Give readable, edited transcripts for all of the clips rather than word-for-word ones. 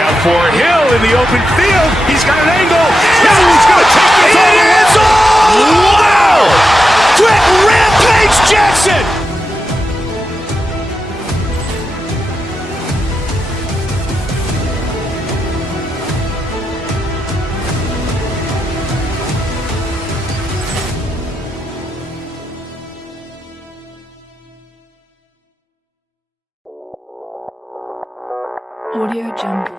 out for Hill in the open field. He's got an angle. Hill's going to take this all the way. Wow! Quick Rampage Jackson! Audio Jungle.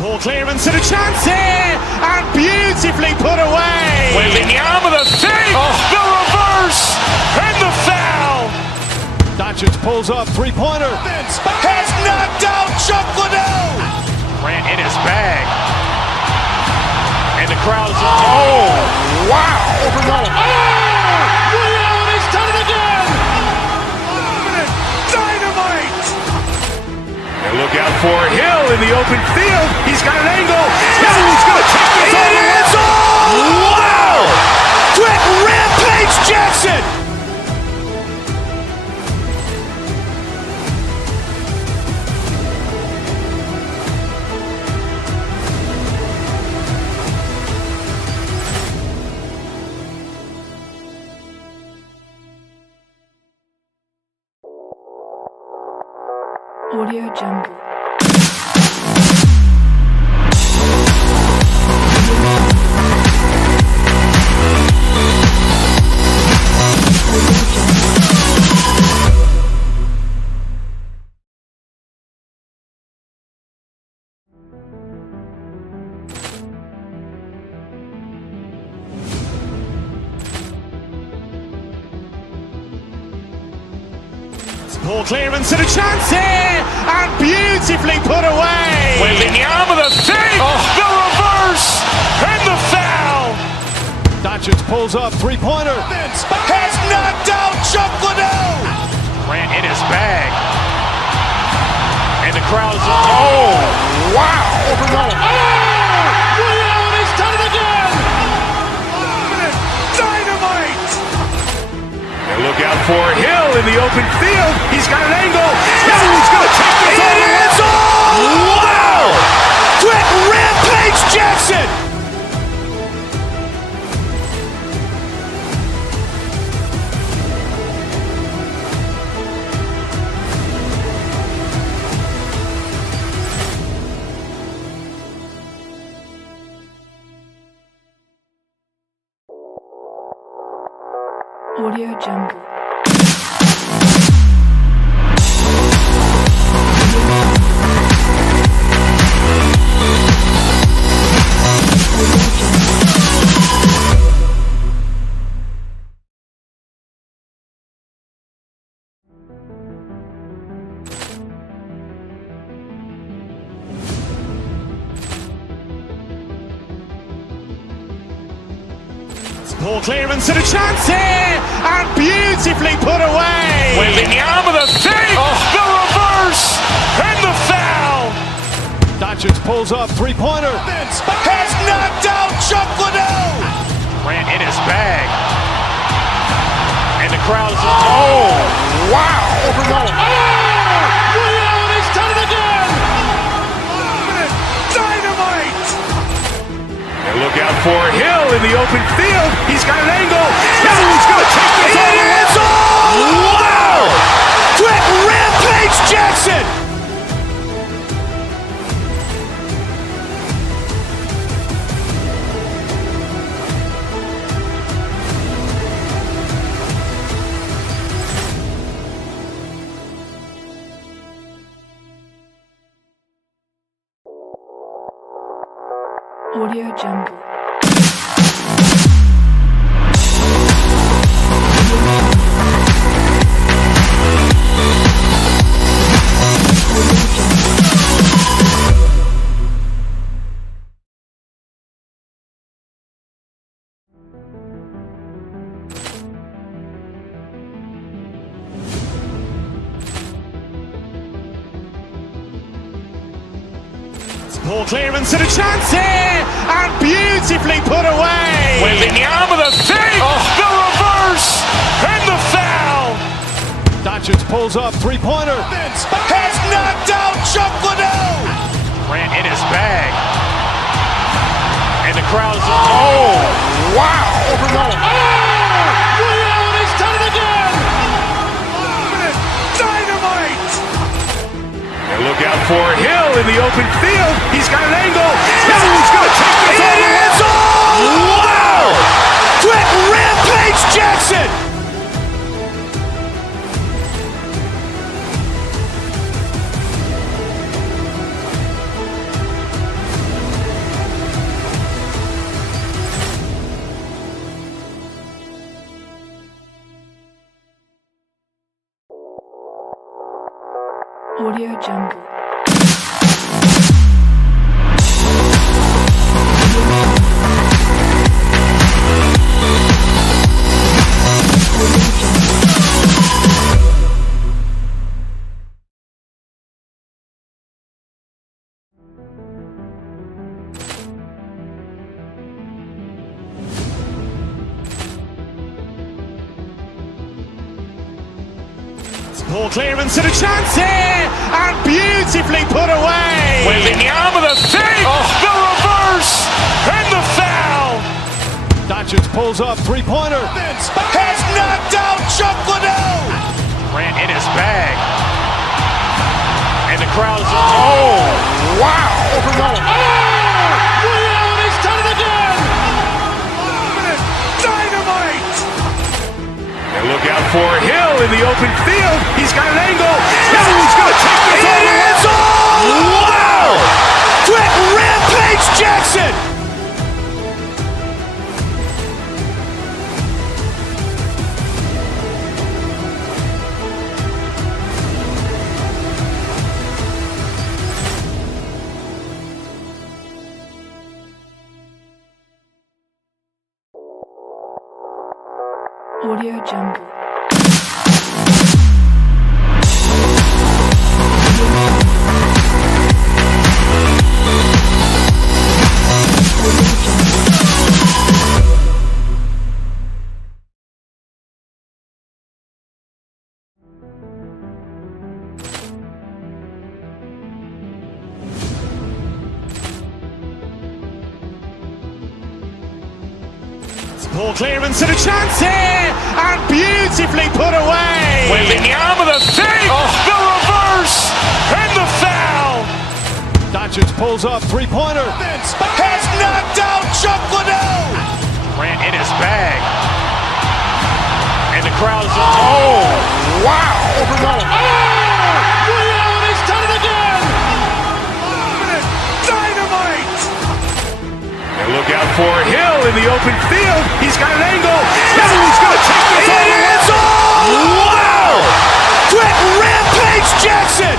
Ball clearance and a chance here, and beautifully put away. Waving the arm of the thing. The reverse and the foul. Doncic pulls up, three-pointer. Has knocked out Chuck Liddell. Grant in his bag. And the crowd is... Oh, wow. Leon has done it again. Dynamite. And look out for Hill in the open field. He's got an angle. Hill's going to take this all the way. Wow. Quick Rampage Jackson. Audio Jungle. Ball clearance and a chance here, and beautifully put away. Waving the arm of the thing. The reverse and the foul. Doncic pulls up, three-pointer. Has knocked out Chuck Liddell. Grant in his bag. And the crowd is... Oh, wow. Leon has done it again. Dynamite. And look out for Hill in the open field. He's got an angle. Hill's going to take this all the way. Wow. Quick Rampage Jackson. Audio Jungle. Ball clearance and a chance here, and beautifully put away. Waving the arm of the thing. The reverse and the foul. Doncic pulls up, three-pointer. Has knocked out Chuck Liddell. Grant in his bag. And the crowd is... Oh, wow. Leon has done it again. Dynamite. And look out for Hill in the open field. He's got an angle. Hill's going to take this all the way. Wow. Quick Rampage Jackson. Audio Jungle. Ball clearance and a chance here, and beautifully put away. Waving the arm of the fake, the reverse, and the foul. Doncic pulls up, three-pointer. Has knocked out Chuck Liddell. Grant in his bag. And the crowd is, oh, wow. Overruled. He's done it again. Dynamite. And look out for Hill in the open field. He's got an angle. He's going to take this all the way. Wow. Quick rampage Jackson. Audio Jungle. Ball clearance and a chance here, and beautifully put away. Waving the arm of the fake, the reverse, and the foul. Doncic pulls up, three-pointer. Has knocked out Chuck Liddell. Grant in his bag. And the crowd is, oh, wow. Overruled. He's done it again. Dynamite. And look out for Hill in the open field. He's got an angle. He's going to take this all the way. Wow. Quick rampage Jackson. Audio Jungle. Ball clearance and a chance here, and beautifully put away. Waving the arm of the fake, the reverse, and the foul. Doncic pulls up, three-pointer. Has knocked out Chuck Liddell. Grant in his bag. And the crowd is, oh, wow. Overruled. He's done it again. Dynamite. And look out for Hill in the open field. He's got an angle. He's going to take this all the way. Wow. Quick rampage Jackson.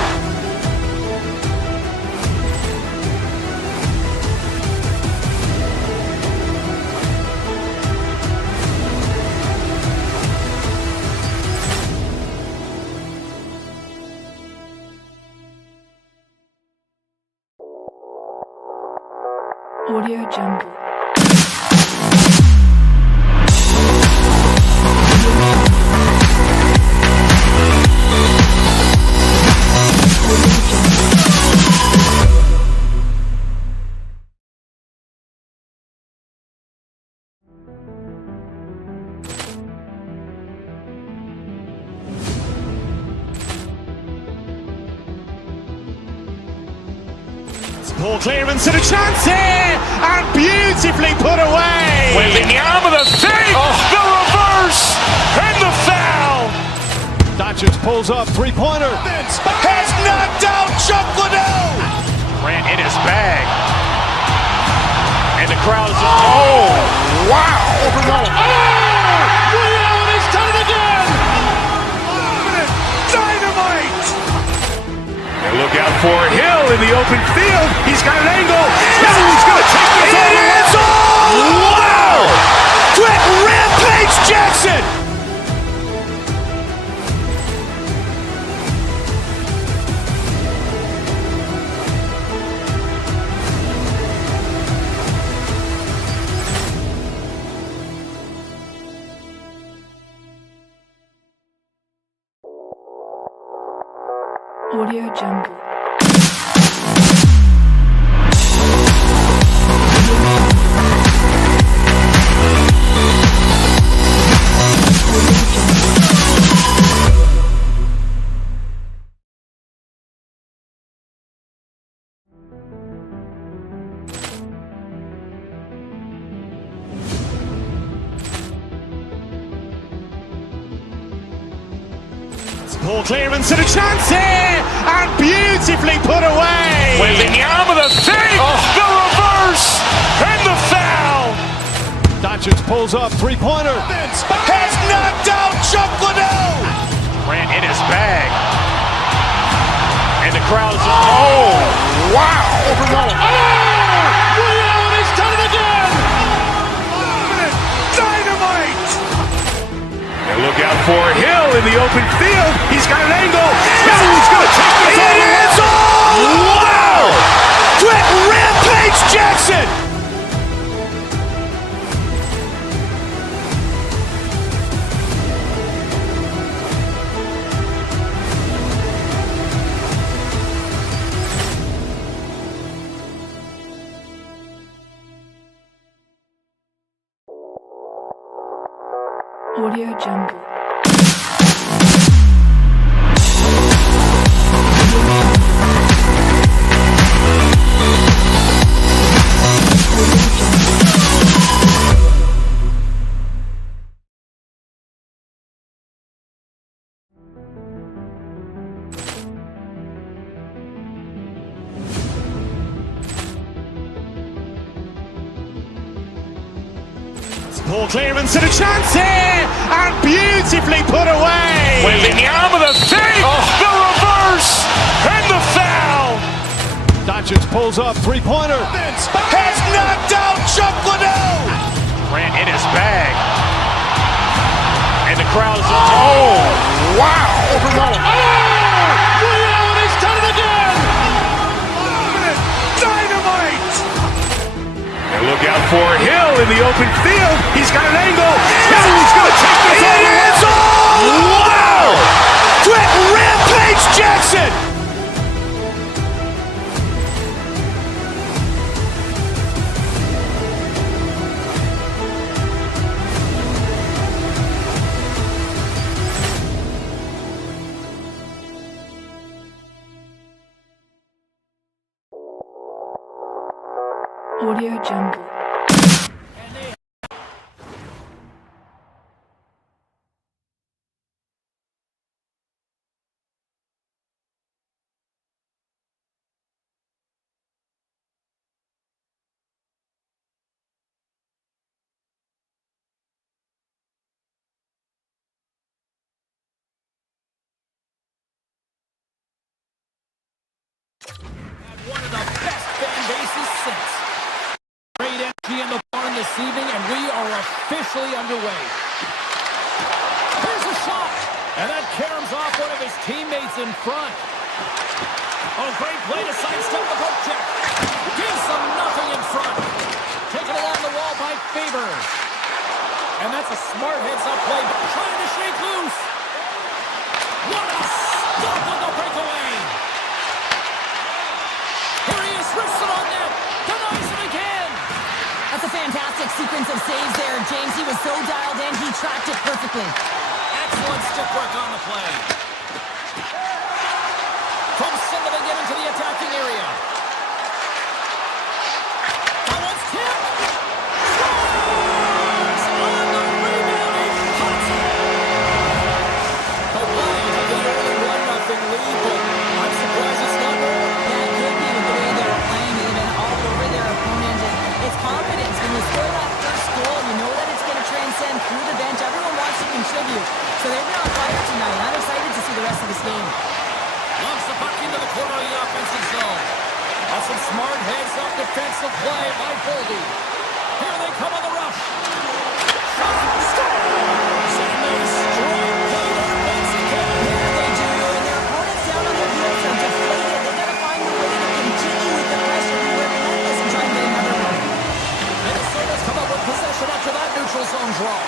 Audio Jungle. Ball clearance and a chance here, and beautifully put away. Waving the arm of the fake, the reverse, and the foul. Doncic pulls up, three-pointer. Has knocked out Chuck Liddell. Grant in his bag. And the crowd is, oh, wow. Overruled. He's done it again. Dynamite. And look out for Hill in the open field. He's got an angle. He's going to take this all the way. Wow. Quick rampage Jackson. Audio Jungle. Ball clearance and a chance here, and beautifully put away. Wembanyama the save, the reverse, and the foul. Doncic pulls up, three-pointer. Has knocked out Chuck Liddell. Grant in his bag. And the crowd is, oh, wow. Liddell, he's done it again. Dynamite. And look out for Hill in the open field. He's got an angle. Hill's going to take this all the way. Wow! Quick rampage Jackson. Audio Jungle. Ball clearance and a chance here, and beautifully put away. Wembanyama the save, the reverse, and the foul. Doncic pulls up, three-pointer. Has knocked out Chuck Liddell. Grant in his bag. And the crowd is, oh, wow. Liddell, he's done it again. Dynamite. And look out for Hill in the open field. He's got an angle. Hill's going to take this all the way. Wow! Quick rampage Jackson. Audio Jungle. One of the best fan bases since. Great energy in the barn this evening, and we are officially underway. Here's a shot, and that caroms off one of his teammates in front. Oh, great play to sidestep the poke check. Gives them nothing in front. Taken along the wall by Faber. And that's a smart heads-up play, trying to shake loose. What a stop on the breakaway. Here he is, wrists it on net, denies it again. That's a fantastic sequence of saves there, James. He was so dialed in, he tracked it perfectly. Excellent stick work on the play. From center they get into the attacking area. That one's tipped. Scores! On the rebound, he cuts it. The Lions have the early 1-0 lead, but I'm surprised it's not more. That could be the way they're playing, even all over their opponent. And it's confidence. When you score that first goal, you know that it's going to transcend through the bench. Everyone wants to contribute. So they've been on fire tonight. I'm excited to see the rest of this game. Launch the puck into the corner of the offensive zone. That's some smart heads-up defensive play by Boldy. Here they come on the rush. Shot, scores! And they strike play there once again. Yeah, they do. And their opponents down on their heels are deflated. They've got to find a way to continue with the pressure, be relentless, and try and get another one. Minnesota's come up with possession after that neutral zone draw.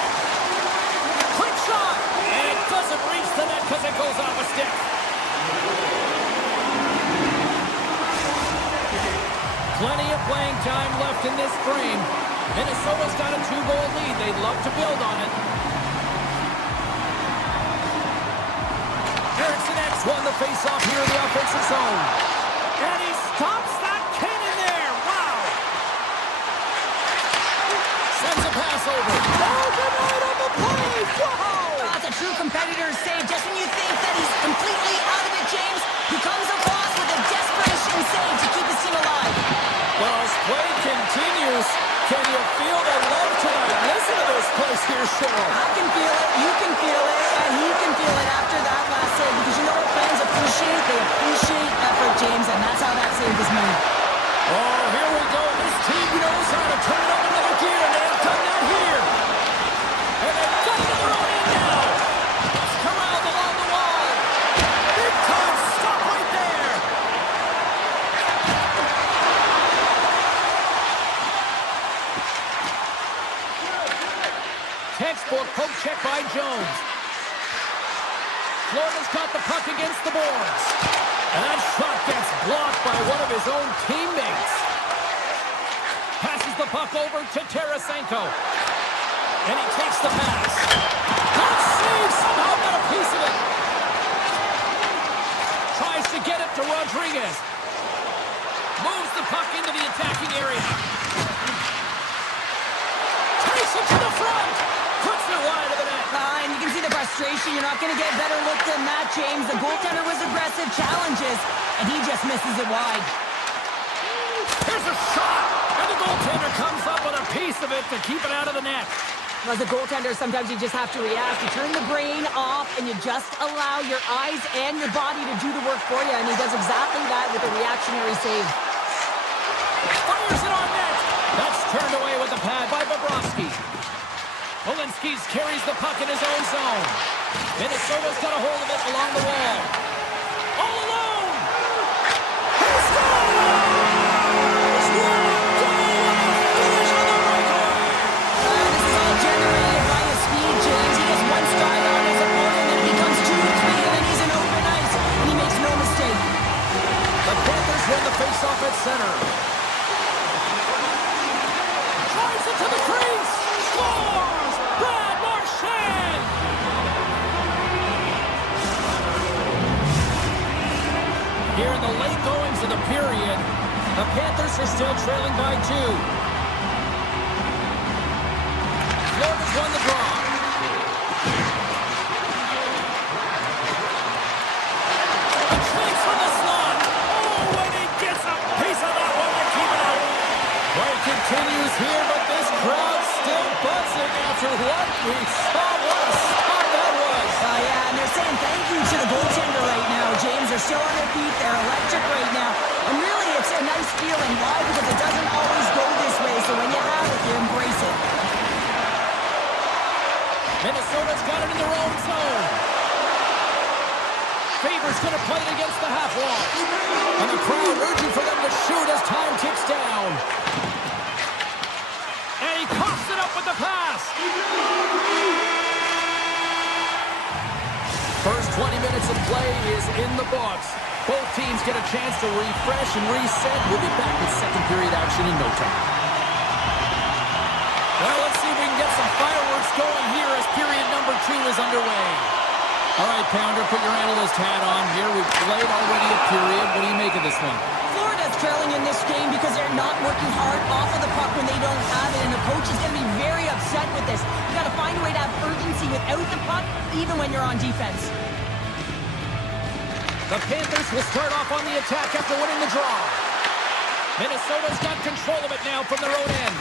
Quick shot! And it doesn't reach the net because it goes off a stick. Plenty of playing time left in this frame. Minnesota's got a 2-goal lead. They'd love to build on it. Eriksson X won the faceoff here in the offensive zone. And he stops that cannon there. Wow. Sends a pass over. Oh, denied on the play. Wow. That's a true competitor's save. Just when you think that he's completely out of it, James, he comes across with a desperation save to keep his team alive. Well, as play continues, can you feel the love tonight? Listen to this place here, Cheryl. I can feel it, you can feel it, and he can feel it after that last save. Because you know what fans appreciate? They appreciate effort, James, and that's how that save is made. Oh, here we go. This team knows how to turn it up another gear, and they have done that here. And they've got it in their own end now. It's corralled along the wall. Big time stop right there. Textbook poke check by Jones. Florida's got the puck against the boards. And that shot gets blocked by one of his own teammates. Passes the puck over to Tarasenko. And he takes the pass. Good save, somehow got a piece of it. Tries to get it to Rodriguez. Moves the puck into the attacking area. Takes it to the front. Puts it wide of the net. And you can see the frustration. You're not going to get a better look than that, James. The goaltender was aggressive, challenges, and he just misses it wide. Here's a shot, and the goaltender comes up with a piece of it to keep it out of the net. As a goaltender, sometimes you just have to react. You turn the brain off, and you just allow your eyes and your body to do the work for you, and he does exactly that with a reactionary save. Fires it on net. That's turned away with the pad by Bobrovsky. Polinskis carries the puck in his own zone. Minnesota's got a hold of it along the wall. All alone! He scores! What a goal! Finish on the breakaway! This is all generated by his speed, James. He gets one stride on his opponent, and it becomes 2-3, and then he's in open ice, and he makes no mistake. The Panthers win the faceoff at center. Drives it to the crease! Scores! Brad Marchand! Here in the late goings of the period, the Panthers are still trailing by 2. Florida's won the draw. A chance from the slot. Oh, and he gets a piece of that one to keep it out. Play continues here, but this crowd's still buzzing after what we saw. What a stop that was. Yeah, and they're saying thank you to the goaltender right now, James. They're still on their feet. They're electric right now. And really, it's a nice feeling. Why? Because it doesn't always go this way. So when you have it, you embrace it. Minnesota's got it in their own zone. Faber's going to play it against the half wall. And the crowd urging for them to shoot as time ticks down. And he coughs it up with the pass. First 20 minutes of play is in the books. Both teams get a chance to refresh and reset. We'll be back with second period action in no time. Well, let's see if we can get some fireworks going here as period number 2 is underway. All right, Pounder, put your analyst hat on here. We've played already a period. What do you make of this one? Florida's trailing in this game because they're not working hard off of the puck when they don't have it, and the coach is going to be very upset with this. You got to find a way to have urgency without the puck, even when you're on defense. The Panthers will start off on the attack after winning the draw. Minnesota's got control of it now from their own end.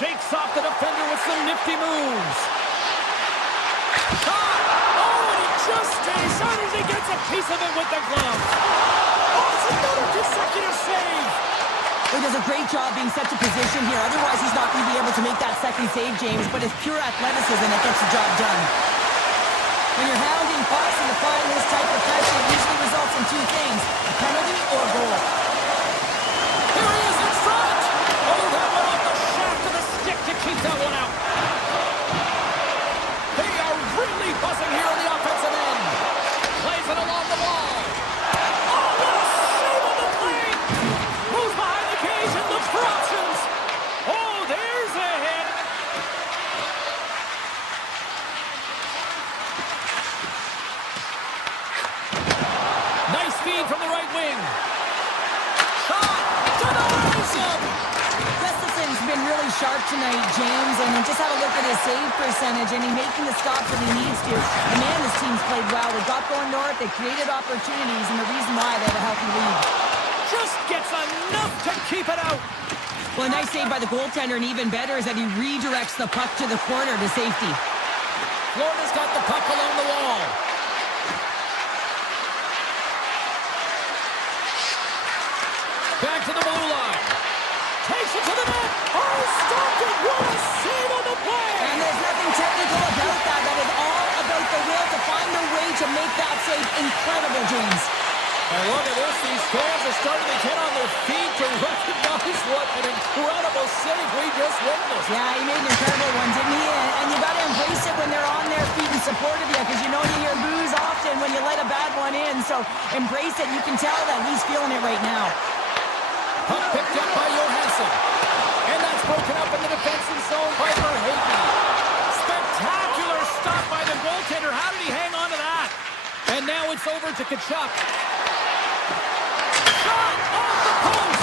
Shakes off the defender with some nifty moves. Shot! Oh, and he just stays on as he gets a piece of it with the glove. Oh, it's another consecutive save. He does a great job being set to position here. Otherwise, he's not going to be able to make that second save, James. But it's pure athleticism that gets the job done. When you're hounding pucks and applying this type of pressure, it usually results in 2 things: a penalty or a goal. Here he is in front. Oh, that went off the shaft of the stick to keep that one out. They are really buzzing here on the offensive end. Plays it along the wall. Oh, what a save on the play. sharp tonight, James, and just have a look at his save percentage, and he's making the stops that he needs to. And man, this team's played well. They got going north, they created opportunities, and the reason why they have a healthy lead. Just gets enough to keep it out. Well, a nice save by the goaltender, and even better is that he redirects the puck to the corner to safety. Florida's got the puck along the wall. Back to the blue line. Takes it to the net. Oh, stopped it. What a save on the play. And there's nothing technical about that. That is all about the will to find a way to make that save incredible, James. And look at this. These fans are starting to get on their feet to recognize what an incredible save we just witnessed. Yeah, he made an incredible one, didn't he? And you got to embrace it when they're on their feet in support of you, because you know you hear boos often when you let a bad one in. So embrace it. You can tell that he's feeling it right now. Puck picked up by Johansson. And that's broken up in the defensive zone by Verhaeghe. Spectacular stop by the goaltender. How did he hang on to that? And now it's over to Tkachuk. Shot off the post!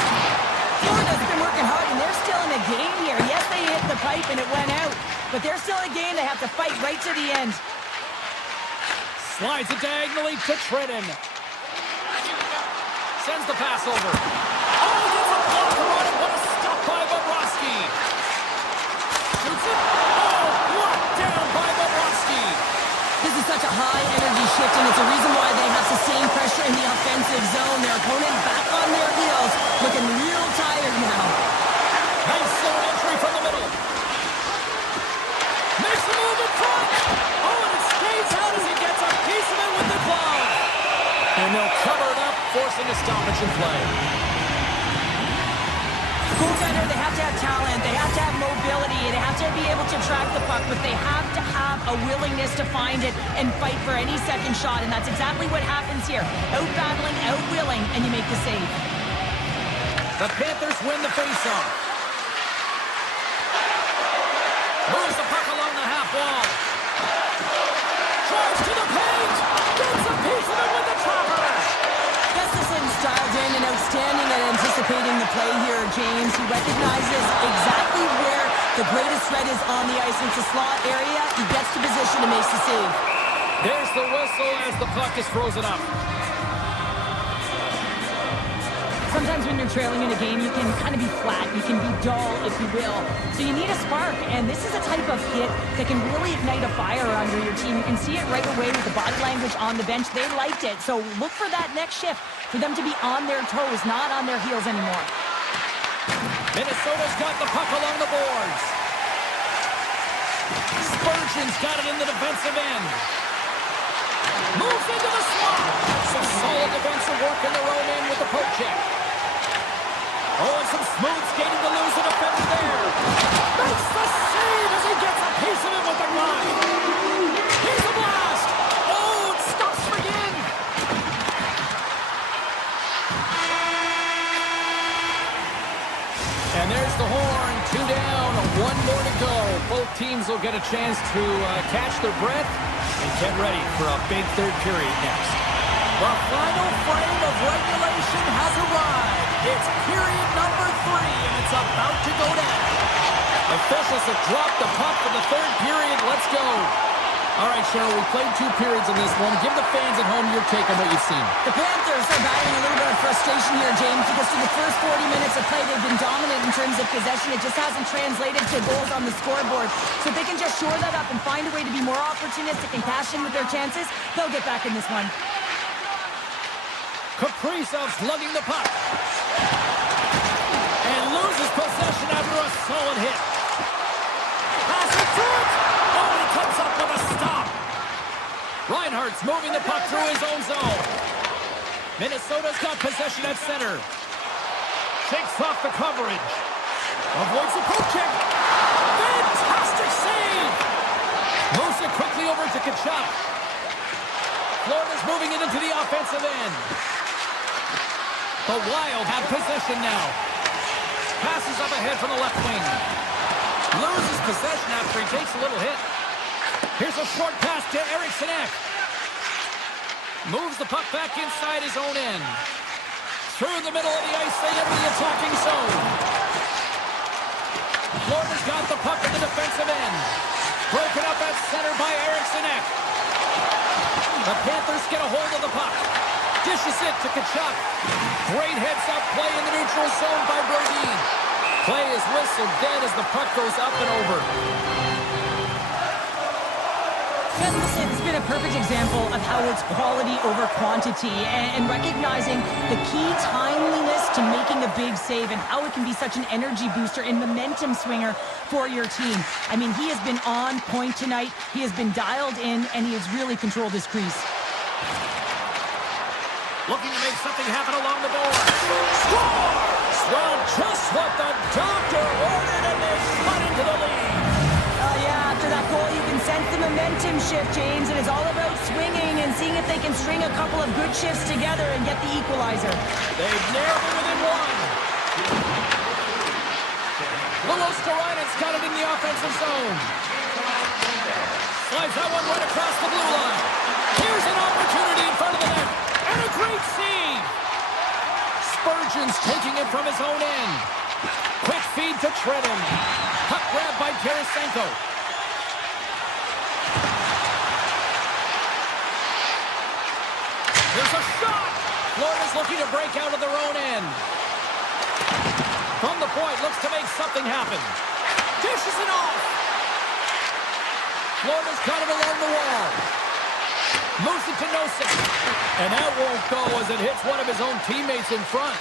Florida's been working hard, and they're still in a game here. Yes, they hit the pipe and it went out, but they're still in a game. They have to fight right to the end. Slides it diagonally to Trenton. Sends the pass over. Oh, he gets a blocker on it. What a stop by Bobrovsky. Shoots it. Oh, blocked down by Bobrovsky. This is such a high-energy shift, and it's a reason why they have sustained pressure in the offensive zone. Their opponent back on their heels, looking real tired now. Nice zone entry from the middle. Makes a move in front. Oh, and it stays out as he gets a piece of it with the glove. And they'll cover it up, forcing a stoppage in play. Goaltender, they have to have talent, they have to have mobility, they have to be able to track the puck, but they have to have a willingness to find it and fight for any second shot, and that's exactly what happens here. Out-battling, out-willing, and you make the save. The Panthers win the faceoff. Moves the puck along the half wall. Drives to the paint. Gets a piece of it with the chopper. Gustafson's dialed in and outstanding at anticipating the play here, James. He recognizes exactly where the greatest threat is on the ice. It's a slot area. He gets to position and makes the save. There's the whistle as the puck is frozen up. Sometimes when you're trailing in a game, you can kind of be flat. You can be dull, if you will. So you need a spark, and this is a type of hit that can really ignite a fire under your team. You can see it right away with the body language on the bench. They liked it. So look for that next shift, for them to be on their toes, not on their heels anymore. Minnesota's got the puck along the boards. Spurgeon's got it in the defensive end. Moves into the slot. Some solid defensive work in their own end with the poke check. Oh, and some smooth skating to lose the defender there. Makes the save as he gets a piece of it with the glove. Here's a blast. Oh, it stops again. And there's the horn. 2 down, 1 more to go. Both teams will get a chance to catch their breath and get ready for a big third period next. The final frame of regulation has arrived. It's period number 3, and it's about to go down. Officials have dropped the puck for the third period. Let's go. All right, Cheryl, we played 2 periods in this one. Give the fans at home your take on what you've seen. The Panthers are battling a little bit of frustration here, James, because through the first 40 minutes of play, they've been dominant in terms of possession. It just hasn't translated to goals on the scoreboard. So if they can just shore that up and find a way to be more opportunistic and cash in with their chances, they'll get back in this one. Kaprizov's lugging the puck. And loses possession after a solid hit. Pass it through it. Oh, he comes up with a stop. Reinhardt's moving the puck through his own zone. Minnesota's got possession at center. Shakes off the coverage. Avoids the poke check. Fantastic save. Moves it quickly over to Tkachuk. Florida's moving it into the offensive end. The Wild have possession now. Passes up ahead from the left wing. Loses possession after he takes a little hit. Here's a short pass to Eriksson. Moves the puck back inside his own end. Through the middle of the ice, they enter the attacking zone. Florida's got the puck in the defensive end. Broken up at center by Eriksson Ek. The Panthers get a hold of the puck. Dishes it to Tkachuk. Great heads-up play in the neutral zone by Brodin. Play is whistled dead as the puck goes up and over. It's been a perfect example of how it's quality over quantity and recognizing the key timeliness to making a big save and how it can be such an energy booster and momentum swinger for your team. I mean, he has been on point tonight. He has been dialed in, and he has really controlled his crease. Looking to make something happen along the board. Scores! Well, just what the doctor ordered, and they cut into the lead. Yeah, after that goal, you can sense the momentum shift, James, and it's all about swinging and seeing if they can string a couple of good shifts together and get the equalizer. They've narrowed it within one. Luosterainen's got it in the offensive zone. Slides that one right across the blue line. Here's an opportunity in front of the net. And a great save. Spurgeon's taking it from his own end. Quick feed to Trenton. Puck grab by Tarasenko. There's a shot. Florida's looking to break out of their own end. From the point, looks to make something happen. Dishes it off. Florida's got it along the wall. Moves it to Nosek. And that won't go as it hits one of his own teammates in front.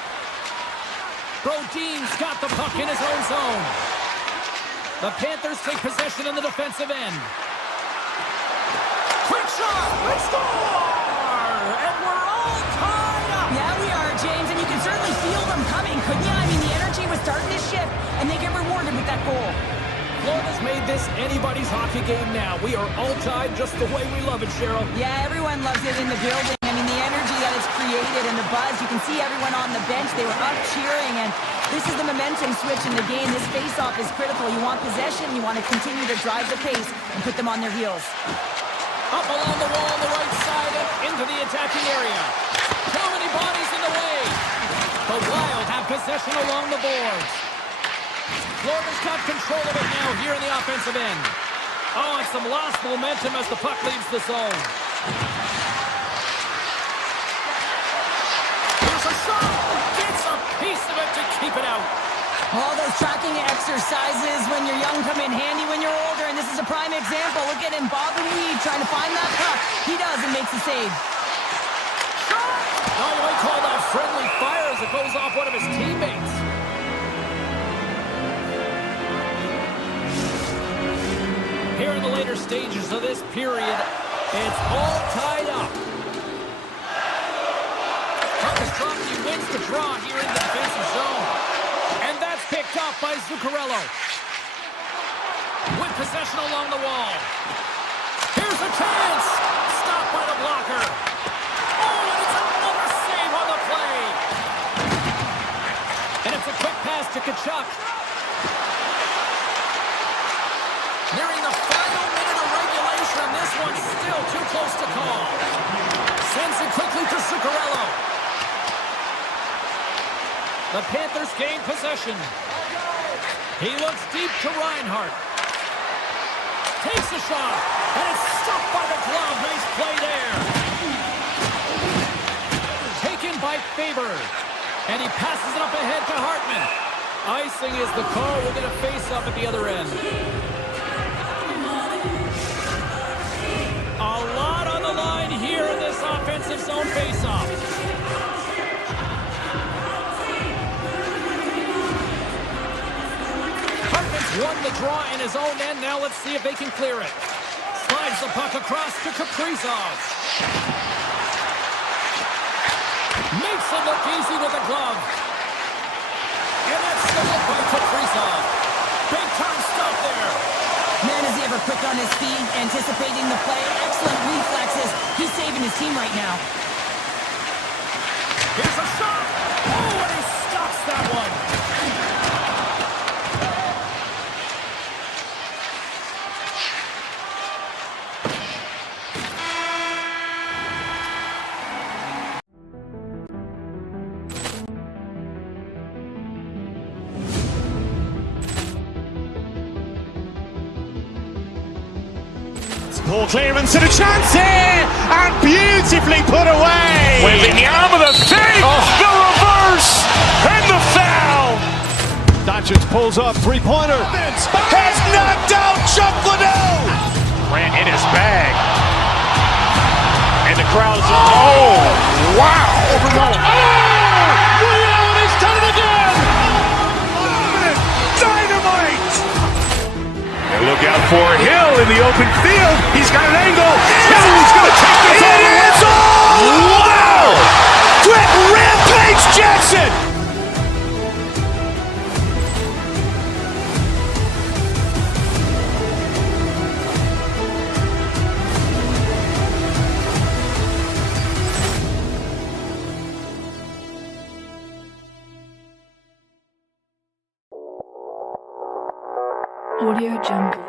Brodin's got the puck in his own zone. The Panthers take possession in the defensive end. Quick shot! They score! And we're all tied up! Yeah, we are, James, and you can certainly feel them coming, couldn't you? I mean, the energy was starting to shift, and they get rewarded with that goal. Florida's made this anybody's hockey game now. We are all tied just the way we love it, Cheryl. Yeah, everyone loves it in the building. I mean, the energy that it's created and the buzz. You can see everyone on the bench. They were up cheering, and this is the momentum switch in the game. This face-off is critical. You want possession. You want to continue to drive the pace and put them on their heels. Up along the wall on the right side and into the attacking area. Too many bodies in the way. The Wild have possession along the boards. Florida's got control of it now here in the offensive end. Oh, and some lost momentum as the puck leaves the zone. Here's a shot. Gets a piece of it to keep it out. All those tracking exercises when you're young come in handy when you're older, and this is a prime example. Look at him, bob and weave, trying to find that puck. He does and makes the save. Shot! Oh, you might call that friendly fire as it goes off one of his teammates. Here in the later stages of this period, it's all tied up. Puck is dropped. He wins the draw here in the defensive zone. And that's picked up by Zuccarello. With possession along the wall. Here's a chance. Stopped by the blocker. Oh, and it's another save on the play. And it's a quick pass to Tkachuk. Nearing the final minute of regulation, this one's still too close to call. Sends it quickly to Zuccarello. The Panthers gain possession. He looks deep to Reinhart. Takes a shot, and it's stopped by the glove. Nice play there. Taken by Faber, and he passes it up ahead to Hartman. Icing is the call. We're going to face up at the other end. A lot on the line here in this offensive zone faceoff. Hartman's won the draw in his own end. Now let's see if they can clear it. Slides the puck across to Kaprizov. Makes it look easy with a glove. And that's stolen by Kaprizov. Big time stop there. Man, is he ever quick on his feet, anticipating the play. Excellent reflexes. He's saving his team right now. Here's a shot. Oh, and he stops that one. Ball clearance and a chance here, and beautifully put away. Wembanyama the fake, the reverse, and the foul. Doncic pulls up, three-pointer. Has knocked out Chuck Liddell. Grant in his bag. And the crowd is, oh, wow. Liddell, he's done it again! Dynamite. And look out for Hill in the open field. He's got an angle. Hill's going to take this all the way. Wow. Quick Rampage Jackson. Audio Jungle.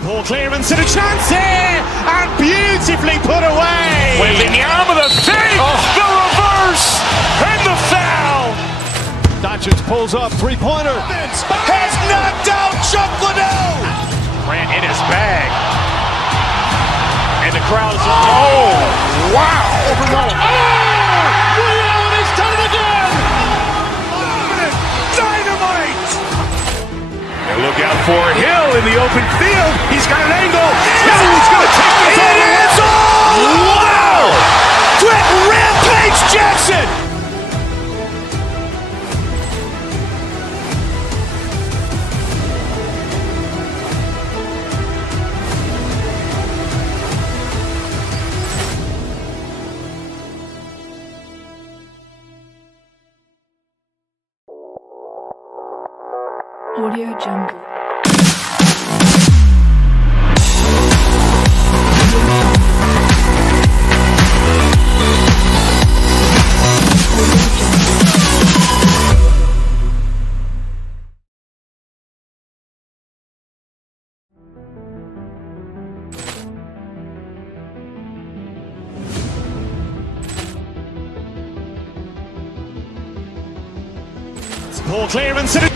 Ball clearance and a chance here, and beautifully put away. Wembanyama the fake, the reverse, and the foul. Doncic pulls up, three-pointer. Has knocked out Chuck Liddell. Grant in his bag. And the crowd is, oh, wow. Liddell, he's done it again! Dynamite. And look out for Hill in the open field. He's got an angle. Hill's going to take this all the way. Wow. Quick Rampage Jackson. Audio Jungle. Ball clearance and a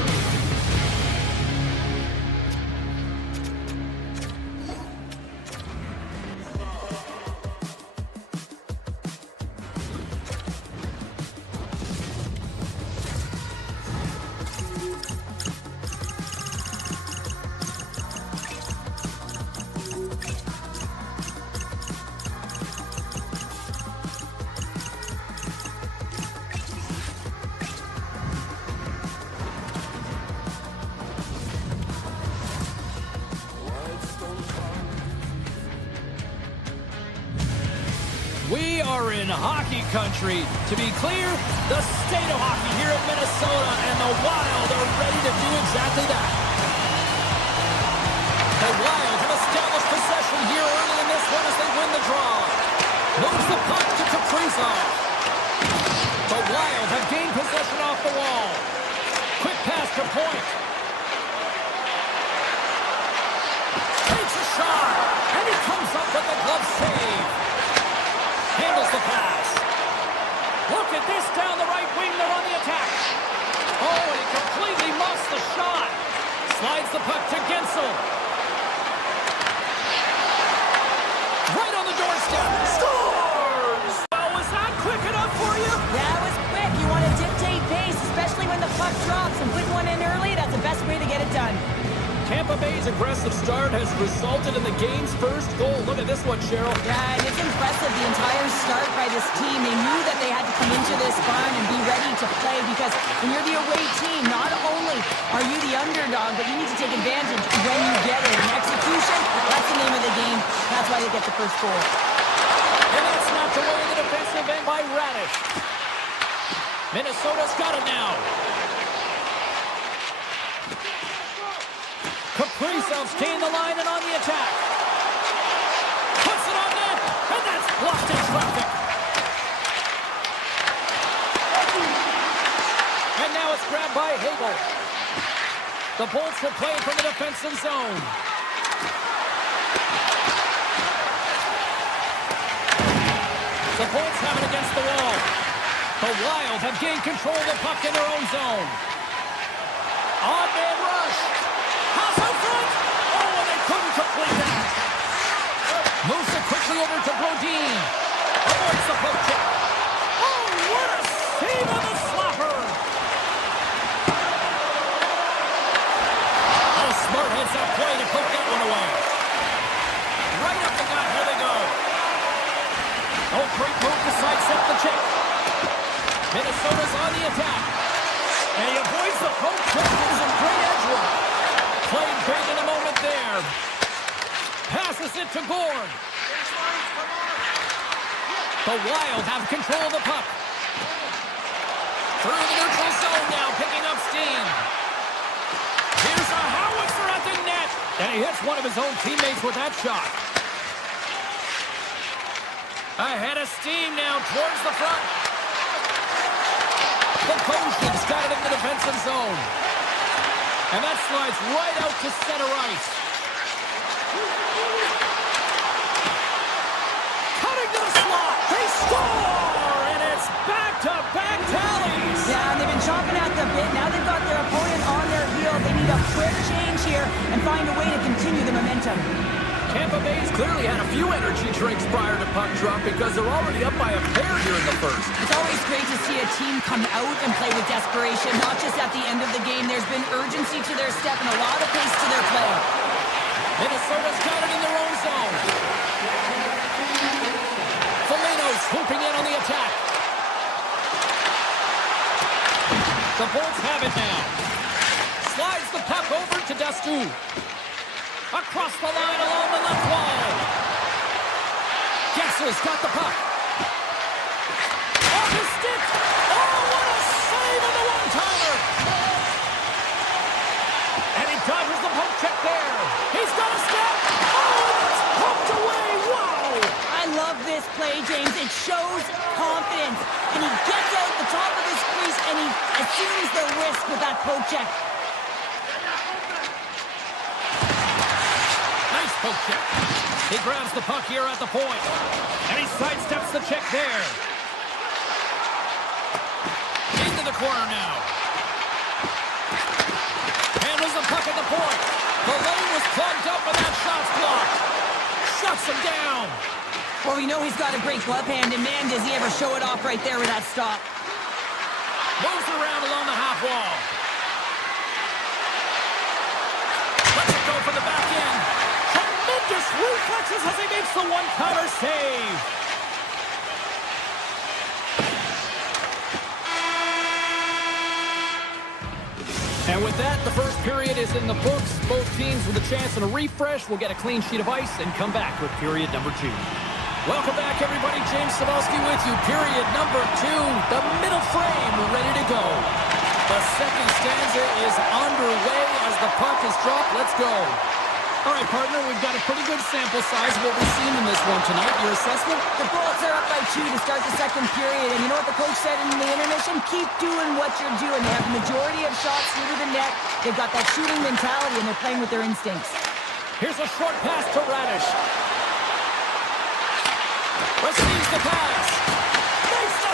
We are in hockey country. To be clear, the state of hockey here in Minnesota, and the Wild are ready to do exactly that. The Wild have established possession here early in this one as they win the draw. Moves the puck to Kaprizov. The Wild have gained possession off the wall. Quick pass to Point. Takes a shot, and he comes up with the glove save. Handles the pass. Look at this down the right wing. They're on the attack. Oh, and he completely muffs the shot. Slides the puck to Gensel. Right on the doorstep. Scores! Oh, was that quick enough for you? That was quick. You want to dictate pace, especially when the puck drops, and putting one in early, that's the best way to get it done. Tampa Bay's aggressive start has resulted in the game's first goal. Look at this one, Cheryl. Yeah, and it's impressive, the entire start by this team. They knew that they had to come into this barn and be ready to play, because when you're the away team, not only are you the underdog, but you need to take advantage when you get it. And execution, that's the name of the game. That's why they get the first goal. And that's knocked away in the defensive end by Radish. Minnesota's got it now. Kaprizov's gained the line and on the attack. Puts it on net, and that's blocked in traffic. The Bolts will play from the defensive zone. The Bolts have it against the wall. The Wild have gained control of the puck in their own zone. On-man rush. Pass out front. Oh, and they couldn't complete that. Moves it quickly over to Brodin. Avoids the poke check. Oh, what a save on the slapper. Oh, smart heads-up play to put that one away. Right up the gut. Here they go. Oh, great move to sidestep the check. Minnesota's on the attack. And he avoids the poke check with some great edge work. Played big in a moment there. Passes it to Gord. The Wild have control of the puck. Through the neutral zone now, picking up steam. Here's a howitzer at the net. And he hits one of his own teammates with that shot. Ahead of steam now towards the front. The Koshin's got it in the defensive zone. And that slides right out to center ice. Cutting to the slot. They score! And it's back-to-back tallies. Yeah, and they've been chomping at the bit. Now they've got their opponent on their heel. They need a quick change here and find a way to continue the momentum. Tampa Bay's clearly had a few energy drinks prior to puck drop because they're already up by a pair here in the first. It's always great to see a team come out and play with desperation, not just at the end of the game. There's been urgency to their step and a lot of pace to their play. Minnesota's got it in their own zone. Foligno's swooping in on the attack. The Bolts have it now. Slides the puck over to Dastu. Across the line along the left wall. Gessler's got the puck. Off his stick. Oh, what a save on the one-timer. And he dodges the poke check there. He's got a step. Oh, that's poked away. Wow. I love this play, James. It shows confidence. And he gets out the top of his crease and he assumes the risk with that poke check. Poke check. He grabs the puck here at the point. And he sidesteps the check there. Into the corner now. Handles the puck at the point. The lane was plugged up and that shot's blocked. Shuts him down. Well, we know he's got a great glove hand, and man, does he ever show it off right there with that stop. Moves around along the half wall. Lets it go for the back end. Tremendous reflexes as he makes the one-timer save. And with that, the first period is in the books. Both teams with a chance and a refresh will get a clean sheet of ice and come back with period number 2. Welcome back, everybody. James Cybulski with you. Period number 2. The middle frame ready to go. The second stanza is underway as the puck is dropped. Let's go. All right, partner, we've got a pretty good sample size of what we've seen in this one tonight. Your assessment? The Bullets are up by 2 to start the second period. And you know what the coach said in the intermission? Keep doing what you're doing. They have the majority of shots through the net. They've got that shooting mentality, and they're playing with their instincts. Here's a short pass to Radish. Receives the pass. Makes the...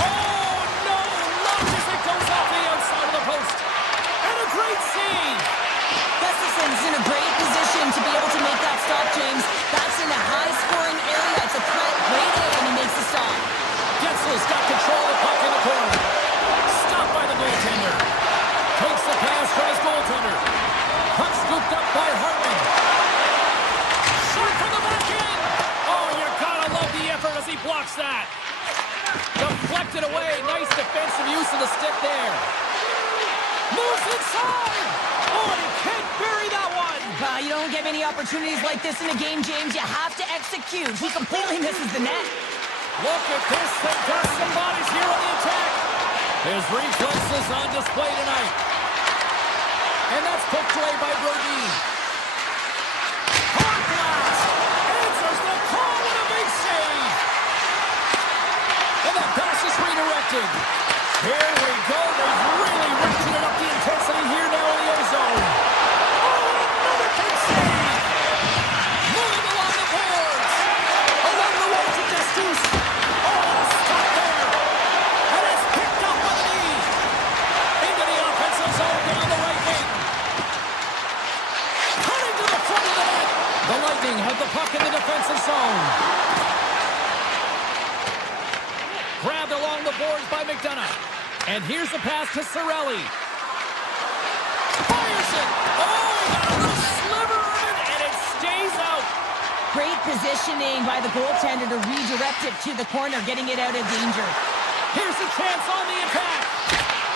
Oh, no! Launches it, goes off the outside of the post. And a great save. Gustafson's in a great position to be able to make that stop, James. That's in a high-scoring area. It's a threat right in, and he makes the stop. Gensler's got control of the puck in the corner. Stopped by the goaltender. Takes the pass from his goaltender. Puck scooped up by Hartman. Shot from the back end. Oh, you gotta love the effort as he blocks that. Deflected away. Nice defensive use of the stick there. Moves inside. Oh, and he can't bury that one. You don't get many opportunities like this in a game, James. You have to execute. He completely misses the net. Look at this. They've got some bodies here on the attack. His reflexes on display tonight. And that's poked away by Brodin. Hard blast. Answers the call with a big save. And that pass is redirected. Here we go. They've really ratcheted up the intensity here now in the ozone. With the puck in the defensive zone. Grabbed along the boards by McDonough. And here's the pass to Cirelli. Fires it. Oh, he got a little sliver of it, and it stays out. Great positioning by the goaltender to redirect it to the corner, getting it out of danger. Here's a chance on the attack.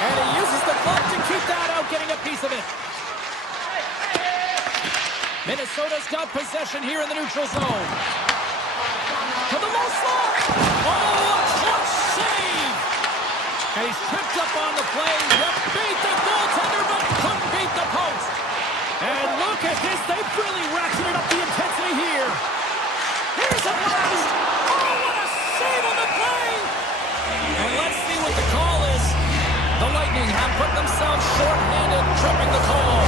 And he uses the glove to keep that out, getting a piece of it. Minnesota's got possession here in the neutral zone. To the low slot. Oh, a clutch save. And he's tripped up on the play. Yep, beat the goaltender, but couldn't beat the post. And look at this. They've really ratcheted up the intensity here. Here's a blast. Oh, what a save on the play. And let's see what the call is. The Lightning have put themselves short-handed, tripping the call.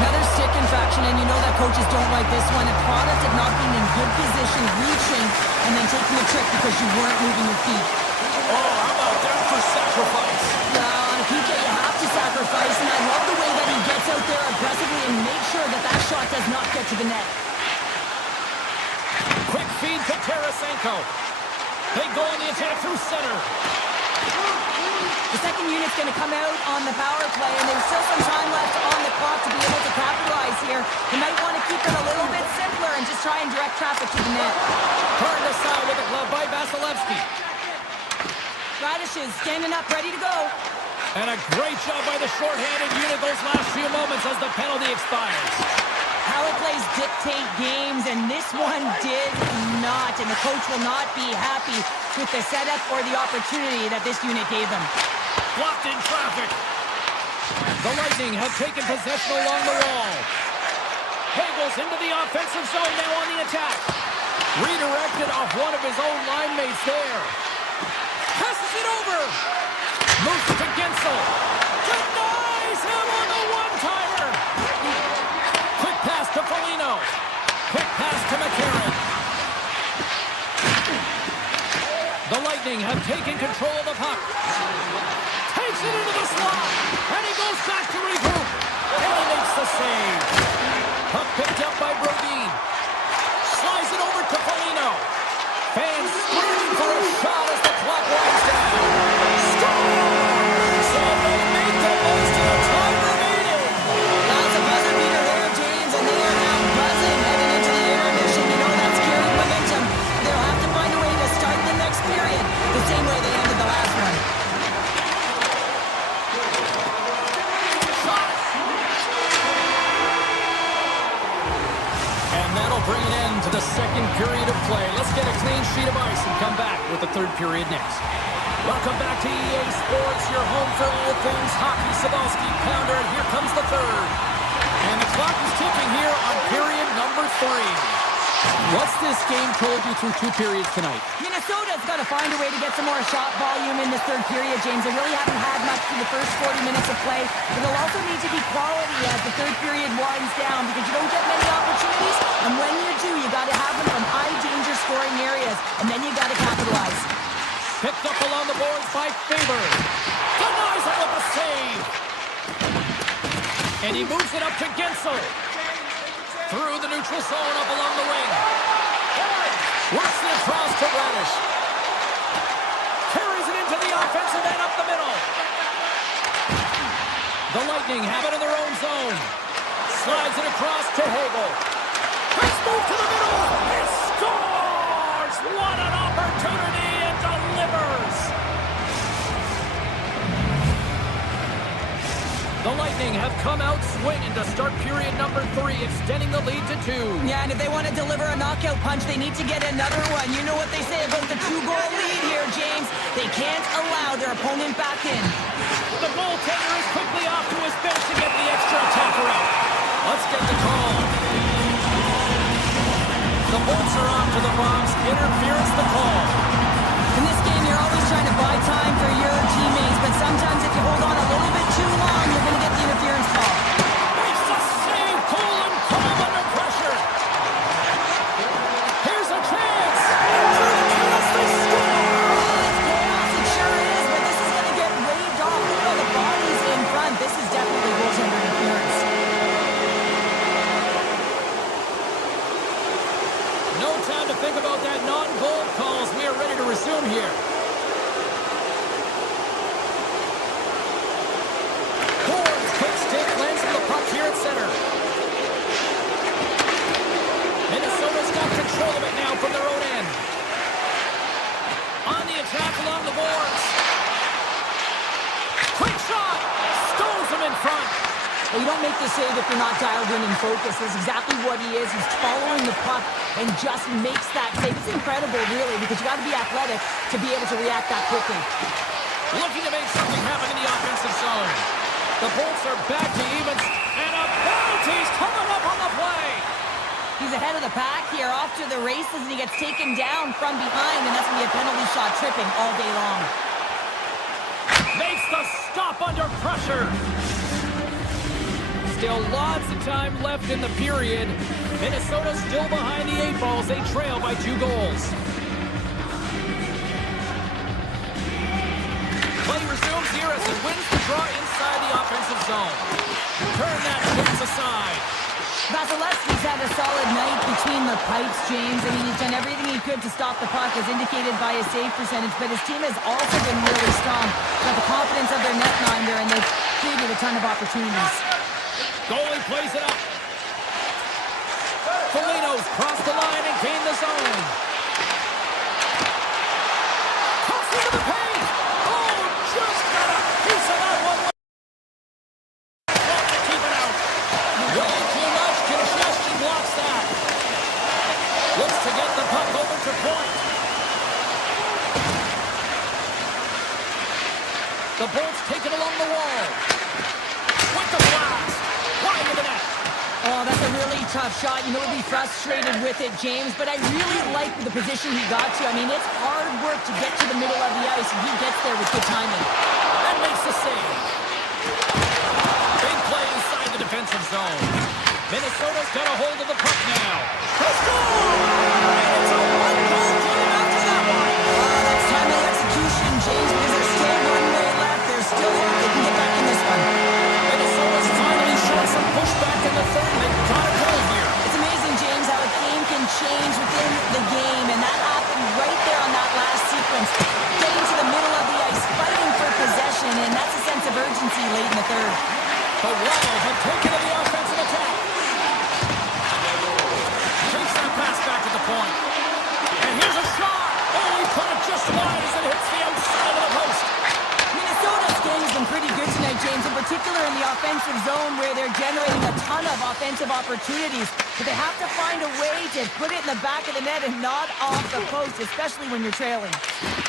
Another stick infraction, and you know that coaches don't like this one. A product of not being in good position, reaching, and then taking a trick because you weren't moving your feet. Oh, how about that for sacrifice? On a PK, you have to sacrifice, and I love the way that he gets out there aggressively and makes sure that that shot does not get to the net. Quick feed to Tarasenko. They go on the attack through center. The second unit's going to come out on the power play, and there's still some time left on the clock to be able to capitalize here. You might want to keep it a little bit simpler and just try and direct traffic to the net. Turned aside with a glove by Vasilevsky. Radish is standing up, ready to go. And a great job by the shorthanded unit those last few moments as the penalty expires. Power plays dictate games, and this one did not. And the coach will not be happy with the setup or the opportunity that this unit gave them. Blocked in traffic. The Lightning have taken possession along the wall. Hagel's into the offensive zone now on the attack. Redirected off one of his own line mates there. Passes it over. Moves to Gensel. Denies him on the one-timer. Quick pass to Foligno. Quick pass to McCarron. The Lightning have taken control of the puck. Takes it into the slot. And he goes back to regroup. And he makes the save. Puck picked up by Brodin. Slides it over to Foligno. Fans screaming for a shot as the clock winds down. Scores! And they make the most of the time remaining. That's a buzzer beater there, James, and they are now buzzing heading into the intermission. You know that's carrying momentum. They'll have to find a way to start the next period the same way they ended the last one. And that'll bring an end to the second period of play. Let's get a clean sheet of ice and come back with the third period next. Welcome back to EA Sports, your home for all things hockey. Sabalski, Pounder, and here comes the third. And the clock is ticking here on period number 3. What's this game told you through 2 periods tonight? Minnesota's got to find a way to get some more shot volume in this third period, James. They really haven't had much through the first 40 minutes of play. But it'll also need to be quality as the third period winds down because you don't get many opportunities. And when you do, you got to have them from high-danger scoring areas. And then you got to capitalize. Picked up along the boards by Faber. Denies it with a save. And he moves it up to Gensel. Through the neutral zone up along the wing. Works it across to Radish. Carries it into the offensive end up the middle. The Lightning have it in their own zone. Slides it across to Hagel. Nice move to the middle. He scores! What an opportunity and delivers! The Lightning have come out swinging to start period number 3, extending the lead to 2. Yeah, and if they want to deliver a knockout punch, they need to get another one. You know what they say about the 2-goal lead here, James. They can't allow their opponent back in. The goaltender is quickly off to his bench to get the extra attacker out. Let's get the call. The bolts are off to the box. Interference the call. In this game, you're always trying to buy time for your teammates, but sometimes if you hold on a little bit too long, you're going to get the interference call. Makes the save. Cool and calm under pressure. Here's a chance. Through the chaos, they score. It's chaos, it sure is, but this is going to get waved off. Look at all the bodies in front. This is definitely goaltender interference. No time to think about that non-goal calls. We are ready to resume here. Horns, quick stick, lands for the puck here at center. Minnesota's got control of it now from their own end. On the attack along the boards. Quick shot! Stones him in front. Well, you don't make the save if you're not dialed in and focused. That's exactly what he is. He's following the puck and just makes that save. It's incredible, really, because you got to be athletic to be able to react that quickly. Looking to make something happen in the offensive zone. The Bolts are back to evens, and a penalty's coming up on the play. He's ahead of the pack here, off to the races, and he gets taken down from behind, and that's going to be a penalty shot tripping all day long. Makes the stop under pressure. Still lots of time left in the period. Minnesota still behind the 8 balls. They trail by 2 goals. Play resumes here as he wins the draw inside the offensive zone. Turn that chance aside. Vasilevsky's had a solid night between the pipes, James. I mean, he's done everything he could to stop the puck, as indicated by his save percentage, but his team has also been really strong. Got the confidence of their netminder, and they've created a ton of opportunities. Goalie plays it up. Foligno's crossed the line and gained the zone. Cuts into the paint. Oh, just got a piece of that one. Wants to keep it out. Way too much. Konechny blocks that. Looks to get the puck over to point. The Bolts take it along the wall. With the blast. Wide of the net. Oh, that's a really tough shot. You know, he'll be frustrated with it, James, but I really like the position he got to. I mean, it's hard work to get to the middle of the ice, and he gets there with good timing. And makes the save. Big play inside the defensive zone. Minnesota's got a hold of the puck now. Let's go! And it's a one-goal game after that one. That's timely execution, James, because there's still one way left. There's still hope they can get back in this one. Minnesota's finally shown some pushback in the third. They got a goal here. It's amazing, James, how a game can change within the game, and that happened right there on that last sequence. Getting to the middle of the ice, fighting for possession, and that's a sense of urgency late in the third. The Wild have taken to the offensive attack. Takes that pass back to the point. And here's a shot. Oh, he put it just wide as it hits the outside of the post. Minnesota's game has been pretty good tonight, James, in particular in the offensive zone where they're generating a ton of offensive opportunities. But they have to find a way to put it in the back of the net and not off the post, especially when you're trailing.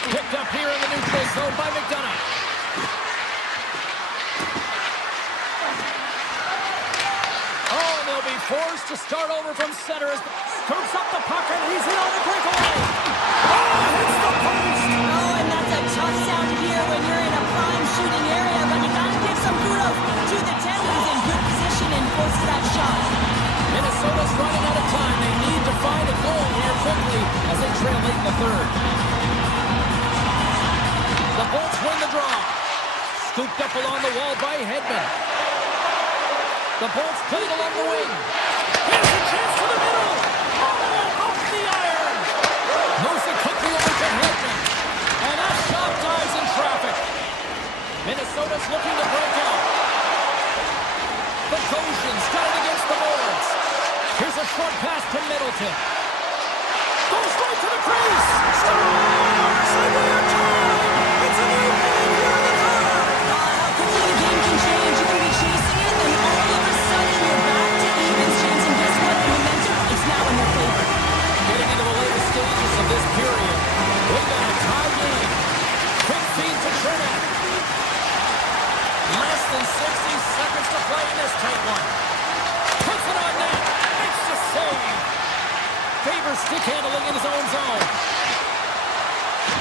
Picked up here in the neutral zone by McDonough. Oh, and they'll be forced to start over from center as scoops up the puck, and he's in on the breakaway. Oh, hits the post. Oh, and that's a tough sound to hear when you're in a prime shooting area, but you gotta give some kudos to the 10 who's in good position and forces that shot. Minnesota's running out of time. They need to find a goal here quickly as they trail late in the third. The Bolts win the draw. Scooped up along the wall by Hedman. The Bolts play it along the wing. Here's a chance to the middle. Oh, off the iron. Moves it quickly over to Hedman. And that shot dives in traffic. Minnesota's looking to break out. The Goshen's got it against the boards. Here's a short pass to Middleton. Goes right to the crease. Scores! And we are tied. It's a new man here in the third. How quickly the game can change. You can be chasing it, and all of a sudden you're back to evens, James. And guess what? The momentum, it's now in their favor. Getting into the later stages of this period. We've got a tie game. Quick feed to Trinidad. Less than 60 seconds to play in this tight one. Puts it on net. Makes the save. Favors stick handling in his own zone.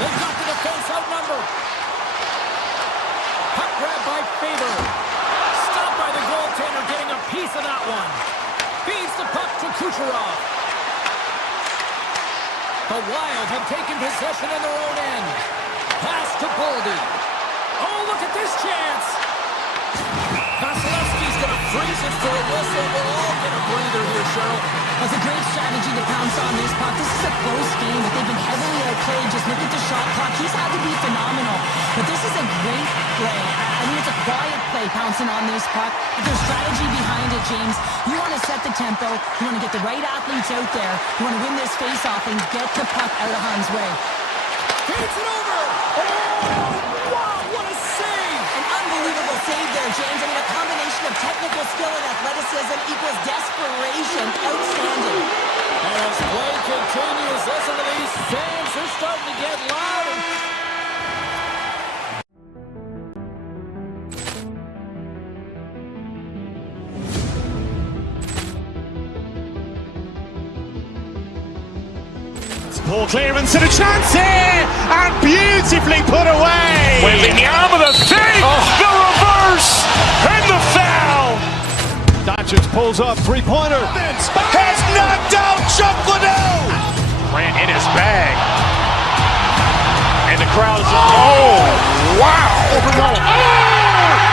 They've got the defense outnumbered. Puck grab by Faber. Stopped by the goaltender, getting a piece of that one. Feeds the puck to Kucherov. The Wild have taken possession in their own end. Pass to Boldy. Oh, look at this chance. Vasilevsky's going to freeze it for a whistle. We'll all get a breather here, Cheryl. That's a great strategy to pound on this puck. This is a close game, but they've been heavily outplayed. Just look at the shot clock. He's had to be phenomenal. But this is a great play. I mean, it's a quiet play pouncing on this puck. But there's strategy behind it, James. You want to set the tempo. You want to get the right athletes out there. You want to win this face-off and get the puck out of harm's way. Feeds it over. Oh, wow, what a save. An unbelievable save there, James. I mean, a combination of technical skill and athleticism equals desperation. Outstanding. And as play continues, listen to these fans. They're starting to get loud. Ball clearance and a chance here, and beautifully put away. With the arm of the save, the reverse, and the foul. Doncic pulls up, three-pointer. Has knocked out Chuck Liddell. Ran in his bag. And the crowd is, oh, wow.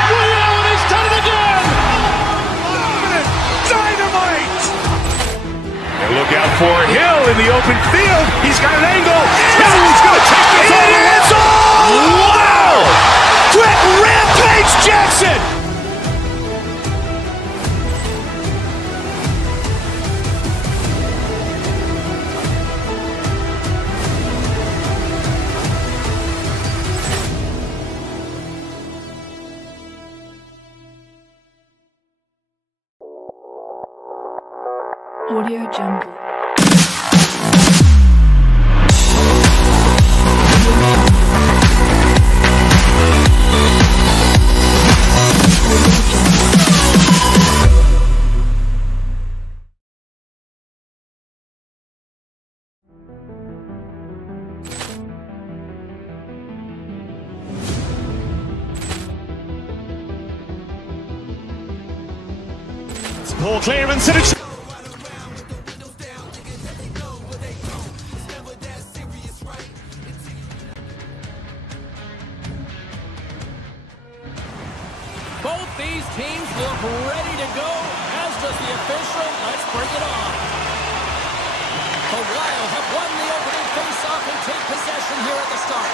Well, he's done it again. Dynamite. And look out for Hill in the open field. He's got an angle. Hill's going to take this all the way. Wow! Quick rampage Jackson. Audio Jungle. Ball clearance and a Both these teams look ready to go, as does the official. Let's bring it on. The Wild have won the opening face-off and take possession here at the start.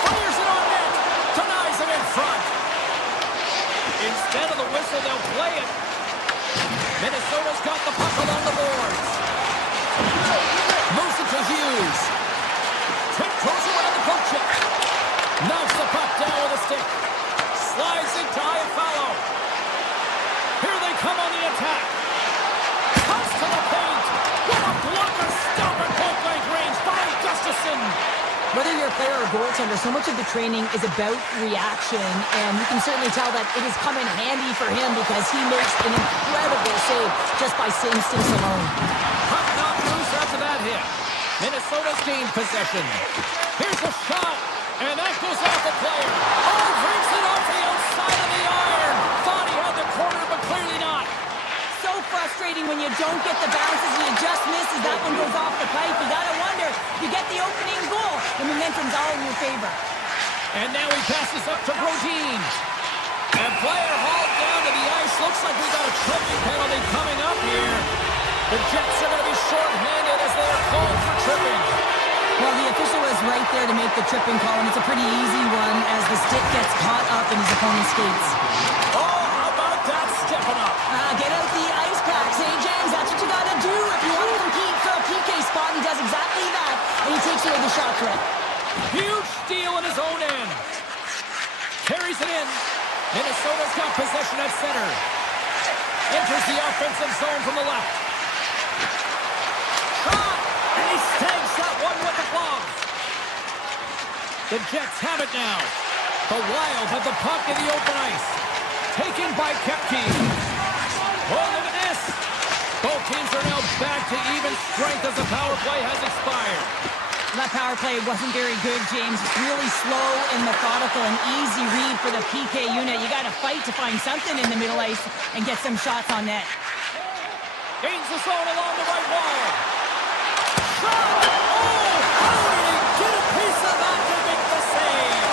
Fires it on net. Denies it in front. Instead of the whistle, they'll play it. Minnesota's got the puck along the boards. Moves it to Hughes. Tiptoes around the poke check. Knocks the puck down with a stick. Slides it to Iafallo. Here they come on the attack. Cuts to the paint. What a blocker stop at point-blank range by Gustafsson. Whether you're a player or goaltender, so much of the training is about reaction, and you can certainly tell that it has come in handy for him because he makes an incredible save just by instincts alone. Puck not loose after that hit. Minnesota's gained possession. Here's a shot, and that goes off the player. Oh, brings it off the outside of the iron. Thought he had the corner, but clearly not. So frustrating when you don't get the bounces and you just misses. That one goes off the pipe. You gotta wonder, you get the opening goal. The momentum's all in your favor. And now he passes up to Brodin. And player hauled down to the ice. Looks like we got a tripping penalty coming up here. The Jets are going to be short-handed as they are called for tripping. Well, the official was right there to make the tripping call, and it's a pretty easy one as the stick gets caught up in his opponent's skates. Oh, how about that stepping up? Get out the ice packs, hey, James. That's what you gotta do if you want to compete for a PK spot. He does exactly that, and he takes away the shot threat. Huge steal in his own end. Carries it in. Minnesota's got possession at center. Enters the offensive zone from the left. Shot! And he snags that one with the glove. The Jets have it now. The Wild have the puck in the open ice. Taken by Kepke. Oh, look at this. Both teams are now back to even strength as the power play has expired. That power play wasn't very good, James. It's really slow and methodical, an easy read for the PK unit. You got to fight to find something in the middle ice and get some shots on net. Gains the zone along the right wall. Shot! Oh! How did he get a piece of that to make the save?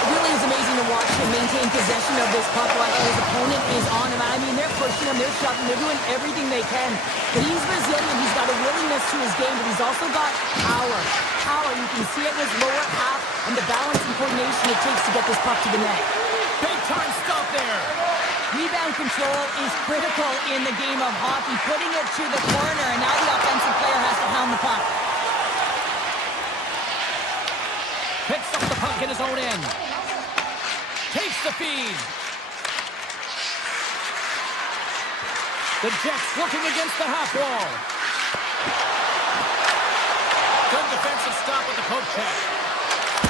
It really is amazing to watch him maintain possession of this puck while his opponent is on him. I mean, they're pushing him, they're up, and they're doing everything they can. But he's resilient. He's got a willingness to his game, but he's also got power. Power, you can see it in his lower half and the balance and coordination it takes to get this puck to the net. Big time stop there. Rebound control is critical in the game of hockey, putting it to the corner, and now the offensive player has to hound the puck. Picks up the puck in his own end. Takes the feed. The Jets looking against the half wall. Good defensive stop with the poke check.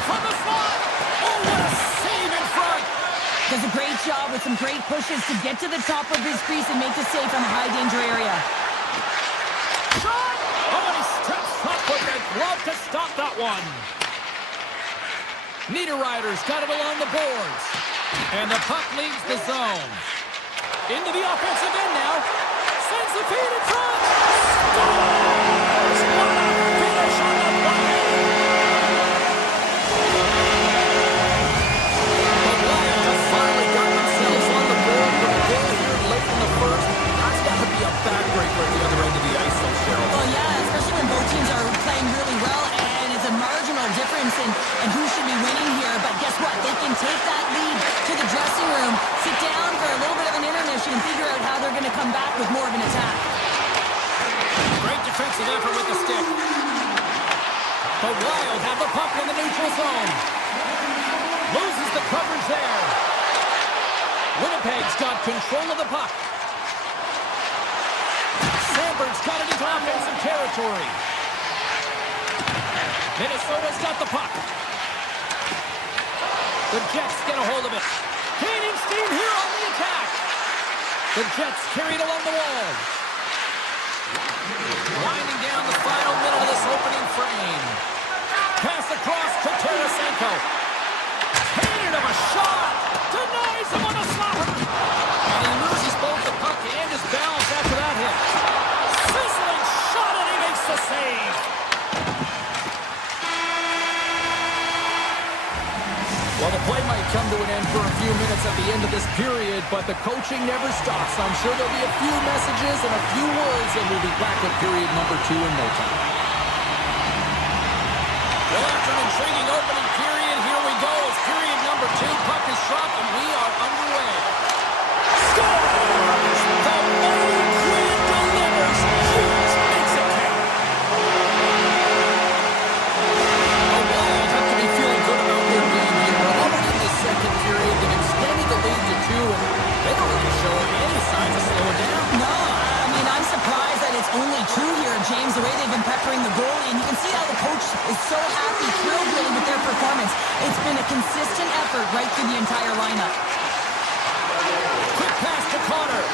From the slot. Oh, what a save in front. Does a great job with some great pushes to get to the top of his crease and make the save from a high danger area. Shot. Oh, and he steps up with a glove to stop that one. Niederreiter's got it along the boards. And the puck leaves the zone. Into the offensive end now. Sends the feed in front. Scores! What a finish on the play! The Lions have finally got themselves on the board with a goal here late in the first. That's got to be a backbreaker at the other end of the ice, though, Cheryl. Well, yeah, especially when both teams are playing really well, and it's a marginal difference in who should be winning here. But guess what? They can take that lead to the dressing room, sit down for a little bit of an intermission, and figure out how they're going to come back with more of an attack. Great defensive effort with the stick. The Wild have the puck in the neutral zone. Loses the coverage there. Winnipeg's got control of the puck. Sandberg's got it into offensive territory. Minnesota's got the puck. The Jets get a hold of it. Gaining steam here on the attack. The Jets carried along the wall. Winding down the final minute of this opening frame. Pass across to Tarasenko. Hated him a shot. Denies him on a slapper. And he loses both the puck and his balance after that hit. Sizzling shot and he makes the save. Well, the play might come to an end for a few minutes at the end of this period, but the coaching never stops. I'm sure there'll be a few messages and a few words, and we'll be back with period number 2 in no time. Well, after an intriguing opening period, here we go. It's period number 2. Puck is dropped, and we are underway. Scores! The Maine Queen delivers. Hughes makes it count. The Wild have to be feeling good about their game here. We're already in the second period. They've extended the lead to 2, and they don't really show any signs of slowing down. No, I mean, I'm surprised that it's only 2 here, James, the way they've been peppering the goalie. And you can see how the coach is so happy, thrilled really with their performance. It's been a consistent effort right through the entire lineup. Quick pass to Connor.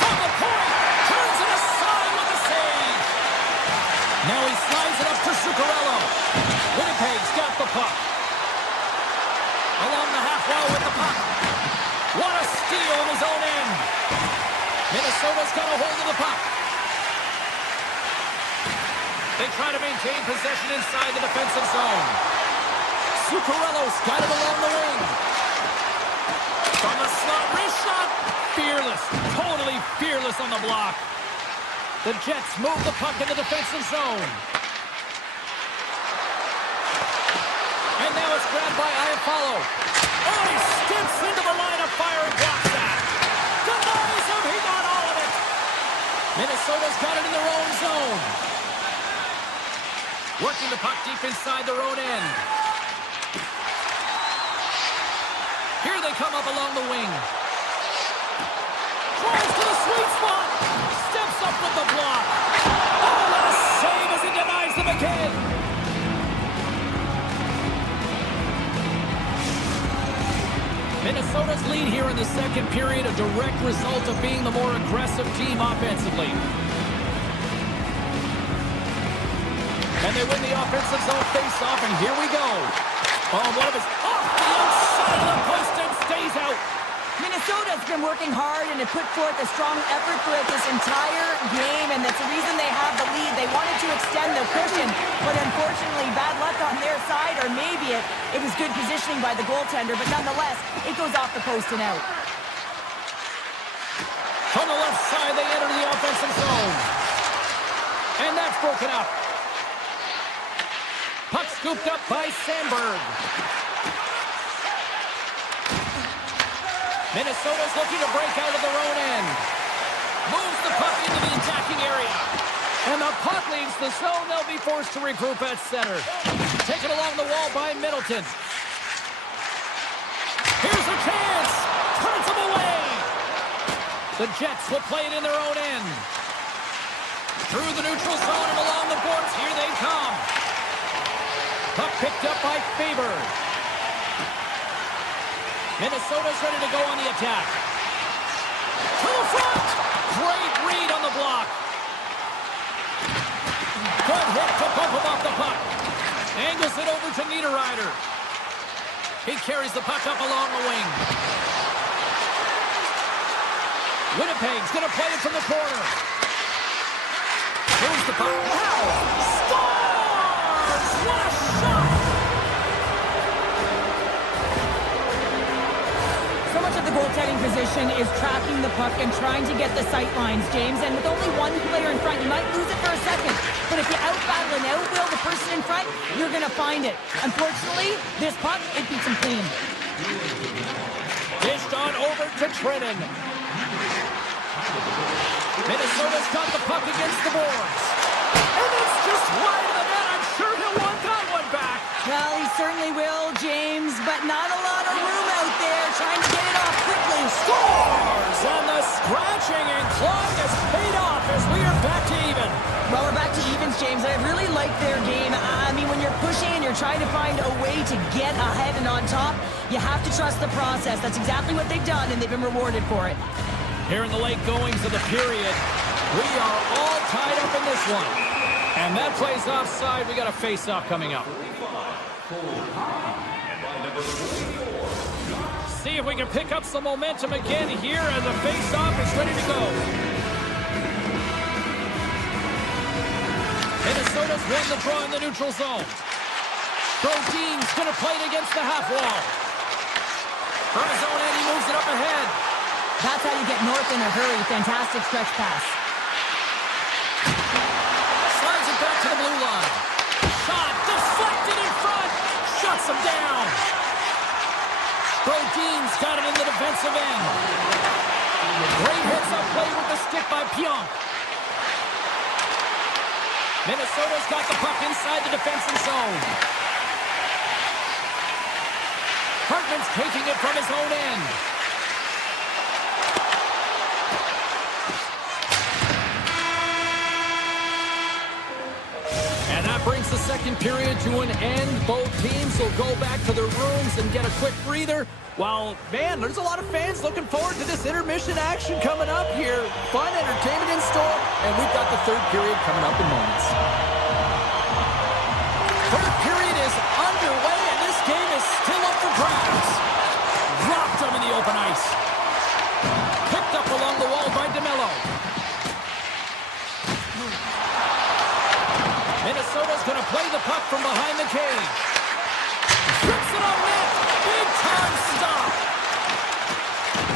From the point, turns it aside with the save. Now he slides it up to Zuccarello. Winnipeg's got the puck. Along the half wall with the puck. What a steal in his own end. Minnesota's got a hold of the puck. They try to maintain possession inside the defensive zone. Zuccarello's got it along the wing. From the slot, wrist shot. Fearless, totally fearless on the block. The Jets move the puck in the defensive zone. And now it's grabbed by Iafallo. Oh, he steps into the line of fire and blocks that. Denies him, he got all of it. Minnesota's got it in their own zone. Working the puck deep inside their own end. Here they come up along the wing. Drives to the sweet spot. Steps up with the block. Oh, what a save as he denies them again. Minnesota's lead here in the second period, a direct result of being the more aggressive team offensively. And they win the offensive zone face-off, and here we go. Oh, one of his off the outside of the post and stays out. Minnesota's been working hard and have put forth a strong effort throughout this entire game, and that's the reason they have the lead. They wanted to extend their cushion, but unfortunately, bad luck on their side, or maybe it was good positioning by the goaltender, but nonetheless, it goes off the post and out. And that's broken up. Puck scooped up by Sandberg. Minnesota's looking to break out of their own end. Moves the puck into the attacking area. And the puck leaves the zone. They'll be forced to regroup at center. Taken along the wall by Middleton. Here's a chance. Turns them away. The Jets will play it in their own end. Through the neutral zone and along the boards. Here they come. Puck picked up by Faber. Minnesota's ready to go on the attack. To the front. Great read on the block. Good hit to bump him off the puck. Angles it over to Niederreiter. He carries the puck up along the wing. Winnipeg's going to play it from the corner. Moves the puck. Wow! Scores! What a shot! So much of the goaltending position is tracking the puck and trying to get the sight lines, James. And with only one player in front, you might lose it for a second. But if you out-battle and out-will the person in front, you're going to find it. Unfortunately, this puck, it beats him clean. Dished on over to Trenton. Minnesota's got the puck against the boards. And it's just wide of the net. I'm sure he'll want that one back. Well, he certainly will, James, but not a lot of room out there trying to get it off quickly. Scores! And the scratching and clawing has paid off as we are back to even. Well, we're back to evens, James. I really like their game. I mean, when you're pushing and you're trying to find a way to get ahead and on top, you have to trust the process. That's exactly what they've done, and they've been rewarded for it. Here in the late goings of the period, we are all tied up in this one. And that plays offside. We got a face-off coming up. See if we can pick up some momentum again here as the face-off is ready to go. Minnesota's won the draw in the neutral zone. Brodin's going to play it against the half wall. From his own end, he moves it up ahead. That's how you get north in a hurry. Fantastic stretch pass. Slides it back to the blue line. Shot deflected in front. Shuts him down. Brodin's got it in the defensive end. Great hits up play with the stick by Pionk. Minnesota's got the puck inside the defensive zone. Hartman's taking it from his own end. And that brings the second period to an end. Both teams will go back to their rooms and get a quick breather. Well, man, there's a lot of fans looking forward to this intermission action coming up here. Fun entertainment in store, and we've got the third period coming up in moments. Third period is underway, and this game is still up for grabs. Dropped him in the open ice. Picked up along the wall by DeMello. Minnesota's going to play the puck from behind the cage. Trips it on net. Big time stop.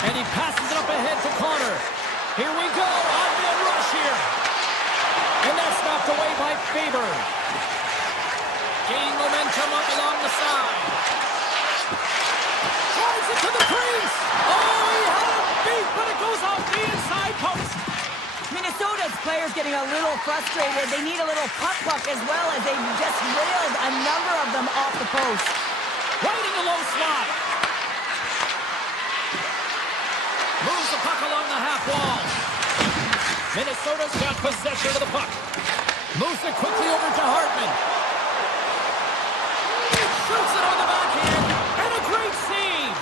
And he passes it up ahead to Connor. Here we go. On-man rush here. And that's knocked away by Faber. Gaining momentum up along the side. Drives it to the crease. Oh, he had it beat, but it goes off the inside post. Minnesota's players getting a little frustrated. They need a little puck as well as they just railed a number of them off the post. Right in the low slot. Moves the puck along the half wall. Minnesota's got possession of the puck. Moves it quickly over to Hartman. Shoots it on the backhand. And a great save.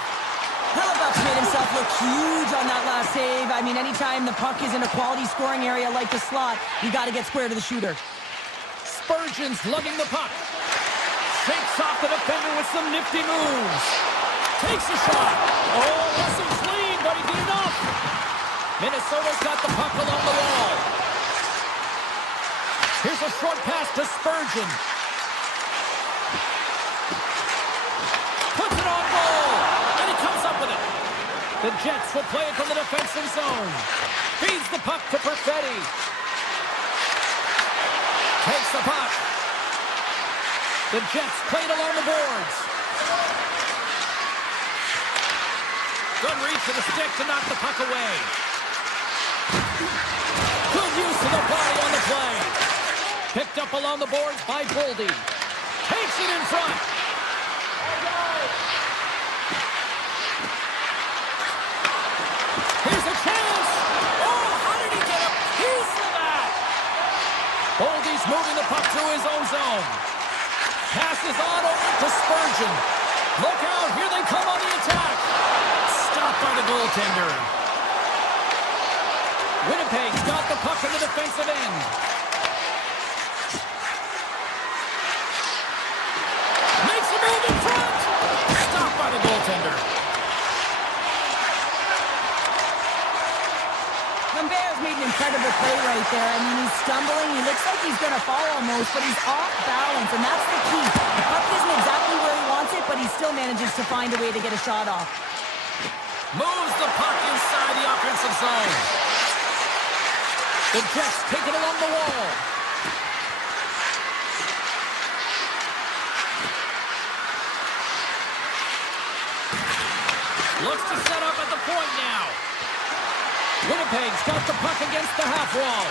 Hellebuck's made himself look huge on that last save. I mean, anytime the puck is in a quality scoring area like the slot, you got to get square to the shooter. Spurgeon's lugging the puck. Shakes off the defender with some nifty moves. Takes a shot. Oh, wasn't clean, but he did enough. Minnesota's got the puck along the wall. Here's a short pass to Spurgeon. Puts it on goal. And he comes up with it. The Jets will play it from the defensive zone. Feeds the puck to Perfetti. the puck. The Jets played along the boards. Good reach to the stick to knock the puck away. Good use of the body on the play. Picked up along the boards by Boldy. Takes it in front. Here's a chance. Oh, how did he get a piece of that? Boldy's moving the puck through his own zone. Passes on over to Spurgeon. Look out, here they come on the attack. Stopped by the goaltender. Winnipeg's got the puck in the defensive end. Makes a move in front. Stopped by the goaltender. The Bears made an incredible play right there. I mean, he's stumbling. He looks like he's going to fall almost, but he's off balance, and that's the key. The puck isn't exactly where he wants it, but he still manages to find a way to get a shot off. Moves the puck inside the offensive zone. The Jets take it along the wall. Looks to set up at the point now. Winnipeg's got the puck against the half wall.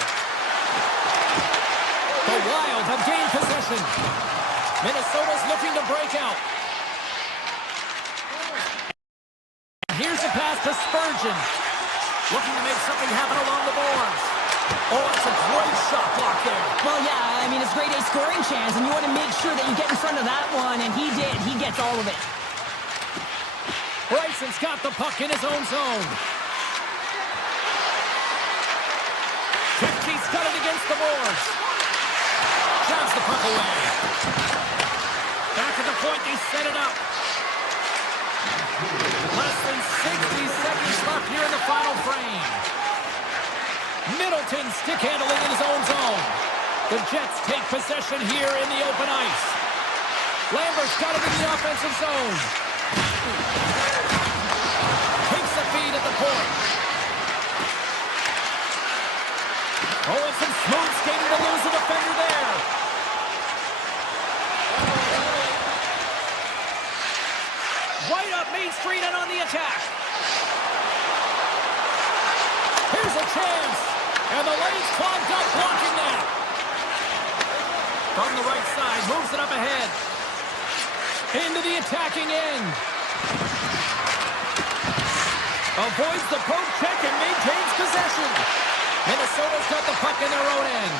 The Wild have gained possession. Minnesota's looking to break out. Here's a pass to Spurgeon. Looking to make something happen along the boards. Oh, it's a great shot block there. Well, yeah, I mean, it's grade A scoring chance, and you want to make sure that you get in front of that one, and he did. He gets all of it. Bryson's got the puck in his own zone. Kripke's got it against the boards. Shoves the puck away. Back at the point, they set it up. Less than 60 seconds left here in the final frame. Middleton stick handling in his own zone. The Jets take possession here in the open ice. Lambert's got it in the offensive zone. Takes the feed at the point. Oh, and some smooth skating to lose a defender there. Right up Main Street and on the attack. Here's a chance. And the lane's clogged up, blocking that. From the right side, moves it up ahead. Into the attacking end. Avoids the poke check and maintains possession. Minnesota's got the puck in their own end.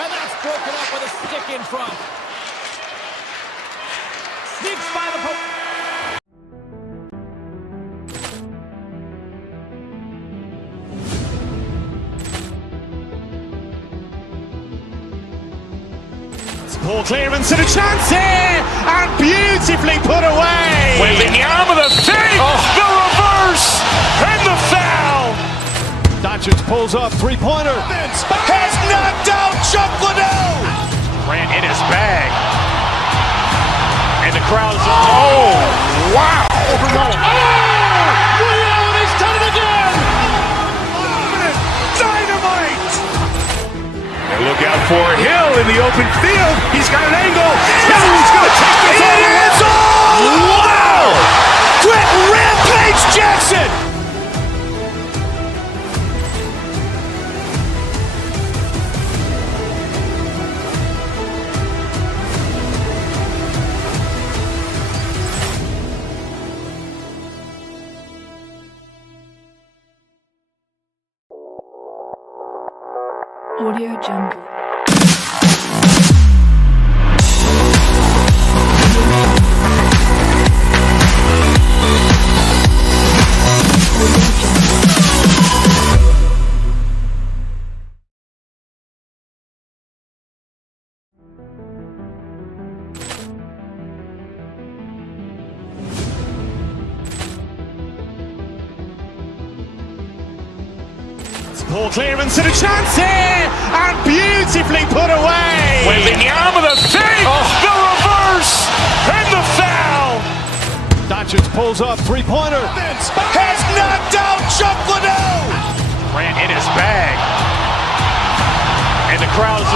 And that's broken up with a stick in front. Sneaks by the poke. Ball clearance and a chance here, and beautifully put away. Waving the arm of the fake, the reverse, and the foul. Doncic pulls up, three-pointer. Has knocked out Chuck Liddell. Ran in his bag. And the crowd is, oh, wow. William, he's done it again. Dynamite. And look out for Hill in the open field. He's got an angle. Hill's going to take this all the way. Wow. Quick Rampage Jackson. Audio Jungle. Ball clearance and a chance here, and beautifully put away. Waving the arm of the fake, the reverse, and the foul. Doncic pulls up, three-pointer. Has knocked out Chuck Liddell. Ran in his bag. And the crowd is,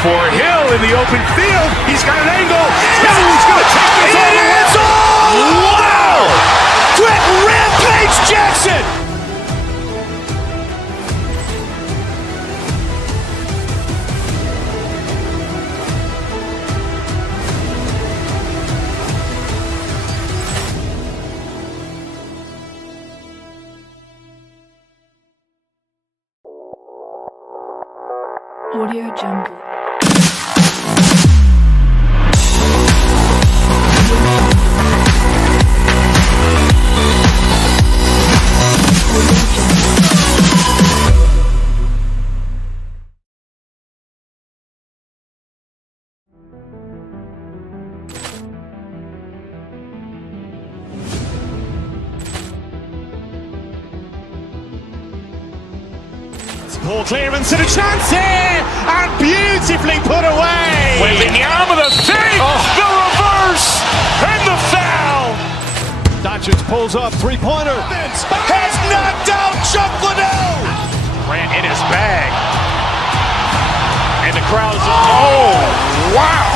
for Hill in the open field. He's got an angle. Hill is going to take this all the way. Wow! Quick rampage Jackson! Audio Jungle. Ball clearance and a chance here, and beautifully put away. Waving the arm of the fake, the reverse, and the foul. Doncic pulls up, three-pointer. Has knocked out Chuck Liddell. Grant in his bag. And the crowd is, oh, wow.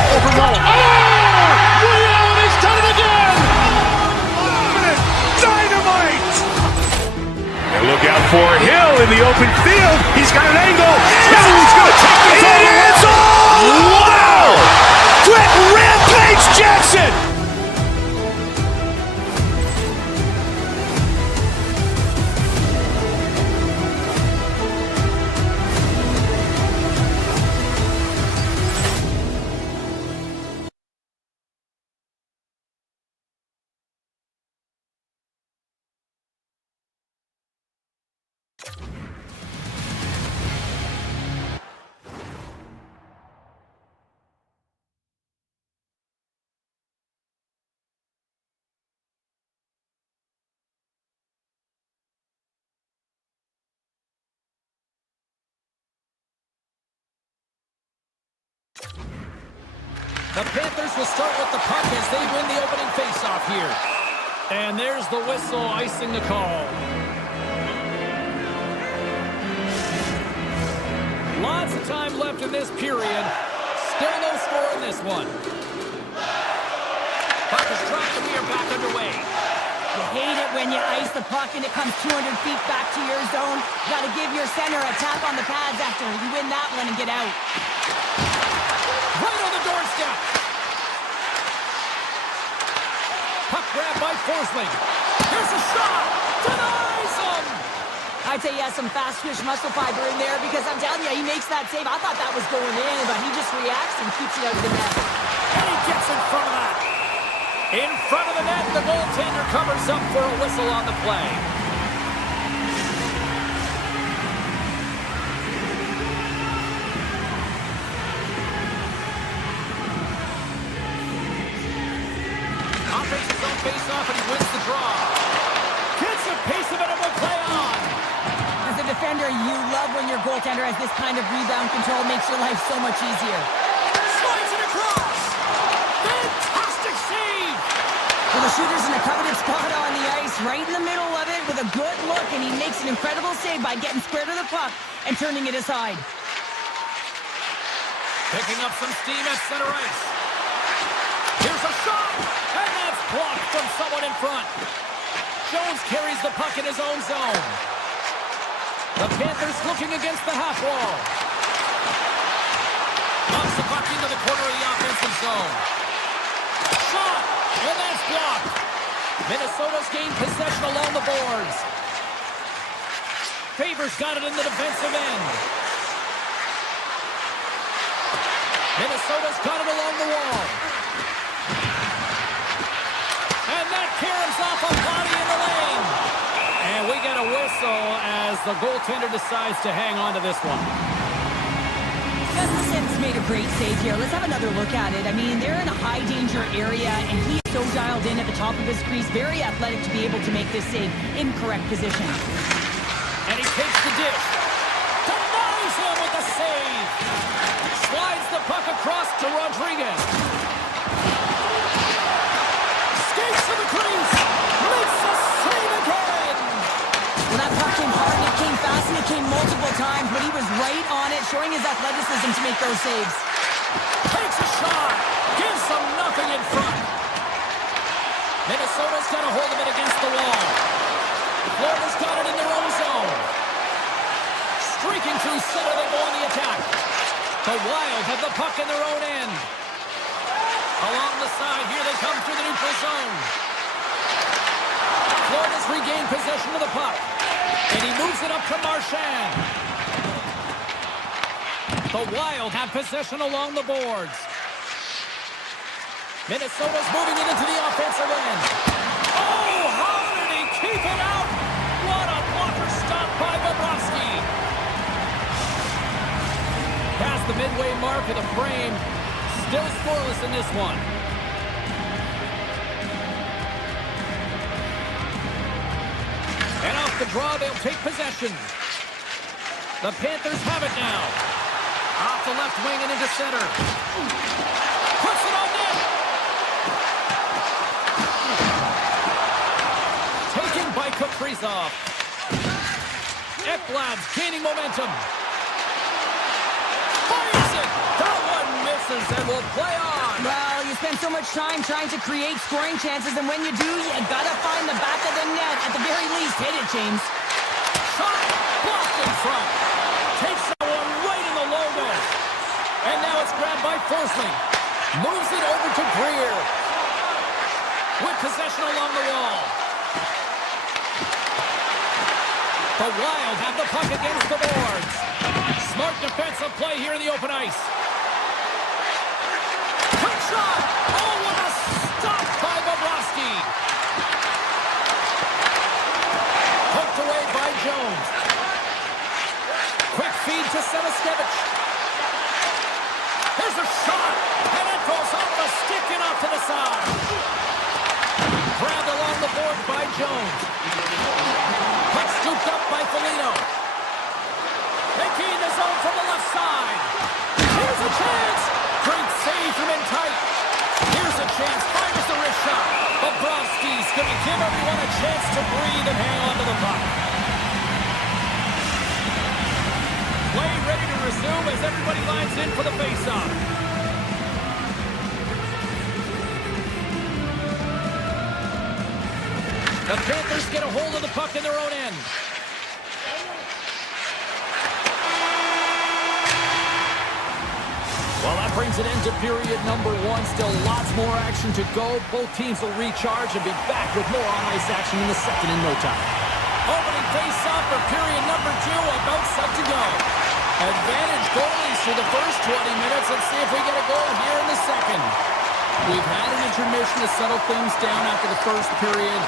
He's done it again! Dynamite! And look out for Hill in the open field. He's got an angle. Hill is going to take this all the way. Wow! Quick rampage Jackson! The Panthers will start with the puck as they win the opening faceoff here. And there's the whistle icing the call. Lots of time left in this period. Still no score in this one. Puck is dropped and we are back underway. You hate it when you ice the puck and it comes 200 feet back to your zone. You got to give your center a tap on the pads after you win that one and get out. Right on the doorstep. Puck grabbed by Forsling. Here's a shot. Denies him. I'd say he has some fast twitch muscle fiber in there because I'm telling you, he makes that save. I thought that was going in, but he just reacts and keeps it out of the net. And he gets in front of that. In front of the net, the goaltender covers up for a whistle on the play. Offense is on face-off and he wins the draw. Gets a piece of it and will play on. As a defender, you love when your goaltender has this kind of rebound control. Makes your life so much easier. Slides it across. Fantastic save. Well, the shooter's in a coveted spot on the ice, right in the middle of it with a good look, and he makes an incredible save by getting square to the puck and turning it aside. Picking up some steam at center ice. Here's a shot, and that's blocked from someone in front. Jones carries the puck in his own zone. The Panthers looking against the half wall. Knocks the puck into the corner of the offensive zone. Shot, and that's blocked. Minnesota's gained possession along the boards. Favors got it in the defensive end. Minnesota's got it along the wall. And that caroms off a body in the lane. And we get a whistle as the goaltender decides to hang on to this one. Gustafson's made a great save here. Let's have another look at it. I mean, they're in a high-danger area, and he's so dialed in at the top of his crease. Very athletic to be able to make this save in correct position. And he takes the dish. Denies him with the save. Slides the puck across to Rodriguez. Skates to the crease. Makes the save again. Well, that puck came hard, and it came fast, and it came multiple times, but he was right on it, showing his athleticism to make those saves. Takes a shot. Gives them nothing in front. Minnesota's got a hold of it against the wall. Florida's got it in their own zone. Streaking through center, they go on the attack. The Wild have the puck in their own end. Along the side, here they come through the neutral zone. Florida's regained possession of the puck. And he moves it up to Marchand. The Wild have possession along the boards. Minnesota's moving it into the offensive end. Oh, how did he keep it out? What a blocker stop by Bobrovsky. Past the midway mark of the frame. Still scoreless in this one. And off the draw, they'll take possession. The Panthers have it now. Off the left wing and into center. Puts it on net. Taken by Kaprizov. Ekblad's gaining momentum. Fires it. That one misses and will play on. Well, you spend so much time trying to create scoring chances, and when you do, you gotta find the back of the net. At the very least, hit it, James. Shot blocked in front. Takes that one right in the logo. And now it's grabbed by Forsling. Moves it over to Greer. With possession along the wall. The Wild have the puck against the boards. Smart defensive play here in the open ice. Quick shot! Oh, what a stop by Bobrovsky! Poked away by Jones. Quick feed to Semiskevich. There's a shot! And it goes off the stick and off to the side. Grabbed along the board by Jones. Puck scooped up by Foligno. They gain the zone from the left side. Here's a chance. Great save from in tight. Here's a chance. Fires the wrist shot. Bobrovsky's going to give everyone a chance to breathe and hang on to the puck. Play ready to resume as everybody lines in for the faceoff. The Panthers get a hold of the puck in their own end. Well, that brings an end to period number one. Still lots more action to go. Both teams will recharge and be back with more on-ice action in the second in no time. Opening face-off for period number two, about set to go. Advantage goalies through the first 20 minutes. Let's see if we get a goal here in the second. We've had an intermission to settle things down after the first period.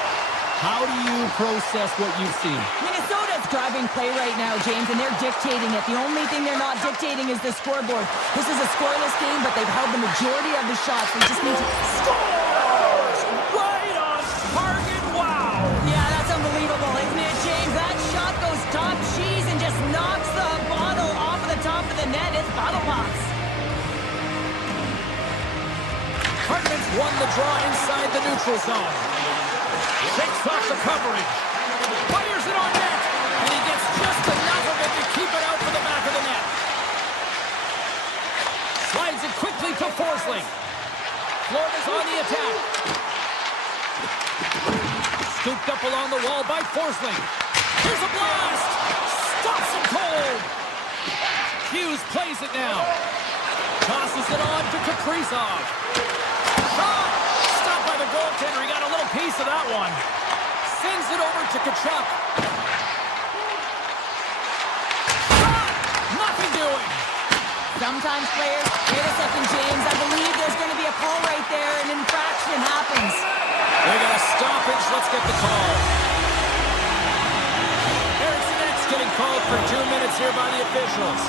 How do you process what you've seen? Minnesota's driving play right now, James, and they're dictating it. The only thing they're not dictating is the scoreboard. This is a scoreless game, but they've held the majority of the shots. They just need to... Scores! Right on target! Wow! Yeah, that's unbelievable, isn't it, James? That shot goes top cheese and just knocks the bottle off of the top of the net. It's bottle pops. Hartman's won the draw inside the neutral zone. Shakes off the coverage. Fires it on net. And he gets just enough of it to keep it out for the back of the net. Slides it quickly to Forsling. Florida's on the attack. Scooped up along the wall by Forsling. Here's a blast. Stops him cold. Hughes plays it now. Tosses it on to Kaprizov. Shot! Stopped by the goaltender. He got a little piece of that one. Sends it over to Tkachuk. Shot! Nothing doing. Sometimes players... Wait a second, James. I believe there's going to be a call right there. An infraction happens. They got a stoppage. Let's get the call. Erickson X getting called for 2 minutes here by the officials.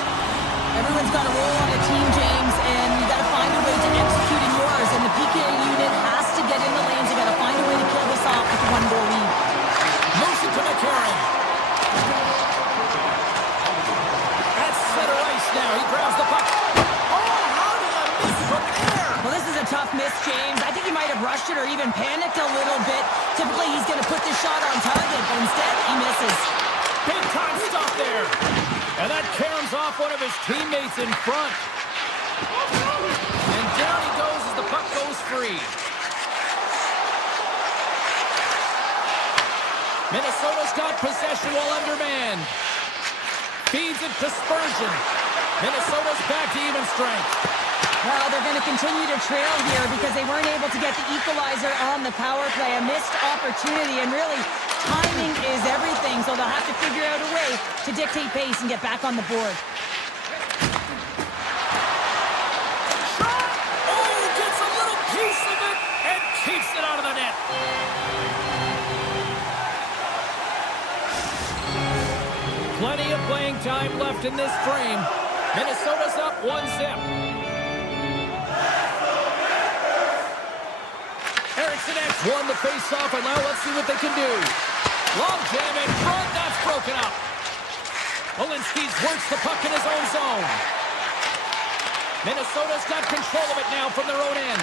Everyone's got a role on a team, James, and you got to find a way to execute in yours. And the PK unit has to get in the lanes. You got to find a way to kill this off with a 1-goal lead. Moves it to McCarron. That's center ice now. He grabs the puck. Oh, how did I miss from there? Well, this is a tough miss, James. I think he might have rushed it or even panicked a little bit. Typically, he's going to put this shot on target, but instead, he misses. Big time stop there. And that caroms off one of his teammates in front. And Down he goes as the puck goes free. Minnesota's got possession while undermanned. Feeds it to Spurgeon. Minnesota's back to even strength. Well, they're going to continue to trail here because they weren't able to get the equalizer on the power play. A missed opportunity, and really, timing is everything, so they'll have to figure out a way to dictate pace and get back on the board. Shot! Oh, gets a little piece of it and keeps it out of the net. Plenty of playing time left in this frame. Minnesota's up 1-0. Eriksson won the face-off, and now let's see what they can do. Long jam in front, that's broken up. Olinsky's works the puck in his own zone. Minnesota's got control of it now from their own end.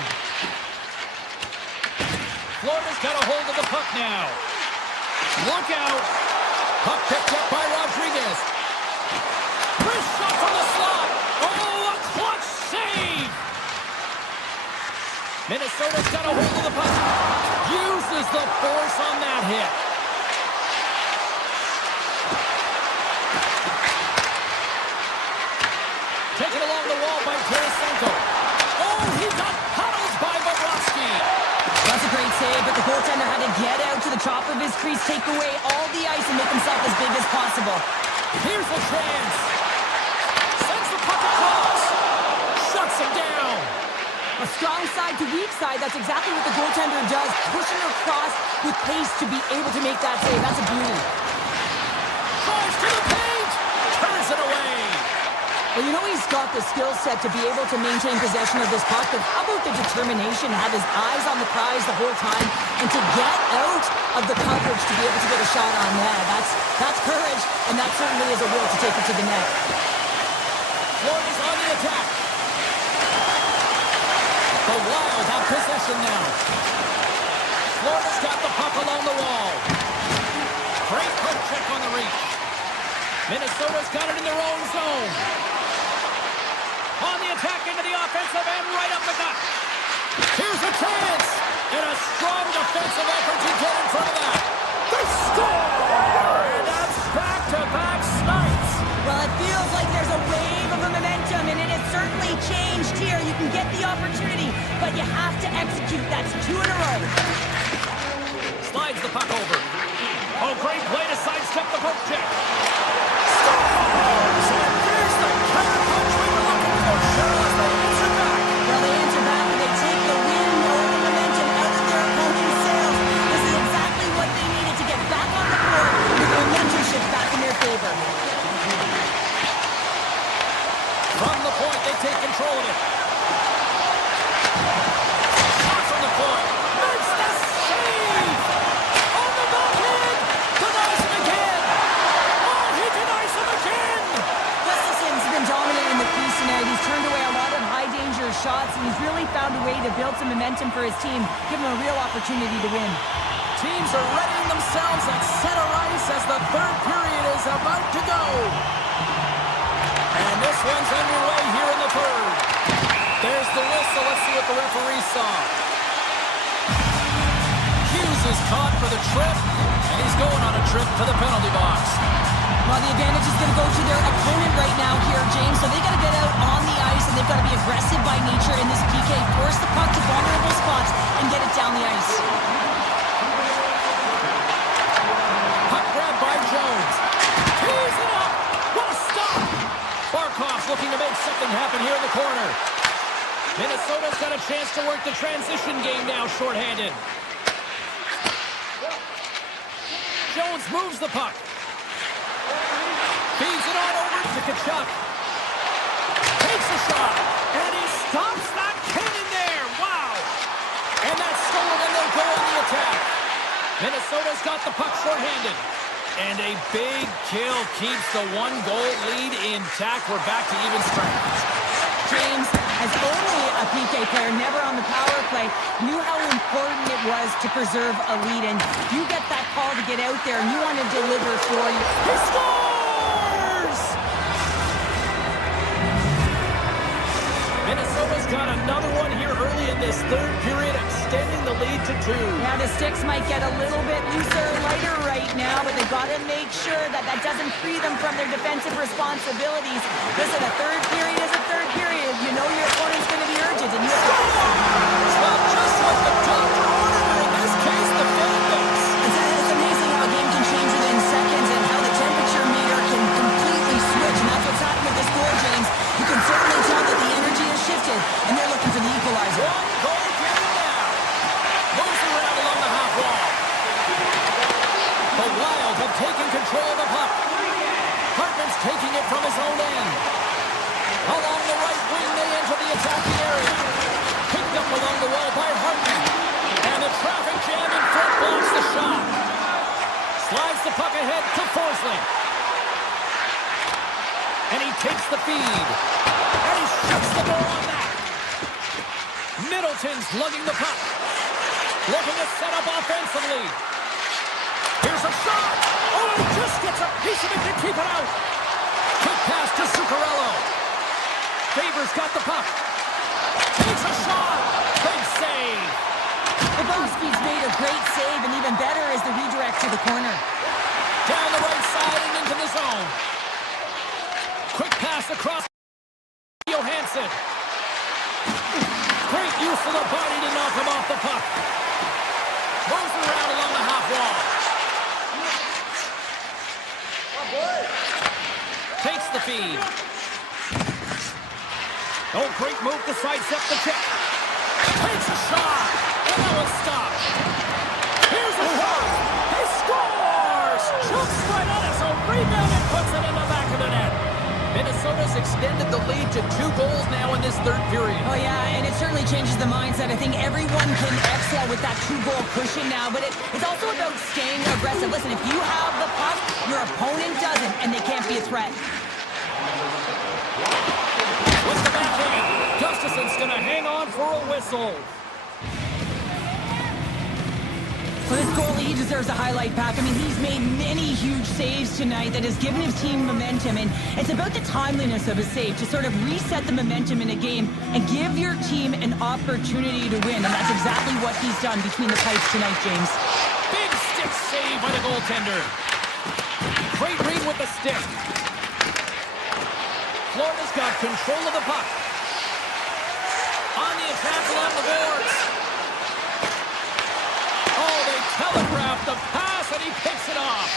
Florida's got a hold of the puck now. Look out. Puck picked up by Rodriguez. Wrist shot from the slot. Oh, a clutch save. Minnesota's got a hold of the puck. Uses the force on that hit. Taken along the wall by Tarasenko. Oh, he got huddled by Bobrovsky. That's a great save, but the goaltender had to get out to the top of his crease, take away all the ice, and make himself as big as possible. Here's the chance. Sends the puck across. Shuts him down. A strong side to weak side, that's exactly what the goaltender does, pushing across with pace to be able to make that save. That's a beauty. Drives to the paint. Turns it away. Well, you know he's got the skill set to be able to maintain possession of this puck, but how about the determination, have his eyes on the prize the whole time, and to get out of the coverage to be able to get a shot on net. That's courage, and that certainly is a will to take it to the net. Florida's on the attack. The Wild have possession now. Florida's got the puck along the wall. Great poke check on the reach. Minnesota's got it in their own zone. On the attack into the offensive end, right up the gut. Here's a chance. And a strong defensive effort to get in front of that. They score! And that's back-to-back snipes. Well, it feels like there's a wave of momentum, and it has certainly changed here. You can get the opportunity, but you have to execute. That's 2 in a row. Slides the puck over. Oh, great play to sidestep the poke check. Scores! And there's the counterpunch we were looking for. Cheryl, as they answer back. Well, they answer back and they take the wind or the momentum out of their opponent's sails. This is exactly what they needed to get back on the board with the momentum shift back in their favor. From the point, they take control of it. Shot from the point. Makes the save! On the backhand! Denies him again! Oh, he denies him again! Gustafson's been dominant in the crease tonight. He's turned away a lot of high-danger shots, and he's really found a way to build some momentum for his team, give him a real opportunity to win. Teams are readying themselves at center ice as the third period is about to go. And this one's underway here in the third. There's the whistle. Let's see what the referee saw. Hughes is caught for the trip, and he's going on a trip to the penalty box. Well, the advantage is going to go to their opponent right now here, James, so they got to get out on the ice, and they've got to be aggressive by nature in this PK, force the puck to vulnerable spots, and get it down the ice. Puck grab by Jones. Tees it up. What a stop. Barkov's looking to make something happen here in the corner. Minnesota's got a chance to work the transition game now, shorthanded. Jones moves the puck. Feeds it on over to Tkachuk. Takes a shot. And he stops that cannon there. Wow. And that's stolen, and they'll go on the attack. Minnesota's got the puck shorthanded. And a big kill keeps the one-goal lead intact. We're back to even strength. James, as only a PK player, never on the power play, knew how important it was to preserve a lead. And you get that call to get out there, and you want to deliver for you. He scores! Minnesota's Middleton's got another one here early in this third period, extending the lead to 2. Yeah, the sticks might get a little bit looser, lighter right now, but they've got to make sure that that doesn't free them from their defensive responsibilities. Listen, a third period is a third period. You know your opponent's going to be urgent, and you have to... Well, just what the doctor ordered, in this case, the fan base. It's amazing how a game can change within seconds and how the temperature meter can completely switch, and that's what's happened with this goal, James. You can certainly tell that the energy has shifted, and they're looking for the equalizer. One goal game now. Moves around along the half wall. The Wild have taken control of the puck. Hartman's taking it from his own end. Along the right wing, they enter the attacking area. Picked up along the wall by Hartman. And the traffic jam in front blocks the shot. Slides the puck ahead to Forsling. And he takes the feed. And he shuts the door on that. Middleton's lugging the puck. Looking to set up offensively. Here's a shot. Oh, he just gets a piece of it to keep it out. Quick pass to Zuccarello. Faber's got the puck. Takes a shot. Big save. Boski's made a great save, and even better is the redirect to the corner. Down the right side and into the zone. Quick pass across Johansson. Great use of the body to knock him off the puck. Moves around along the half wall. Takes the feed. Oh, great move to sidestep the kick. Takes a shot. And that was stopped. Here's a shot. He scores! Jumps right on it, so rebound and puts it in the back of the net. Minnesota's extended the lead to 2 goals now in this third period. Oh, yeah, and it certainly changes the mindset. I think everyone can exhale with that 2-goal cushion now, but it's also about staying aggressive. Listen, if you have the puck, your opponent doesn't, and they can't be a threat. With the backhand, Gustafson's going to hang on for a whistle. For this goalie, he deserves a highlight pack. I mean, he's made many huge saves tonight that has given his team momentum, and it's about the timeliness of his save to sort of reset the momentum in a game and give your team an opportunity to win, and that's exactly what he's done between the pipes tonight, James. Big stick save by the goaltender. Great read with the stick. Florida's got control of the puck. On the attack along the boards. Oh, they telegraph the pass, and he picks it off.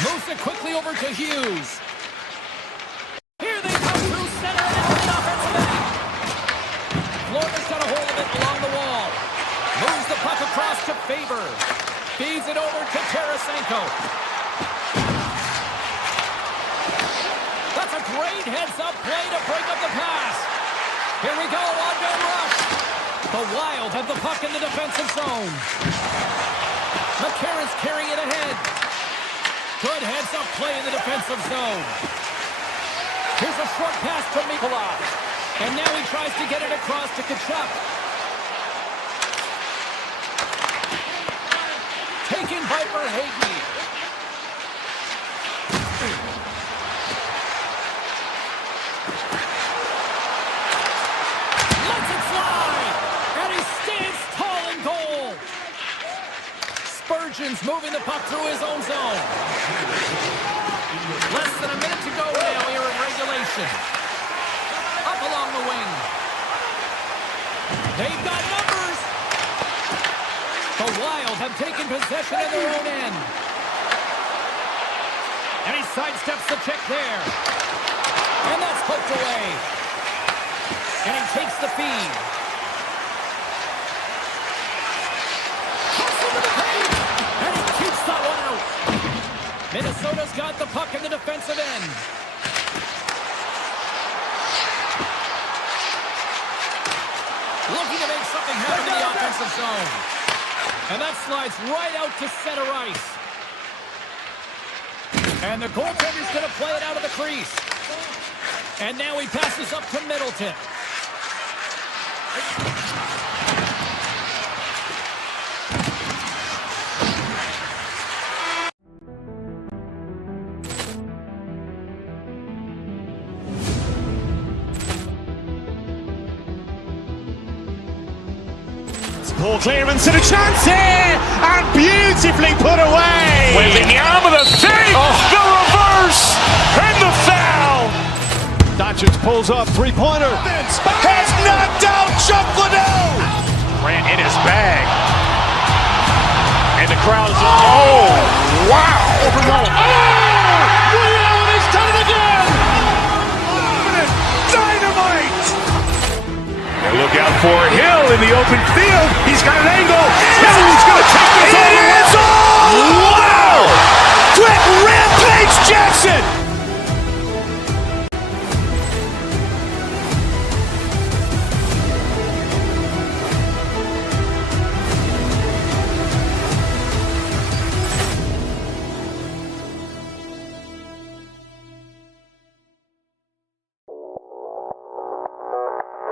Moves it quickly over to Hughes. Here they come through center and into the offensive end. Florida's got a hold of it along the wall. Moves the puck across to Faber. Feeds it over to Tarasenko. That's a great heads-up play to break up the pass. Here we go, on-man rush. The Wild have the puck in the defensive zone. McCarron's carrying it ahead. Good heads-up play in the defensive zone. Here's a short pass to Mikula. And now he tries to get it across to Tkachuk. Taken by Verhaeghe. Lets it fly! And he stands tall in goal. Spurgeon's moving the puck through his own zone. Less than a minute to go now here in regulation. Up along the wing. They've got numbers. The Wild have taken possession of their own end. And he sidesteps the check there. And that's poked away. And he takes the feed. Cuts into the paint. And he keeps that one out. Minnesota's got the puck in the defensive end. Looking to make something happen in the offensive zone. And that slides right out to center ice. And the goaltender's going to play it out of the crease. And now he passes up to Middleton. Ball clearance and a chance here, and beautifully put away. Waving the arm of the save, the reverse, and the foul. Doncic pulls up, three-pointer. Has knocked out Chuck Liddell. Grant in his bag. And the crowd is, oh, wow. Ray Allen has done it again. Dynamite. And look out for Hill in the open field. He's got an angle. Hill's going to take this all the way. Wow. Quick Rampage Jackson.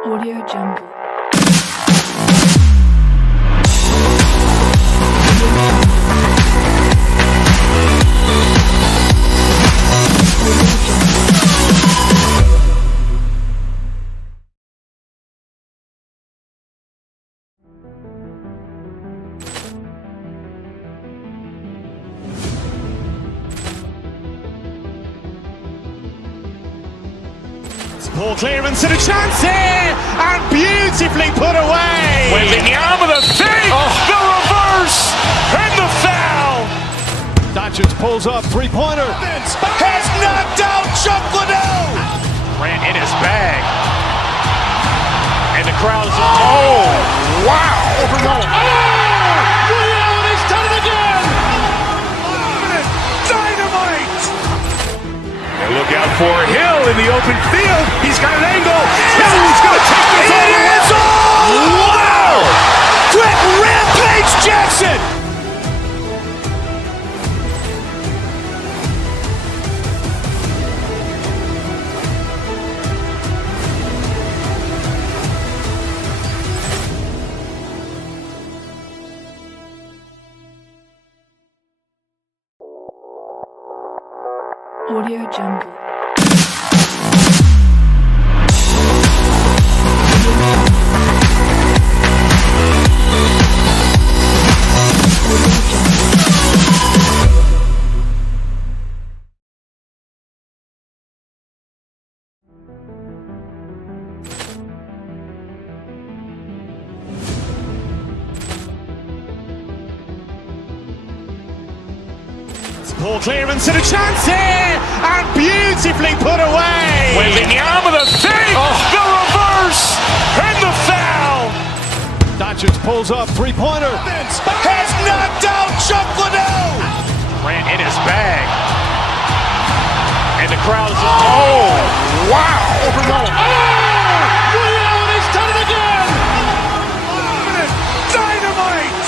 Audio Jungle. Ball clearance and a chance here, and beautifully put away. Waving the arm of the save, the reverse, and the foul. Doncic pulls up, three-pointer. Has knocked out Chuck Liddell. Grant in his bag. And the crowd is, oh, wow. Ray Allen has done it again. Dynamite. And look out for Hill in the open field. He's got an angle. Hill's going to take this all the way. Wow. Quick Rampage Jackson. Audio Jungle. Ball clearance and a chance here, and beautifully put away. Waving the arm of the save, the reverse, and the foul. Doncic pulls up, three-pointer. Has knocked out Chuck Liddell. Grant in his bag. And the crowd is, oh, wow. Ray Allen has done it again. Dynamite.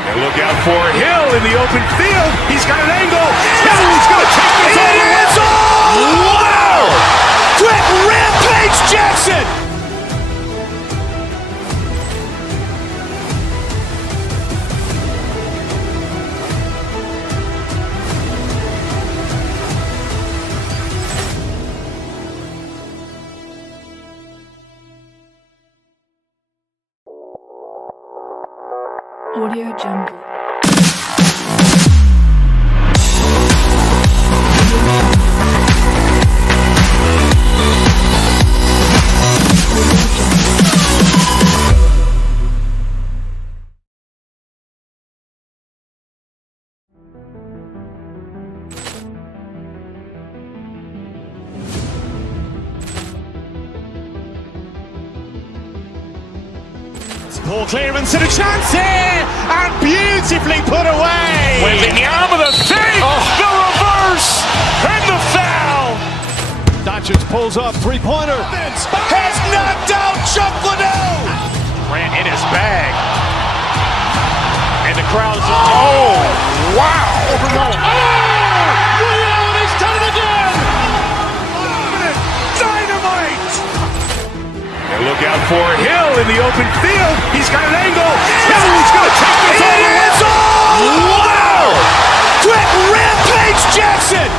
And look out for Hill in the open field. He's got an angle. Hill's going to take this all the way. Wow. Quick Rampage Jackson. Audio Jungle. Ball clearance and a chance here, and beautifully put away. Waving the arm of the save, the reverse, and the foul. Doncic pulls up, three-pointer. Has knocked out Chuck Liddell. Grant in his bag. And the crowd is, oh, wow. Ray Allen has done it again. Dynamite. And look out for Hill in the open field. He's got an angle. Hill's going to take this all the way. Wow. Quick Rampage Jackson.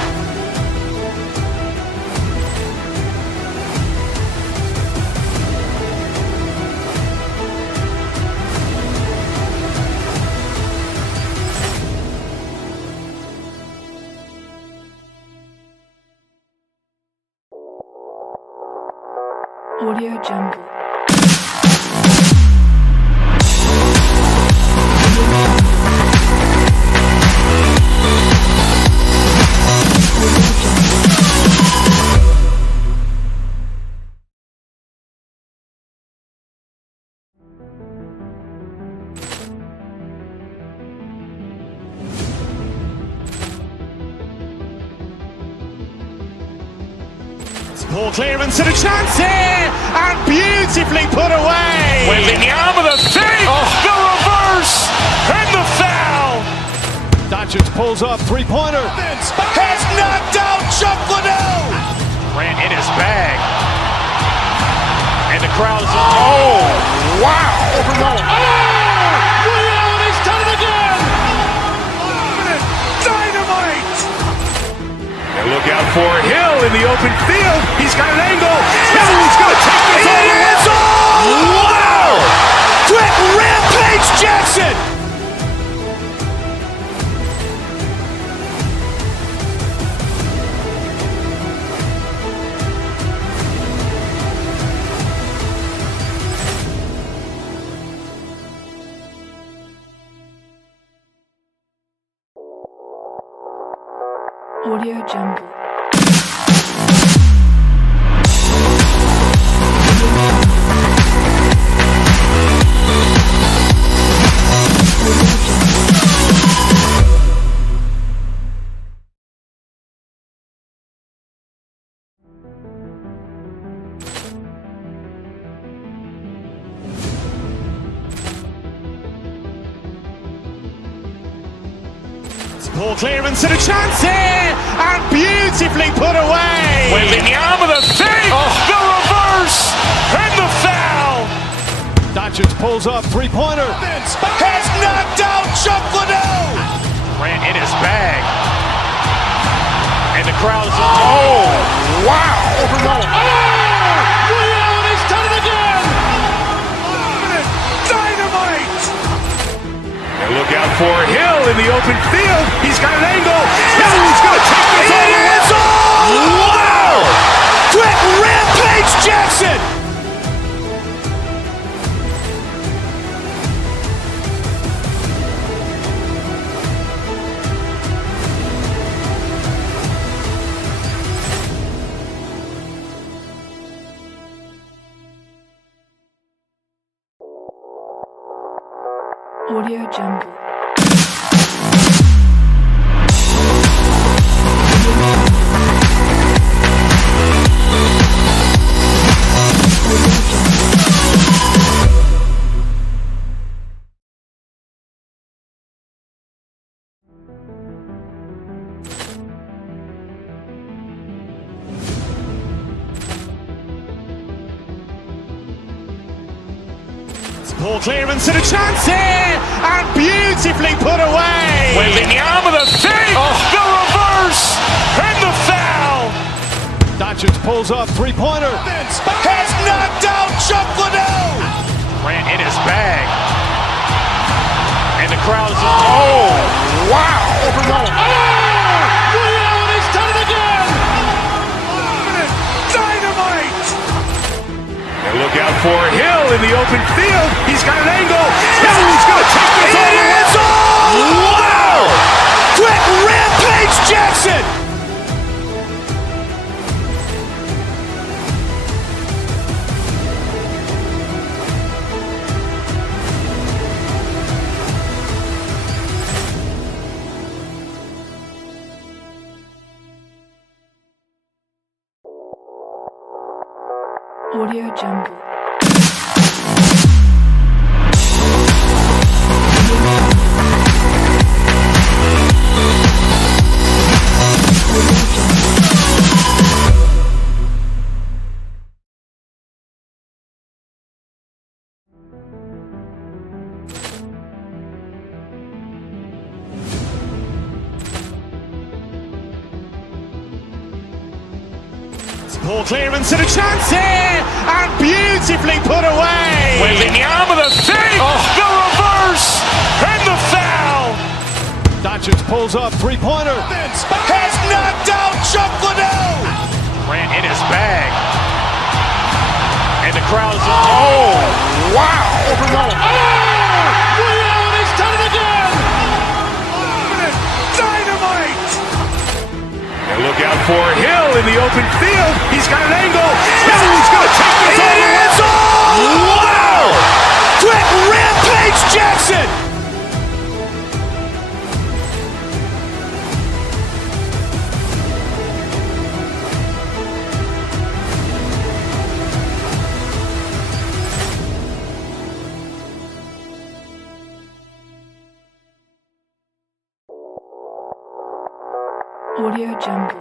Ball clearance and a chance here, and beautifully put away. Waving the arm of the fake, the reverse, and the foul. Doncic pulls up, three-pointer. Has knocked out Chuck Liddell. Grant in his bag. And the crowd is, oh, wow. Ray Allen has done it again. Dynamite. And look out for Hill in the open field. He's got an angle. He's going to take this all the way. Wow. Quick rampage Jackson. Audio Jungle. Ball clearance and a chance here, and beautifully put away. Waving the arm of the fake, the reverse, and the foul. Doncic pulls up, three-pointer. Has knocked out Chuck Liddell. Grant in his bag. And the crowd is, oh, wow. Ray Allen has done it again. Dynamite. And look out for Hill in the open field. He's got an angle. He's going to take this all the way. Wow. Quick rampage Jackson. Audio Jungle. Ball clearance and a chance here, and beautifully put away. Waving the arm of the fake, the reverse, and the foul. Doncic pulls up, three-pointer. Has knocked out Chuck Liddell. Grant in his bag. And the crowd is, oh, wow. Ray Allen has done it again. Dynamite. And look out for Hill in the open field. He's got an angle. He's going to take this all the way. Wow. Quick rampage Jackson. Audio Jungle. Ball clearance and a chance here, and beautifully put away. Waving the arm of the fake, the reverse, and the foul. Doncic pulls up, three-pointer. Has knocked out Chuck Liddell. Grant in his bag. And the crowd is, oh, wow. Ray Allen has done it again. Dynamite. And look out for Hill in the open field. He's got an angle. He's going to take this all the way. Wow. Quick rampage Jackson. Audio Jungle.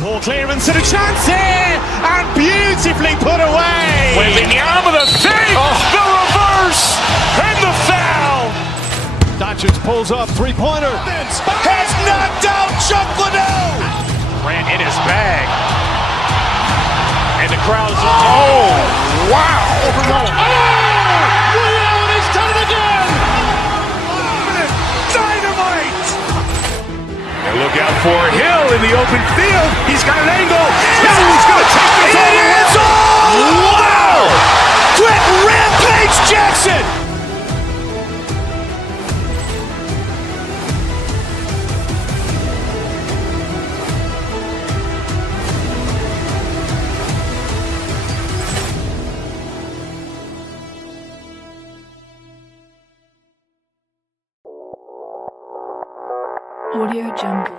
Ball clearance and a chance here, and beautifully put away. Waving the arm of the fake, the reverse, and the foul. Doncic pulls up, three-pointer. Has knocked out Chuck Liddell. Ran in his bag. And the crowd is, oh, wow. Ray Allen has done it again. Dynamite. And look out for Hill in the open field. He's got an angle. Hill is going to take this all the way. Wow. Quick Rampage Jackson. Audio Jungle.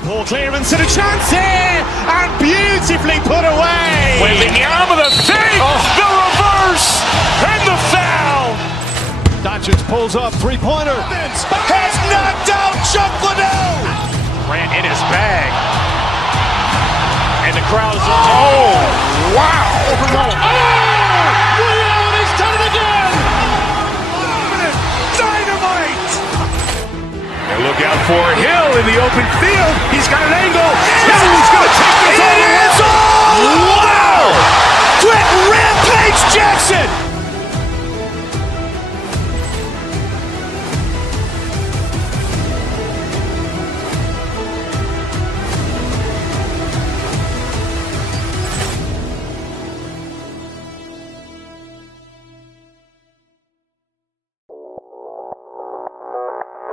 Ball clearance and a chance here, and beautifully put away. Waving the arm of the fake, the reverse, and the foul. Doncic pulls up, three-pointer. Has knocked out Chuck Liddell. Ran in his bag. And the crowd is, oh, wow. Ray Allen has done it again. Dynamite. And look out for Hill in the open field. He's got an angle. Hill is going to take this all the way. Wow. Quick Rampage Jackson.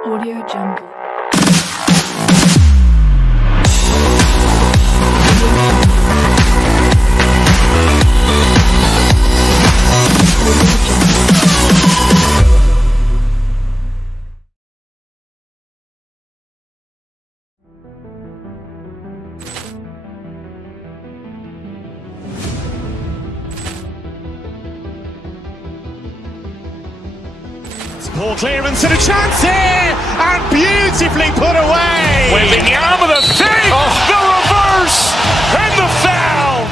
Audio Jungle. Ball clearance and a chance here, and beautifully put away. Waving the arm of the fake, the reverse, and the foul.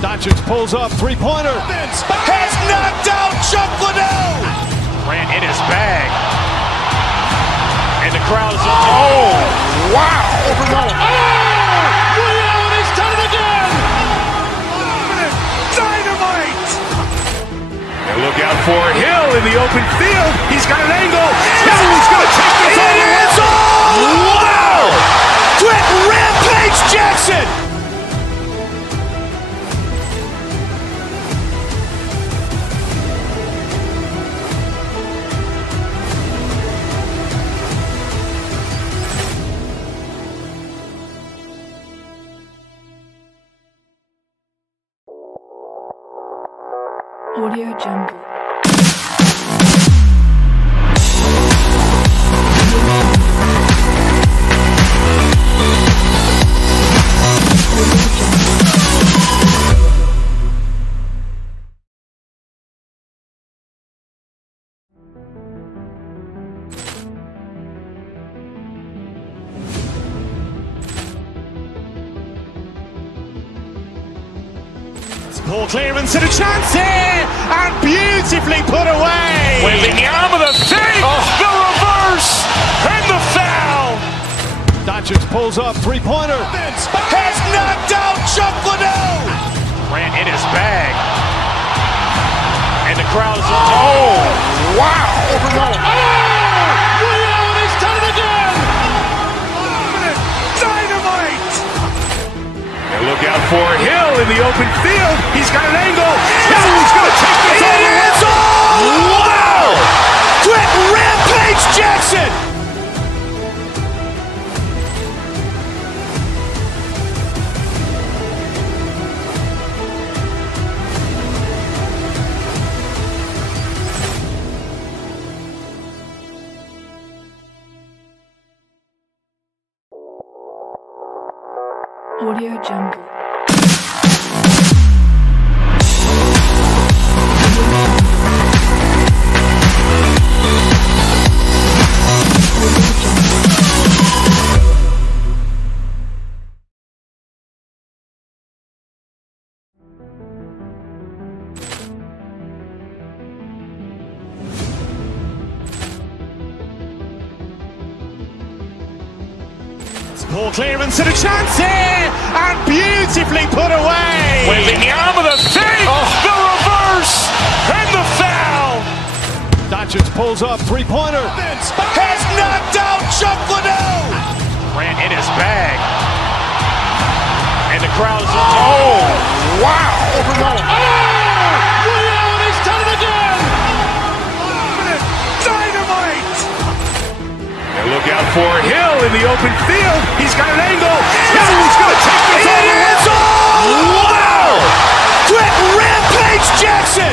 Doncic pulls up, three-pointer. Has knocked out Chuck Liddell. Ran in his bag. And the crowd is, oh, wow. Ray Allen has done it again. Dynamite. And look out for Hill in the open field. He's got an angle. Hill is going to take this all the way. Wow. Quick Rampage Jackson. Audio Jungle. Ball clearance and a chance here, and beautifully put away. Waving the arm of the fake, the reverse, and the foul. Doncic pulls up, three-pointer. Has knocked out Chuck Liddell. Ran in his bag. And the crowd is, oh, wow. Oh! Rio, and he's done it again! Dynamite! And look out for Hill in the open field. He's got an angle. Hill's going to take this all the way. wow! Quick rampage Jackson! Audio Jungle. Ball clearance and a chance here, and beautifully put away. Waving the arm of the fake, the reverse, and the foul. Doncic pulls up, three-pointer. Has knocked out Chuck Liddell. Grant in his bag. And the crowd is, oh, wow. Rio, and he's done it again! Dynamite! And look out for Hill in the open field. He's got an angle. Hill's going to take this all the way. Wow! Quick rampage Jackson!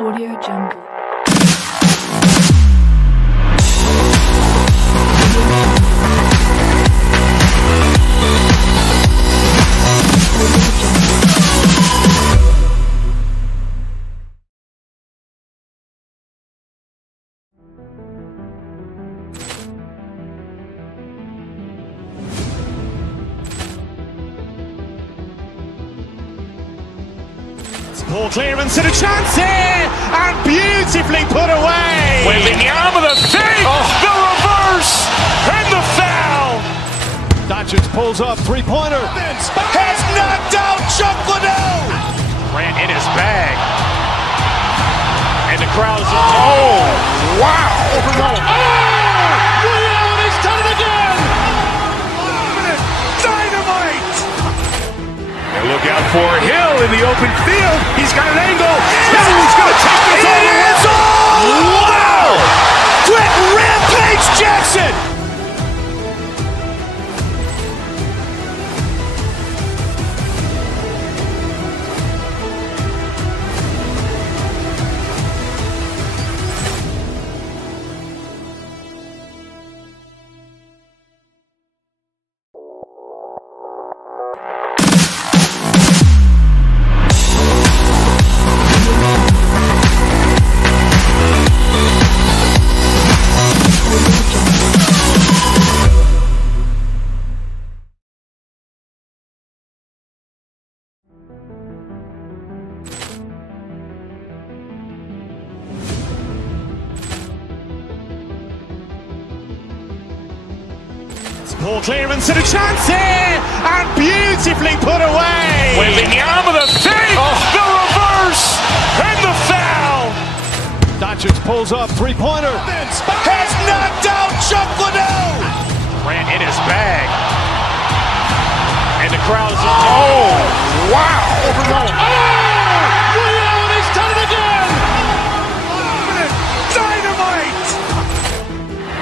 Audio Jungle. Ball clearance and a chance here, and beautifully put away. Waving the arm of the fake, the reverse, and the foul. Doncic pulls up, three-pointer. Has knocked out Chuck Liddell. Grant in his bag. And the crowd is, oh, wow. Rio, and he's done it again! Dynamite! And look out for Hill in the open field. He's got an angle. Hill's going to take this all the way. Wow! Quick rampage Jackson! Ball clearance and a chance here, and beautifully put away. Waving the arm of the fake, the reverse, and the foul. Doncic pulls up, three-pointer. Has knocked out Chuck Liddell. Grant in his bag. And the crowd is, oh, wow. Rio, and he's done it again! Dynamite!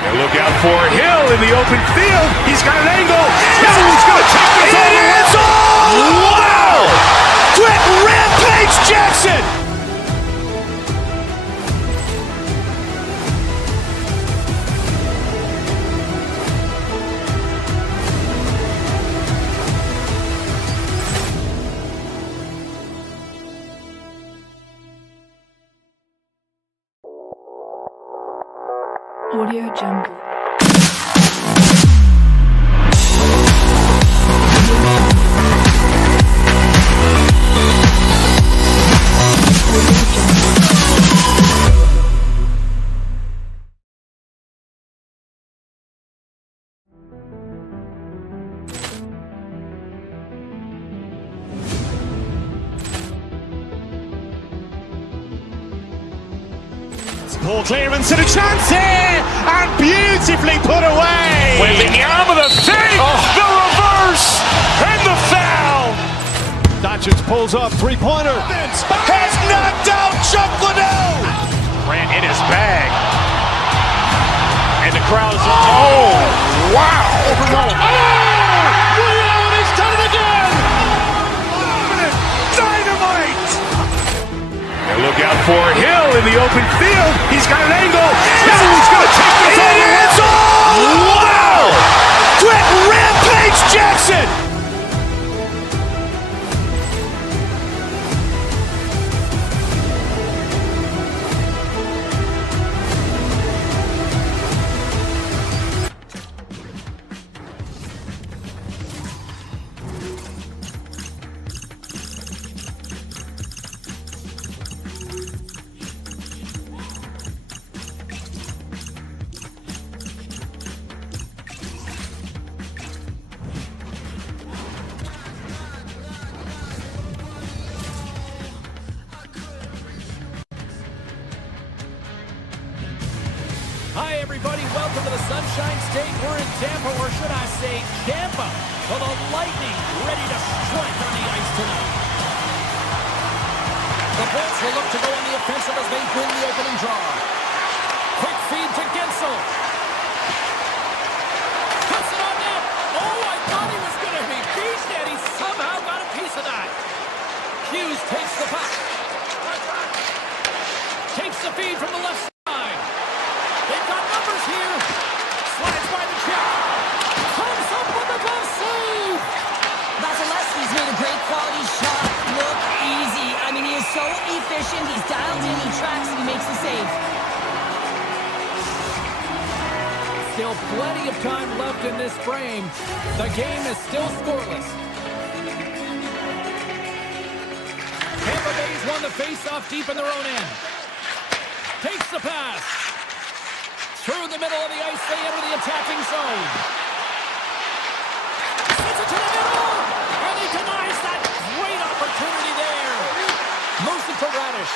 And look out for Hill in the open field. He's got an angle. Hill's going to take this all the way. Wow! Quick rampage Jackson! Audio Jungle. Ball clearance and a chance here, and beautifully put away. With the arm of the fake, the reverse, and the foul. Doncic pulls up, three-pointer. Has knocked out Chuck Liddell. Grant in his bag. And the crowd is, oh, wow. Ray Allen has done it again. Dynamite. And look out for Hill in the open field. He's got an angle. He's going to take this all the way. Wow. Quick rampage Jackson. Hi, everybody. Welcome to the Sunshine State. We're in Tampa, or should I say Tampa, for the Lightning ready to strike on the ice tonight. The Bolts will look to go on the offensive as they win the opening draw. Quick feed to Gensel. Cuts it on net. Oh, I thought he was going to be beaten, and he somehow got a piece of that. Hughes takes the puck. Takes the feed from the left side. They've got numbers here. Slides by the check. Comes up with the glove save. Vasilevsky's made a great quality shot look easy. I mean, he is so efficient. He's dialed in, he tracks, and he makes the save. Still plenty of time left in this frame. The game is still scoreless. Tampa Bay's won the face-off deep in their own end. Takes the pass. Through the middle of the ice, they enter the attacking zone. Sends it to the middle, and he denies that great opportunity there. Moves it to Radish.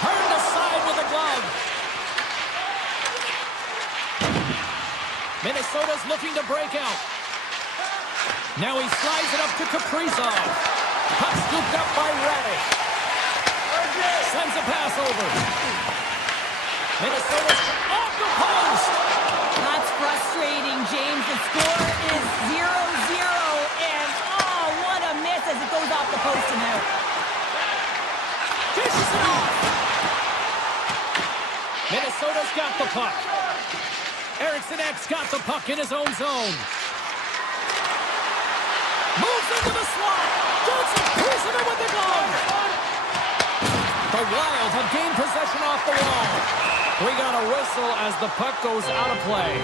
Turned aside with a glove. Minnesota's looking to break out. Now he slides it up to Kaprizov. Puck scooped up by Radish. Sends a pass over. Minnesota's off the post. That's frustrating, James. The score is 0-0, and oh, what a miss as it goes off the post and out. Dishes it off. Minnesota's got the puck. Eriksson Ek's got the puck in his own zone. Moves into the slot. Gets a piece of it with the glove. The Wild have gained possession off the wall. We got a whistle as the puck goes out of play.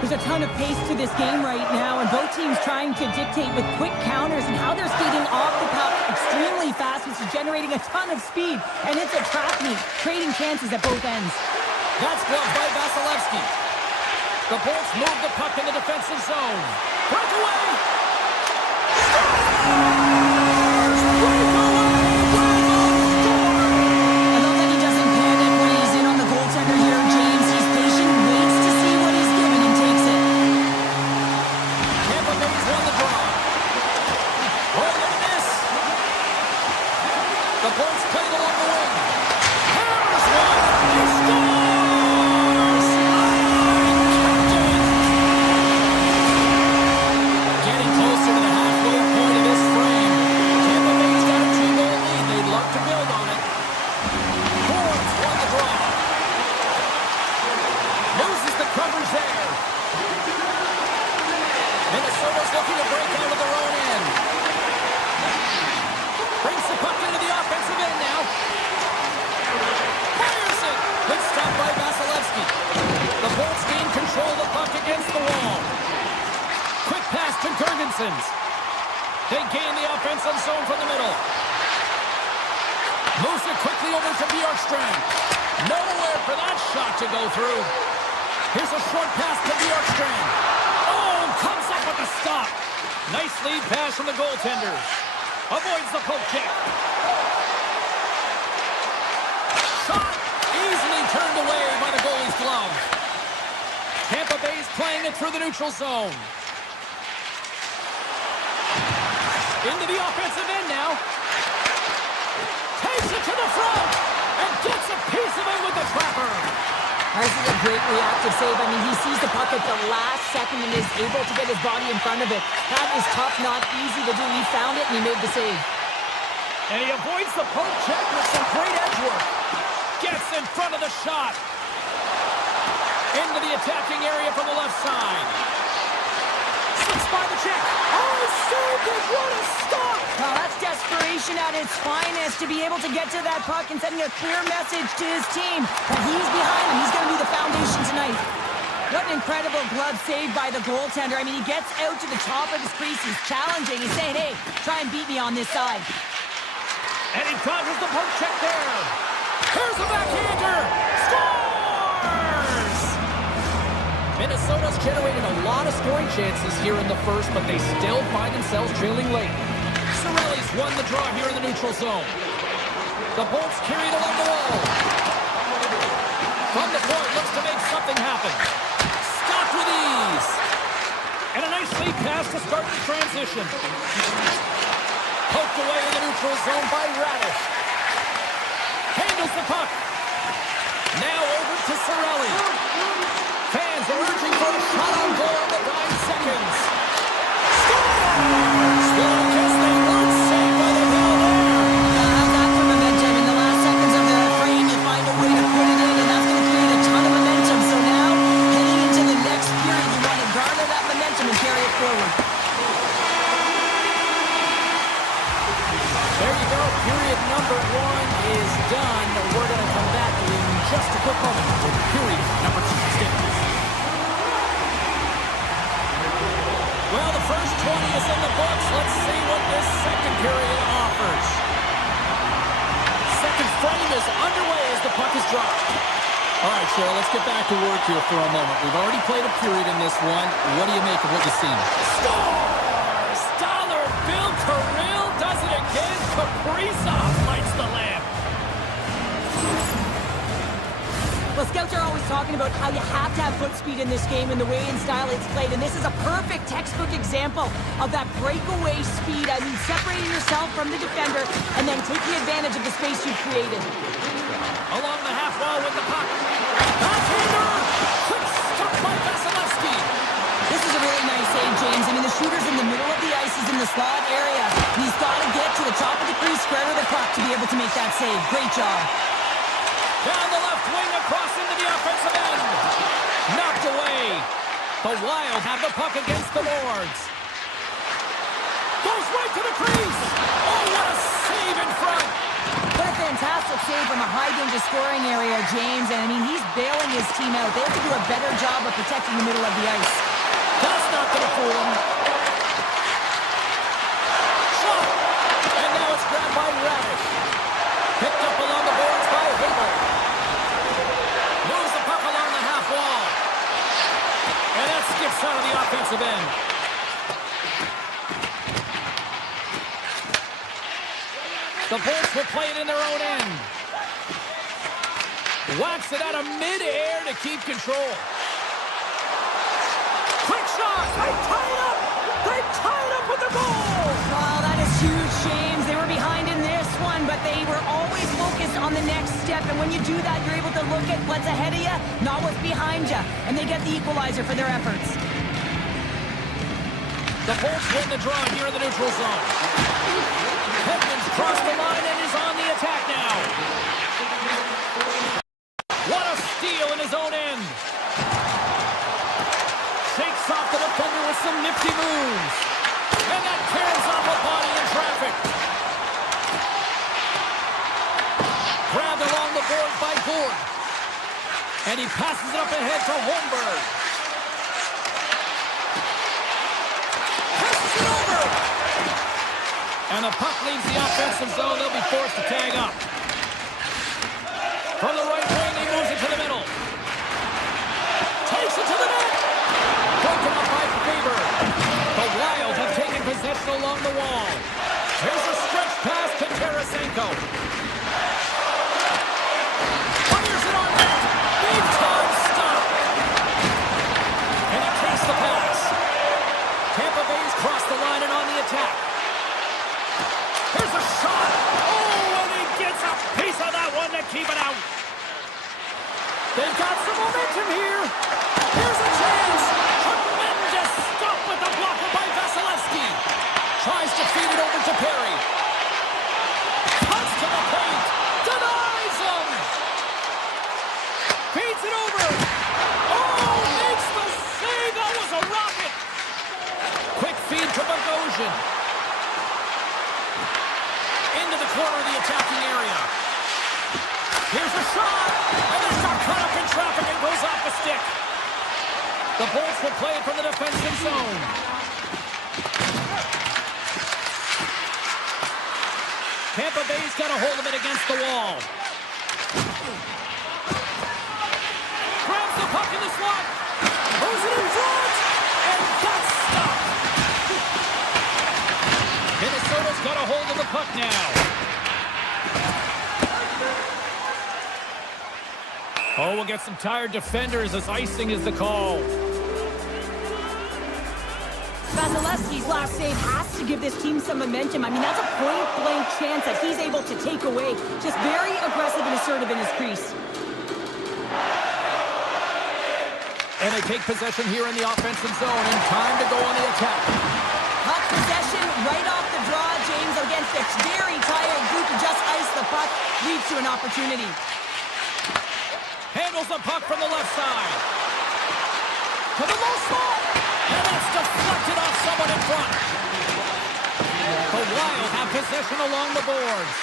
There's a ton of pace to this game right now, and both teams trying to dictate with quick counters and how they're skating off the puck extremely fast, which is generating a ton of speed. And it's a trap meet, creating chances at both ends. That's blocked by Vasilevsky. The Bolts move the puck in the defensive zone. Breakaway! Minnesota's looking to break out of their own end. Brings the puck into the offensive end now. Fires it. Good stop by Vasilevsky. The Bolts gain control of the puck against the wall. Quick pass to Gergensons. They gain the offensive zone from the middle. Moves it quickly over to Bjorkstrand. Nowhere for that shot to go through. Here's a short pass to Bjorkstrand. Oh, comes up with a stop. Nice lead pass from the goaltender. Avoids the poke check. Shot easily turned away by the goalie's glove. Tampa Bay's playing it through the neutral zone. Into the offensive end now. Takes it to the front and gets a piece of it with the trapper. This is a great reactive save. I mean, he sees the puck at the last second and is able to get his body in front of it. That is tough, not easy to do. He found it and he made the save. And he avoids the poke check with some great edge work. Gets in front of the shot. Into the attacking area from the left side. Slips by the check. Oh, saved it. What a stop. Now that's desperation at its finest, to be able to get to that puck and sending a clear message to his team that he's behind him. He's going to be the foundation tonight. What an incredible glove save by the goaltender. I mean, he gets out to the top of his crease. He's challenging. He's saying, hey, try and beat me on this side. And he dodges the poke check there. Here's a backhander. Scores! Minnesota's generated a lot of scoring chances here in the first, but they still find themselves trailing late. Cirelli's won the draw here in the neutral zone. The Bolts carried along the wall. From the point, looks to make something happen. Stopped with ease. And a nice lead pass to start the transition. Poked away in the neutral zone by Radish. Handles the puck. Now over to Cirelli. Fans are urging for a shot on goal in the 9 seconds. Scores! Well, I guess they weren't saved by the ball there. How's that for momentum? In the last seconds of the frame, you find a way to put it in, and that's going to create a ton of momentum. So now, heading into the next period, you want to garner that momentum and carry it forward. There you go. Period number 1 is done. We're going to come back in just a quick moment with period number 2. Stay with us. Well, the first 20 is in the books. Let's see what this second period offers. Second frame is underway as the puck is dropped. All right, Cheryl, let's get back to work here for a moment. We've already played a period in this one. What do you make of what you've seen? Scores! Dollar Bill Kirill does it again. Kaprizov lights the lamp. Well, scouts are always talking about how you have to have foot speed in this game and the way and style it's played, and this is a perfect textbook example of that breakaway speed. I mean, separating yourself from the defender and then taking advantage of the space you've created. Along the half wall with the puck. Backhander! Quick stop by Vasilevsky. This is a really nice save, James. I mean, the shooter's in the middle of the ice. He's in the slot area. He's got to get to the top of the crease, square to the puck to be able to make that save. Great job. Down the left wing across into the offensive end. Knocked away. The Wild have the puck against the Lords. Goes right to the crease. Oh, what a save in front. What a fantastic save from a high-danger scoring area, James. And, I mean, he's bailing his team out. They have to do a better job of protecting the middle of the ice. That's not going to fool him. Shot. And now it's grabbed by Radish. Picked up along the boards by Hagel. Moves the puck along the half wall. And that skips out of the offensive end. The Bolts will play it in their own end. Whacks it out of mid-air to keep control. Quick shot! They tie it up! They tie it up with the goal! Oh, that is huge, James. They were behind in this one, but they were always focused on the next step. And when you do that, you're able to look at what's ahead of you, not what's behind you. And they get the equalizer for their efforts. The Bolts win the draw here in the neutral zone. Hedman's crossed the line and is on the attack now. What a steal in his own end. Shakes off the defender with some nifty moves. And that tears off a body in traffic. Grabbed along the boards by Gourde. And he passes it up ahead to Holmberg. Passes it over. And the puck leaves the offensive zone. They'll be forced to tag up. From the right wing, he moves it to the middle. Takes it to the net. Broken up by Faber. The Wild have taken possession along the wall. Here's a stretch pass to Tarasenko. Fires it on net. Big time stop. And he takes the pass. Tampa Bay's crossed the line and on the attack. Here's a shot. Oh, and he gets a piece of that one to keep it out. They've got some momentum here. Here's a chance. Tremendous stop with the blocker by Vasilevsky. Tries to feed it over to Perry. Cuts to the paint. Denies him. Feeds it over. Oh, makes the save. That was a rocket. Quick feed to Bogosian. Into the corner of the attacking area. Here's a shot. And it's got caught up in traffic and goes off the stick. The Bolts will play it from the defensive zone. Tampa Bay's got a hold of it against the wall. Grabs the puck in the slot. Moves it in front. And that's stopped. Minnesota's got a hold of the puck now. Oh, we'll get some tired defenders as icing is the call. Vasilevsky's last save has to give this team some momentum. I mean, that's a point-blank chance that he's able to take away. Just very aggressive and assertive in his crease. And they take possession here in the offensive zone and time to go on the attack. Puck possession right off the draw, James, against a very tired group to just ice the puck leads to an opportunity. Handles the puck from the left side. To the low slot. And that's deflected off someone in front. The Wild have possession along the boards.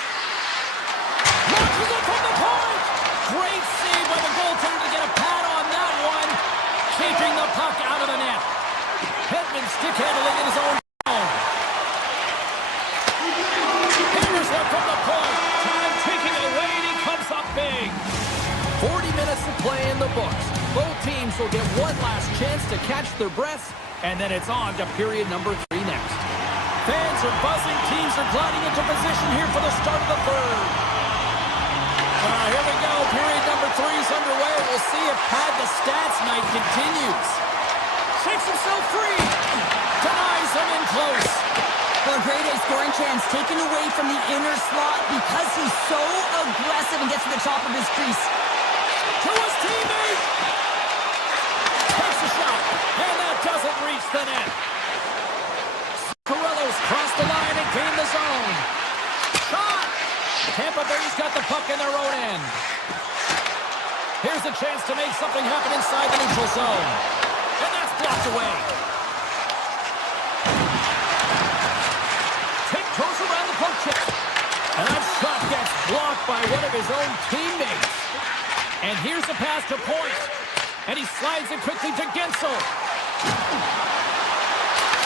Launches it from the point. Great save by the goaltender to get a pad on that one. Keeping the puck out of the net. Hedman stick handling in his own zone. Hammers it from the point. Time taking away and he comes up big. 40 minutes to play in the books. Both teams will get one last chance to catch their breaths, and then it's on to period number 3 next. Fans are buzzing. Teams are gliding into position here for the start of the third. Here we go. Period number 3 is underway. We'll see if Pad the Stats night continues. Shakes himself free. Denies him in close. Well, a great A scoring chance taken away from the inner slot because he's so aggressive and gets to the top of his crease. To his teammate. Takes a shot. And that doesn't reach the net. Carello's crossed the line and gained the zone. Shot. Tampa Bay's got the puck in their own end. Here's a chance to make something happen inside the neutral zone. And that's blocked away. Tiptoes around the poke check. And that shot gets blocked by one of his own teammates. And here's the pass to Point. And he slides it quickly to Gensel.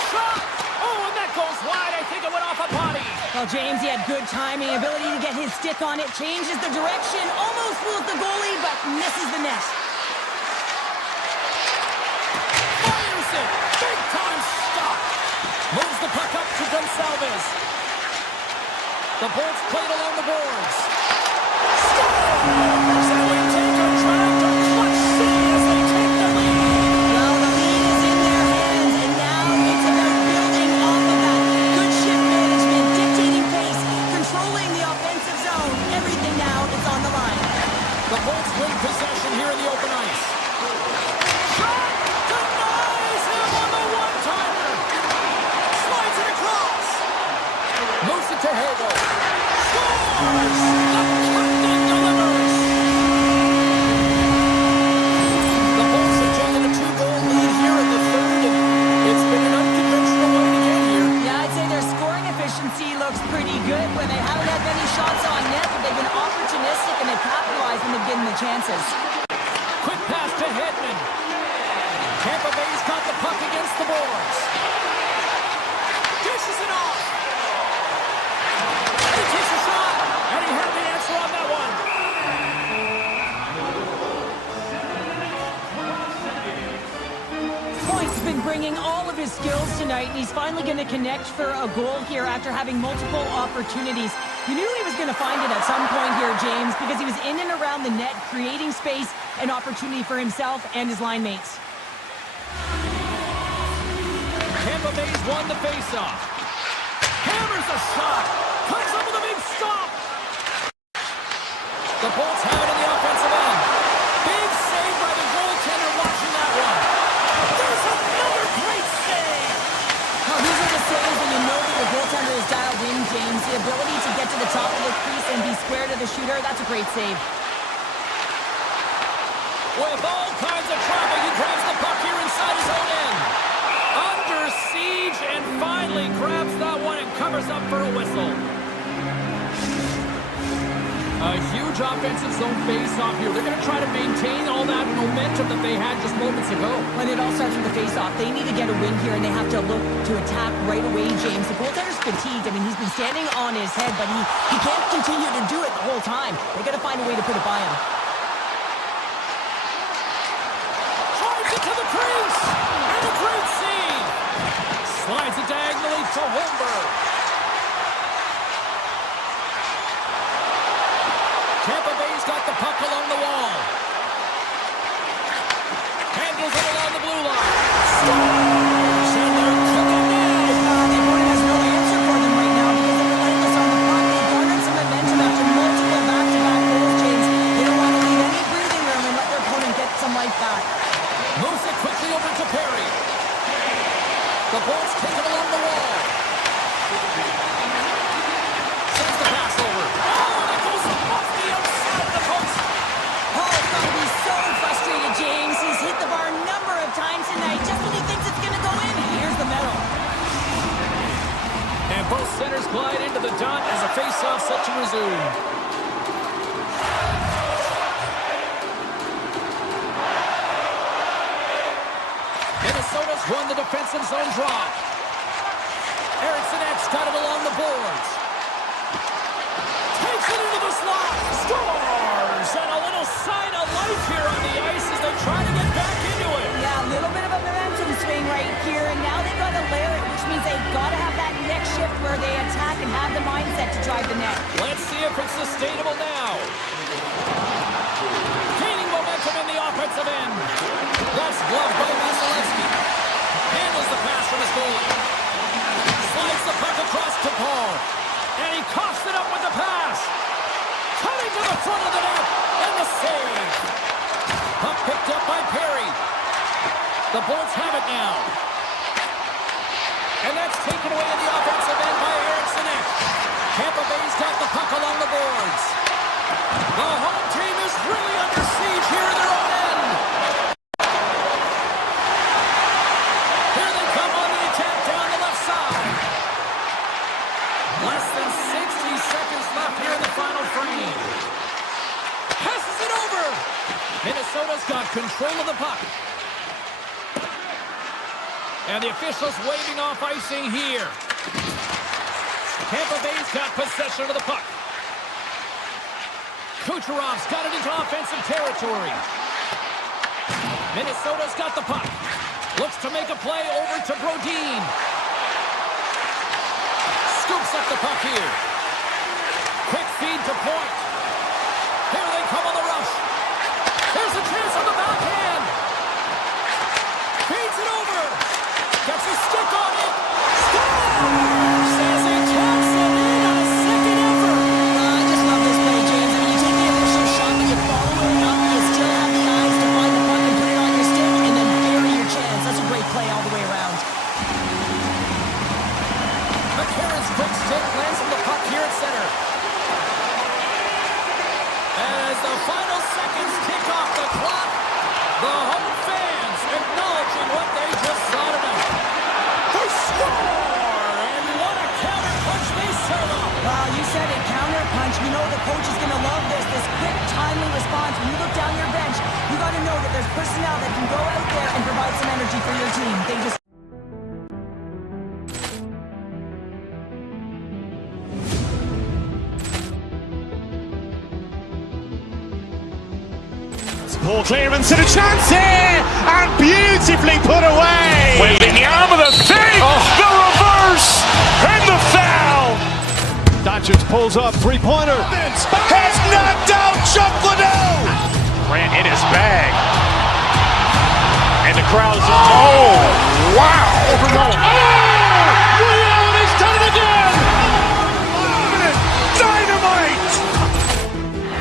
Shot! Oh, and that goes wide. I think it went off a body. Well, James, he had good timing, ability to get his stick on it, changes the direction, almost fools the goalie, but misses the net. Fires it! Big time stop! Moves the puck up to Gonsalves. The Bolts played along the boards. Scores! And we take a drive to Clutch City as they take the lead. Well, the lead is in their hands, and now it's about building off of that. Good shift management, dictating pace, controlling the offensive zone. Everything now is on the line. The Bolts win possession here in the open ice. Shot! Denies him on the one-timer! Slides it across! Moves it to Hagel. Scores! The captain delivers! The Bolts have taken a 2-goal lead here in the third, and it's been an unconventional way to get here. Yeah, I'd say their scoring efficiency looks pretty good when they haven't had many shots on net, but they've been opportunistic and they've capitalized when they've given the chances. Quick pass to Hedman. Tampa Bay's got the puck against the boards. Dishes it off. been bringing all of his skills tonight, and he's finally going to connect for a goal here after having multiple opportunities. You knew he was going to find it at some point here, James, because he was in and around the net, creating space and opportunity for himself and his line mates. Tampa Bay's won the faceoff. Hammers a shot. Comes up with a big stop. The Bolts have it in the offensive end. Big save by the goaltender watching that one. There's another great save. Now, these are the saves when you know that your goaltender is dialed in, James. The ability to get to the top of the crease and be square to the shooter, that's a great save. With all kinds of traffic, he grabs the puck here inside his own end. Under siege and finally grabs that one and covers up for a whistle. A huge offensive zone face-off here. They're going to try to maintain all that momentum that they had just moments ago. When it all starts with the face-off, they need to get a win here, and they have to look to attack right away, James. The goaltender's fatigued. I mean, he's been standing on his head, but he can't continue to do it the whole time. They got to find a way to put it by him. Drives it to the crease, and a great save. Slides it diagonally to Holmberg. Tampa Bay's got the puck along the wall. Handles it along the blue line. Scores! And they're cooking now. The opponent has no answer for them right now because they're relentless on the puck. They've garnered some momentum after multiple back-to-back goals, James. They don't want to leave any breathing room and let their opponent get some life back. Moves it quickly over to Perry. The Bolts take it along the wall. Sends the pass over. Oh, and it goes off the outside of the post. Oh, he's got to be so frustrated, James. He's hit the bar a number of times tonight. Just when he thinks it's going to go in, here's the medal. And both centers glide into the dot as a face-off set to resume. Minnesota's won the defensive zone draw. Eriksson X got it along the boards. Takes it into the slot. Scores! And a little sign of life here on the ice as they try to get back into it. Yeah, a little bit of a momentum swing right here, and now they've got to layer it, which means they've got to have that next shift where they attack and have the mindset to drive the net. Let's see if it's sustainable now. Gaining momentum in the offensive end. That's gloved by Vasilevsky. Handles the pass from his goalie. Slides the puck across to Paul. And he coughs it up with the pass. Cutting to the front of the net. And the save. Puck picked up by Perry. The Bolts have it now. And that's taken away in the offensive end by Eriksson Ek. Tampa Bay's got the puck along the boards. The home team is really under siege here in their own end. Here they come on the attack down the left side. Less than 60 seconds left here in the final frame. Passes it over. Minnesota's got control of the puck. And the officials waving off icing here. Tampa Bay's got possession of the puck. Kucherov's got it into offensive territory. Minnesota's got the puck. Looks to make a play over to Brodin. Scoops up the puck here. Quick feed to point. Here they come on the rush. There's a chance on the backhand. Feeds it over. Gets a stick on it. Scores! As he taps it in on a second effort. I just love this play, James. I mean, you take the initial shot, but you follow it up. You still have the eyes to find the puck and put it on your stick, and then bury your chance. That's a great play all the way around. McCarron's quick stick lands on the puck here at center. As the final seconds Ball clearance and a chance here, and beautifully put away. Wembanyama, the save, the reverse, and the foul. Doncic pulls up, three-pointer. Has knocked out Chuck Liddell. Grant in his bag. And the crowd's oh, wow. Ray Allen has done it again. Dynamite.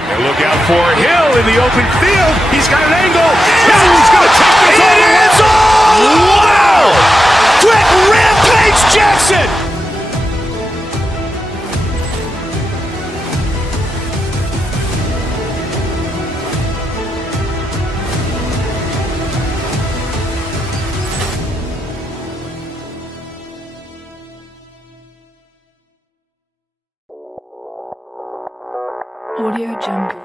And look out for Hill in the open field. He's got an angle. Hill's going to take this all the way. Wow. Quick rampage Jackson. Audio Jungle.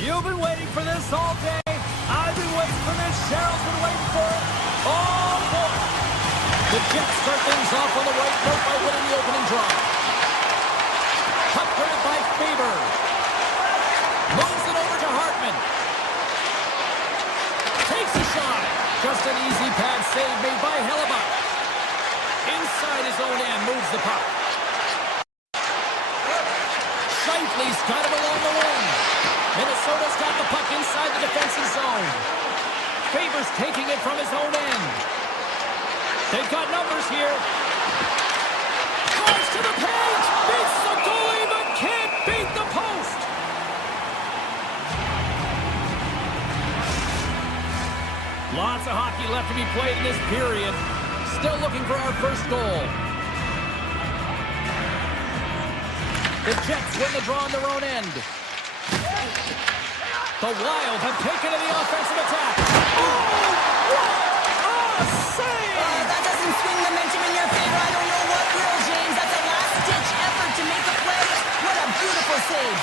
You've been waiting for this all day. I've been waiting for this. Cheryl's been waiting for it. Oh, boy. The Jets start things off on the right foot by winning the opening draw. Puck grabbed by Faber. Moves it over to Hartman. Takes a shot. Just an easy pad save made by Hellebuck. Inside his own end, moves the puck. Shifley's got it along the wing. Minnesota's got the puck inside the defensive zone. Faber's taking it from his own end. They've got numbers here. Drives to the paint. Beats the goalie, but can't beat the post. Lots of hockey left to be played in this period. Still looking for our first goal. The Jets win the draw on their own end. The Wild have taken to the offensive attack. Oh, what a save! That doesn't swing momentum in your favor. I don't know what will, James. That's a last-ditch effort to make a play. What a beautiful save.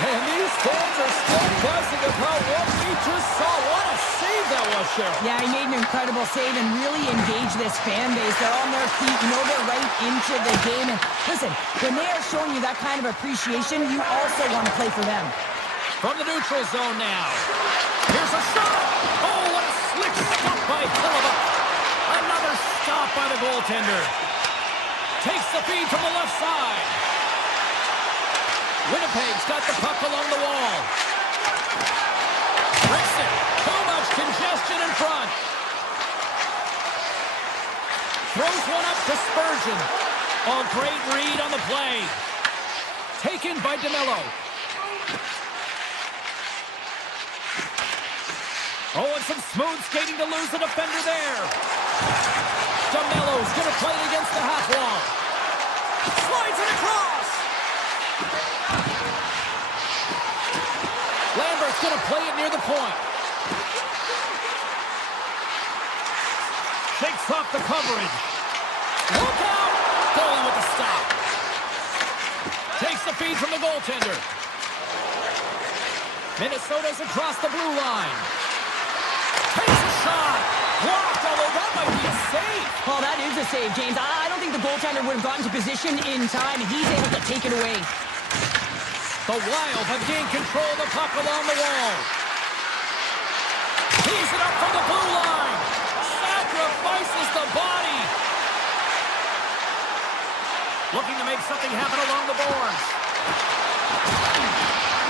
And these fans are still buzzing about what we just saw. What a save that was, Cheryl. Yeah, he made an incredible save and really engaged this fan base. They're on their feet. You know they're right into the game. And listen, when they are showing you that kind of appreciation, you also want to play for them. From the neutral zone now. Here's a shot. Oh, what a slick stop by Hellebuck. Another stop by the goaltender. Takes the feed from the left side. Winnipeg's got the puck along the wall. Rips it. Too much congestion in front. Throws one up to Spurgeon. Oh, great read on the play. Taken by DeMello. Oh, and some smooth skating to lose the defender there. DeMello's going to play it against the half wall. Slides it across. Lambert's going to play it near the point. Shakes off the coverage. Look out! Goalie with the stop. Takes the feed from the goaltender. Minnesota's across the blue line. Takes a shot. Blocked, although that might be a save. Well, that is a save, James. I don't think the goaltender would have gotten to position in time, and he's able to take it away. The Wild have gained control of the puck along the wall. Tees it up from the blue line. Sacrifices the body. Looking to make something happen along the boards.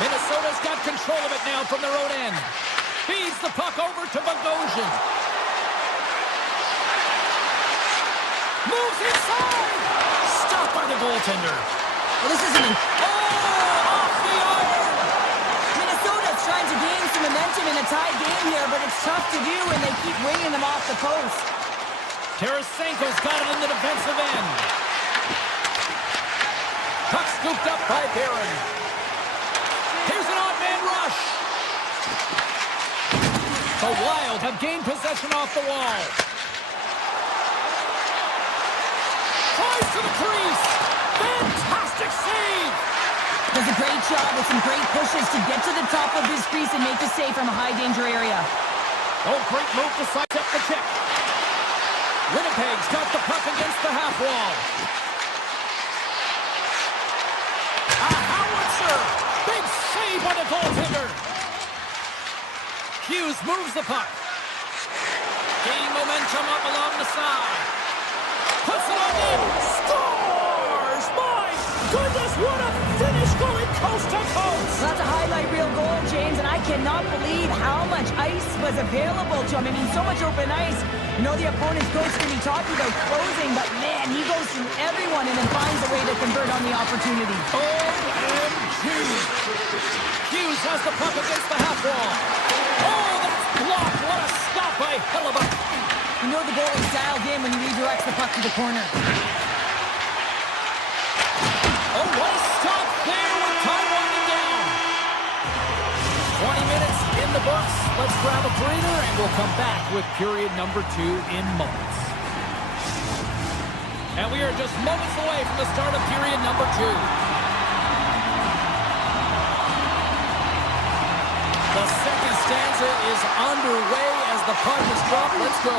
Minnesota's got control of it now from their own end. Feeds the puck over to Bogosian. Moves inside. Stopped by the goaltender. Well, this isn't... Off the iron. Minnesota's trying to gain some momentum in a tied game here, but it's tough to do when they keep winging them off the post. Tarasenko's got it in the defensive end. Puck scooped up by Barron. Here's an odd man rush. The Wild have gained possession off the wall. Tries to the crease. Fantastic save. Does a great job with some great pushes to get to the top of his crease and make the save from a high-danger area. Oh, great move to side up the check. Winnipeg's got the puck against the half wall. A howitzer! Big save by the goaltender. Hughes moves the puck. Gaining momentum up along the side. Puts it on in. Scores! My goodness, what a finish going coast to coast! That's a highlight reel goal, James, and I cannot believe how much ice was available to him. I mean, so much open ice. You know the opponent's coach can be talking about closing, but man, he goes through everyone and then finds a way to convert on the opportunity. OMG! Hughes has the puck against the half wall. Oh, that's blocked. What a stop by Hellebuck. You know the goalie's dialed in when he redirects the puck to the corner. Oh, what a stop there with time winding down. 20 minutes in the books. Let's grab a breather, and we'll come back with period number 2 in moments. And we are just moments away from the start of period number 2. The second stanza is underway as the puck is dropped. Let's go.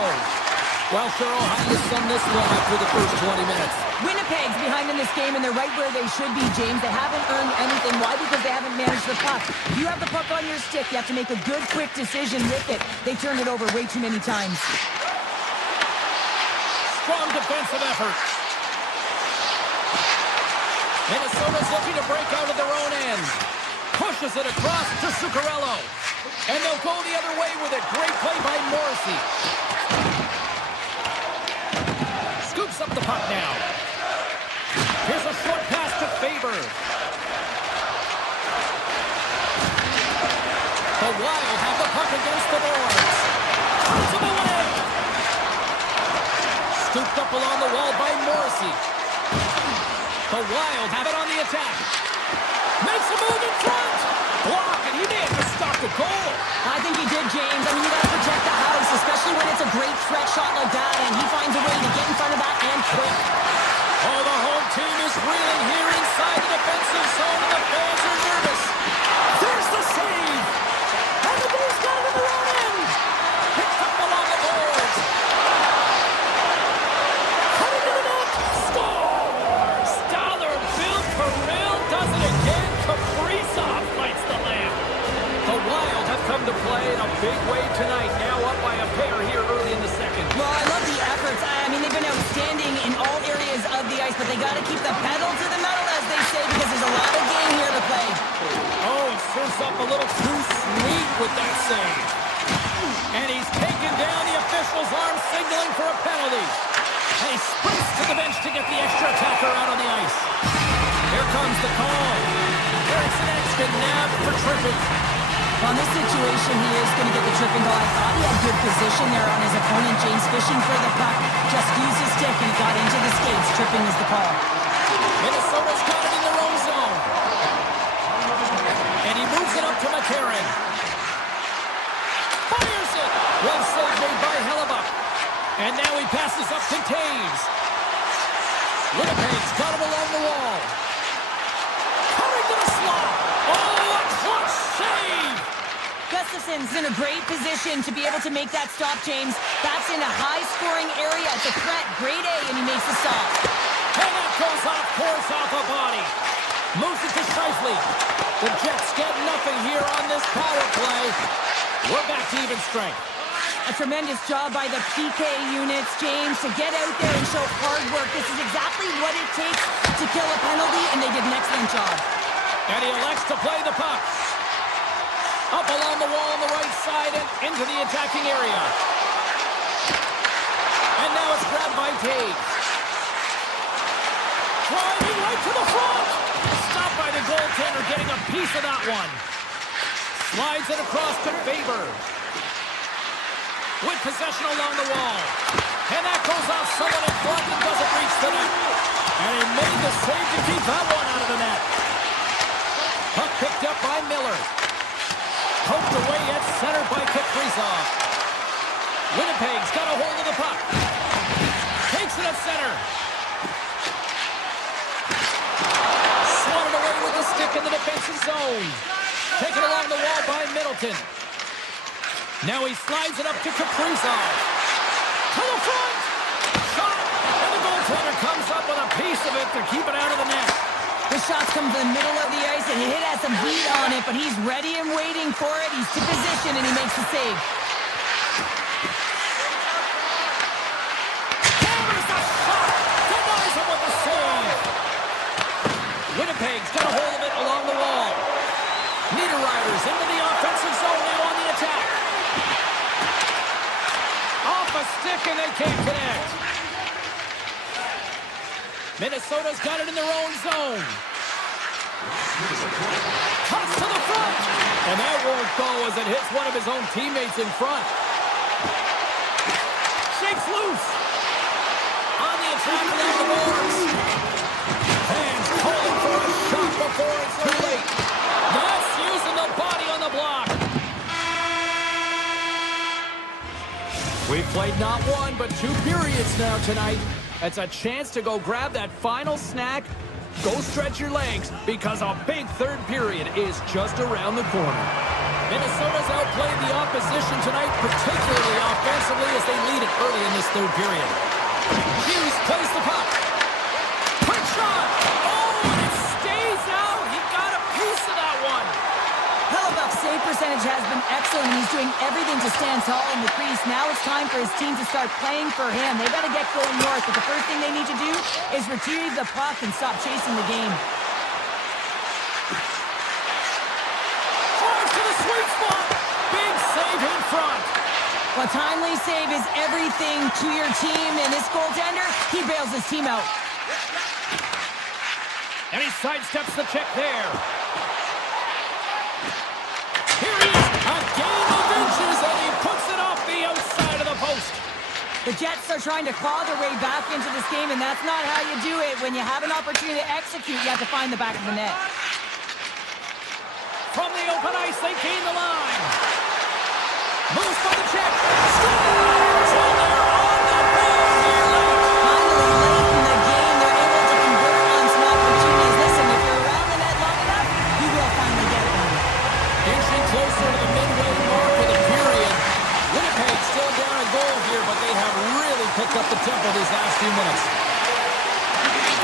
Well, Cheryl, how do you sum this one up through the first 20 minutes? Winnipeg's behind in this game, and they're right where they should be, James. They haven't earned anything. Why? Because they haven't managed the puck. If you have the puck on your stick, you have to make a good, quick decision with it. They turned it over way too many times. Strong defensive effort. Minnesota's looking to break out of their own end. Pushes it across to Zuccarello. And they'll go the other way with it. Great play by Morrissey. Scoops up the puck now. Here's a short pass to Faber. The Wild have the puck against the boards. Turns him away. Scooped up along the wall by Morrissey. The Wild have it on the attack. Makes a move in front. Block, and he may have to stop the goal. I think he did, James. I mean, you got to protect the house, especially when it's a great threat shot like that, and he finds a way to get in front of that and quick. Oh, the home team is reeling here inside the defensive zone, and the fans are nervous. There's the save. And the Blues got it in the wrong end. Picked up along the boards. Heading to the net. Scores. Dollar Bill Kirill does it again. Kaprizov fights the lamp. The Wild have come to play in a big way tonight. Now up by a pair here early in the second. Well, I love the efforts. I mean, they've been outstanding in all areas of the ice, but they got to keep the pedal to the metal, as they say, because there's a lot of game here to play. Oh, he serves up a little too sweet with that save. And he's taken down the official's arm, signaling for a penalty. And he sprints to the bench to get the extra attacker out on the ice. Here comes the call. Eriksson Ek's been nabbed for tripping. Well, in this situation, he is going to get the tripping goal. I thought he had good position there on his opponent. James fishing for the puck. Just used his stick and he got into the skates. Tripping is the call. Minnesota's got it in their own zone. And he moves it up to McCarron. Fires it. Well save made by Hellebuck. And now he passes up to Taves. Winnipeg's got him along the wall. Coming to the slot. Oh, a clutch save. Gustafson's in a great position to be able to make that stop, James. That's in a high-scoring area. It's a threat. Grade A, and he makes the stop. And that goes off, pours off a body. Moves it to Scheifele. The Jets get nothing here on this power play. We're back to even strength. A tremendous job by the PK units, James, to get out there and show hard work. This is exactly what it takes to kill a penalty, and they did an excellent job. And he elects to play the puck. Up along the wall on the right side and into the attacking area. And now it's grabbed by Taves. Driving right to the front. Stopped by the goaltender, getting a piece of that one. Slides it across to Faber. With possession along the wall. And that goes off someone in front and doesn't reach the net. And he made the save to keep that one out of the net. Puck picked up by Miller. Poked away at center by Kaprizov. Winnipeg's got a hold of the puck. Takes it at center. Swatted away with the stick in the defensive zone. Taken along the wall by Middleton. Now he slides it up to Kaprizov. To the front! Shot! And the goaltender comes up with a piece of it to keep it out of the net. The shot's come to the middle of the ice, and he has some heat on it, but he's ready and waiting for it. He's to position, and he makes the save. Hammers the shot! Denies him with the save! Winnipeg's got a hold of it along the wall. Niederreiter's into the offensive zone now on the attack. Off a stick, and they can't connect. Minnesota's got it in their own zone. Toss to the front. And that won't go as it hits one of his own teammates in front. Shakes loose. On the attack along the boards. Fans calling for a shot before it's too late. That's using the body on the block. We've played not one, but 2 periods now tonight. It's a chance to go grab that final snack. Go stretch your legs, because a big third period is just around the corner. Minnesota's outplayed the opposition tonight, particularly offensively, as they lead it early in this third period. Hughes plays the puck. Quick shot! Oh, and it stays out! He got a piece of that one! Hellebuck's save percentage has been excellent. He's doing everything to stand tall in the crease. Now it's time for his team to start playing for him. They've got to get going north, but the first thing they need to do is retrieve the puck and stop chasing the game. Drives to the sweet spot! Big save in front! A timely save is everything to your team, and this goaltender, he bails his team out. And he sidesteps the check there. Here he is, a game of inches, and he puts it off the outside of the post. The Jets are trying to claw their way back into this game, and that's not how you do it. When you have an opportunity to execute, you have to find the back of the net. From the open ice, they gain the line. Moves by the check. Scores! And they're on the board here late. Finally, late in the game, they're able to convert on some opportunities. Listen, if you're around the net long enough, you will finally get one. Inching closer to the midway mark of the period. Winnipeg still down a goal here, but they have really picked up the tempo these last few minutes.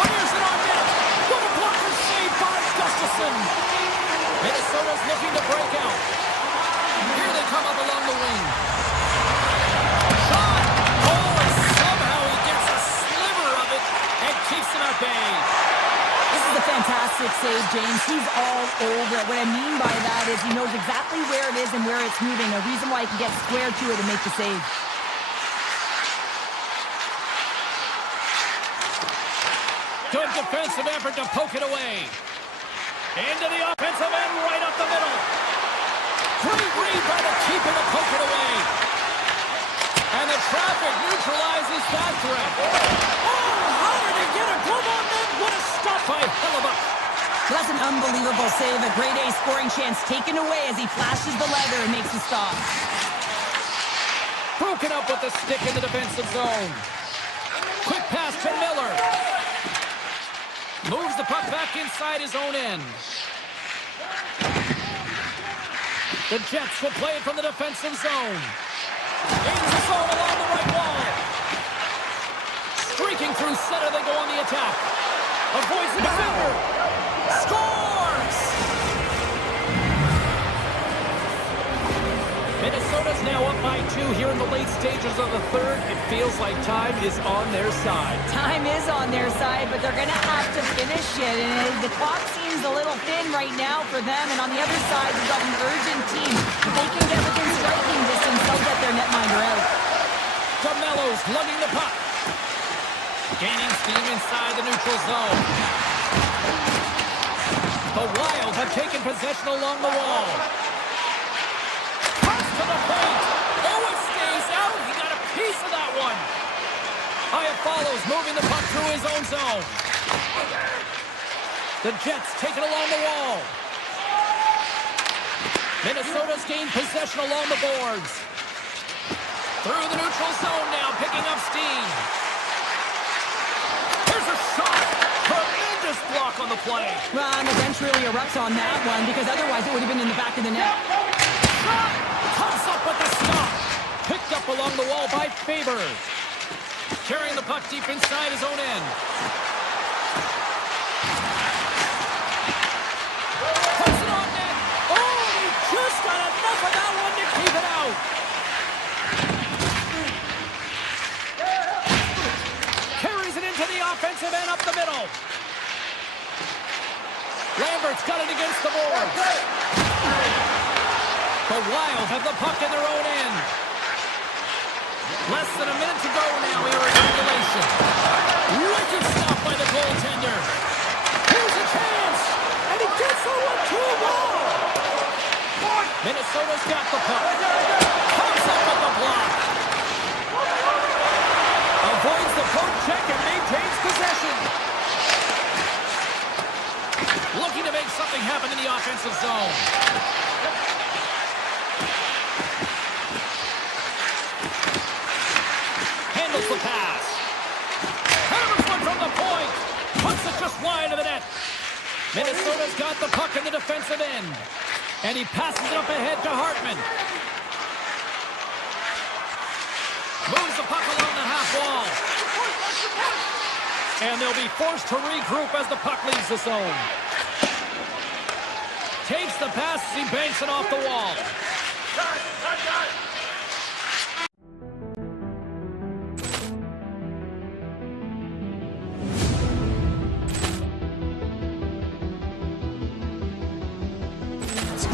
Fires it on net. What a blocker save by Gustafsson. Minnesota's looking to break out. Here they come up along the wing. Shot! Oh, and somehow he gets a sliver of it and keeps him at bay. This is a fantastic save, James. He's all over it. What I mean by that is he knows exactly where it is and where it's moving. A reason why he can get square to it and make the save. Good defensive effort to poke it away. Into the offensive end, right up the middle. Great read by the keeper to poke it away. And the traffic neutralizes that threat. Oh, how did he get a glove on that? What a stop by Hellebuck. That's an unbelievable save. A grade A scoring chance taken away as he flashes the leather and makes the stop. Broken up with the stick in the defensive zone. Quick pass to Miller. Moves the puck back inside his own end. The Jets will play it from the defensive zone. Into the zone along the right wall. Streaking through center, they go on the attack. Avoids the defender. Scores! Minnesota's now up by 2 here in the late stages of the third. It feels like time is on their side. Time is on their side, but they're going to have to finish it. And the clock seems a little thin right now for them. And on the other side, we've got an urgent team. If they can get within striking distance, they'll get their netminder out. DeMello's lugging the puck. Gaining steam inside the neutral zone. The Wild have taken possession along the wall. Pass to the paint. Oh, it stays out. He got a piece of that one. Hyatt follows, moving the puck through his own zone. The Jets take it along the wall. Minnesota's gained possession along the boards. Through the neutral zone now, picking up steam. Here's a shot. Tremendous block on the play. Well, and the bench really erupts on that one because otherwise it would have been in the back of the net. Shot. Comes up with the stop. Picked up along the wall by Faber. Carrying the puck deep inside his own end. Puts it on net. Oh, he just got enough of that one to keep it out. Carries it into the offensive end up the middle. Lambert's got it against the board. The Wild have the puck in their own end. Less than a minute to go now here in regulation. Wicked stop by the goaltender. Here's a chance. And he gets the one too long. Minnesota's got the puck. Comes up with the block. Avoids the poke check and maintains possession. Looking to make something happen in the offensive zone. Handles the pass. Hammers one from the point. Puts it just wide of the net. Minnesota's got the puck in the defensive end. And he passes it up ahead to Hartman. Moves the puck along the half wall. And they'll be forced to regroup as the puck leaves the zone. Takes the pass as he banks it off the wall.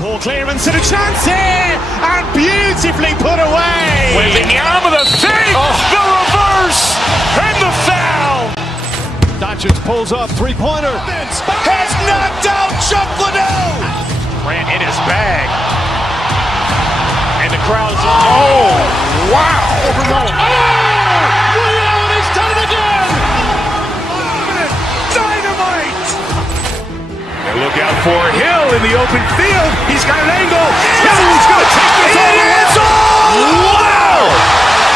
Poor clearance and a chance here, and beautifully put away. Waving the arm of the save, the reverse, and the foul. Doncic pulls up, three-pointer. Has knocked out Chuck Liddell. Ran in his bag. And the crowd's, oh, wow. He's done it again. Dynamite. And look out for Hill in the open field. He's got an angle. Hill's going to take this all the way. Wow!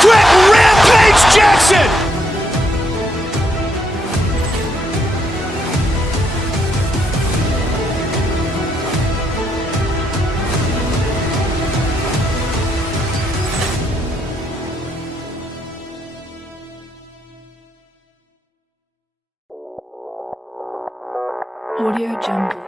Quick Rampage Jackson. Audio Jungle.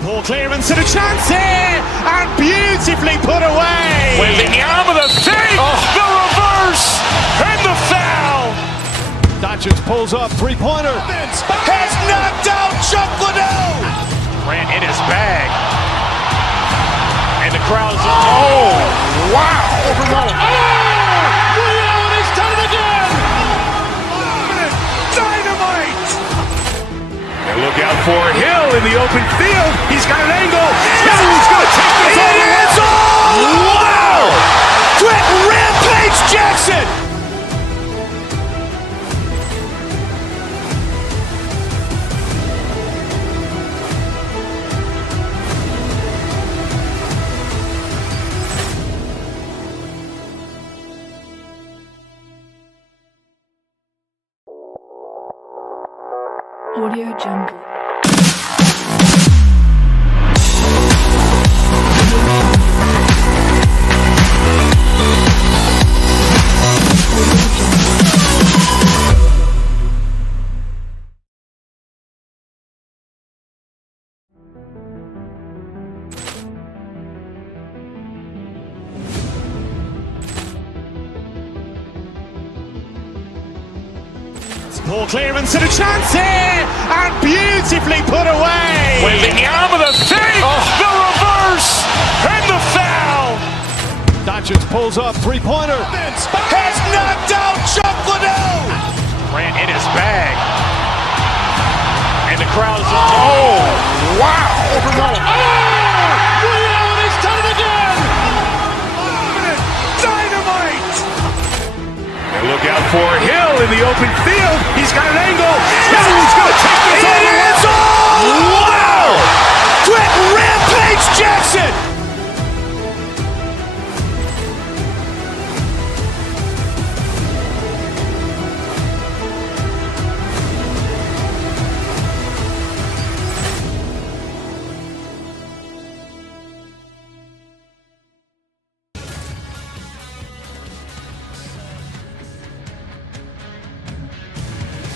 Poor clearance and a chance here, and beautifully put away. Waving the arm of the save, the reverse, and the foul. Doncic pulls up, three-pointer. Has knocked out Chuck Liddell. Ran in his bag. And the crowd's, oh, wow. He's done it again. Dynamite. And look out for Hill in the open field. He's got an angle. Hill's going to take this all the way. Wow! Quick Rampage Jackson. Audio Jungle. Poor clearance and a chance here, and beautifully put away. Waving the arm of the fake, the reverse, and the foul. Doncic pulls up, three-pointer. Has knocked out Chuck Liddell. Ran in his bag. And the crowd is, oh, wow. Ray Allen has done it again. Dynamite. And look out for Hill in the open field. He's got an angle. He's going to take this all the way. Wow. Quick Rampage Jackson.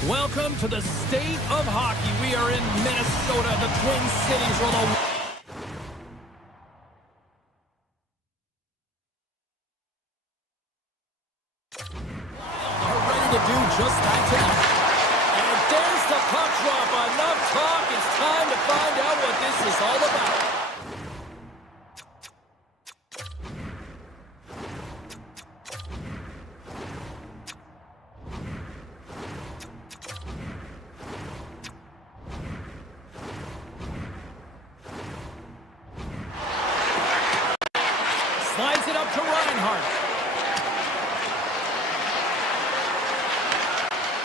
Welcome to the state of hockey. We are in Minnesota, the Twin Cities, where the Wild are ready to do just that tonight. And there's the puck drop. Enough talk. It's time to find out what this is all about. Slides it up to Reinhart.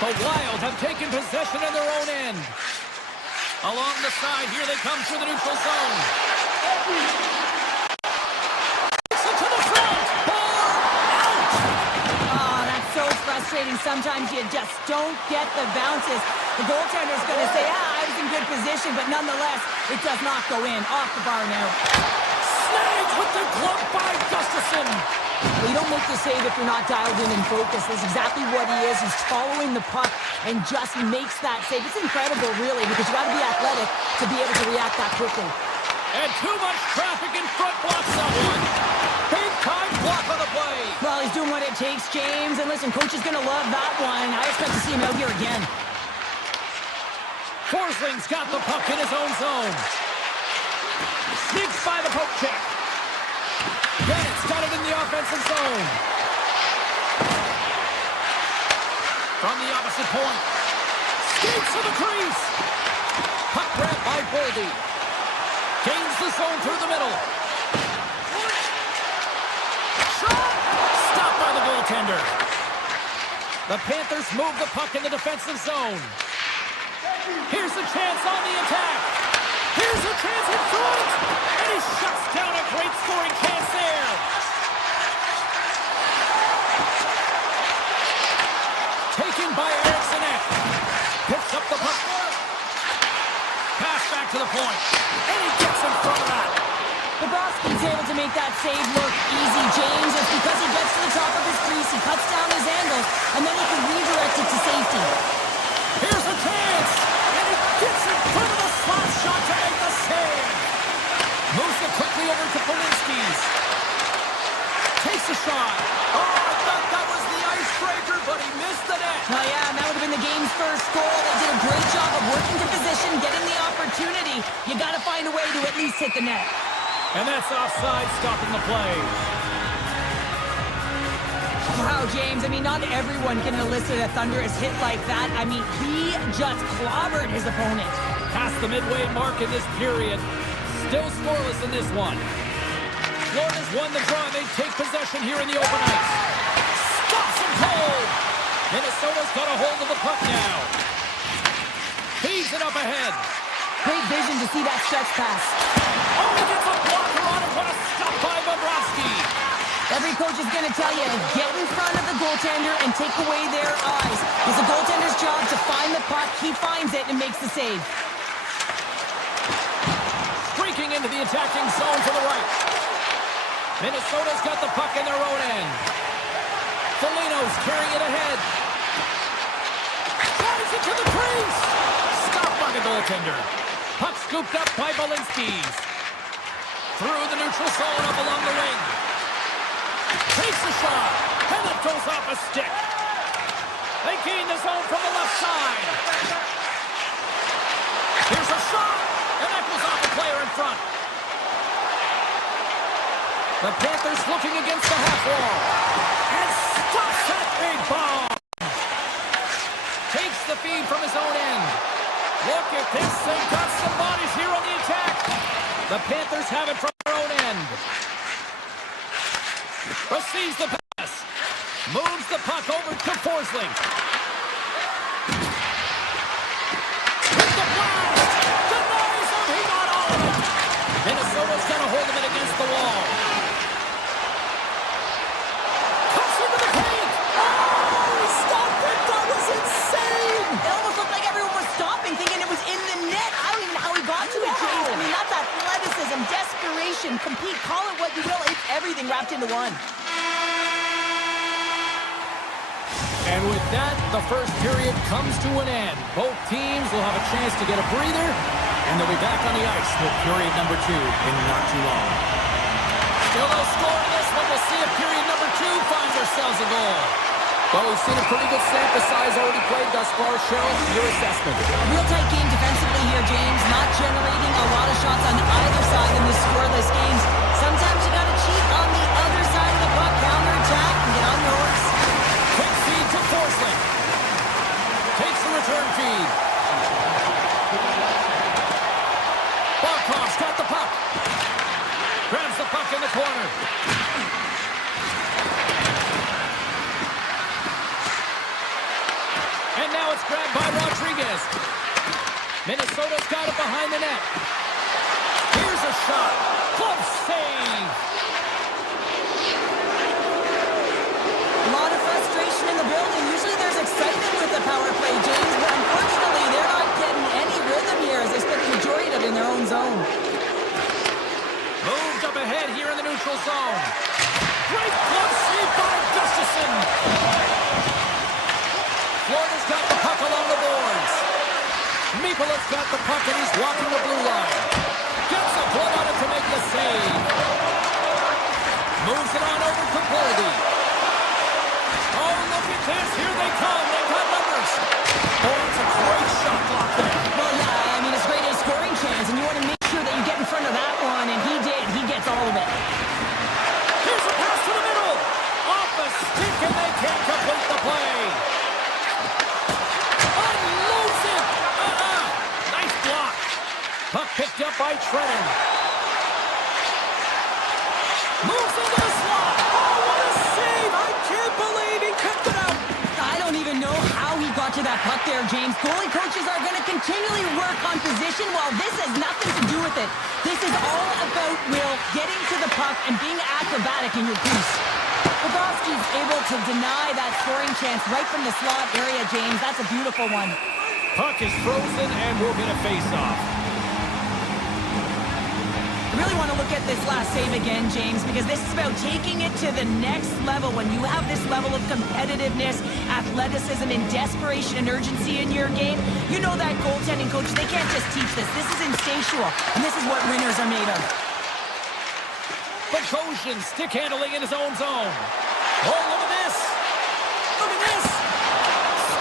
The Wild have taken possession in their own end. Along the side, here they come through the neutral zone. To the front. Ball out. Oh, that's so frustrating. Sometimes you just don't get the bounces. The goaltender's going to say, I was in good position, but nonetheless, it does not go in. Off the bar now. Snags with the glove by Gustafsson. Well, you don't make the save if you're not dialed in and focused. That's exactly what he is. He's following the puck and just makes that save. It's incredible, really, because you got to be athletic to be able to react that quickly. And too much traffic in front blocks that one. Big time block on the play. Well, he's doing what it takes, James. And listen, coach is going to love that one. I expect to see him out here again. Forsling's got the puck in his own zone. Sneaks by the poke check. Bennett's got it in the offensive zone. From the opposite point. Skates to the crease. Puck grab by Boldy. Gains the zone through the middle. Shot! Stopped by the goaltender. The Panthers move the puck in the defensive zone. Here's a chance on the attack. Here's a chance in front. And he shuts down a great scoring chance there. Taken by Eriksson. Picks up the puck. Pass back to the point. And he gets in front of that. Bobrovsky's able to make that save look easy, James. It's because he gets to the top of his crease, he cuts down his angle, and then he can redirect it to safety. Here's a chance. And he gets in front of the slot shot to make the save. Moves it quickly over to Polinski's. Takes a shot. Oh, I thought that was the icebreaker, but he missed the net. Oh yeah, and that would have been the game's first goal. They did a great job of working to position, getting the opportunity. You got to find a way to at least hit the net. And that's offside, stopping the play. Wow, James, I mean, not everyone can elicit a thunderous hit like that. I mean, he just clobbered his opponent. Past the midway mark in this period. Still scoreless in this one. Florida's won the draw. They take possession here in the open ice. Stops him cold. Minnesota's got a hold of the puck now. Feeds it up ahead. Great vision to see that stretch pass. Oh, he gets a blocker on him. What a stop by Bobrovsky. Every coach is going to tell you, get in front of the goaltender and take away their eyes. It's the goaltender's job to find the puck. He finds it and makes the save. Streaking into the attacking zone to the right. Minnesota's got the puck in their own end. Foligno's carrying it ahead. Drives it to the crease. Stopped by the goaltender. Puck scooped up by Polinski's. Through the neutral zone up along the wing. Takes a shot. And it goes off a stick. They gain the zone from the left side. Here's a shot, and that goes off the player in front. The Panthers looking against the half wall. And stops that big bomb. Takes the feed from his own end. Look at this. They've got some bodies here on the attack. The Panthers have it from their own end. Receives the pass. Moves the puck over to Forsling. With the blast. Denies him. He got all of it. Minnesota's got a hold of it against the wall. Cuts into the paint. Oh, he stopped it. That was insane. It almost looked like everyone was stopping, thinking it was in the net. I don't even know how he got to it, James. I mean, that's athleticism, desperation, compete, call it what you will. It's everything wrapped into one. And with that, the first period comes to an end. Both teams will have a chance to get a breather, and they'll be back on the ice with period number 2 in not too long. Still no score in this one. We'll see if period number 2 finds ourselves a goal. Well, we've seen a pretty good sample size already played thus far. Cheryl, your assessment. Real tight game defensively here, James. Not generating a lot of shots on either side in these scoreless games. Sometimes you got to cheat on the other side of the puck, counter-attack, and get on your horse. Quick feed to Forsling. Takes the return feed. Barkov's got the puck. Grabs the puck in the corner. And now it's grabbed by Rodriguez. Minnesota's got it behind the net. Here's a shot. Glove save. A lot of frustration in the building. Usually there's excitement with the power play, James, but unfortunately they're not getting any rhythm here as they spend the majority of it in their own zone. Moved up ahead here in the neutral zone. Great glove save by Gustafsson. Florida's got the puck along the boards. Mikolas got the puck and he's walking the blue line. Gets a glove on it to make the save. Moves it on over to Boldy. Oh, look at this. Here they come. They've got numbers. Oh, it's a great shot block there. Well, yeah, I mean, it's great at a scoring chance, and you want to make sure that you get in front of that one, and he did. He gets all of it. Here's a pass to the middle. Off the stick, and they can't complete the play. Unloads it. Nice block. Puck picked up by Trennan. Moves into the slot. Oh, what a save. I can't believe he kept it out. I don't even know how he got to that puck there, James. Goalie coaches are going to continually work on position while this has nothing to do with it. This is all about Will getting to the puck and being acrobatic in your crease. Bobrovsky's able to deny that scoring chance right from the slot area, James. That's a beautiful one. Puck is frozen and we'll get a face-off. I really want to look at this last save again, James, because this is about taking it to the next level. When you have this level of competitiveness, athleticism, and desperation and urgency in your game, you know that goaltending coach, they can't just teach this. This is instinctual, and this is what winners are made of. Bogosian stick handling in his own zone. Oh, look at this. Look at this.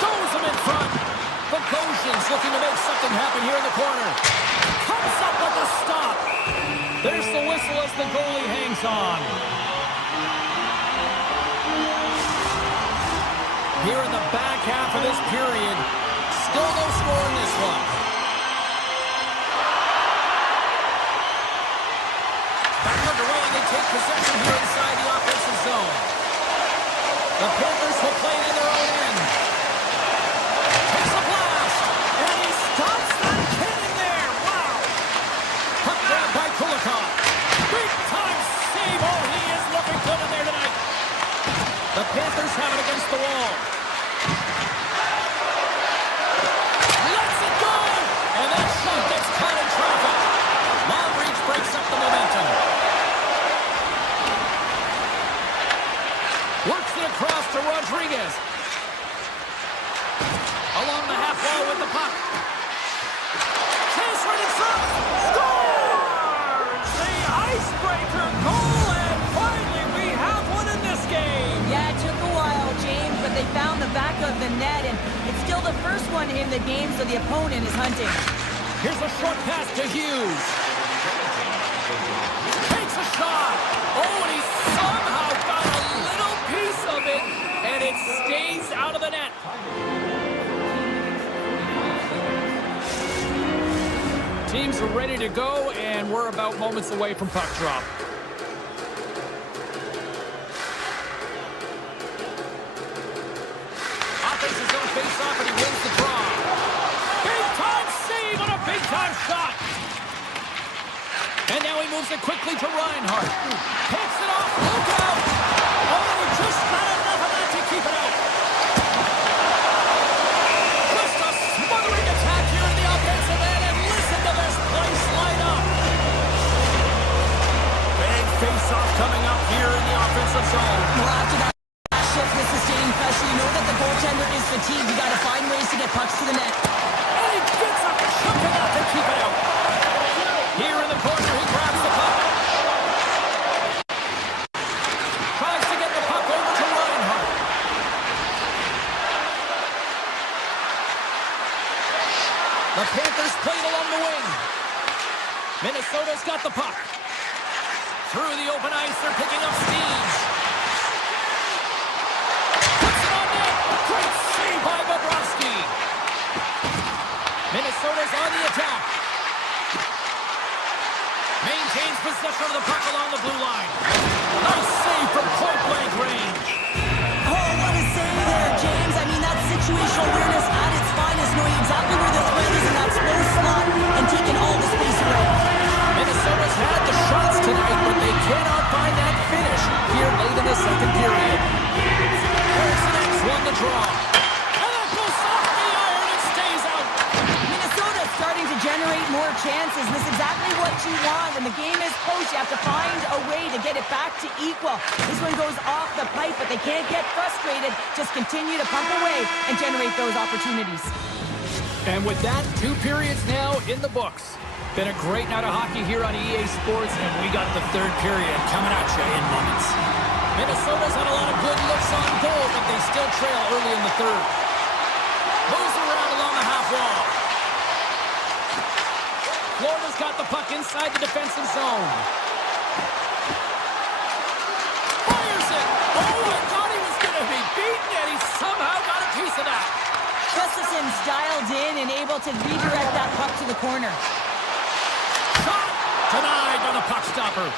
Stones him in front. Bogosian's looking to make something happen here in the corner. Comes up with a stop. There's the whistle as the goalie hangs on. Here in the back half of this period, still no score in this one. Back underway, they take possession here inside the offensive zone. The Panthers will play it in their own end. Takes a blast, and he stops that cannon there. Wow! Puck grab by Kulikov. Big time save. Oh, he is looking good in there tonight. The Panthers have it against the wall. Lets it go, and that shot gets caught in traffic. Long reach breaks up the momentum. Works it across to Rodriguez. Along the half wall with the puck. Chase right in front. Scores! The icebreaker goal, and finally we have one in this game. Yeah, it took a while, James, but they found the back of the net, the first one in the game, so the opponent is hunting. Here's a short pass to Hughes. Takes a shot. Oh, and he somehow got a little piece of it, and it stays out of the net. Teams are ready to go, and we're about moments away from puck drop. Offense is going to face off, and he wins the draw. Big-time save on a big-time shot. And now he moves it quickly to Reinhart. Takes it off. Look out. Oh, he just got enough of that to keep it out. Just a smothering attack here in the offensive end, and listen to this place light up. Big face-off coming up here in the offensive zone. Well, after that shift with sustained pressure, you know that the goaltender is fatigued. You got to find ways to get pucks to the net. And he gets a chunk of that to keep it out. Here in the corner, he grabs the puck. Tries to get the puck over to Reinhart. The Panthers played along the wing. Minnesota's got the puck. Through the open ice, they're picking up steam. Puts it on net. Great save by Bobrovsky. Minnesota's on the attack. Maintains possession of the puck along the blue line. Nice save from point-blank range. Oh, what a save there, James. I mean, that's situational awareness at its finest, knowing exactly where the threat is in that slow slot and taking all the space away. Minnesota's had the shots tonight, but they cannot find that finish here late in the second period. Harrison X won the draw. And that goes off the iron and stays out. Minnesota's starting to generate more chances. This is exactly what you want. When the game is close, you have to find a way to get it back to equal. This one goes off the pipe, but they can't get frustrated. Just continue to pump away and generate those opportunities. And with that, 2 periods now in the books. Been a great night of hockey here on EA Sports, and we got the third period coming at you in moments. Minnesota's had a lot of good looks on goal, but they still trail early in the third. Moves around along the half wall. Florida's got the puck inside the defensive zone. Fires it! Oh, I thought he was going to be beaten, and he somehow got a piece of that. Gustafson's dialed in and able to redirect that puck to the corner. Shot! Denied on the puck stopper.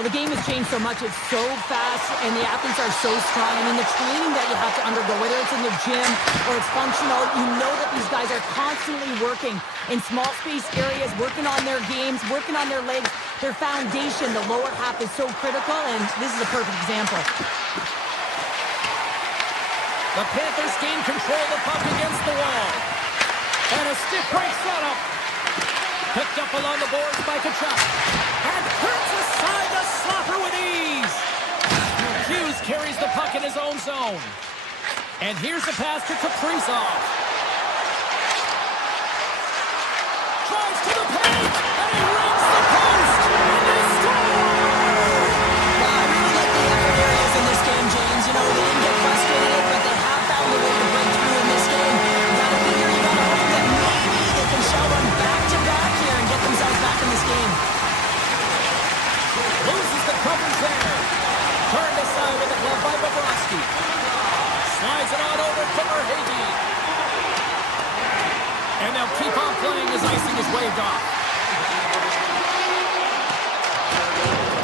Well, the game has changed so much. It's so fast, and the athletes are so strong. I mean, the training that you have to undergo, whether it's in the gym or it's functional, you know that these guys are constantly working in small space areas, working on their games, working on their legs. Their foundation, the lower half, is so critical, and this is a perfect example. The Panthers gain control of the puck against the wall. And a stiff break setup. Picked up along the boards by Kachuk. And hurts aside the slapper with ease. Hughes carries the puck in his own zone. And here's the pass to Kaprizov. Drives to the paint. And he rings the post. And they score! Well, I really like the effort areas in this game, James. You know, they didn't get frustrated, but they have found a way to break through in this game. You gotta figure, you gotta hope that maybe they can shell run back-to-back here and get themselves back in this game. Loses the coverage there. Turned aside with the glove by Bobrovsky. Slides it on over to Verhaeghe. And they'll keep on playing as icing is waved off.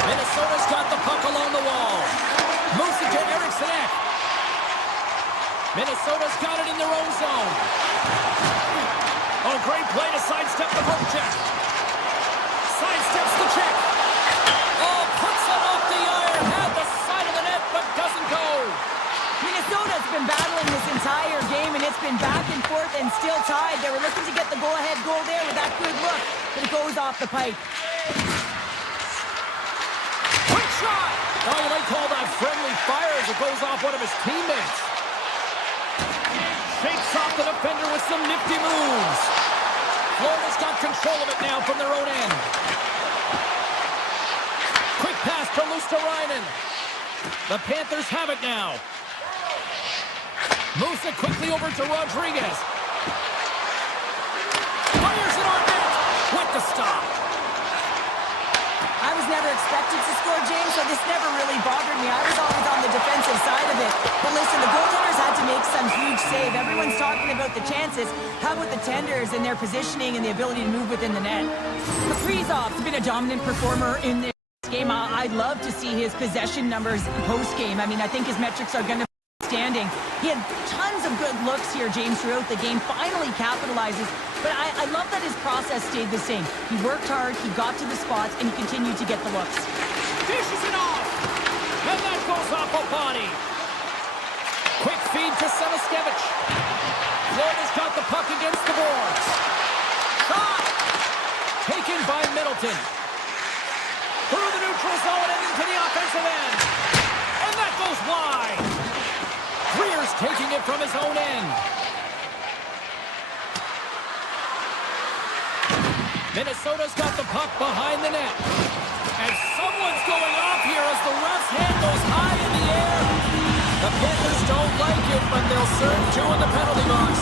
Minnesota's got the puck along the wall. Moves it to Eriksson. Minnesota's got it in their own zone. Oh, great play to sidestep the poke check. Sidesteps the check. Oh, puts it off the iron. Had the side of the net, but doesn't go. Minnesota's been battling this entire game, and it's been back and forth and still tied. They were looking to get the go-ahead goal there with that good look, but it goes off the pipe. Quick shot! Oh, you might call that friendly fire as it goes off one of his teammates. Shakes off the defender with some nifty moves. Florida's got control of it now from their own end. Quick pass to Luosterainen. The Panthers have it now. Moves it quickly over to Rodriguez. stop. I was never expected to score, James, so this never really bothered me. I was always on the defensive side of it. But listen, the goaltenders had to make some huge save. Everyone's talking about the chances. How about the tenders and their positioning and the ability to move within the net? Kaprizov's been a dominant performer in this game. I'd love to see his possession numbers post-game. I mean, I think his metrics are going to be outstanding. He had tons of good looks here, James, throughout the game. Finally capitalizes. But I love that his process stayed the same. He worked hard, he got to the spots, and he continued to get the looks. Dishes it off. And that goes off a body. Quick feed to Samaskevich. Florida's got the puck against the boards. Shot. Taken by Middleton. Through the neutral zone and into the offensive end. And that goes wide. Greer's taking it from his own end. Minnesota's got the puck behind the net. And someone's going off here as the ref's hand goes high in the air. The Panthers don't like it, but they'll serve two in the penalty box.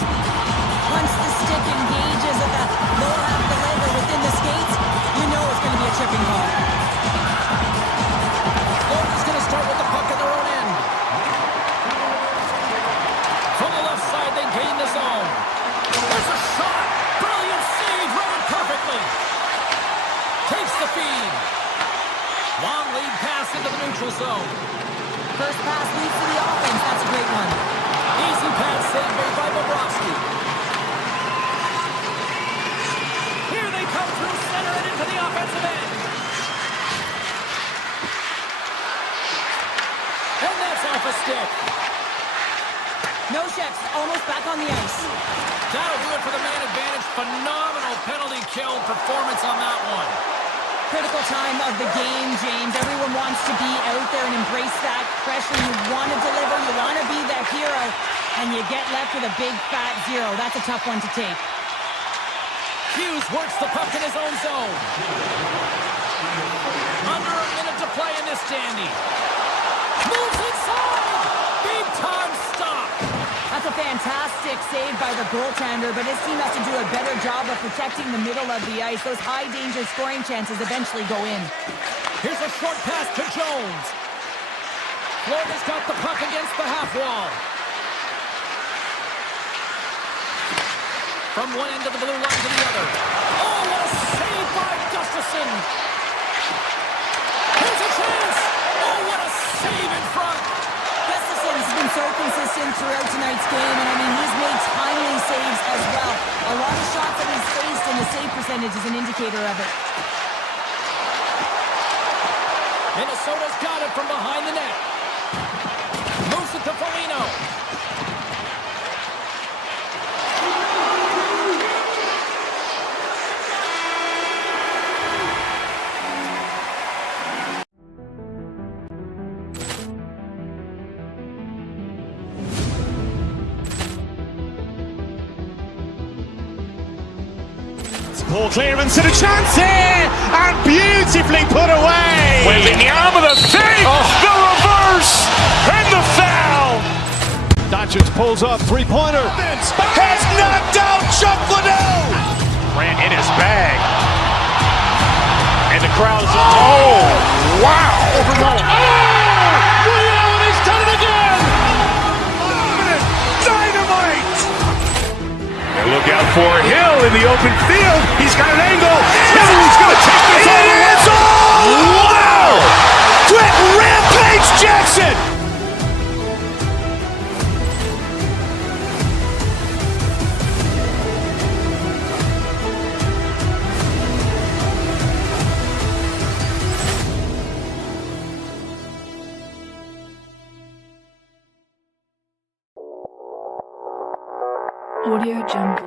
Once the stick engages at the lower half of the leg or within the skates, you know it's going to be a tripping ball. Florida's going to start with the puck in their own end. From the left side, they gain the zone. There's a shot. Brilliant save, read it perfectly. Takes the feed. Long lead pass into the neutral zone. First pass leads to the offense. That's a great one. Easy pass save made by Bobrovsky. Here they come through center and into the offensive end. And that's off a stick. No checks, almost back on the ice. That'll do it for the man advantage. Phenomenal penalty kill performance on that one. Critical time of the game, James. Everyone wants to be out there and embrace that pressure. You want to deliver, you want to be that hero, and you get left with a big fat zero. That's a tough one to take. Hughes works the puck in his own zone. Under a minute to play in this dandy. Moves inside! Big time stop! That's a fantastic save by the goaltender, but his team has to do a better job of protecting the middle of the ice. Those high-danger scoring chances eventually go in. Here's a short pass to Jones. Florida's got the puck against the half wall. From one end of the blue line to the other. Oh, what a save by Gustafsson! Here's a chance! Oh, what a save in front! Gustafsson's been so consistent throughout tonight's game, and I mean, he's made timely saves as well. A lot of shots that he's faced, and the save percentage is an indicator of it. Minnesota's got it from behind the net. Moves it to Foligno. Ball clearance and a chance here, and beautifully put away. With the arm of the save, the reverse, and the foul. Doncic pulls off three-pointer. Has knocked out Chuck Liddell. Ran in his bag. And the crowd is, oh, wow. Allen has done it again. Dynamite. And look out for Hill in the open field. He's got an angle. He's going to take this all the way. Wow! Quick Rampage Jackson. Audio Jungle.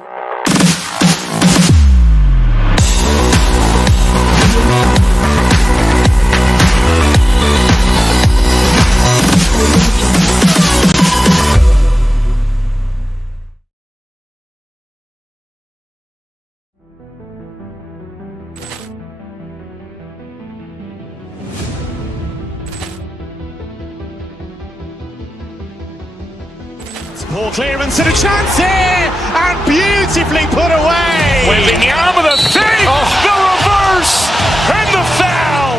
Ball clearance and a chance here, and beautifully put away. Wembanyama with a fake, the reverse, and the foul.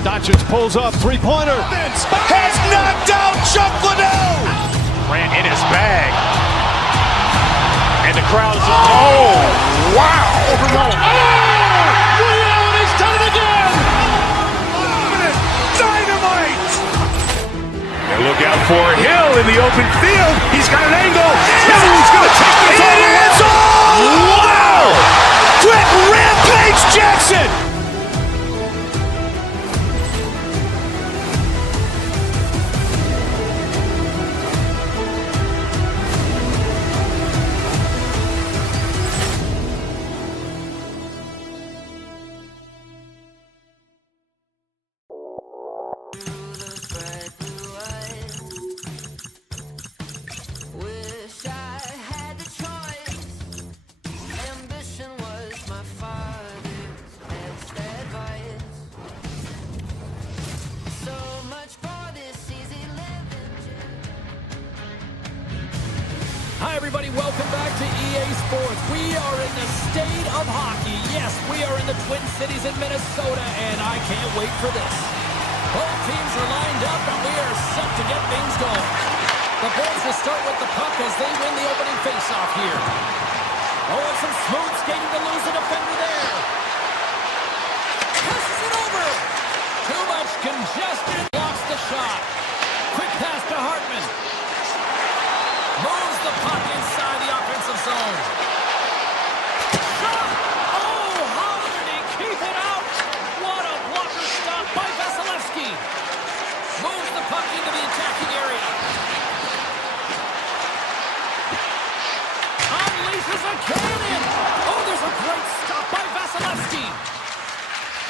Doncic pulls up, three-pointer. Has knocked out Chuck Liddell. Ran in his bag. And the crowd is, oh, wow. Ray Allen has done it again. Dynamite. And look out for Hill in the open field. He's got an angle. He's going to take this all the way. Wow. Quick Rampage Jackson. Wish I had the choice. Ambition was my father's best advice. So much for this easy living. Hi, everybody. Welcome back to EA Sports. We are in the state of hockey. Yes, we are in the Twin Cities in Minnesota, and I can't wait for this. Both teams are lined up, and we are set to get things going. The Bulls will start with the puck as they win the opening faceoff here. Oh, and some smooth skating to lose the defender there. Passes it over. Too much congestion. Blocks the shot. Quick pass to Hartman. Moves the puck inside the offensive zone. Shot! Oh, how did he keep it out? What a blocker stop by Vasilevsky. Moves the puck into the attacking area. Unleashes a cannon. Oh, there's a great stop by Vasilevsky.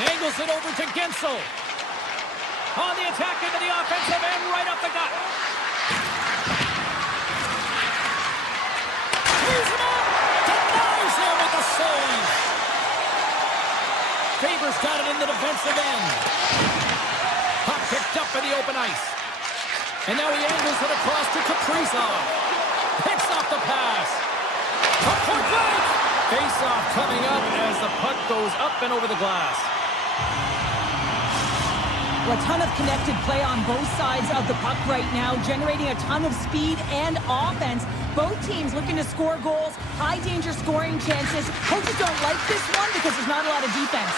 Angles it over to Gensel. On the attack into the offensive end, right up the gut. Clears him up. Denies him with the save. Faber's got it in the defensive end. Puck picked up in the open ice. And now he angles it across to Kaprizov. Picks off the pass. Up point blank. Face-off coming up as the puck goes up and over the glass. A ton of connected play on both sides of the puck right now, generating a ton of speed and offense. Both teams looking to score goals, high-danger scoring chances. Coaches don't like this one because there's not a lot of defense.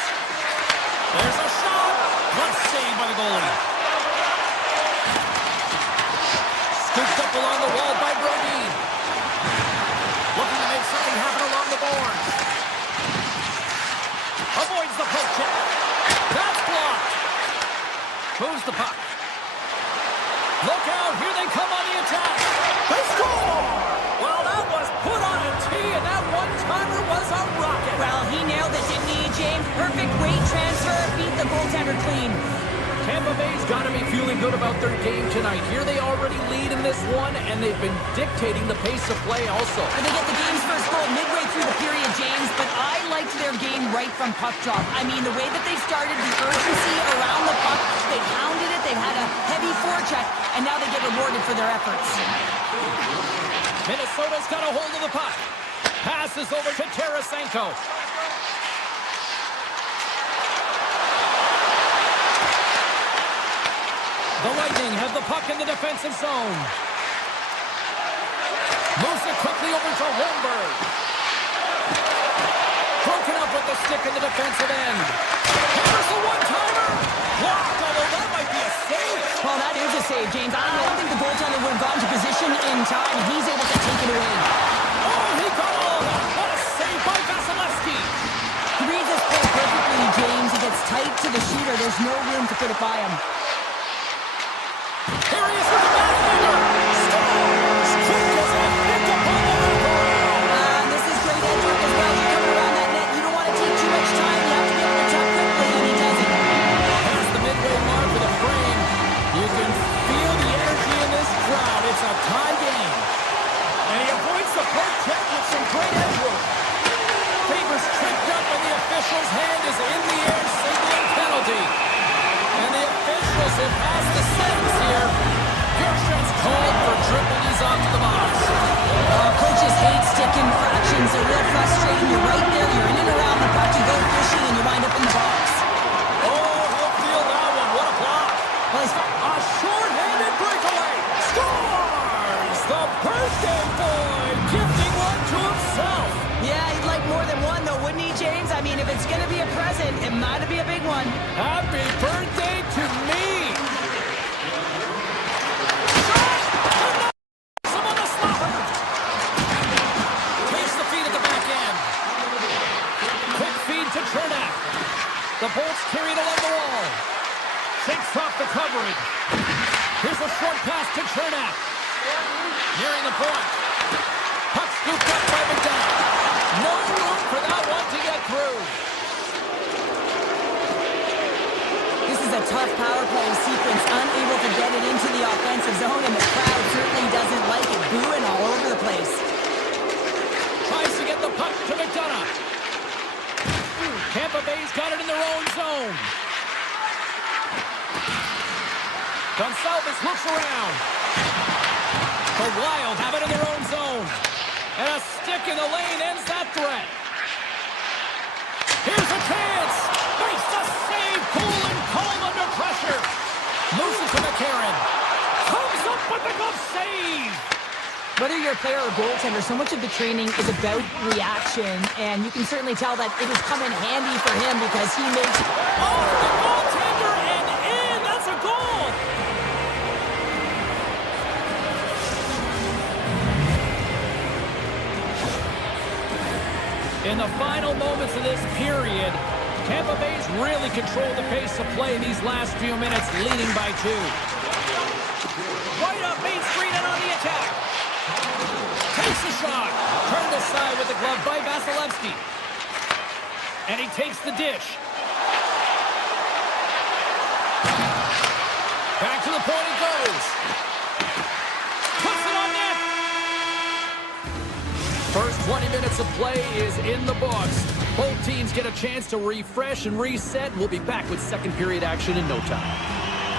There's a shot. Good save by the goalie. Scooped up along the wall by Brodin. Looking to make something happen along the boards. Avoids the poke check. That's blocked. Moves the puck. Look out, here they come on the attack. They score! Well, that was put on a tee, and that one-timer was a rocket. Well, he nailed it, didn't he, James? Perfect weight transfer, beat the goaltender clean. Tampa Bay's got to be feeling good about their game tonight. Here they already lead in this one, and they've been dictating the pace of play also. And they get the game's first goal midway through the period, James, but I liked their game right from puck drop. I mean, the way that they started, the urgency around the puck, they hounded it, they've had a heavy forecheck, and now they get rewarded for their efforts. Minnesota's got a hold of the puck. Passes over to Tarasenko. The Lightning have the puck in the defensive zone. Moves it quickly over to Holmberg. Broken up with the stick in the defensive end. Here's the one-timer. Blocked, although that might be a save. Well, that is a save, James. I don't think the goaltender would have gotten to position in time, and he's able to take it away. Oh, he got all of it. What a save by Vasilevsky. He reads this play perfectly, James. He gets tight to the shooter. There's no room to put it by him. Here he is with the backhander. Scores! Quick as a pick upon the wrapper. This is great edge work as well. You come around that net. You don't want to take too much time. You have to be able to jump quickly, and he does it. Past the midway mark of the frame. You can feel the energy in this crowd. It's a tie game. And he avoids the poke check with some great edge work. Faber's tripped up, and the official's hand is in the air, signaling penalty. And the officials have passed the sentence here. Gershon's called for triple Passes off to the box. Coaches hate stick infractions. They're real frustrating. You're right there. You're in and around the puck. You go fishing and you wind up in the box. Oh, he'll feel that one. What a block. Well, A short-handed breakaway. Scores! The birthday boy gifting one to himself. yeah, he'd like more than one, though, wouldn't he, James? I mean, if it's going to be a present, it might be a big one. Happy birthday to me. Some on the slapper. Takes the feed at the back end. Quick feed to Chernak. The Bolts carried along the wall. Shakes off the coverage. Here's a short pass to Chernak. Nearing the point. Puck scooped up by McDonough. No room for that one to get through. This is a tough power play sequence, unable to get it into the offensive zone, and the crowd certainly doesn't like it, booing all over the place. Tries to get the puck to McDonough. Tampa Bay's got it in their own zone. Gonçalves looks around. The Wild have it in their own zone. And a stick in the lane ends that threat. Here's a chance. Makes the save. Cool and calm under pressure. Moves it to McCarron. Comes up with the glove save. Whether you're a player or goaltender, so much of the training is about reaction, and you can certainly tell that it is coming handy for him because he makes... Off the goaltender and in. That's a goal. In the final moments of this period, Tampa Bay's really controlled the pace of play in these last few minutes, leading by 2. Right up Main Street and on the attack. Takes a shot. Turned aside with the glove by Vasilevsky. And he takes the dish. Back to the point it goes. Puts it on net. First 20 minutes of play is in the books. Both teams get a chance to refresh and reset. We'll be back with second period action in no time.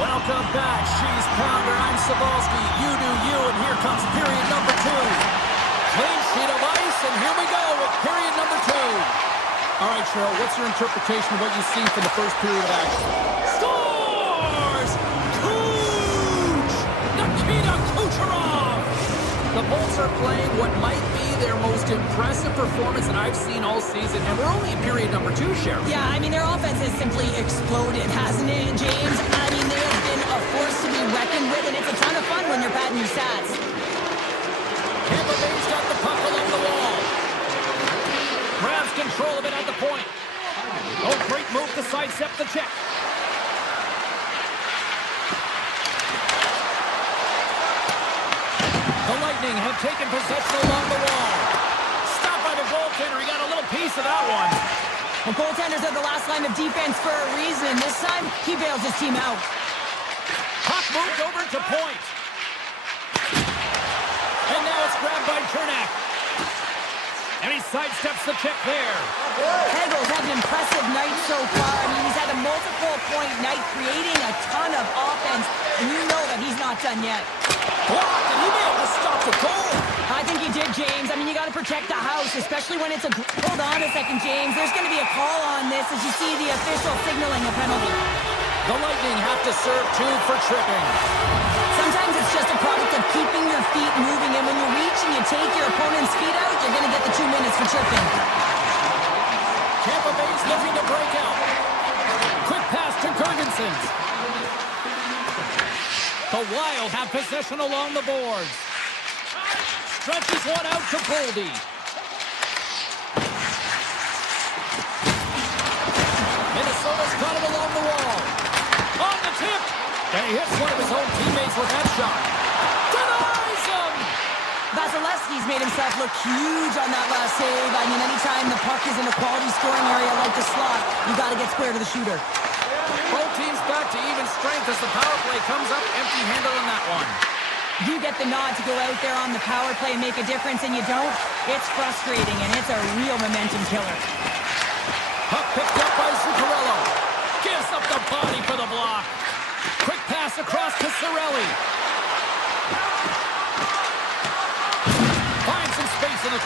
Welcome back, She's Pounder. I'm Savalsky. You do you, and here comes period number 2. Clean sheet of ice, and here we go with period number 2. All right, Cheryl, what's your interpretation of what you've seen from the first period of action? Scores! Cooch! Nikita Kucherov! The Bolts are playing what might be their most impressive performance that I've seen all season, and we're only in period number 2, Cheryl. Yeah, I mean, their offense has simply exploded, hasn't it, James? I mean, they have been a force to be reckoned with, and it's a ton of fun when you're padding your stats. Tampa Bay's got the puck along the wall. Grabs control of it at the point. Oh, great move to sidestep the check. The Lightning have taken possession along the wall. Stopped by the goaltender. He got a little piece of that one. Well, goaltenders are the last line of defense for a reason. This time, he bails his team out. Puck moved over to point. And now it's grabbed by Chernak. And he sidesteps the check there. Hegel's had an impressive night so far. I mean, he's had a multiple-point night, creating a ton of offense, and you know that he's not done yet. Blocked, and he may have to stop the goal. I think he did, James. I mean, you got to protect the house, especially when it's a... Hold on a second, James. There's going to be a call on this as you see the official signaling a penalty. The Lightning have to serve 2 for tripping. Sometimes it's just a product of keeping your feet moving, and when you reach and you take your opponent's feet out, you're going to get the 2 minutes for tripping. Tampa Bay's looking to break out. Quick pass to Gergensen. The Wild have possession along the boards. Stretches one out to Boldy. Minnesota's got it along the wall. On the tip. And he hits one of his own teammates with that shot. Denies him. Vasilevsky's made himself look huge on that last save. I mean, anytime the puck is in a quality scoring area like the slot, you got to get square to the shooter. Both teams back to even strength as the power play comes up empty-handed on that one. You get the nod to go out there on the power play and make a difference, and you don't. It's frustrating, and it's a real momentum killer. Puck picked up by Zuccarello. Gives up the body for the block. Quick pass across to Cirelli.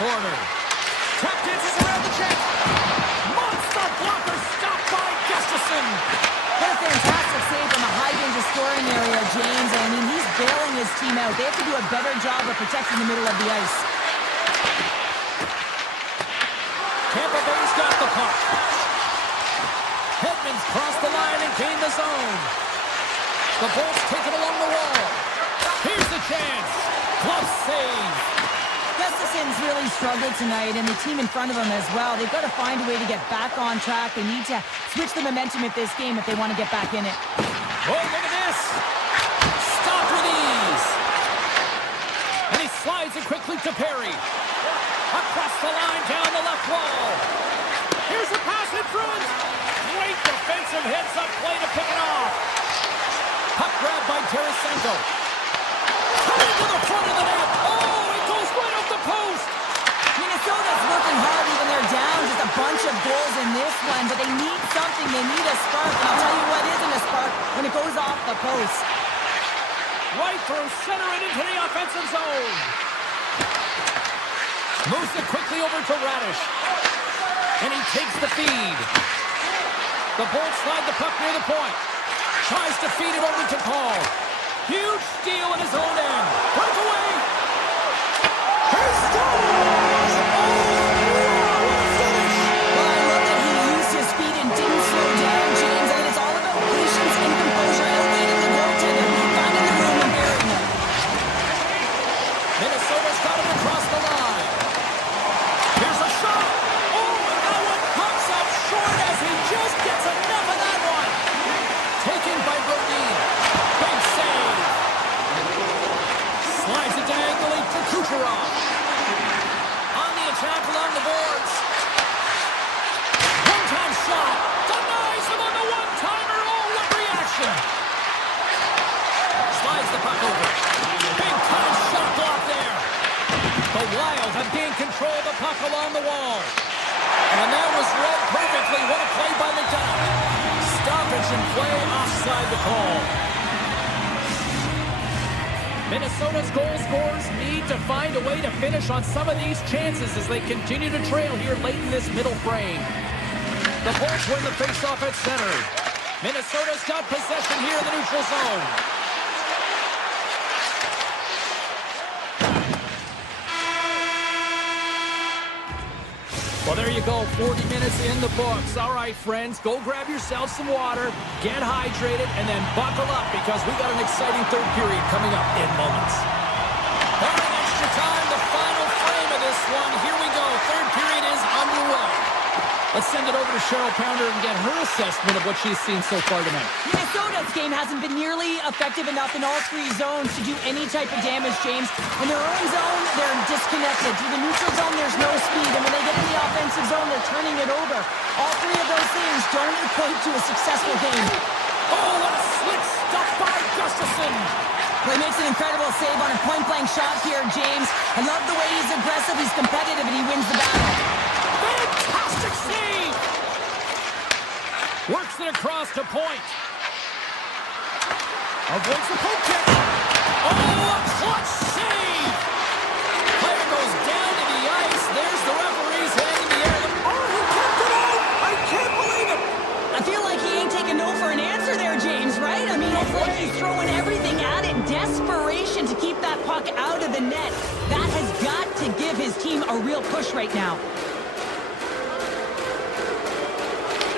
corner. Tap dances around the check. Monster blocker stopped by Gustafson. What a fantastic save from a high-danger scoring area, James. I mean, he's bailing his team out. They have to do a better job of protecting the middle of the ice. Tampa Bay's got the puck. Hedman's crossed the line and gained the zone. The Bolts take it along the wall. Here's the chance. Glove save. Gustafson's really struggled tonight, and the team in front of him as well. They've got to find a way to get back on track. They need to switch the momentum at this game if they want to get back in it. Oh, look at this. Stop with ease. And he slides it quickly to Perry. Across the line, down the left wall. Here's the pass in front. Great defensive heads-up play to pick it off. Puck grabbed by Tarasenko. Coming to the front of the net. Oh, it goes right off the post. Minnesota's working hard even they're down just a bunch of goals in this one, but they need something. They need a spark, and I'll tell you what isn't a spark when it goes off the post. Right through center and into the offensive zone. Moves it quickly over to Radish. And he takes the feed. The Bolts slide the puck near the point. Tries to feed it over to Paul. Huge steal in his own end. Breakaway. He scores! Oh, what a finish! Well, I love that he used his speed and didn't slow down, James. I mean, it's all about patience and composure, outweighing the goaltender, finding the room and burying him. Minnesota's got him across the line. Here's a shot. Oh, and that one comes up short as he just gets enough of that one. Taken by Brodin. Big save. Slides it diagonally to Kucherov. On the attack along the boards. One-time shot. Denies him on the one-timer. Oh, what reaction. Slides the puck over. Big-time shot block there. The Wild have gained control of the puck along the wall. And that was read perfectly. What a play by McDonough. Stoppage and play offside the call. Minnesota's goal scorers need to find a way to finish on some of these chances as they continue to trail here late in this middle frame. The Bolts win the faceoff at center. Minnesota's got possession here in the neutral zone. Well, there you go, 40 minutes in the books. All right, friends, go grab yourself some water, get hydrated, and then buckle up because we got an exciting third period coming up in moments. Barring extra time, the final frame of this one. Here we go. Third period is underway. Let's send it over to Cheryl Pounder and get her assessment of what she's seen so far tonight. Minnesota's game hasn't been nearly effective enough in all three zones to do any type of damage, James. In their own zone, they're disconnected. Through the neutral zone, there's no speed. And when they get in the offensive zone, they're turning it over. All three of those things don't equate to a successful game. Oh, what a slick stuff by Gustafson. Well, he makes an incredible save on a point-blank shot here, James. I love the way he's aggressive, he's competitive, and he wins the battle. Fantastic save! Works it across to point. Avoids the poke check. Oh, a clutch save! Player goes down to the ice. There's the referee's hand in the air. Oh, he kept it out! I can't believe it! I feel like he ain't taking no for an answer there, James, right? I mean, it's like he's throwing everything at it. Desperation to keep that puck out of the net. That has got to give his team a real push right now.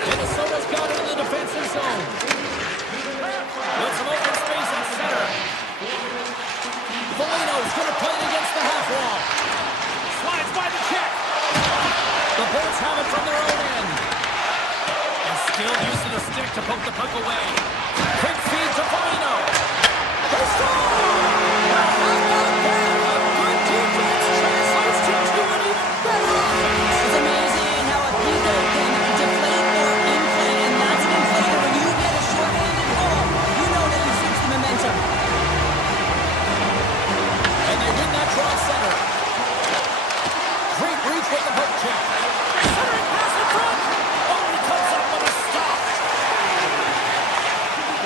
Minnesota's got it in the defensive zone. With some open space at center. Foligno's going to play it against the half wall. Slides by the check. The Bolts have it from their own end. And still using the stick to poke the puck away. Quick feed to Foligno. They score! Well, how about that? A good defense translates to an even better offense. It's amazing how a people can deflate or inflate, and that's an inflator. When you get a short-handed goal, you know that he suits the momentum. And they win that draw center. Great reach with the hook check. Centering pass in front. Oh, he comes up with a stop.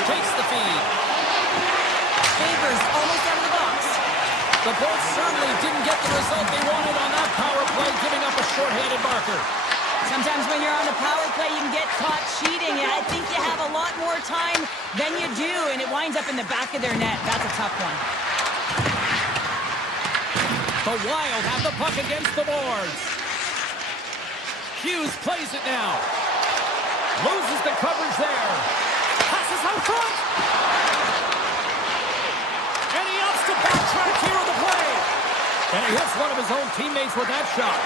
Takes the feed. Favors almost out of the box. The Bolts certainly didn't get the result they wanted on that power play. shorthanded marker. Sometimes when you're on the power play, you can get caught cheating. And I think you have a lot more time than you do, and it winds up in the back of their net. That's a tough one. The Wild have the puck against the boards. Hughes plays it now. Loses the coverage there. Passes out front. And he opts to backtrack here on the play. And he hits one of his own teammates with that shot.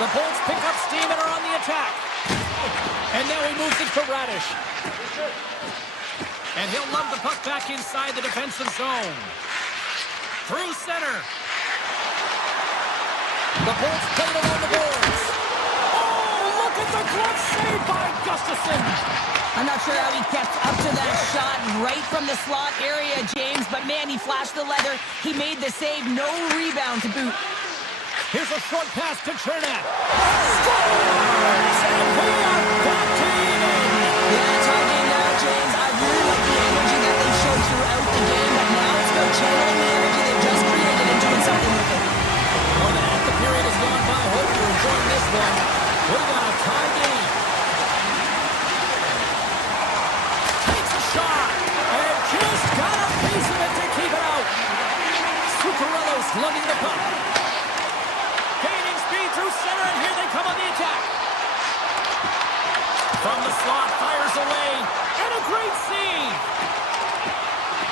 The Bolts pick up steam and are on the attack. And now he moves it to Radish. And he'll lob the puck back inside the defensive zone. Through center. The Bolts play it along the boards. Oh, look at the glove save by Gustafsson. I'm not sure how he kept up to that shot right from the slot area, James, but man, he flashed the leather. He made the save, no rebound to boot. Here's a short pass to Chernak. Scores! And we are back to even. Yeah, talking now, James. I really like the energy that they showed throughout the game, but now it's about channeling the energy they've just created and doing something with it. More than half the period has gone by. Hope you're enjoying this one. We got a tie game. Takes a shot. And just got a piece of it to keep it out. Zuccarello slugging the puck. Gaining speed through center, and here they come on the attack. From the slot, fires away. And a great save.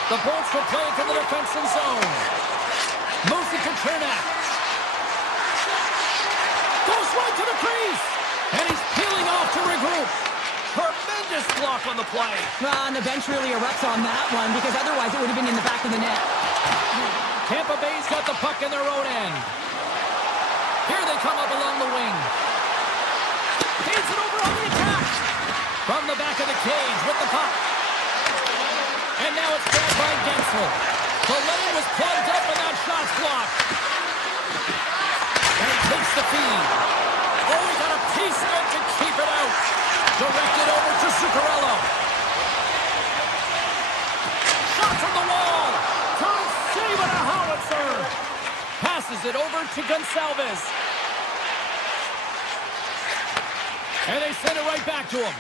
The Bolts will play it to the defensive zone. Moves it to Chernak. Goes right to the crease. And he's peeling off to regroup. Tremendous block on the play. Well, and the bench really erupts on that one because otherwise it would have been in the back of the net. Tampa Bay's got the puck in their own end. Here they come up along the wing. Feeds it over on the attack. From the back of the cage with the puck. And now it's grabbed by Gensel. The lane was plugged up and that shot's blocked. And he takes the feed. Oh, he got a piece of it to keep it out. Directed over to Zuccarello. Shot from the wall. Turns save on a howitzer. Passes it over to Gonçalves. And they send it right back to him.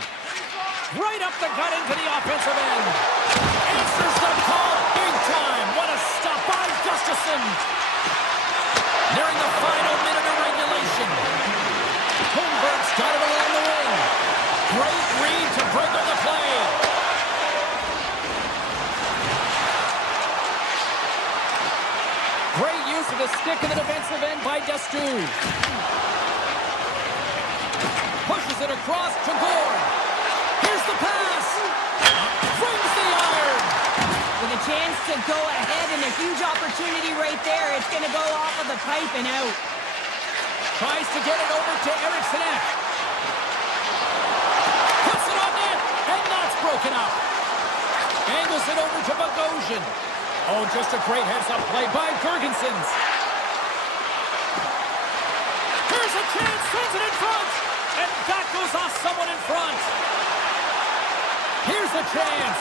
Right up the gut into the offensive end. Answers the call big time. What a stop by Gustafsson. Nearing the final minute of regulation. Holmberg's got it along the wing. Great read to break on the play. Great use of the stick in the defensive end by Destu. Pushes it across to Gore. Here's the pass. Brings the iron. With a chance to go ahead and a huge opportunity right there. It's going to go off of the pipe and out. Tries to get it over to Eriksson. Puts it on net, and that's broken up. Angles it over to Bogosian. Oh, just a great heads-up play by Girgensons. Here's a chance, sends it in front. And that goes off someone in front. Here's a chance.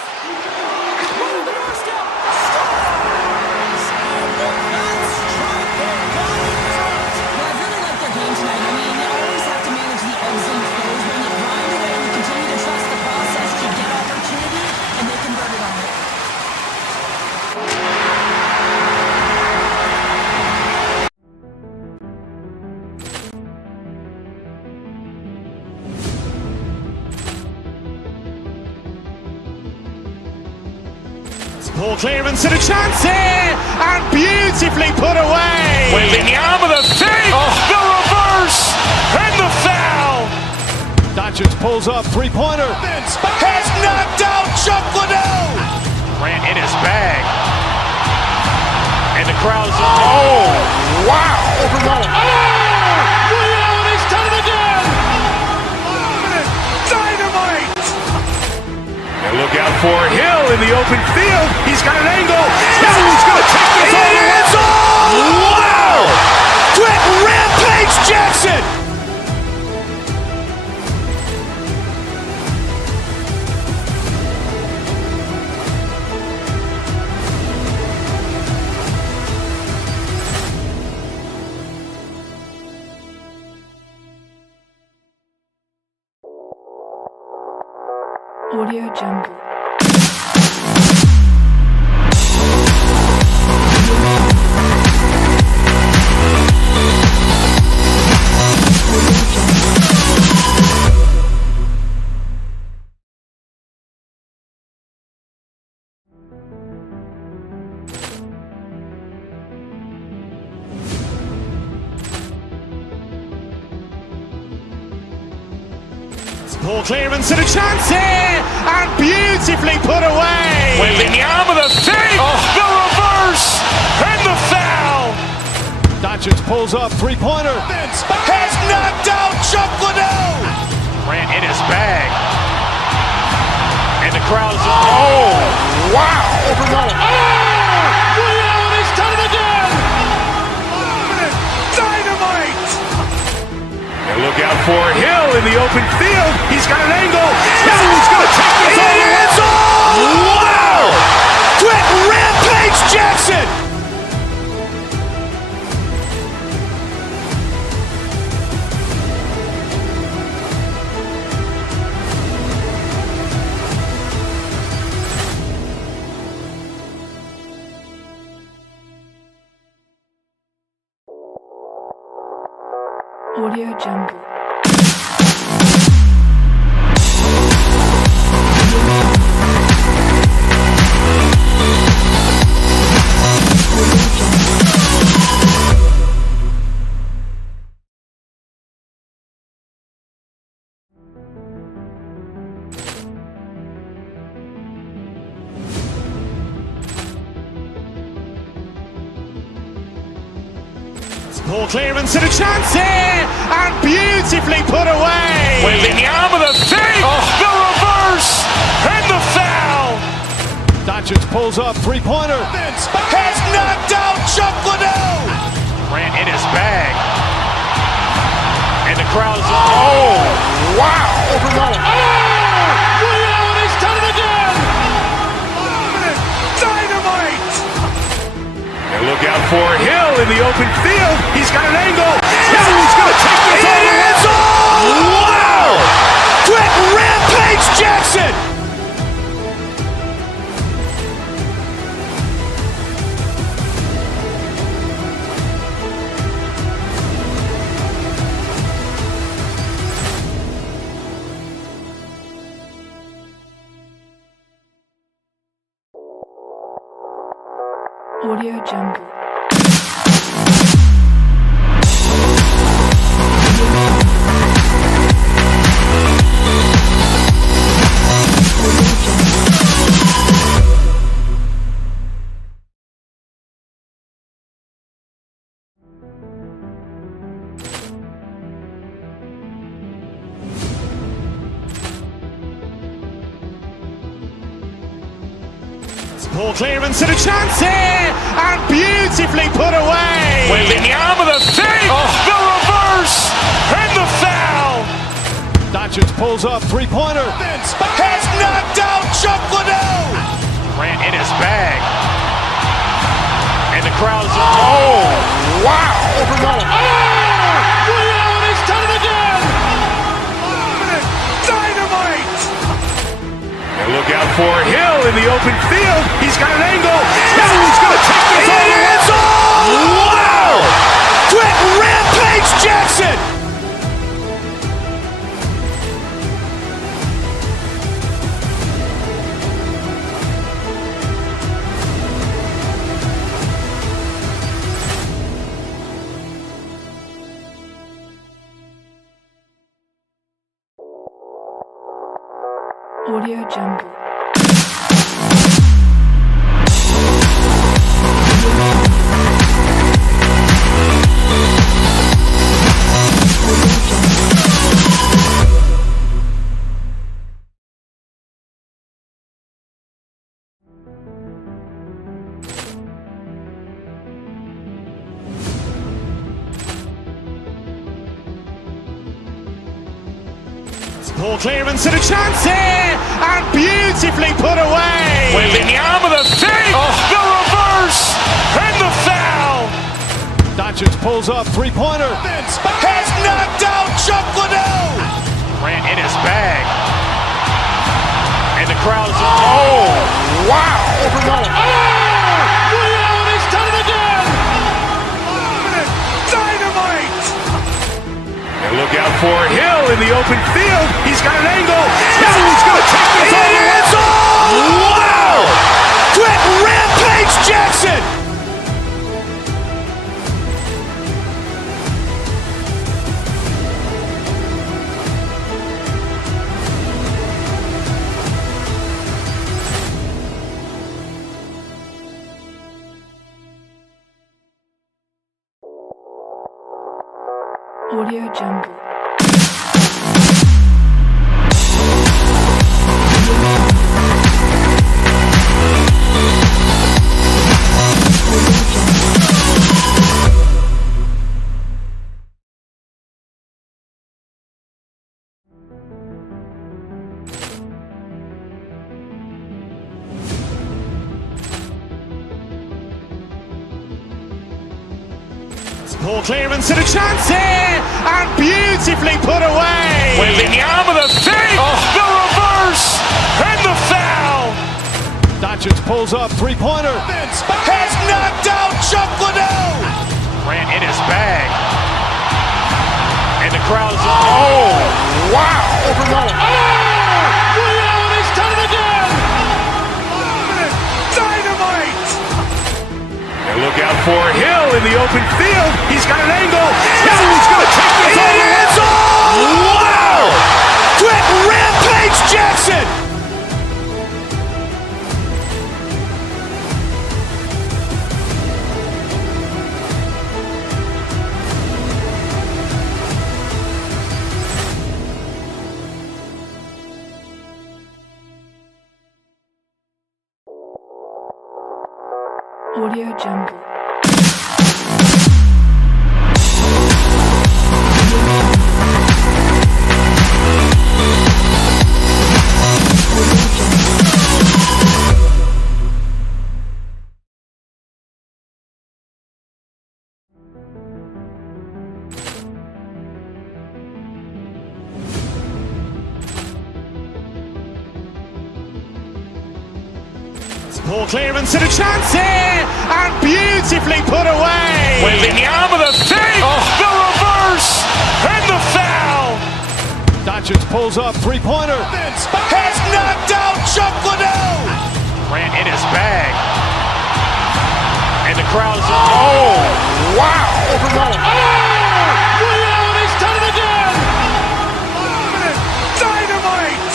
Move the doorstep. Scores! And with that strike, they've got it front. Well, I really like their game tonight. I mean, you always have to manage the ebbs and flows. When you grind away and you continue to trust the process, you get opportunity, and they convert it on it. Ball clearance and a chance here, and beautifully put away. Waving the arm of the fake, the reverse, and the foul. Doncic pulls up, three-pointer. Has knocked out Chuck Liddell. Grant in his bag. And the crowd's, oh, wow. Rio, he's done it again. Dynamite. And look out for Hill in the open field. He's got an angle. Hill's going to take this all the way. Wow! Quick rampage Jackson. Audio Jungle. Poor clearance and a chance here, and beautifully put away. Waving the arm of the fake, the reverse, and the foul. Doncic pulls up, three-pointer. Has knocked out Chuck Liddell. Ran in his bag. And the crowd is, oh, wow. Ray Allen has done it again. Dynamite. And look out for Hill in the open field. He's got an angle. Hill's going to take this all the way. Wow. Quick rampage Jackson. Audio Jungle. Poor clearance and a chance here, and beautifully put away. Waving the arm of the fake, the reverse, and the foul. Doncic pulls up, three-pointer. Has knocked out Chuck Liddell. Ran in his bag. And the crowd is, oh, wow. Ray Allen has done it again. Dynamite. And look out for Hill in the open field. He's got an angle. Hill's going to take this all the way. Wow. Quick rampage Jackson. Audio Jungle. Poor clearance and a chance here, and beautifully put away. Waving the arm of the fake, the reverse, and the foul. Doncic pulls up, three-pointer. Has knocked out Chuck Liddell. Ran in his bag. And the crowd is, oh, wow. Ray Allen has done it again. Dynamite. And look out for Hill in the open field. He's got an angle. Hill's going to take this all the way. Wow. Quick rampage Jackson. Audio Jungle. Poor clearance and a chance here, and beautifully put away. Waving the arm of the fake, the reverse, and the foul. Doncic pulls up, three-pointer. Has knocked out Chuck Liddell. Ran in his bag. crowd is, oh, wow! He's done it again! Dynamite! And look out for Hill in the open field. He's got an angle. Hill's going to take this all the way. Wow! Quick rampage Jackson! Audio Jungle. Poor clearance and a chance here, and beautifully put away. With the arm of the fake, the reverse, and the foul. Doncic pulls up, three-pointer. Has knocked out Chuck Liddell. Ran in his bag. And the crowd is, oh, wow. He's done it again! Dynamite. And look out for Hill in the open field. He's got an angle. Hill's going to take this all the way. Wow! Quick rampage Jackson! Audio Jungle. Poor clearance and a chance here, and beautifully put away. With the arm of the fake, the reverse, and the foul. Doncic pulls up, three-pointer. Has knocked out Chuck Liddell. Ran in his bag. And the crowd is, oh, wow. He's done it again! Dynamite.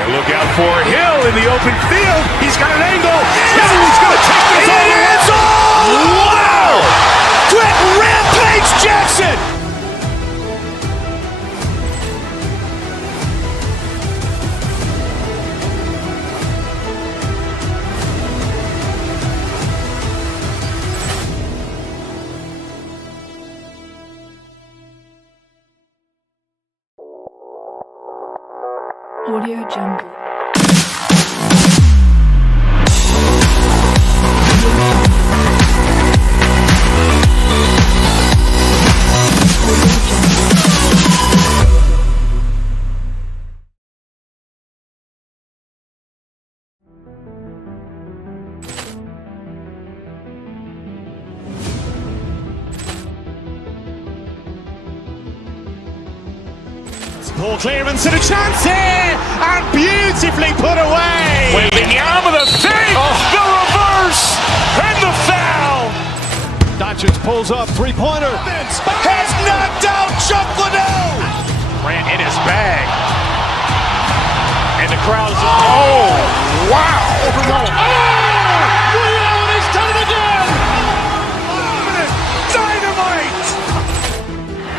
And look out for Hill in the open field. He's got an angle. Hill's going to take this all the way. Wow! Quick rampage Jackson! Audio Jungle. Poor clearance and a chance here, and beautifully put away. With the arm of the fake, the reverse, and the foul. Doncic pulls up, three-pointer. Has knocked out Chuck Liddell. Ran in his bag. And the crowd is, oh, wow. He's done it again! Dynamite.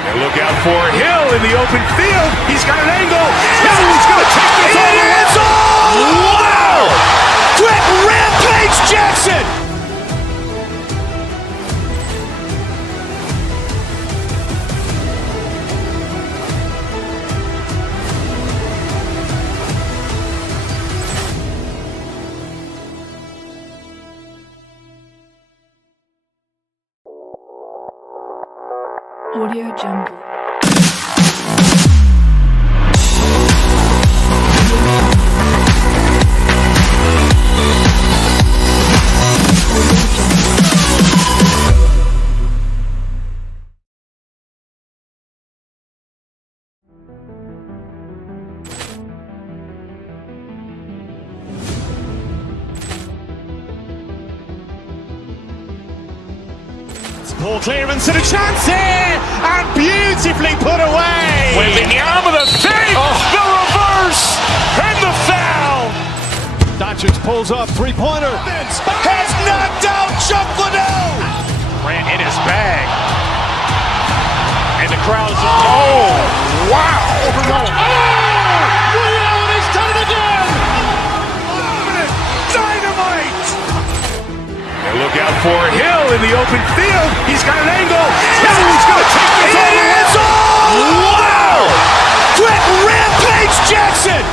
And look out for Hill in the open field. He's got an angle. Hill's going to take this all the way. Wow! Quick rampage Jackson! Audio Jungle. Ball clearance and a chance here, and beautifully put away. Waving the arm of the fake, the reverse, and the foul. Doncic pulls up, three-pointer. Has knocked out Chuck Liddell. Ran in his bag. And the crowd is, oh, wow. Ray Allen has done it again. Dynamite. And look out for Hill in the open field. He's got an angle. Hill is going to take this all the way. Wow. Quick Rampage Jackson.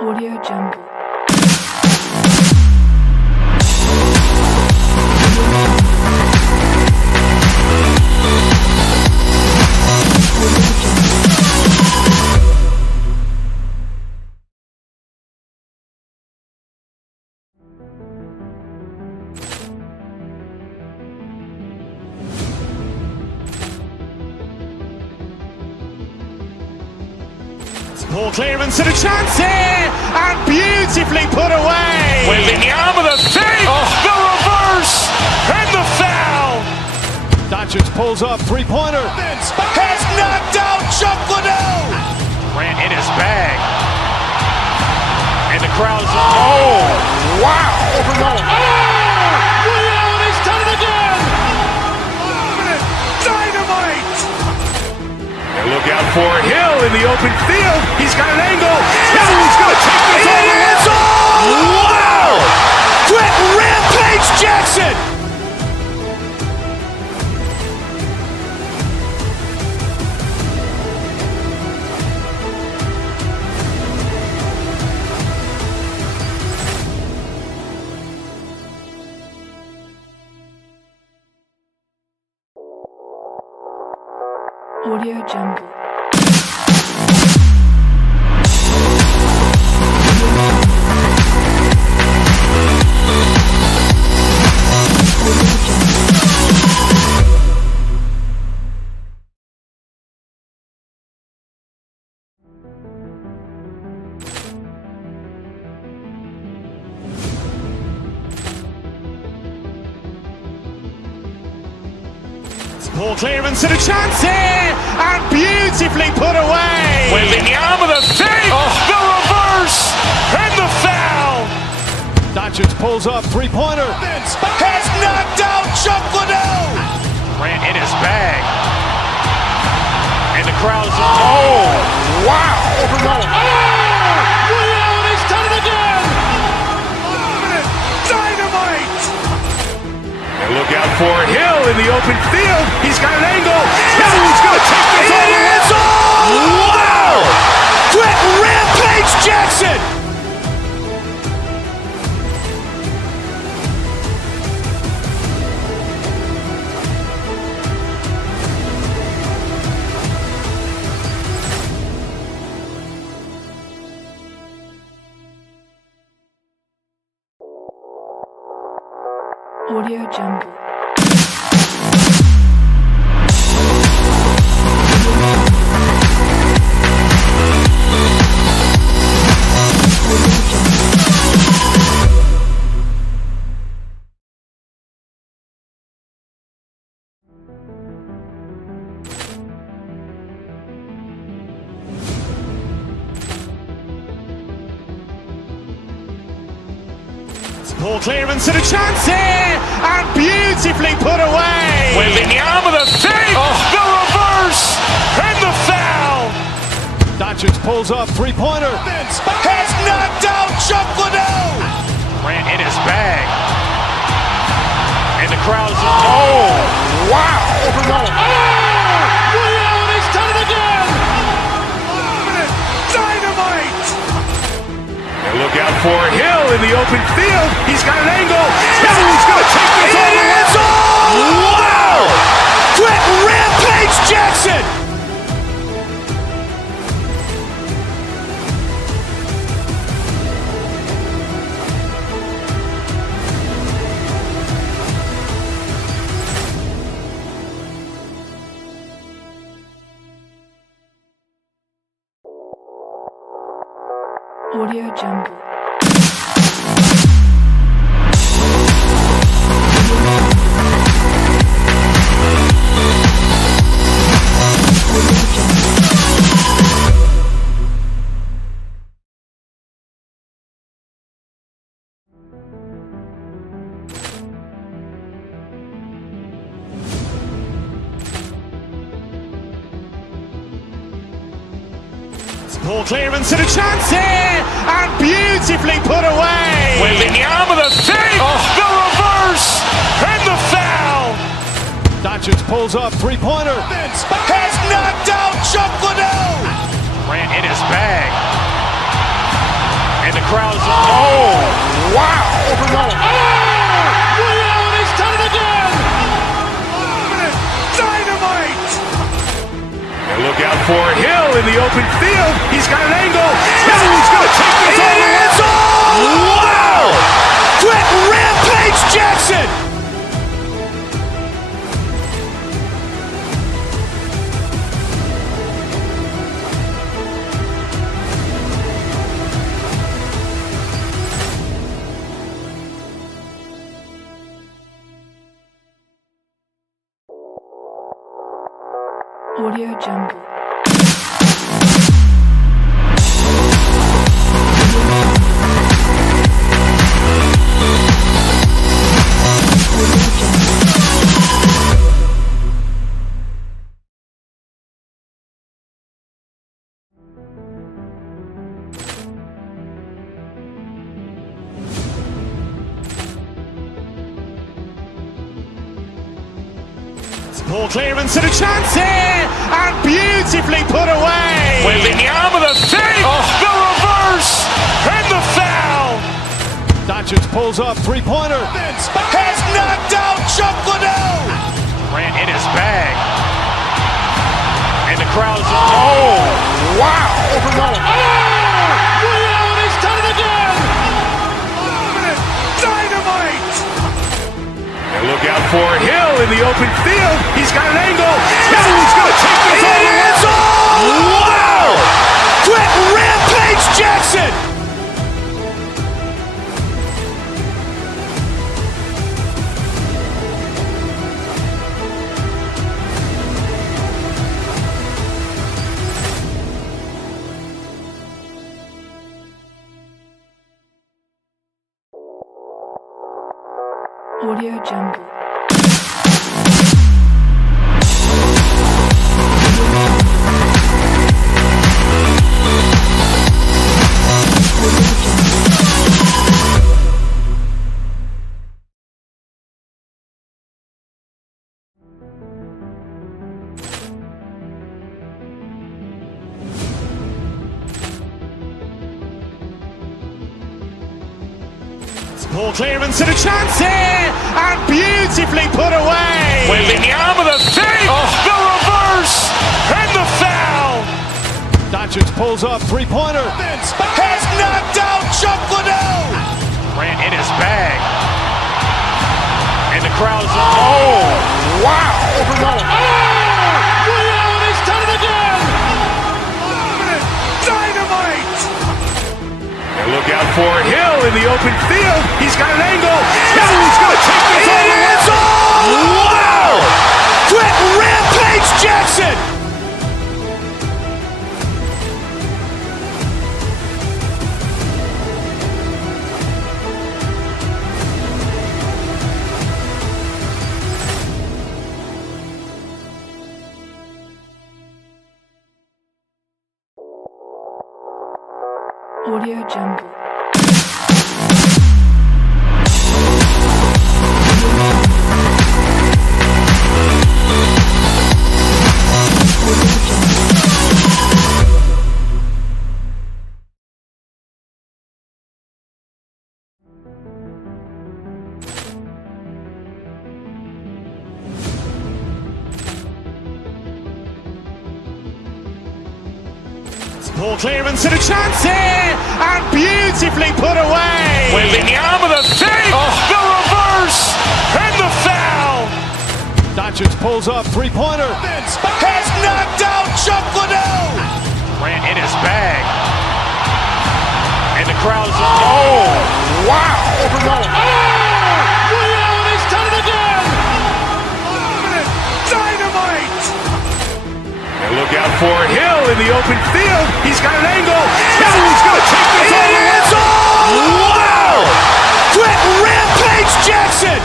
Audio Jungle. Ball clearance and a chance here, and beautifully put away. Waving the arm of the fake, the reverse, and the foul. Doncic pulls up, three-pointer. Has knocked out Chuck Liddell. Ran in his bag. And the crowd is, oh, wow. Ray Allen has done it again. Dynamite. And look out for Hill in the open field. He's got an angle. Hill is going to take this all the way. Wow. Quick Rampage Jackson. Audio Jungle. Ball clearance and a chance here, and beautifully put away. Waving the arm of the fake, the reverse, and the foul. Doncic pulls up, three-pointer. Has knocked out Chuck Liddell. Ran in his bag. And the crowd is, oh, wow. Ray Allen has done it again. Dynamite. And look out for Hill in the open field. He's got an angle. Hill is going to take this all the way. Wow. Quick Rampage Jackson. Audio Jungle. Ball clearance and a chance here, and beautifully put away. Waving the arm of the fake, the reverse, and the foul. Doncic pulls up, three-pointer. Has knocked out Chuck Liddell. Ran in his bag. And the crowd is, oh, wow. Ray Allen has done it again. Dynamite. And look out for Hill in the open field. He's got an angle. Hill is going to take this all the way. Wow. Quick Rampage Jackson. Audio Jungle. Poor clearance and a chance here, and beautifully put away. Waving the arm of the save, the reverse, and the foul. Doncic pulls up, three-pointer. Has knocked out Chuck Liddell. Grant in his bag. And the crowd's, oh, wow. Ray Allen has done it again. Dynamite. And look out for Hill in the open field. He's got an angle. Hill's going to take this all the way. Wow. Quick Rampage Jackson. Audio Jungle. Poor clearance and a chance here, and beautifully put away. Waving the arm of the save, the reverse, and the foul. Doncic pulls up, three-pointer. Has knocked out Chuck Liddell. Grant in his bag. And the crowd's, oh, wow. Ray Allen has done it again. Dynamite. And look out for Hill in the open field. He's got an angle. Hill's going to take this all the way. Wow. Quick Rampage Jackson. Audio Jungle. Poor clearance and a chance here, and beautifully put away. Waving the arm of the save, the reverse, and the foul. Doncic pulls up, three-pointer. Has knocked out Chuck Liddell. Grant in his bag. And the crowd's, oh, wow. Ray Allen has done it again. Dynamite. And look out for Hill in the open field. He's got an angle. Hill's going to take this all the way. Wow. Quick Rampage Jackson. Audio Jungle. Poor clearance and a chance here, and beautifully put away. Waving the arm of the save, the reverse, and the foul. Doncic pulls up, three-pointer. Has knocked out Chuck Liddell. Grant in his bag. crowd is... Oh, wow! Ray Allen has done it again! Dynamite! And look out for Hill in the open field. He's got an angle. Hill's going to take this all the way. Wow! Quick rampage Jackson!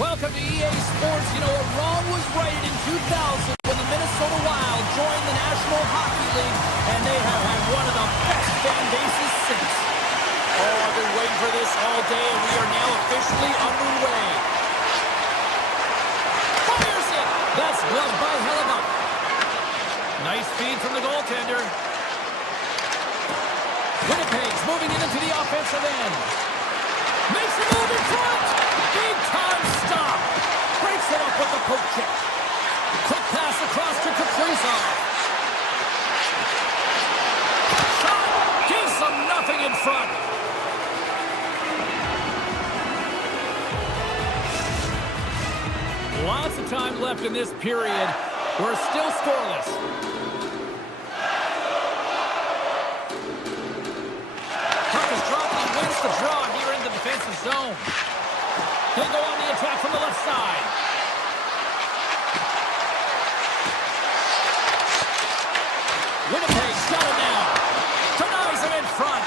Welcome to EA Sports. You know, a wrong was righted in 2000 when the Minnesota Wild joined the National Hockey League, and they have had one of the best fan bases since. Oh, I've been waiting for this all day, and we are now officially underway. Fires it! That's gloved by Hellebuck. Nice feed from the goaltender. Winnipeg's moving into the offensive end. Makes a move in front! Big time stop! Breaks it up with the poke check. Quick pass across to Kaprizov. Shot! Gives them nothing in front. Lots of time left in this period. We're still scoreless. Puck is dropped and wins the draw here in the defensive zone. They go on the attack from the left side. Winnipeg's got it now. Denies him in front.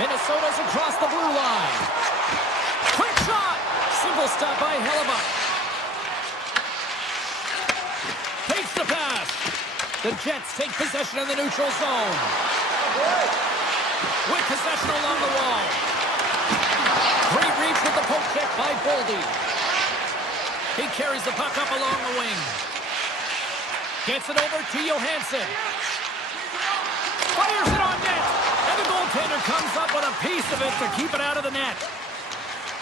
Minnesota's across the blue line. Quick shot. Simple stop by Hellebuck. Takes the pass. The Jets take possession in the neutral zone. With possession along the wall. Great reach with the poke check by Boldy. He carries the puck up along the wing. Gets it over to Johansson. Fires it on net. And the goaltender comes up with a piece of it to keep it out of the net.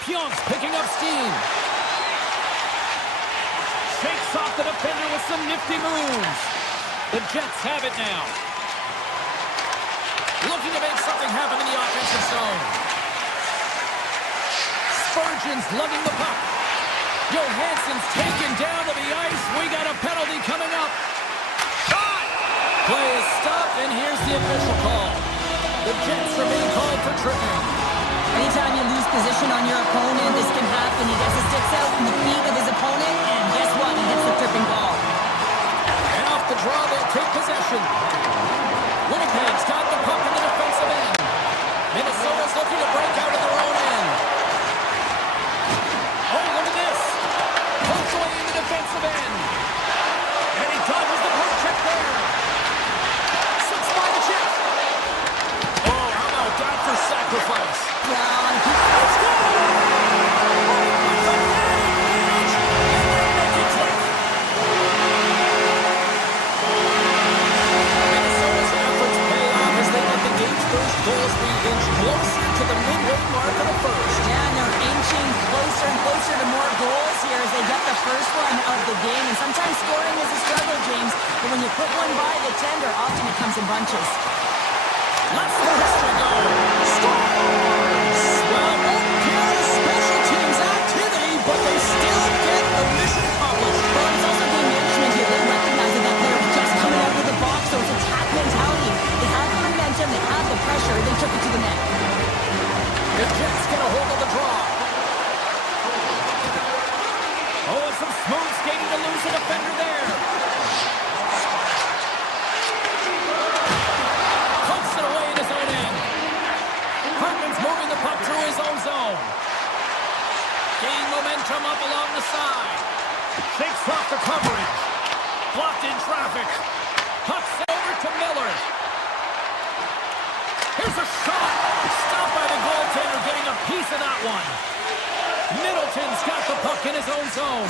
Pionk's picking up steam. Shakes off the defender with some nifty moves. The Jets have it now. Looking to make something happen in the offensive zone. Spurgeon's lugging the puck. Johansson's taken down to the ice. We got a penalty coming up. Shot! Play is stopped, and here's the official call. The Jets are being called for tripping. Anytime you lose position on your opponent, this can happen. He gets his sticks out in the feet of his opponent, and guess what? He gets the tripping ball. And off the draw, they'll take possession. Winnipeg's got the puck in the defensive end. Minnesota's looking to break out of their own end. Oh, look at this. Puck's away in the defensive end. And he dodges the poke check there. Sits by the chip. Oh, how about that for sacrifice? Let's go! Minnesota's efforts pay off as they get the game's first goals being inched closer to the midway mark of the first. Yeah, and they're inching closer and closer to more goals here as they get the first one of the game. And sometimes scoring is a struggle, James. But when you put one by the tender, often it comes in bunches. Let's the history go. Scores! Well, okay, special teams activity, but they still get the mission accomplished. But it's also game management here. They recognize that that player was just coming out of the box, so it's attack mentality. They had the momentum, they had the pressure, they took it to the net. The Jets get a hold of the draw. Oh, and some smooth skating to lose a defender there. Pumps it away in his own end. Hartman's moving the puck through his own zone. Gaining momentum up along the side. Shakes off the coverage. Blocked in traffic. Pucks over to Miller. Here's a shot. Stopped by the goaltender, getting a piece of that one. Middleton's got the puck in his own zone.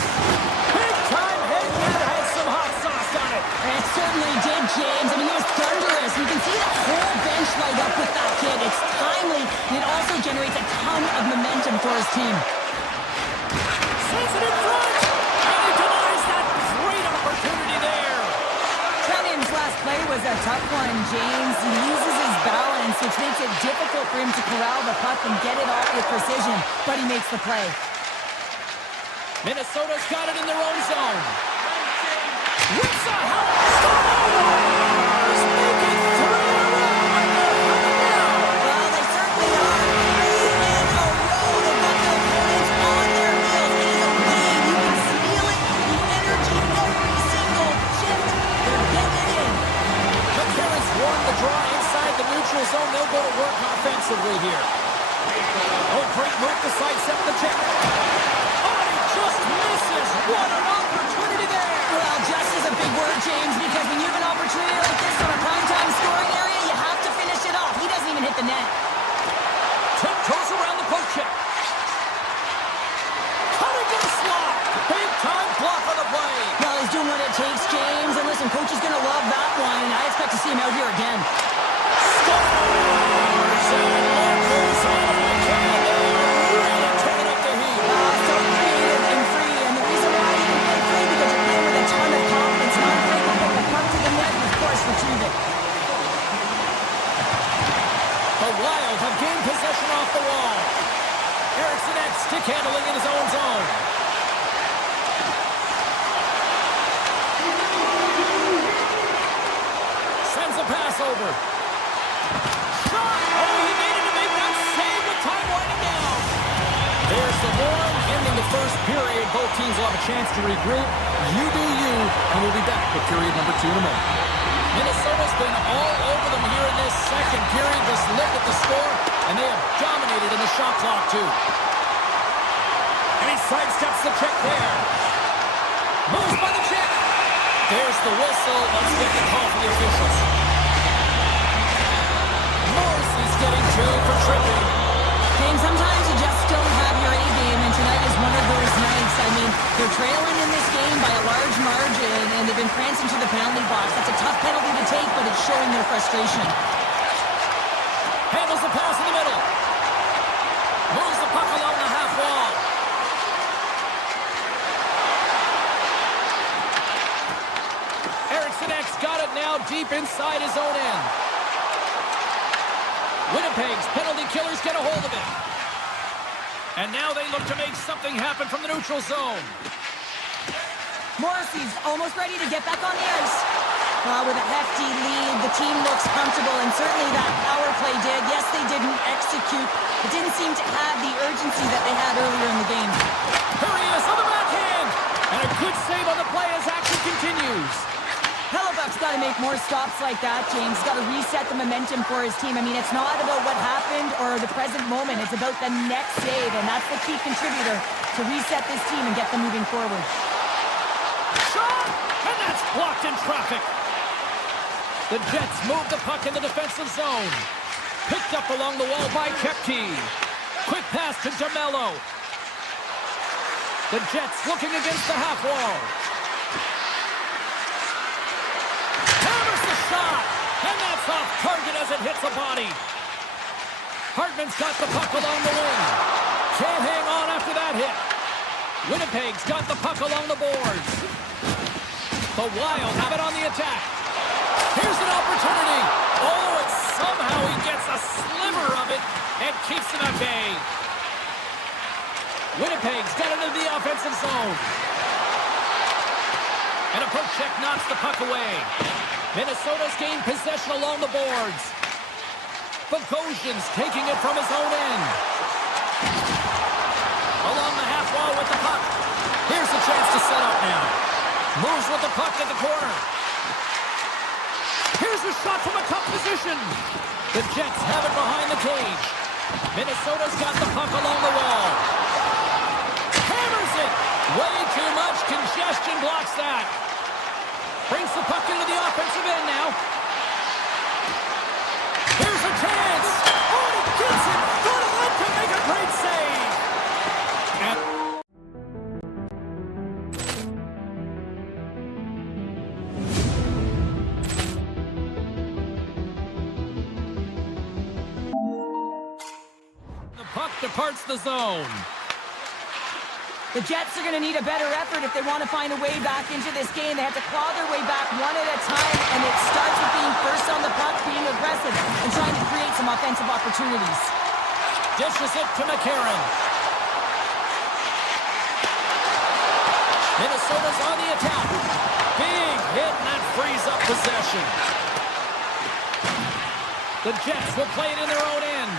Big time head that has some hot sauce on it. It certainly did, James. I mean, it was thunderous. You can see the whole bench light up with that kid. It's timely, and it also generates a ton of momentum for his team. Sends it in front, and he denies that great opportunity there. Trellion's last play was a tough one, James. He loses his balance, which makes it difficult for him to corral the puck and get it off with precision, but he makes the play. Minnesota's got it in their own zone. Whips a help. Scores! Make it 3 in a row, and they're coming now. Well, they certainly are. 3 in a row. They've got their opponents on their heels. It is a game. You can feel it. The energy every single shift. They're getting it in. The Carrots won the draw inside the neutral zone. They'll go to work offensively here. Oh, great move to sidestep the check. Oh, he just misses. What an opportunity there. Well, just is a big word, James, because when you have an opportunity like this on a primetime scoring area, you have to finish it off. He doesn't even hit the net. Tiptoes around the poke check. Cutting to the slot. Big time block on the play. Well, he's doing what it takes, James. And listen, coach is going to love that one. I expect to see him out here again. Scores! And Marcos on a can. They're really turning up the heat. So creative and free. And the reason why you can play free because you're playing with a ton of confidence. Not afraid to put the puck to the net and, of course, retrieve it. The Wild have gained possession off the wall. Eriksson at stick handling in his own zone. Sends a pass over. Shot! Oh, he made it to make that save with time winding down. There's the horn, ending the first period. Both teams will have a chance to regroup. You do you, and we'll be back with period number 2 in a moment. Minnesota's been all over them here in this second period. Just look at the score, and they have dominated in the shot clock, too. And he sidesteps the check there. Moves by the check. There's the whistle. Let's get the call for the officials. Morrissey's getting 2 for tripping. James, sometimes you just don't have your A game, and tonight is one of those nights. I mean, they're trailing in this game by a large margin, and they've been prancing to the penalty box. That's a tough penalty to take, but it's showing their frustration. Handles the pass in the middle. Moves the puck along the half wall. Eriksson got it now deep inside his own end. Winnipeg's penalty killers get a hold of it. And now they look to make something happen from the neutral zone. Morrissey's almost ready to get back on the ice. With a hefty lead, the team looks comfortable, and certainly that power play did. Yes, they didn't execute. It didn't seem to have the urgency that they had earlier in the game. Here he is on the backhand. And a good save on the play as action continues. Hellebuck's got to make more stops like that, James. He's got to reset the momentum for his team. I mean, it's not about what happened or the present moment. It's about the next save, and that's the key contributor to reset this team and get them moving forward. Shot! And that's blocked in traffic. The Jets move the puck in the defensive zone. Picked up along the wall by Kepke. Quick pass to DeMello. The Jets looking against the half wall. Hammers the shot. And that's off target as it hits the body. Hartman's got the puck along the wing. Can't hang on after that hit. Winnipeg's got the puck along the boards. The Wild have it on the attack. Here's an opportunity. Oh, and somehow he gets a sliver of it and keeps it at bay. Winnipeg's got it into the offensive zone. And a poke check knocks the puck away. Minnesota's gained possession along the boards. Bogosian's taking it from his own end. Along the half wall with the puck. Here's a chance to set up now. Moves with the puck at the corner. Here's a shot from a tough position. The Jets have it behind the cage. Minnesota's got the puck along the wall. Hammers it. Way too much congestion blocks that. Brings the puck into the offensive end now. Here's a chance. Oh, he gets it. Through the net to make a great save. And parts the zone. The Jets are going to need a better effort if they want to find a way back into this game. They have to claw their way back one at a time, and it starts with being first on the puck, being aggressive, and trying to create some offensive opportunities. Dishes it to McCarron. Minnesota's on the attack. Big hit, and that frees up possession. The Jets will play it in their own end.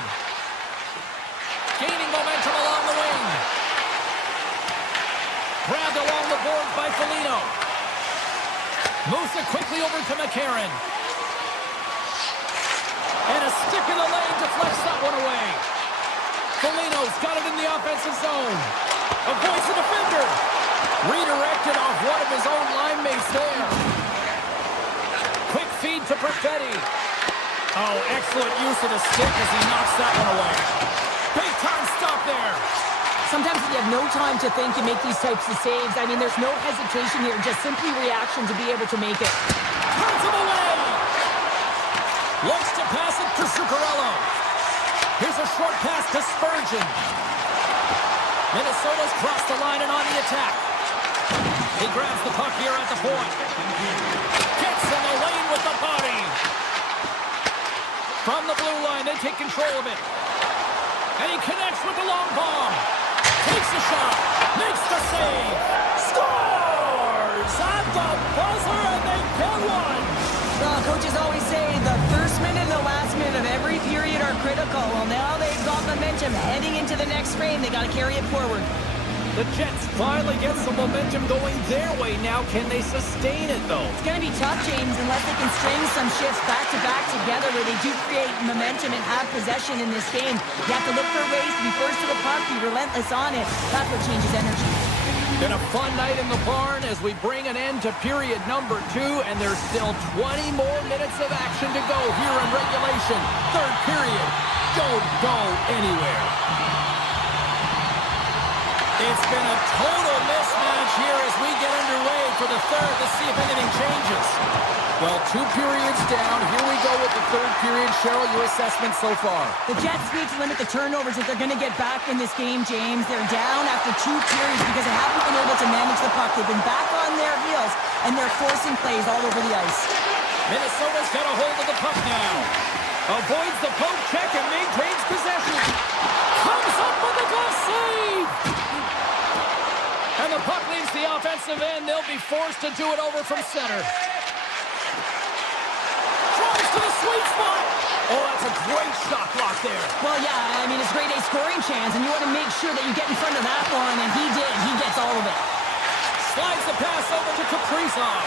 Gaining momentum along the wing. Grabbed along the boards by Foligno. Moves it quickly over to McCarron. And a stick in the lane deflects that one away. Foligno's got it in the offensive zone. Avoids the defender. Redirected off one of his own line mates there. Quick feed to Perfetti. Oh, excellent use of the stick as he knocks that one away. Big time stop there. Sometimes when you have no time to think, you make these types of saves. I mean, there's no hesitation here, just simply reaction to be able to make it. Turns him away. Looks to pass it to Zuccarello. Here's a short pass to Spurgeon. Minnesota's crossed the line and on the attack. He grabs the puck here at the point. Gets in the lane with the body. From the blue line, they take control of it. And he connects with the long bomb. Takes a shot. Makes the save. Scores at the buzzer, and they get one. Well, coaches always say the first minute and the last minute of every period are critical. Well, now they've got momentum heading into the next frame. They got to carry it forward. The Jets finally get some momentum going their way now. Can they sustain it, though? It's going to be tough, James, unless they can string some shifts back-to-back together where they do create momentum and have possession in this game. You have to look for ways to be first to the puck, be relentless on it. That's what changes energy. Been a fun night in the barn as we bring an end to period number 2, and there's still 20 more minutes of action to go here in regulation. Third period. Don't go anywhere. It's been a total mismatch here as we get underway for the third. Let's see if anything changes. Well, 2 periods down. Here we go with the third period. Cheryl, your assessment so far? The Jets need to limit the turnovers if they're going to get back in this game, James. They're down after 2 periods because they haven't been able to manage the puck. They've been back on their heels, and they're forcing plays all over the ice. Minnesota's got a hold of the puck now. Avoids the poke check and maintains possession. Comes up with a glove save. And the puck leaves the offensive end. They'll be forced to do it over from center. Tries to the sweet spot. Oh, that's a great shot block there. Well, yeah, I mean, it's grade A scoring chance, and you want to make sure that you get in front of that one, and he did. He gets all of it. Slides the pass over to Kaprizov.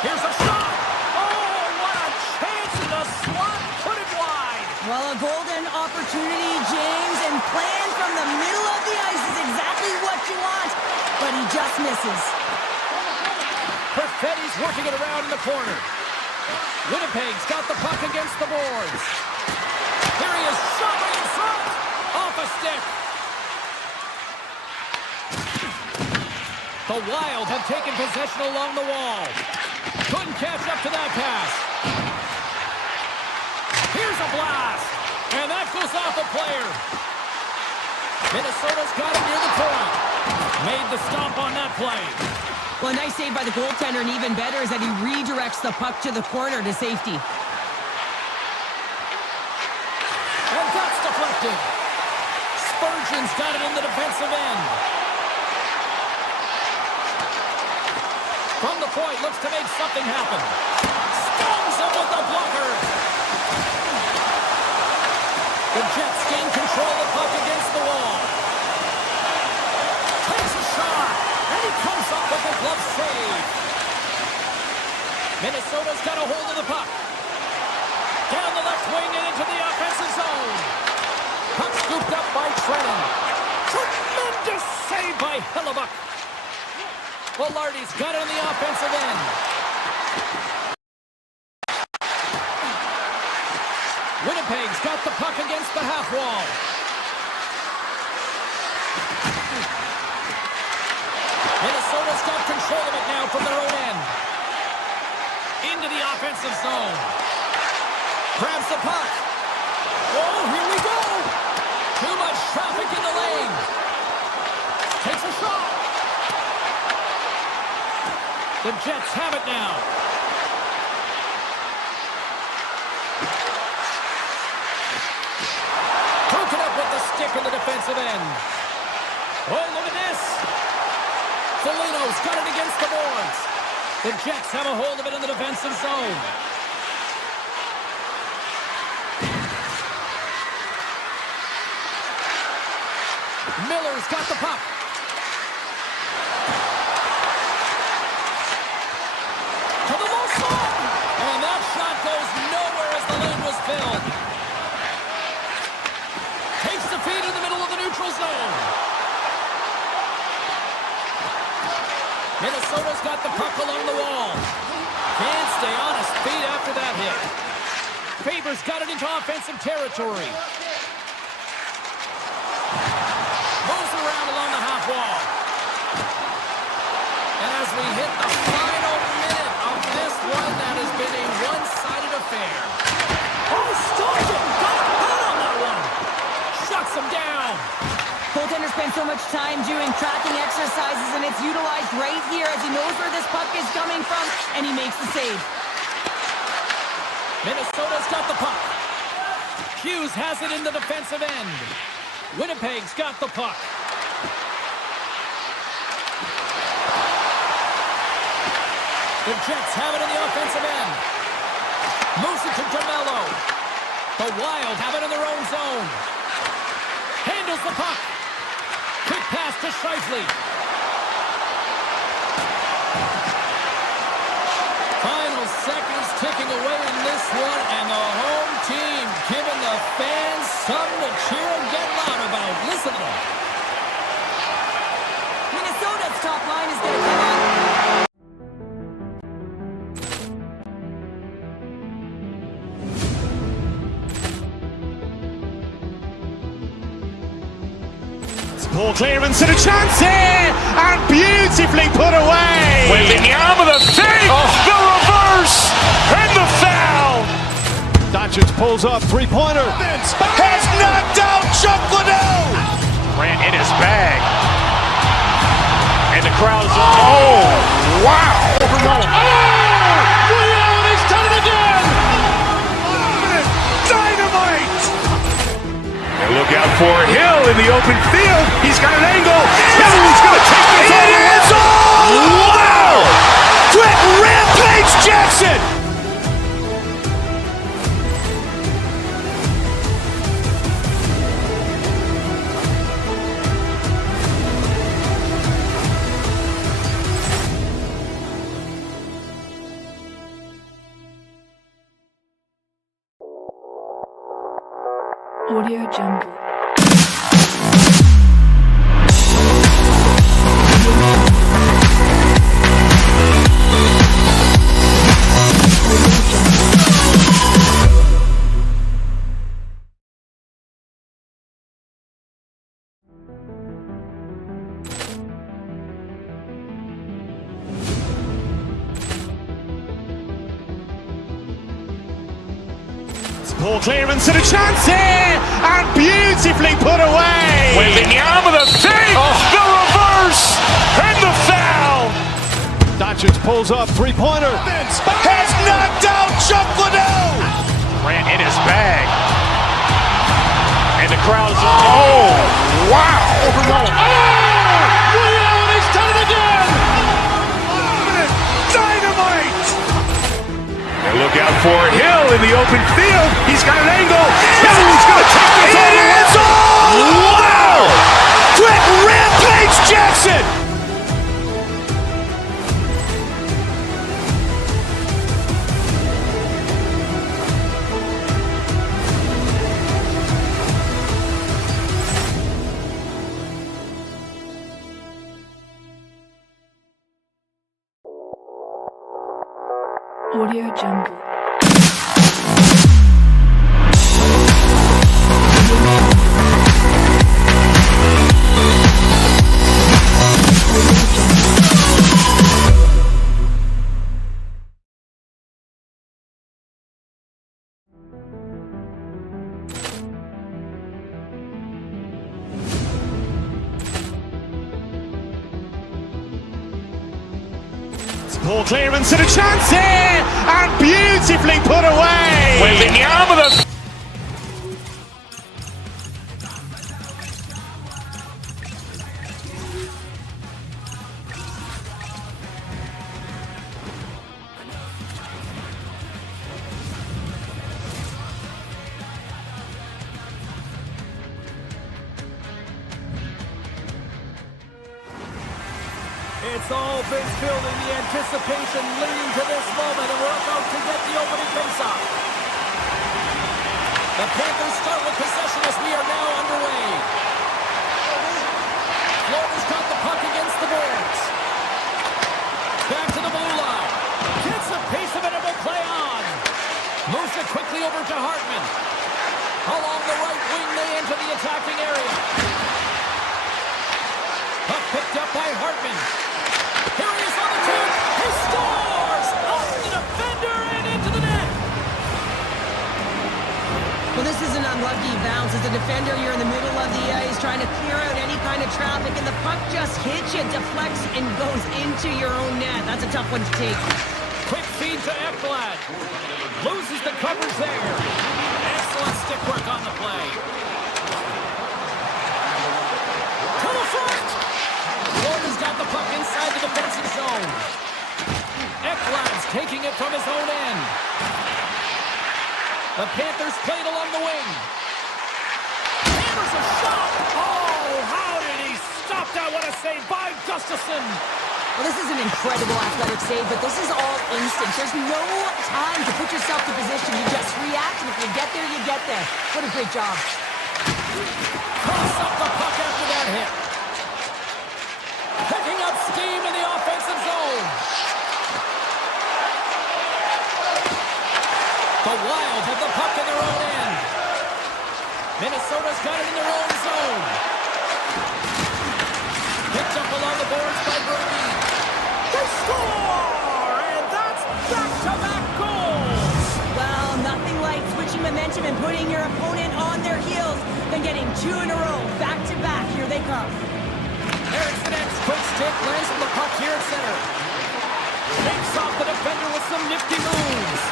Here's a shot. Oh, what a chance in the slot. Put it wide. Well, a golden opportunity, James, and playing from the middle of the ice is exactly what you want, but he just misses. Perfetti's working it around in the corner. Winnipeg's got the puck against the boards. Here he is, shot right in front. Off a stick. The Wild have taken possession along the wall. Couldn't catch up to that pass. Here's a blast. And that goes off a player. Minnesota's got it near the point. Made the stop on that play. Well, a nice save by the goaltender, and even better is that he redirects the puck to the corner to safety. And that's deflected. Spurgeon's got it in the defensive end. From the point, looks to make something happen. Stones him with the blocker. The Jets gain control of the puck against the wall. Takes a shot, and he comes up with a glove save. Minnesota's got a hold of the puck. Down the left wing and into the offensive zone. Puck scooped up by Trennan. Tremendous save by Hellebuck. Velarde's got it on the offensive end. Winnipeg's got the puck against the half wall. Minnesota's got control of it now from their own end. Into the offensive zone. Grabs the puck. Oh, here we go. The Jets have it now. Took it up with the stick in the defensive end. Oh, look at this. Foligno's got it against the boards. The Jets have a hold of it in the defensive zone. Miller's got the puck. To the low slot. And that shot goes nowhere as the lane was filled. Takes the feed in the middle of the neutral zone. Minnesota's got the puck along the wall. Can't stay on his feet after that hit. Faber's got it into offensive territory. Moves around along the half wall. And as we hit the final minute of this one, that has been a one-sided affair. Oh, stopped it! Got a hit on that one! Shuts him down! Goaltender spent so much time doing tracking exercises, and it's utilized right here as he knows where this puck is coming from, and he makes the save. Minnesota's got the puck. Hughes has it in the defensive end. Winnipeg's got the puck. The Jets have it in the offensive end. Moves it to DeMello. The Wild have it in their own zone. Handles the puck. Quick pass to Scheifele. Final seconds ticking away in this one, and the home team giving the fans something to cheer and get loud about. Listen to them. Minnesota's top line is going to come out. Poor clearance and a chance here, and beautifully put away. With the arm of the fake, the reverse, and the foul. Doncic pulls up, three-pointer. Has knocked out Chuck Liddell. Ran in his bag. And the crowd is, oh, wow. Leo, and he's done it again! Dynamite. And look out for Hill in the open field. He's got an angle. He's going to take this all the way. Wow! Quick rampage Jackson. Audio Jungle. Poor clearance and a chance here, and beautifully put away. With the arm of the fake, the reverse, and the foul. Doncic pulls up, three-pointer. Has knocked out Chuck Liddell. Ran in his bag. And the crowd is, oh, wow. Leo, and he's done it again! Dynamite. And look out for Hill in the open field. He's got an angle. He's going to take this all the way. Wow. Quick rampage Jackson. Audio Jungle. Ball clearance and a chance here, and beautifully put away. With the arm of the... It's all been building, the anticipation leading to this moment, and we're about to get the opening faceoff. The Panthers start with possession as we are now underway. Florida's got the puck against the boards. Back to the blue line. Gets a piece of it and will play on. Moves it quickly over to Hartman. Along the right wing, they enter the attacking area. Puck picked up by Hartman. Here he is on the tip. He scores! Off the defender and into the net. Well, this is an unlucky bounce. As a defender, you're in the middle of the ice trying to clear out any kind of traffic, and the puck just hits you, deflects, and goes into your own net. That's a tough one to take. Quick feed to Ekblad. Loses the coverage there. Excellent stick work on the play. To the front! Florida's got the puck inside the defensive zone. Ekblad's taking it from his own end. The Panthers played along the wing. Hammers a shot! Oh, how did he stop that? What a save by Gustafsson! Well, this is an incredible athletic save, but this is all instant. There's no time to put yourself to position. You just react, and if you get there, you get there. What a great job. Cross up the puck after that hit. Picking up steam in the offensive zone. The Wild have the puck in their own end. Minnesota's got it in their own zone. Picked up along the boards by Berkey. They score! And that's back-to-back goals! Well, nothing like switching momentum and putting your opponent on their heels than getting two in a row. Back-to-back. Here they come. Eriksson X, quick stick, lands on the puck here at center. Shakes off the defender with some nifty moves.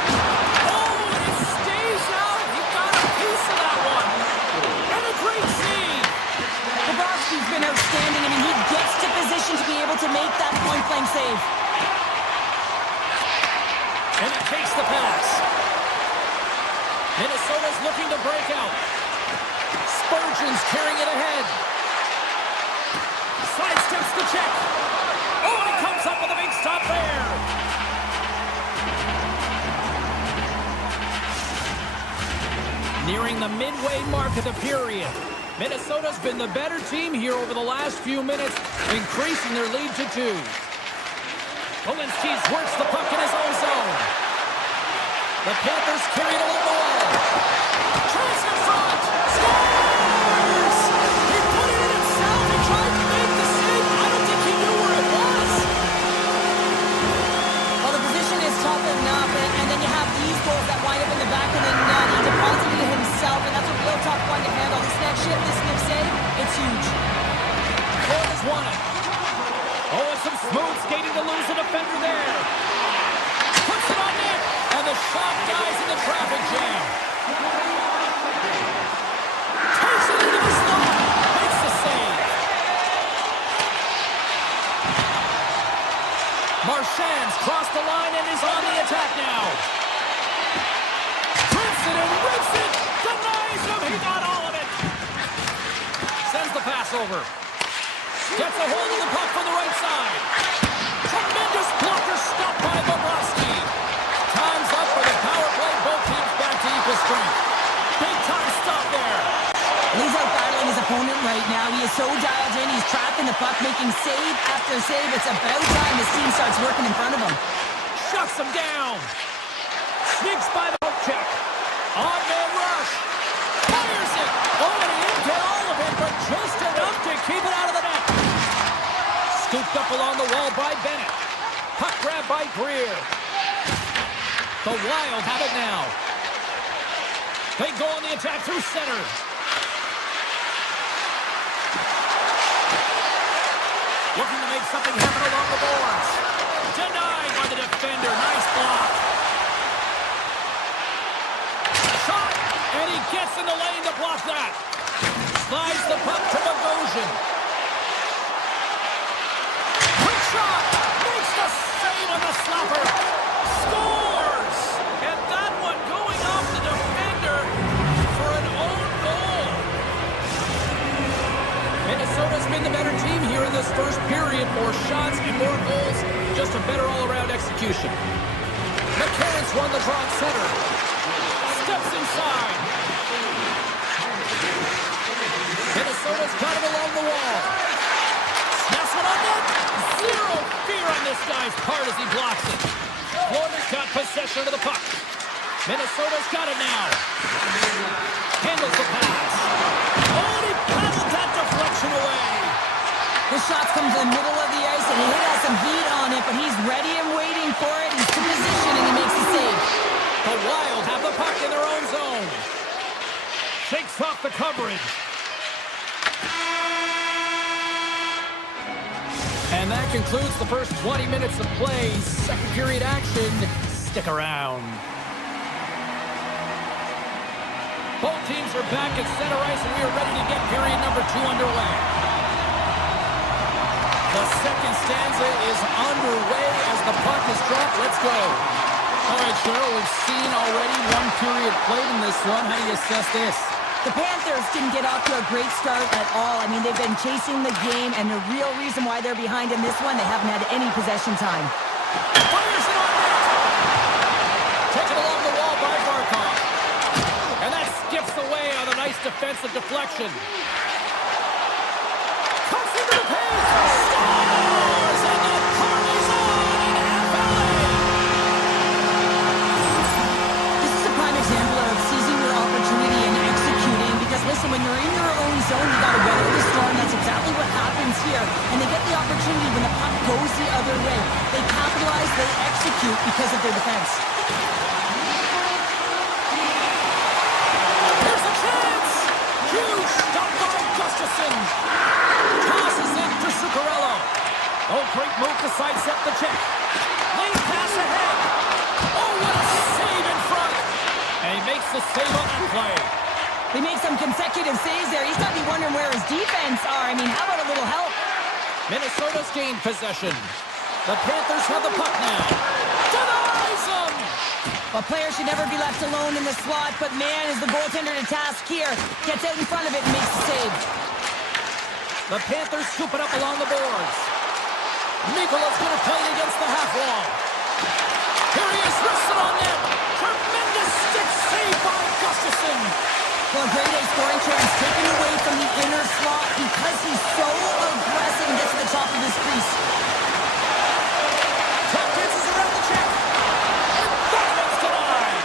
Oh, it stays out. He got a piece of that one. And a great save. Bobrovsky's been outstanding. I mean, he gets to position to be able to make that point-blank save. And it takes the pass. Minnesota's looking to break out. Spurgeon's carrying it ahead. Sidesteps the check. Oh, and he comes up with a big stop there. Nearing the midway mark of the period. Minnesota's been the better team here over the last few minutes, increasing their lead to 2. Polinski's works the puck in his own zone. The Panthers carry it along the wall. Chance in front. Scores! He put it in himself. He tried to make the save. I don't think he knew where it was. Well, the position is tough enough, and then you have these goals that wind up in the back of the net. He deposited it himself, and that's a real tough one to handle. This next shift, this next save, it's huge. Florida's won it. Oh, and some smooth skating to lose the defender there. Puts it on net, and the shot dies in the traffic jam. Takes it into the slot. Makes the save. Marchand's crossed the line and is on the attack now. Prints it and rips it. Denies him. He got all of it. Sends the pass over. Gets a hold of the puck from the right side. Tremendous blocker stop by Bobrovsky. Time's up for the power play. Both teams back to equal strength. Big time stop there. He's out battling his opponent right now. He is so dialed in. He's tracking the puck, making save after save. It's about time his team starts working in front of him. Shuts him down. Sneaks by the hook check. On man rush. Fires it. Oh, and he didn't get all of it, but just enough to keep it out of the net. Scooped up along the wall by Bennett. Puck grab by Greer. The Wild have it now. They go on the attack through center. Looking to make something happen along the boards. Denied by the Space in the lane to block that. Slides the puck to Bogosian. Quick shot. Makes the save on the slapper. Scores! And that one going off the defender for an own goal. Minnesota's been the better team here in this first period. More shots and more goals. Just a better all-around execution. McCarron's won the draw at center. Steps inside. Minnesota's got it along the wall. Snaps it on net. Zero fear on this guy's part as he blocks it. Florida's got possession of the puck. Minnesota's got it now. Handles the pass. Oh, and he paddled that deflection away. The shots come to the middle of the ice, and he has some heat on it, but he's ready and waiting for it. He's in position, and he makes the save. The Wild have the puck in their own zone. Shakes off the coverage. And that concludes the first 20 minutes of play. Second period action. Stick around. Both teams are back at center ice, and we are ready to get period number 2 underway. The second stanza is underway as the puck is dropped. Let's go. All right, Cheryl, we've seen already one period played in this one. How do you assess this? The Panthers didn't get off to a great start at all. I mean, they've been chasing the game, and the real reason why they're behind in this one, they haven't had any possession time. Fires it on net. Taken along the wall by Barkov. And that skips away on a nice defensive deflection. Cuts into the paint. Scores! And the party's on in FLA. This is a prime example of seizing your opportunity and executing, because listen, when you're in your own zone, you gotta weather the storm. That's exactly what happens here. And they get the opportunity when the puck goes the other way. They capitalize, they execute because of their defense. Here's a chance! Huge stop by Gustafson. Tosses it to Zuccarello. Oh, great move to sidestep the check. Lane pass ahead. Oh, what a save in front. And he makes the save on that play. They make some consecutive saves there. He's got to be wondering where his defense are. I mean, how about a little help? Minnesota's gained possession. The Panthers have the puck now. Denies them! A player should never be left alone in the slot, but man, is the goaltender to task here. Gets out in front of it and makes the save. The Panthers scoop it up along the boards. Mikola's going to play it against the half wall. Here he is, wristed on net. Tremendous stick save by Gustafson. Well, a great A scoring chance taken away from the inner slot because he's so aggressive and gets to the top of his crease. Tap dances around the check. And that one's denied.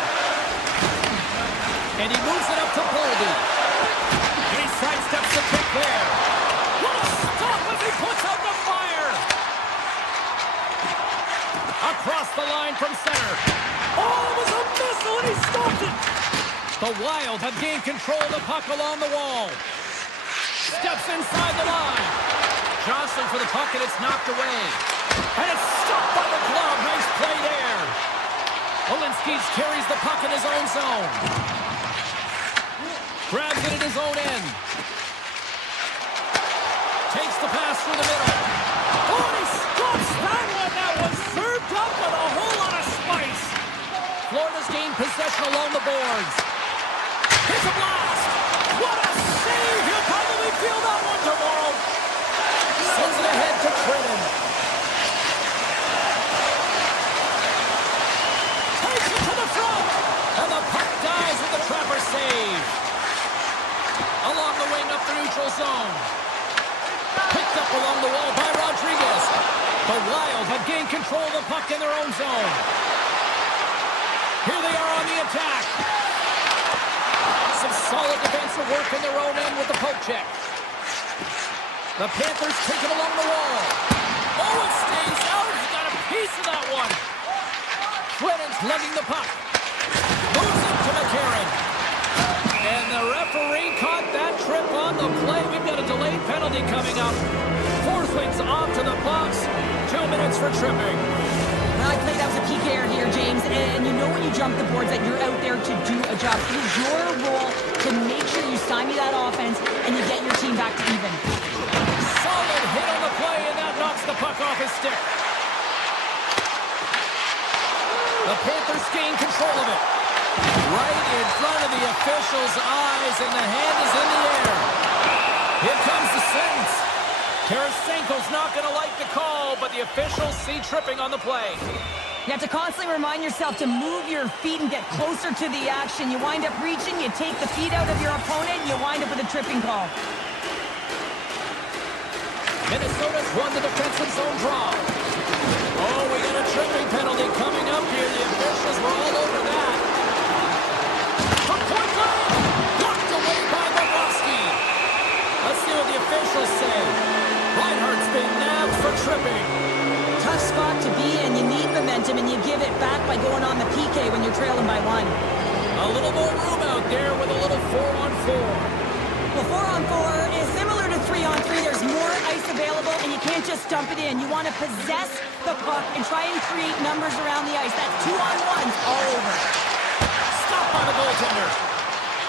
And he moves it up to Boldy. And he sidesteps the kick there. What a stop as he puts out the fire. Across the line from center. Oh, it was a missile and he stopped it. The Wild have gained control of the puck along the wall. Steps inside the line. Johnson for the puck and it's knocked away. And it's stopped by the glove. Nice play there. Olinsky carries the puck in his own zone. Grabs it in his own end. Takes the pass through the middle. Oh, and he stops that one. That was served up with a whole lot of spice. Florida's gained possession along the boards. Here's a blast. What a save. He'll probably feel that one tomorrow. Sends it ahead to Trenton. Takes it to the front. And the puck dies with the trapper save. Along the wing up the neutral zone. Picked up along the wall by Rodriguez. The Wild have gained control of the puck in their own zone. Here they are on the attack. Some solid defensive work in their own end with the poke check. The Panthers take it along the wall. Oh, it stays out. He got a piece of that one. Brennan's lugging the puck. Moves it to McCarron. And the referee caught that trip on the play. We've got a delayed penalty coming up. Forswing's off to the box. 2 minutes for tripping. When I played, I was a PK here, James, and you know when you jump the boards that you're out there to do a job. It is your role to make sure you stymie that offense and you get your team back to even. Solid hit on the play, and that knocks the puck off his stick. The Panthers gain control of it. Right in front of the officials' eyes, and the hand is in the air. Here comes the sentence. Tarasenko's not going to like the call, but the officials see tripping on the play. You have to constantly remind yourself to move your feet and get closer to the action. You wind up reaching, you take the feet out of your opponent, and you wind up with a tripping call. Minnesota's won the defensive zone draw. Oh, we got a tripping penalty coming up here. The officials were all over that. From point blank, blocked away by Bobrovsky. Let's see what the officials say. Reinhardt's been nabbed for tripping. Tough spot to be in. You need momentum, and you give it back by going on the PK when you're trailing by 1. A little more room out there with a little 4-on-4. Well, 4-on-4 is similar to 3-on-3. There's more ice available, and you can't just dump it in. You want to possess the puck and try and create numbers around the ice. That's 2-on-1s all over. Stopped by the goaltender.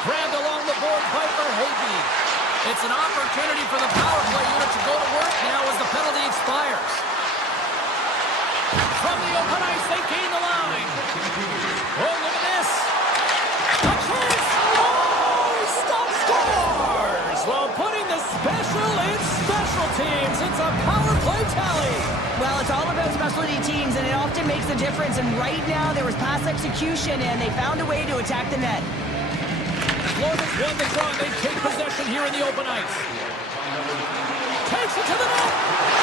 Grabbed along the board by Verhaeghe. It's an opportunity for the power play unit to go to work now as the penalty expires. From the open ice, they gain the line. Oh, look at this. A chance. Oh, scores! Well, putting the special in special teams. It's a power play tally. Well, it's all about specialty teams, and it often makes a difference. And right now, there was pass execution, and they found a way to attack the net. Florida's won the draw. They take possession here in the open ice. Takes it to the net.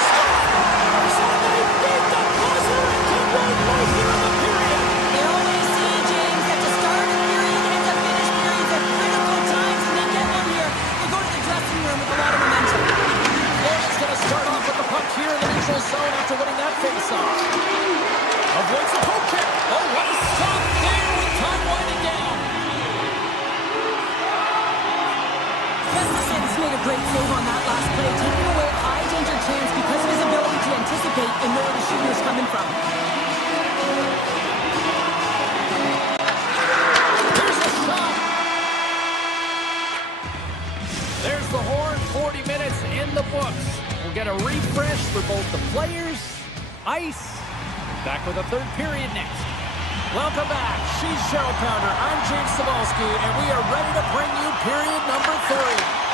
Scores! And they beat the buzzer into one right here in the period. They always say, James, that to start a period and to finish periods at critical times, and they get one here. They go to the dressing room with a lot of momentum. Florida's going to start off with the puck here in the neutral zone after winning that face-off. Avoids the poke check. Oh, what a stop there with time winding down. Gustafson's made a great save on that last play, taking away a high-danger chance because of his ability to anticipate and know where the shooter is coming from. Here's the shot. There's the horn. 40 minutes in the books. We'll get a refresh for both the players, ice. Back with the third period next. Welcome back. She's Cheryl Pounder. I'm James Cebulski, and we are ready to bring you period number 3.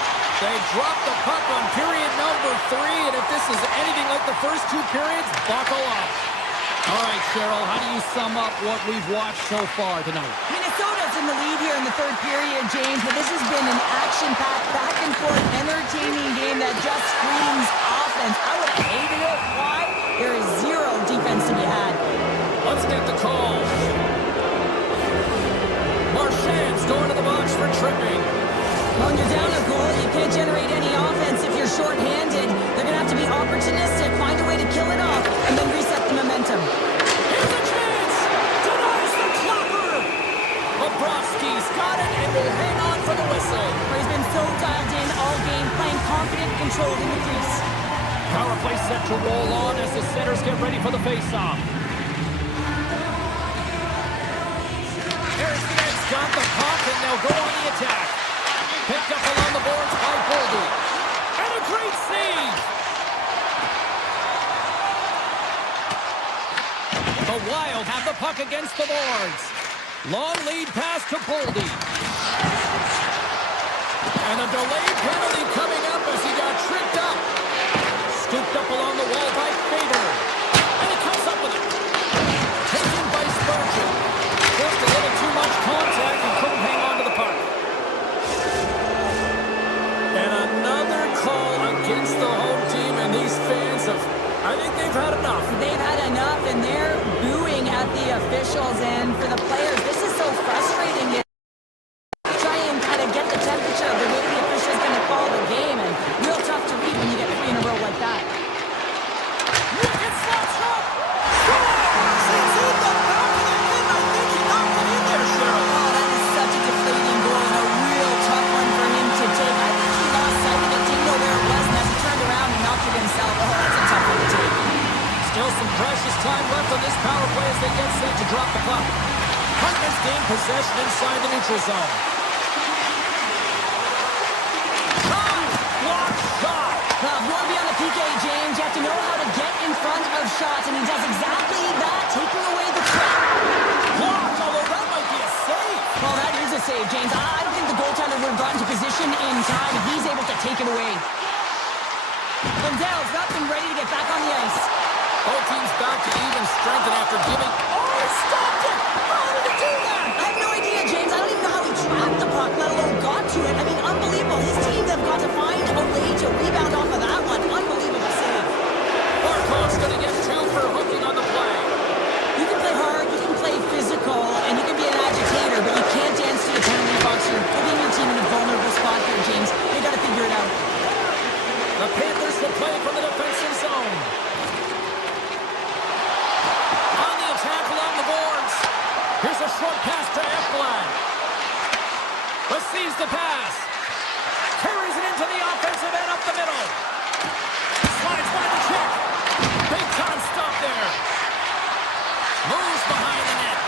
They dropped the puck on period number 3, and if this is anything like the first 2 periods, buckle up. All right, Cheryl, how do you sum up what we've watched so far tonight? Minnesota's in the lead here in the third period, James, but this has been an action-packed, back-and-forth, entertaining game that just screams offense. I would have hated it. Why? There is zero defense to be had. Let's get the call. Marchand's going to the box for tripping. When you're down a goal, you can't generate any offense if you're short-handed. They're going to have to be opportunistic, find a way to kill it off, and then reset the momentum. Here's a chance! Denies the clopper! Bobrovsky's got it and will hang on for the whistle. He's been so dialed in all game, playing confident, controlled in the crease. Power play set to roll on as the centers get ready for the face-off. Harrison's got the puck and they'll go on the attack. Picked up along the boards by Boldy. And a great save! The Wild have the puck against the boards. Long lead pass to Boldy. And a delayed penalty coming up as he got tripped up. Scooped up along the wall by Fader. And he comes up with it. Taken by Spurgeon. Forced a little too much contact and couldn't hang on to the puck. And another call against the home team, and these fans have, I think they've had enough. They've had enough, and they're booing at the officials. And for the players, this is so frustrating. Try and kind of get the temperature of the way the official's going to call the game, and real tough to read when you get 3 in a row like that. Look at Slotshot! Scores! It's in the back of the net. I think he knocked it in there, Cheryl. Oh, that is such a deflating goal and a real tough one for him to take. I think he lost sight of it, didn't know where it was, and as he turned around, he knocked it himself. Oh, that's a tough one to take. Still some precious time left on this power gain possession inside the neutral zone. Shot! Block shot! Well, if you want to be on the PK, James, you have to know how to get in front of shots, and he does exactly that, taking away the threat. Blocked, although that might be a save. Well, that is a save, James. I don't think the goaltender would have gotten to position in time, and he's able to take it away. Lindell's up and ready to get back on the ice. Both teams back to even strength and after giving... Oh, he stopped it! How did he do that? I have no idea, James. I don't even know how he trapped the puck, let alone got to it. I mean, unbelievable. His teams have got to find a way to rebound off of that one. Unbelievable save. Barkov's going to get 2 for hooking on the play. You can play hard, you can play physical, and you can be an agitator, but you can't dance to the penalty box. You're putting your team in a vulnerable spot here, James. They got to figure it out. The Panthers will play from the defensive zone. On the attack along the boards. Here's a short pass to Ekblad. Receives the pass. Carries it into the offensive end up the middle. Slides by the check. Big time stop there. Moves behind the net.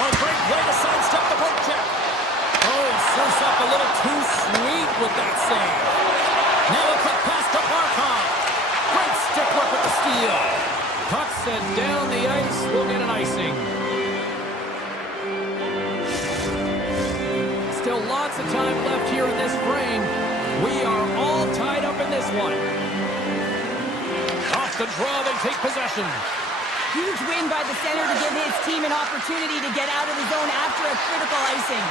Oh, great play to sidestep the poke check. Oh, surfs up a little too sweet with that save. Now a quick pass to Barkov. Great stick work with the steal. Puck sent down the ice. We'll get an icing. Still lots of time left here in this frame. We are all tied up in this one. Off the draw, they take possession. Huge win by the center to give his team an opportunity to get out of the zone after a critical icing.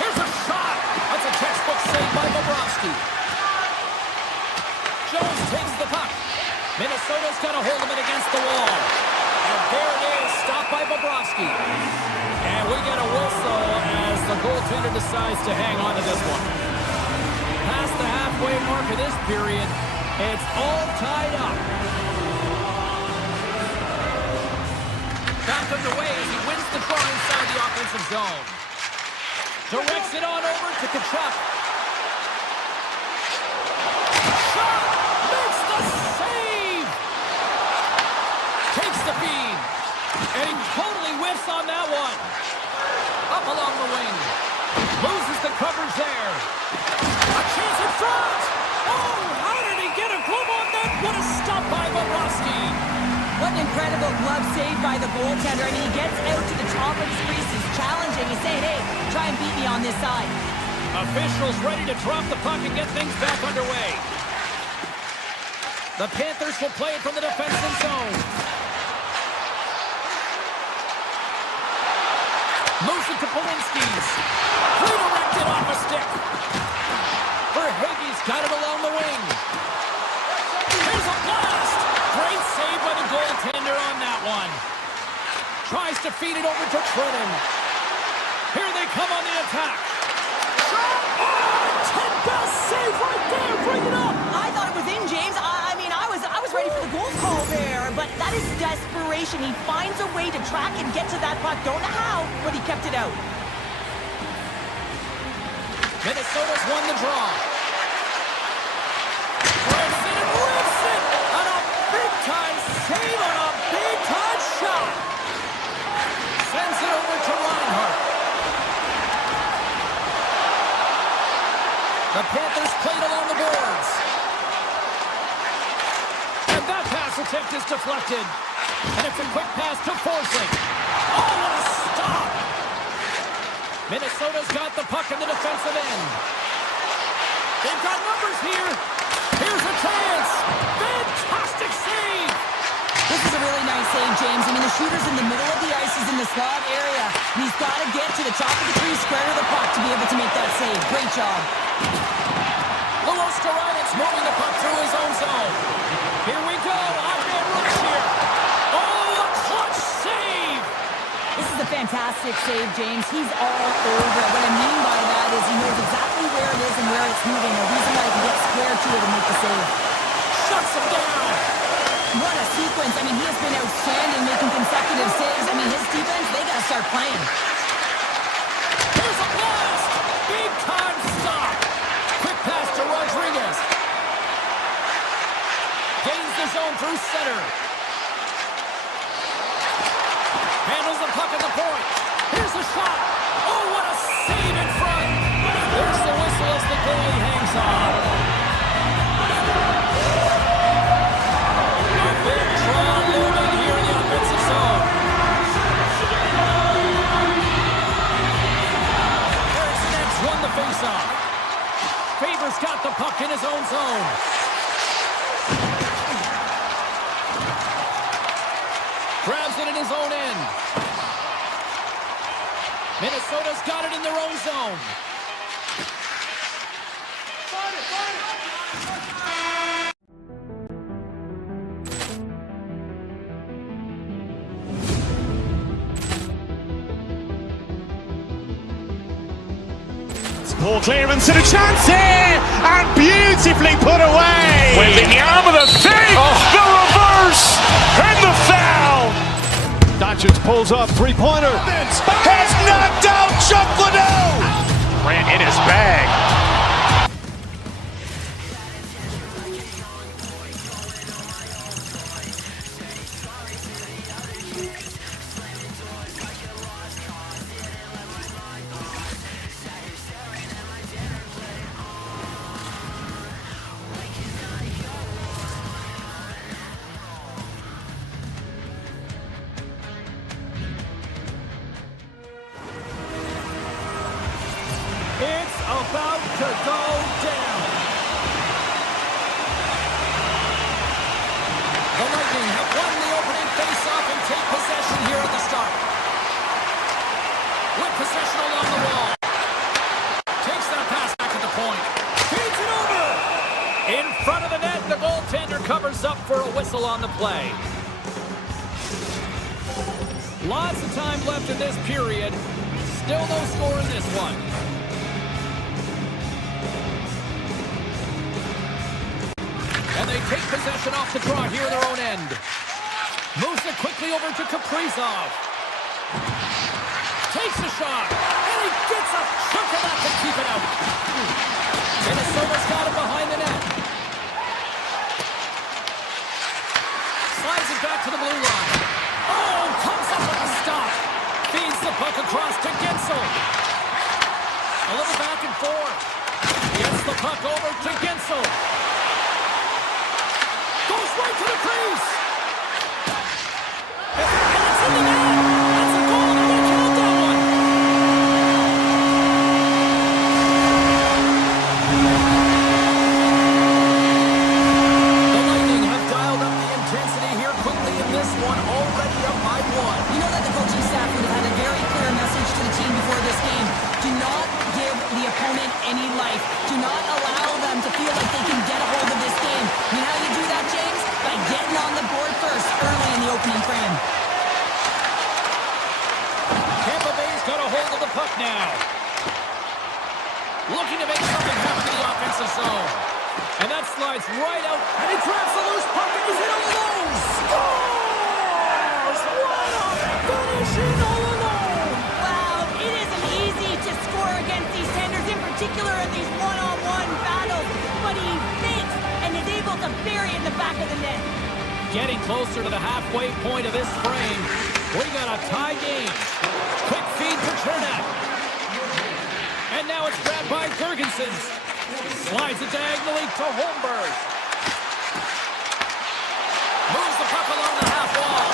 Here's a shot. That's a textbook save by Bobrovsky. Jones takes the puck. Minnesota's got to hold him against the wall. And there it is, stopped by Bobrovsky. And we get a whistle as the goaltender decides to hang on to this one. Past the halfway mark of this period, it's all tied up. Back underway as he wins the draw inside the offensive zone. Directs it on over to Tkachuk. Shot! Makes the save! Takes the feed. And he totally whiffs on that one. Up along the wing. Loses the coverage there. A chance in front! Oh, how did he get a glove on that? What a stop by Bobrovsky. What an incredible glove save by the goaltender. I mean, he gets out to the top of his creases, challenging. He's saying, hey, try and beat me on this side. Officials ready to drop the puck and get things back underway. The Panthers will play it from the defensive zone. Moves it to Polinski's. Redirected off a stick. Verhaeghe's got it along the wing. Here's a blast. Great save by the goaltender on that one. Tries to feed it over to Trenton. Here they come on the attack. Oh, 10-best save right there. Bring it up. I thought it was in, James. I mean, I was ready for the goal call there, but that is desperation. He finds a way to track and get to that puck. Don't know how, but he kept it out. Minnesota's won the draw. Rips it and rips it. On a big-time save on a big-time shot. Sends it over to Reinhart. The Panthers played along the boards. And that pass attempt is deflected. And it's a quick pass to Forsling. Oh, what a stop! Minnesota's got the puck in the defensive end. They've got numbers here. Here's a chance. Fantastic save. This is a really nice save, James. I mean, the shooter's in the middle of the ice. He's in the slot area. And he's got to get to the top of the crease, square to the puck to be able to make that save. Great job. Luos Storanit's moving the puck through his own zone. Here we go. On-man rush here. Oh, a clutch save. This is a fantastic save, James. He's all over it. What I mean by that is he knows exactly where it is and where it's moving. A reason why he can get square to it and make the save. Shuts him down. What a sequence. I mean, he has been outstanding making consecutive saves. I mean, his defense, they got to start playing. Here's a blast. Big time stop. Quick pass to Rodriguez. Gains the zone through center. the puck at the point. Here's the shot. Oh, what a save in front. There's the whistle as the goalie hangs on. A big draw looming here in the offensive zone. Eriksson won the faceoff. Faber's got the puck in his own zone. Grabs it in his own end. Minnesota's got it in their own zone. Poor clearance and a chance here, and beautifully put away. Waving the arm of the fake, the reverse, and the foul. Doncic pulls up, three-pointer. Has knocked out Chuck Liddell. Ran in his bag. It's about to go down. The Lightning have won the opening face-off and take possession here at the start. With possession along the wall. Takes that pass back at the point. Feeds it over. In front of the net, the goaltender covers up for a whistle on the play. Lots of time left in this period. Still no score in this one. And they take possession off the draw here in their own end. Moves it quickly over to Kaprizov. Takes a shot. And he gets a chunk of that to keep it out. Minnesota's got it behind the net. Slides it back to the blue line. Oh, comes up with a stop. Feeds the puck across to Gensel. A little back and forth. Gets the puck over to Gensel. Goes right to the crease. And it's in the net. That's a goal. They're going to count that one. The Lightning have dialed up the intensity here quickly in this one. Already up by one. You know that the coaching staff would have had a very clear message to the team before this game. Do not give the opponent any life. Do not allow them to feel like they can get a hold of this game. You know how you do that, James? By getting on the board first early in the opening frame. Tampa Bay's got a hold of the puck now. Looking to make something happen in the offensive zone. And that slides right out. And he traps the loose puck and he's in all alone. Scores! What a finishing all alone! Wow, it isn't easy to score against these Sanders, in particular in these one-on-one battles. But he fakes and is able to bury in the back of the net. Getting closer to the halfway point of this frame. We got a tie game. Quick feed to Chernak. And now it's grabbed by Gergensen. Slides it diagonally to Holmberg. Moves the puck along the half wall.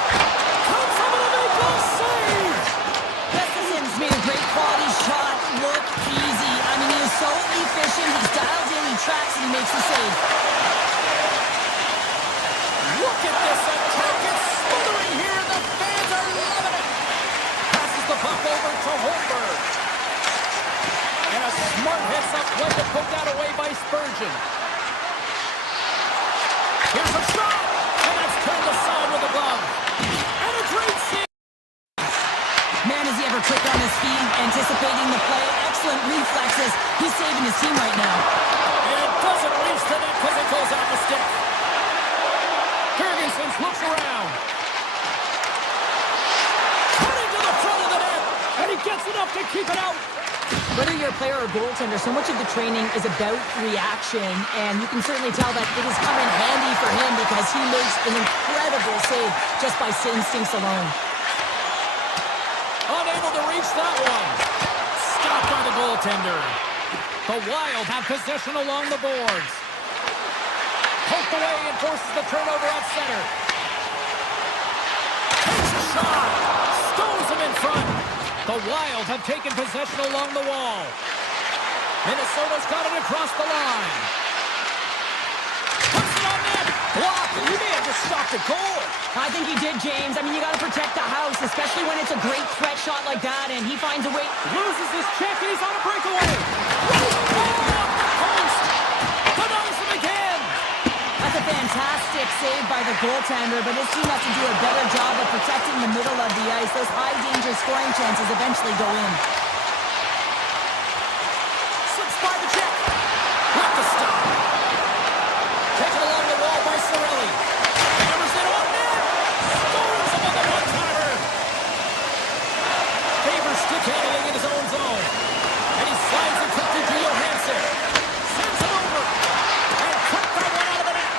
Comes up with a big goal save. Gustafson's made a great quality shot look easy. I mean, he is so efficient. He's dialed in, he tracks, and he makes the save. Look at this attack. It's smothering here. The fans are loving it. Passes the puck over to Holmberg. And a smart heads-up play to put that away by Spurgeon. Here's a shot. And that's turned aside with a glove. And a great save. Man, is he ever quick on his feet, anticipating the play. Excellent reflexes. He's saving his team right now. It doesn't reach the net because it goes off the stick. Gergensen looks around. Cutting to the front of the net. And he gets enough to keep it out. Whether you're a player or goaltender, so much of the training is about reaction, and you can certainly tell that it has come in handy for him because he makes an incredible save just by instincts alone. reach that one. Stopped by the goaltender. The Wild have possession along the boards. Poked away and forces the turnover at center. Takes a shot. Stones him in front. The Wild have taken possession along the wall. Minnesota's got it across the line. Puts it on net. Block. He may have just stopped a goal. I think he did, James. I mean, you got to protect the house, especially when it's a great threat shot like that, and he finds a way. Loses his check, and he's on a breakaway. Oh, up the post. Denies him again. That's a fantastic save by the goaltender, but his team has to do a better job of protecting the middle of the ice. Those high-danger scoring chances eventually go in. Slips by the check. With the stop. Taken along the wall by Cirelli. Hammers it on net. Stones him on the one-timer. Favors stick handling in his own zone. And he slides it quick to Johansson. Sends it over. And cut that one out of the net.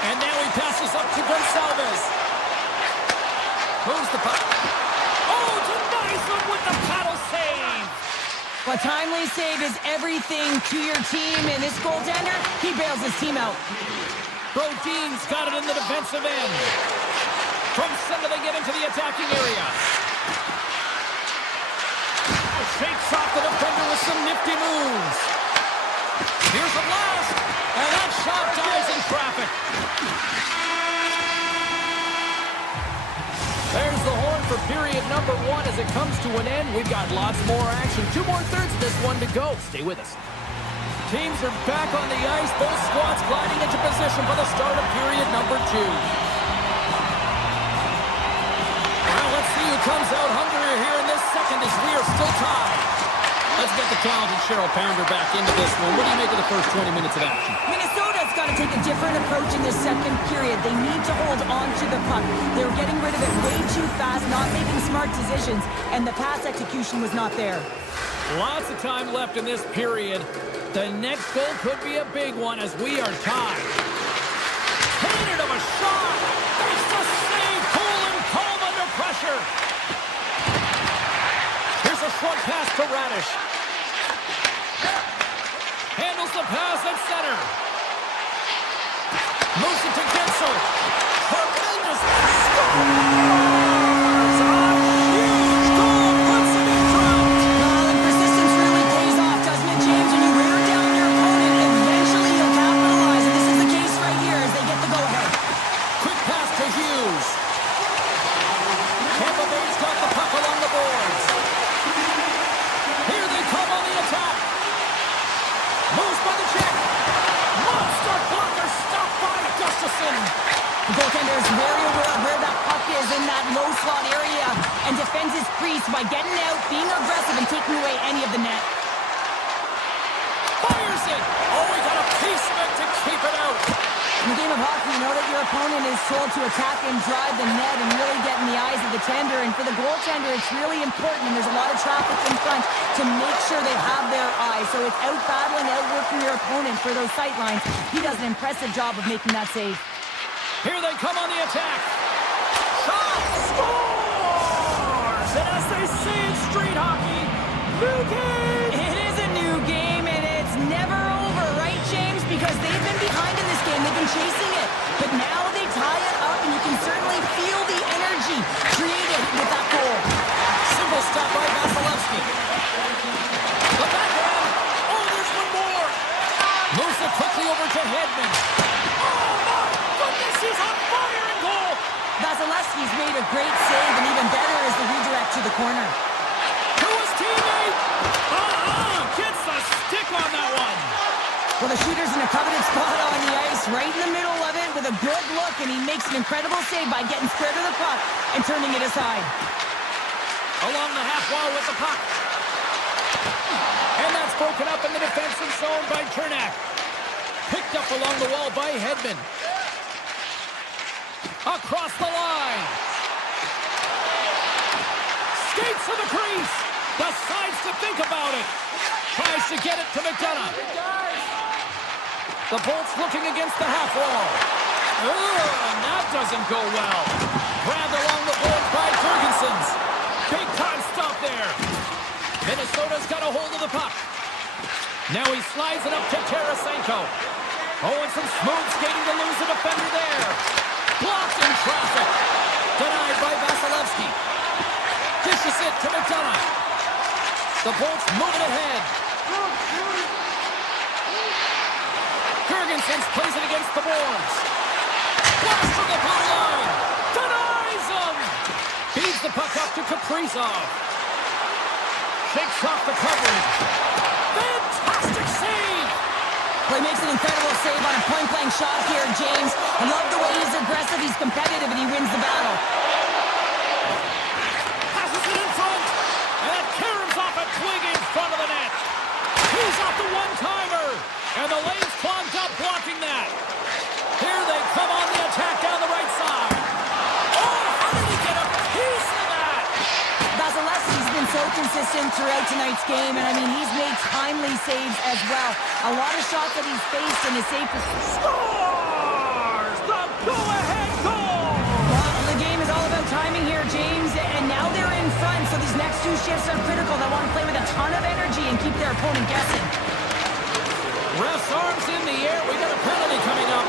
And now he passes up to Gonçalves. Moves the puck. Oh, denies him with the paddle save. A timely save is everything to your team, and this goaltender, he bails his team out. Brodin's got it in the defensive end. From center, they get into the attacking area. Shakes off the defender with some nifty moves. Here's a blast, and that shot dies in traffic. There's the horn for period number 1 as it comes to an end. We've got lots more action. 2 more thirds of this one to go. Stay with us. Teams are back on the ice. Both squads gliding into position for the start of period number 2. Well, let's see who comes out hungrier here in this second as we are still tied. Let's get the talented Cheryl Pounder back into this one. What do you make of the first 20 minutes of action? Minnesota's got to take a different approach in this second period. They need to hold on to the puck. They were getting rid of it way too fast, not making smart decisions, and the pass execution was not there. Lots of time left in this period. The next goal could be a big one as we are tied. Painted of a shot. There's the save. Cool and calm under pressure. Here's a short pass to Radish. Handles the pass at center. Moves it to Gensel. Tremendous. Scores! A huge goal puts it in front. Well, and persistence really pays off, doesn't it, James? When you wear down your opponent, eventually you'll capitalize, and this is the case right here as they get the go-ahead. Quick pass to Hughes. Tampa Bay's got the puck along the boards. Here they come on the attack. Moves by the check. Monster blocker stopped by Gustafsson. The goaltender is very aware of where that puck is in that low slot area and defends his crease by getting out, being aggressive, and taking away any of the net. Fires it. Oh, he got a piece of it to keep it out. In the game of hockey, you know that your opponent is told to attack and drive the net and really get in the eyes of the tender. And for the goaltender, it's really important, and there's a lot of traffic in front, to make sure they have their eyes. So it's out-battling, outworking your opponent for those sight lines. He does an impressive job of making that save. Here they come on the attack. Shot! Scores! And as they say in street hockey, new game! It is a new game, and it's never over, right, James? Because they've been behind in this game. They've been chasing it. But now they tie it up, and you can certainly feel the energy created with that goal. Simple stop by Vasilevsky. The backhand. Oh, there's one more. Moves it quickly over to Hedman. Oh, my goodness, he's on fire in goal. Vasilevsky's made a great save, and even better is the redirect to the corner. To his teammate. Gets the stick on that one. Well, the shooter's in a coveted spot on the ice, right in the middle of it with a good look, and he makes an incredible save by getting square to the puck and turning it aside. Along the half wall with the puck. And that's broken up in the defensive zone by Chernak. Picked up along the wall by Hedman. Across the line. Skates to the crease. Decides to think about it. Tries to get it to McDonough. The Bolts looking against the half wall. And that doesn't go well. Grabbed along the boards by Ferguson's. Big-time stop there. Minnesota's got a hold of the puck. Now he slides it up to Tarasenko. Oh, and some smooth skating to lose the defender there. Blocked in traffic. Denied by Vasilevsky. Dishes it to McDonough. The Bolts moving ahead. Jurgensen plays it against the boards. Blast from the blue line. Denies him. Feeds the puck up to Kaprizov. Shakes off the coverage. Fantastic save. Well, he makes an incredible save on a point-blank shot here, James. I love the way he's aggressive, he's competitive, and he wins the battle. Passes it in front. And it caroms off a twig in front of the net. He's off the one-timer. And the lane's clogged up blocking that. Here they come on the attack down the right side. Oh, how did he get a piece of that? Vasilevsky's been so consistent throughout tonight's game, and I mean, he's made timely saves as well. A lot of shots that he's faced in his save. Scores the go-ahead goal. Well, the game is all about timing here, James, and now they're in front, so these next two shifts are critical. They want to play with a ton of energy and keep their opponent guessing. Ref's arms in the air. We got a penalty coming up.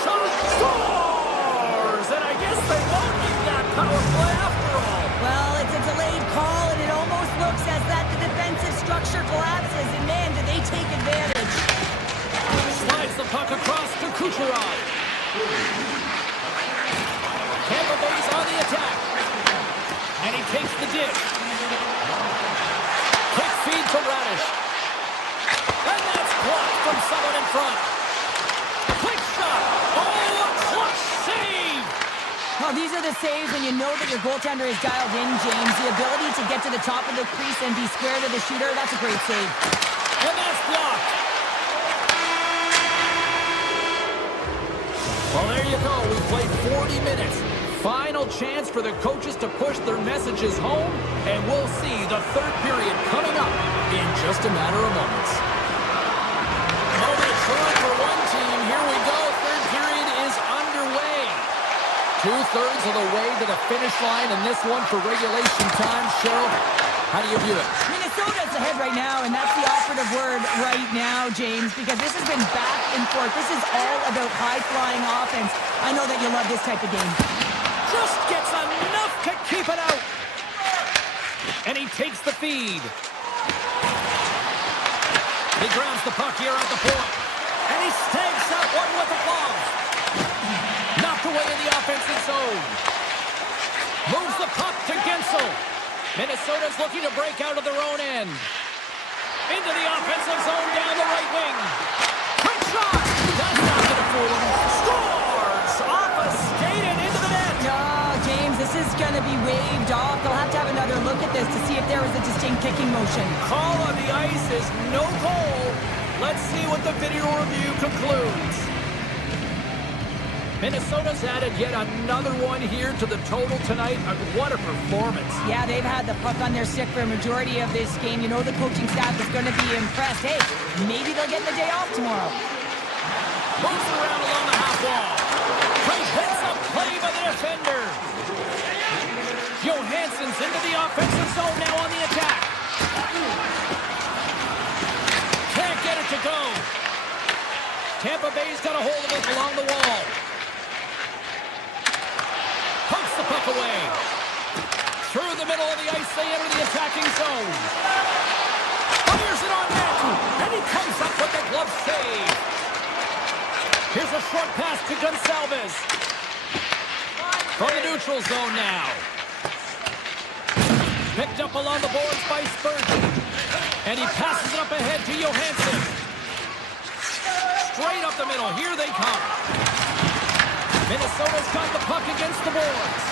Shot scores, and I guess they won't need that power play after all. Well, it's a delayed call, and it almost looks as that the defensive structure collapses, and man, do they take advantage. Slides the puck across to Kucherov. Tampa Bay's on the attack. And he takes the dish. Quick feed to Radish. And that's blocked from someone in front. Quick shot. Oh, a clutch save. Well, these are the saves when you know that your goaltender is dialed in, James. The ability to get to the top of the crease and be square to the shooter, that's a great save. And that's blocked. Well, there you go. We played 40 minutes. Final chance for the coaches to push their messages home, and we'll see the third period coming up in just a matter of moments. Moment of truth for one team. Here we go. Third period is underway. Two-thirds of the way to the finish line, and this one for regulation time. Cheryl, how do you view it? Minnesota's ahead right now, and that's the operative word right now, James, because this has been back and forth. This is all about high-flying offense. I know that you love this type of game. Just gets enough to keep it out. And he takes the feed. He grabs the puck here at the point. And he stakes that one with the glove. Knocked away in the offensive zone. Moves the puck to Gensel. Minnesota's looking to break out of their own end. Into the offensive zone down the right wing. Quick shot. That's not going to fool him. Scores off a skate and into the net. Oh, James, this is going to be waved off. They'll have to have another look at this to see if there was a distinct kicking motion. Call on the ice is no goal. Let's see what the video review concludes. Minnesota's added yet another one here to the total tonight. What a performance. Yeah, they've had the puck on their stick for a majority of this game. You know the coaching staff is going to be impressed. Hey, maybe they'll get the day off tomorrow. Moves around along the half wall. Great heads-up play by the defender. Johansson's into the offensive zone now on the attack. Can't get it to go. Tampa Bay's got a hold of it along the wall. Pokes the puck away. Through the middle of the ice, they enter the attacking zone. Fires it on net. And he comes up with the glove save. Here's a short pass to Gonsalves. From the neutral zone now. Picked up along the boards by Spurgeon. And he passes it up ahead to Johansson. Straight up the middle. Here they come. Minnesota's got the puck against the boards.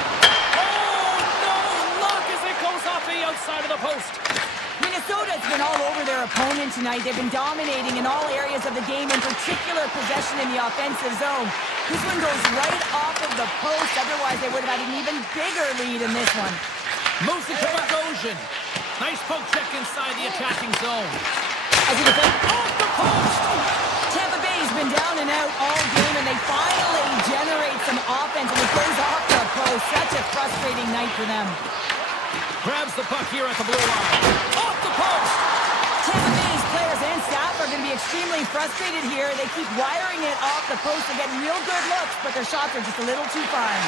Oh, no! Luck as it goes off the outside of the post. Minnesota's been all over their opponent tonight. They've been dominating in all areas of the game, in particular possession in the offensive zone. This one goes right off of the post. Otherwise, they would have had an even bigger lead in this one. Moves it to Bogosian. Nice poke check inside the attacking zone. As he defends Off the post! Tampa Bay's been down and out all game, and they finally generate some offense, and it goes off the post. Such a frustrating night for them. Grabs the puck here at the blue line. Off the post! Tampa Bay's players and staff are going to be extremely frustrated here. They keep wiring it off the post. They get real good looks, but their shots are just a little too fine.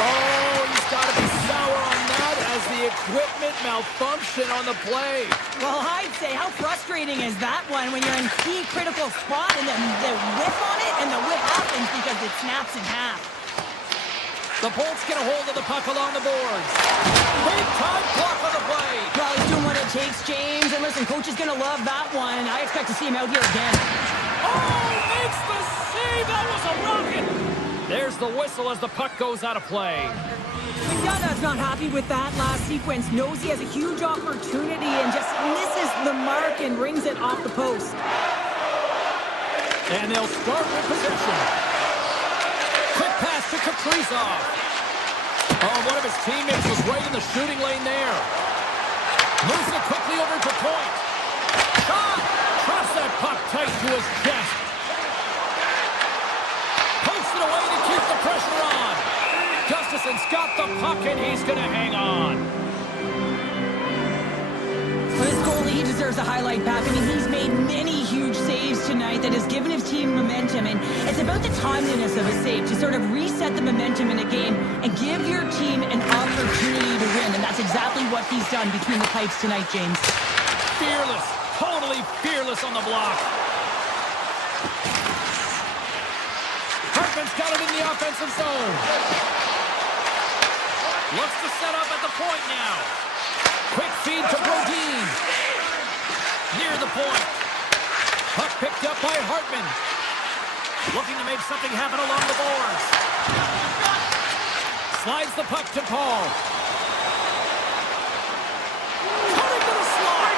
Oh, he's got to be sour on that as the equipment malfunction on the play. Well, I'd say, how frustrating is that one when you're in key critical spot and then the whiff on it, and the whiff happens because it snaps in half. The Bolts get a hold of the puck along the boards. Big time block on the play. Well, he's doing what it takes, James. And listen, coach is going to love that one. I expect to see him out here again. Oh, makes the save. That was a rocket. There's the whistle as the puck goes out of play. Mangada's not happy with that last sequence. Knows he has a huge opportunity and just misses the mark and brings it off the post. And they'll start with possession. Quick pass to Kaprizov. Oh, one of his teammates was right in the shooting lane there. Moves it quickly over to point. Shot! Traps that puck tight to his chest. Pokes it away to keep the pressure on. Gustafson's got the puck and he's going to hang on. For this goalie, he deserves a highlight back. I mean, he's made many huge saves tonight that has given his team momentum, and it's about the timeliness of a save to sort of reset the momentum in a game and give your team an opportunity to win, and that's exactly what he's done between the pipes tonight, James. Fearless, totally fearless on the block. Hartman's got it in the offensive zone. Looks to set up at the point now. Quick feed to Brodin. Near the point. Puck picked up by Hartman. Looking to make something happen along the boards. Slides the puck to Paul. Cutting to the slot.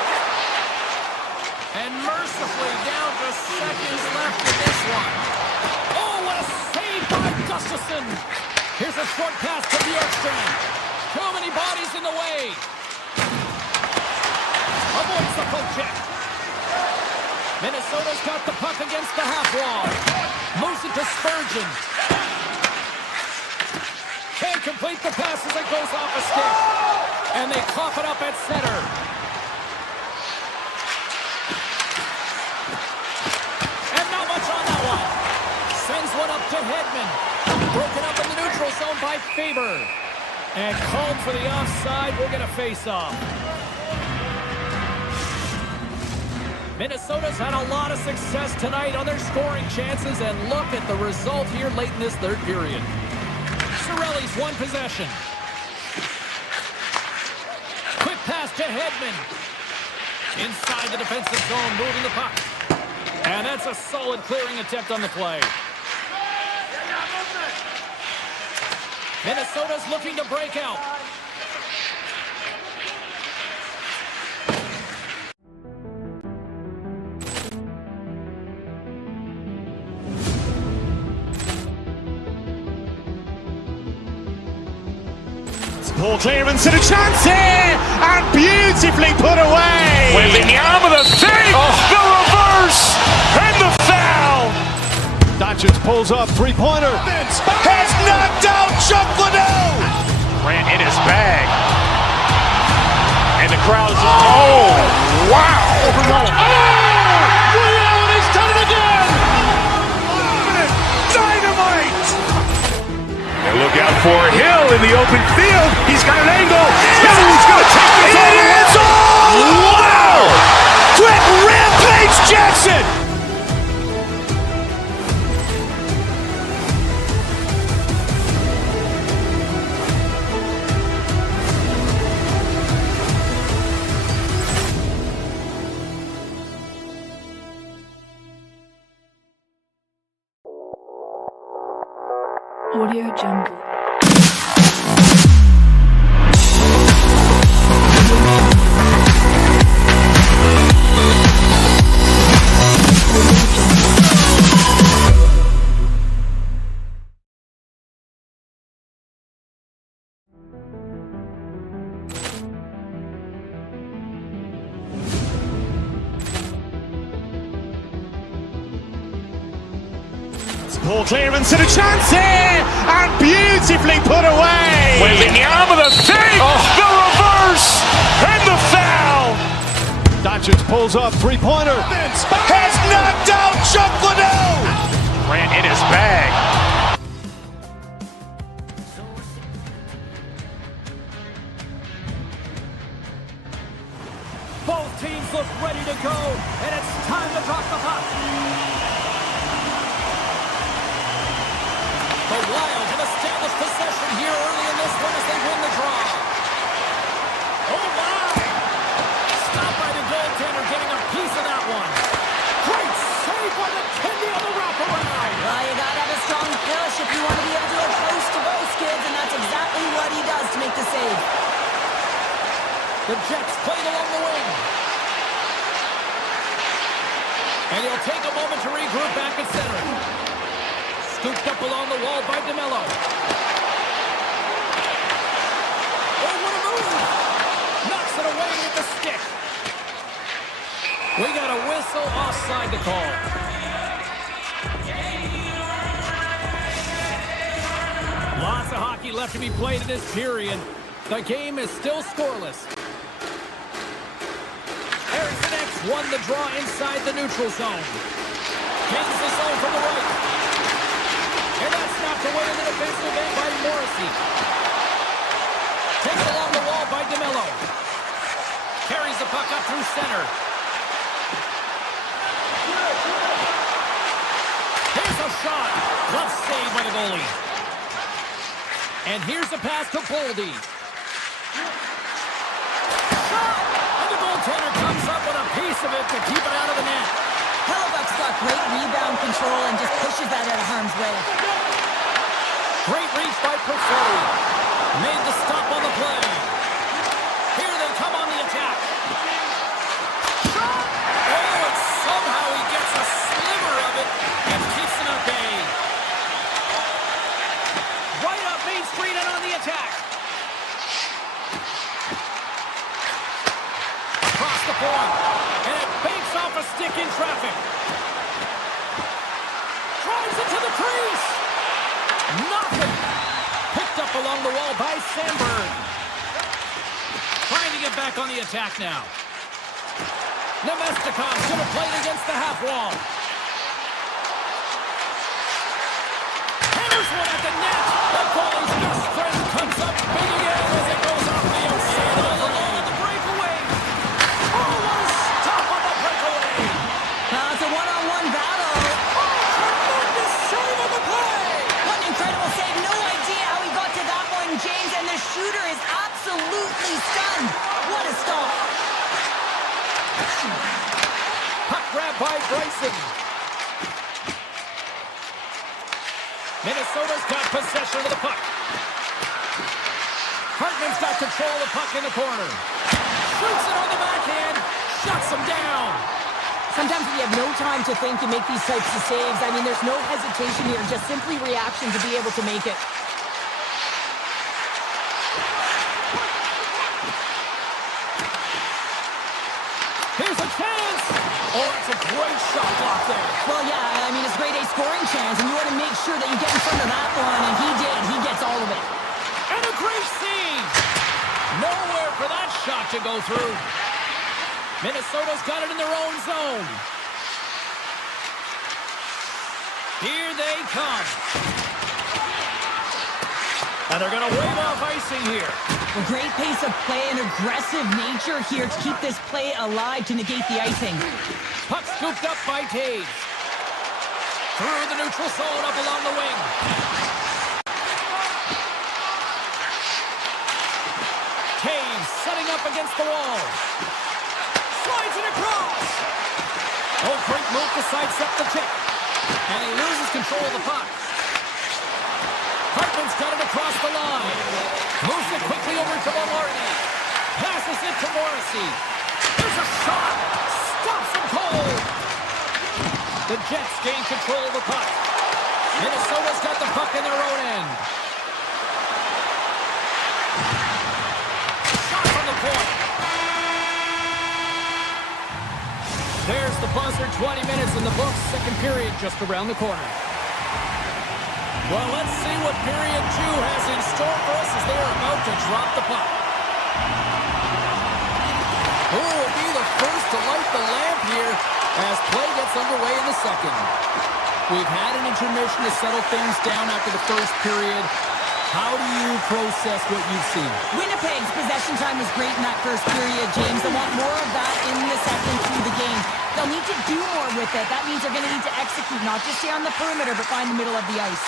And mercifully down to seconds left in this one. Oh, what a save by Gustafson. Here's a short pass to Bjorkstrand. Too many bodies in the way. Avoids the poke check. Minnesota's got the puck against the half wall. Moves it to Spurgeon. Can't complete the pass as it goes off a stick. And they cough it up at center. And not much on that one. Sends one up to Hedman. Broken up in the neutral zone by Faber. And called for the offside. We're going to face off. Minnesota's had a lot of success tonight on their scoring chances, and look at the result here late in this third period. Cirelli's won possession. Quick pass to Hedman. Inside the defensive zone, moving the puck. And that's a solid clearing attempt on the play. Minnesota's looking to break out. Ball clearance and a chance here, and beautifully put away. Wembanyama the save, the reverse, and the foul. Doncic pulls up, three-pointer. Has knocked out Chuck Liddell. Ran in his bag. And the crowd is, oh, wow. Ray Allen has done it again. Dynamite. And look out for Hill in the open field. He's got an angle. He's going to take this all the way. Wow! Quick Rampage Jackson. Audio Jungle. Ball clearance and a chance here, and beautifully put away. Wembanyama with a save, the reverse, and the foul. Doncic pulls up, three-pointer. Has knocked out Chuck Liddell. Grant in his bag. Both teams look ready to go, and it's time to drop the puck. The Wild have established possession here early in this one as they win the draw. Oh my! Stopped by the goaltender, getting a piece of that one. Great save by the Kennedy on the wraparound. Well, you gotta have a strong push if you want to be able to go close to both kids, and that's exactly what he does to make the save. The Jets played along the wing. And he'll take a moment to regroup back at center. Scooped up along the wall by DeMello. Oh, what a move! Knocks it away with the stick. We got a whistle offside to call. Lots of hockey left to be played in this period. The game is still scoreless. Harrison X won the draw inside the neutral zone. Gains the zone from the right. And that's snapped away in the defensive end by Morrissey. Takes along the wall by DeMello. Carries the puck up through center. Here's a shot. Glove save by the goalie. And here's a pass to Boldy. Shot! And the goaltender comes up with a piece of it to keep it out of the net. Hellebuck's got great rebound control and just pushes that out of harm's way. Great reach by Perfetti. Made the stop on the play. Here they come on the attack. Shot! Oh, and somehow he gets a sliver of it and keeps him at bay. Right up Main Street and on the attack. Across the point. And it banks off a stick in traffic. Drives into the crease. Nothing. Picked up along the wall by Sandberg. Trying to get back on the attack now. Nemestikov should have played against the half wall. Hammers one at the net. The goalie's best friend comes up big again as it goes off the outside of the line of the breakaway. Oh, what a stop on the breakaway. Now it's a one-on-one battle. Tremendous save on the play. What an incredible save. No idea how he got to that one, James, and the shooter is absolutely stunned. What a stop. Puck grab by Bryson. Minnesota's got possession of the puck. Hartman's got control of the puck in the corner. Shoots it on the backhand. Shuts him down. Sometimes when you have no time to think and make these types of saves, I mean, there's no hesitation here, just simply reaction to be able to make it. Here's a chance. Oh, that's a great shot block there. Well, yeah, I mean, it's grade A scoring chance, and you want to make sure that you get in front of that one, and he did. He gets all of it. And a great save. Nowhere for that shot to go through. Minnesota's got it in their own zone. Here they come. And they're going to wave off icing here. A great pace of play and aggressive nature here to keep this play alive to negate the icing. Puck scooped up by Taves. Through the neutral zone up along the wing. Taves setting up against the wall. Slides it across. Oh, great move to sidestep the check. And he loses control of the puck. Hartman's got it across the line. Moves it quickly over to Lombardi. Passes it to Morrissey. There's a shot. Stops him cold. The Jets gain control of the puck. Minnesota's got the puck in their own end. Shot from the point. There's the buzzer. 20 minutes in the books. Second period just around the corner. Well, let's see what period 2 has in store for us as they are about to drop the puck. Who will be the first to light the lamp here as play gets underway in the second? We've had an intermission to settle things down after the first period. How do you process what you've seen? Winnipeg's possession time was great in that first period, James. They want more of that in the second through the game. They'll need to do more with it. That means they're going to need to execute, not just stay on the perimeter, but find the middle of the ice.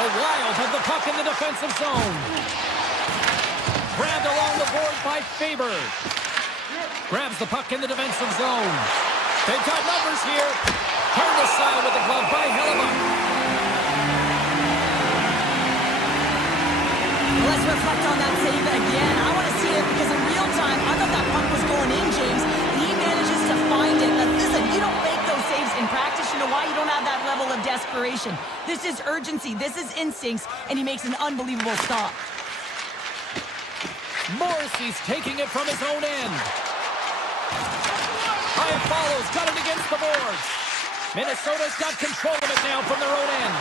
The Wild have the puck in the defensive zone. Grabbed along the board by Faber. Grabs the puck in the defensive zone. They've got numbers here. Turned aside with the glove by Hellebuck. Let's reflect on that save again. I want to see it because in real time, I thought that puck was going in, James. And he manages to find it. Now, listen, you don't make those saves in practice. You know why? You don't have that level of desperation. This is urgency. This is instincts. And he makes an unbelievable stop. Morrissey's taking it from his own end. High follows, got it against the boards. Minnesota's got control of it now from their own end.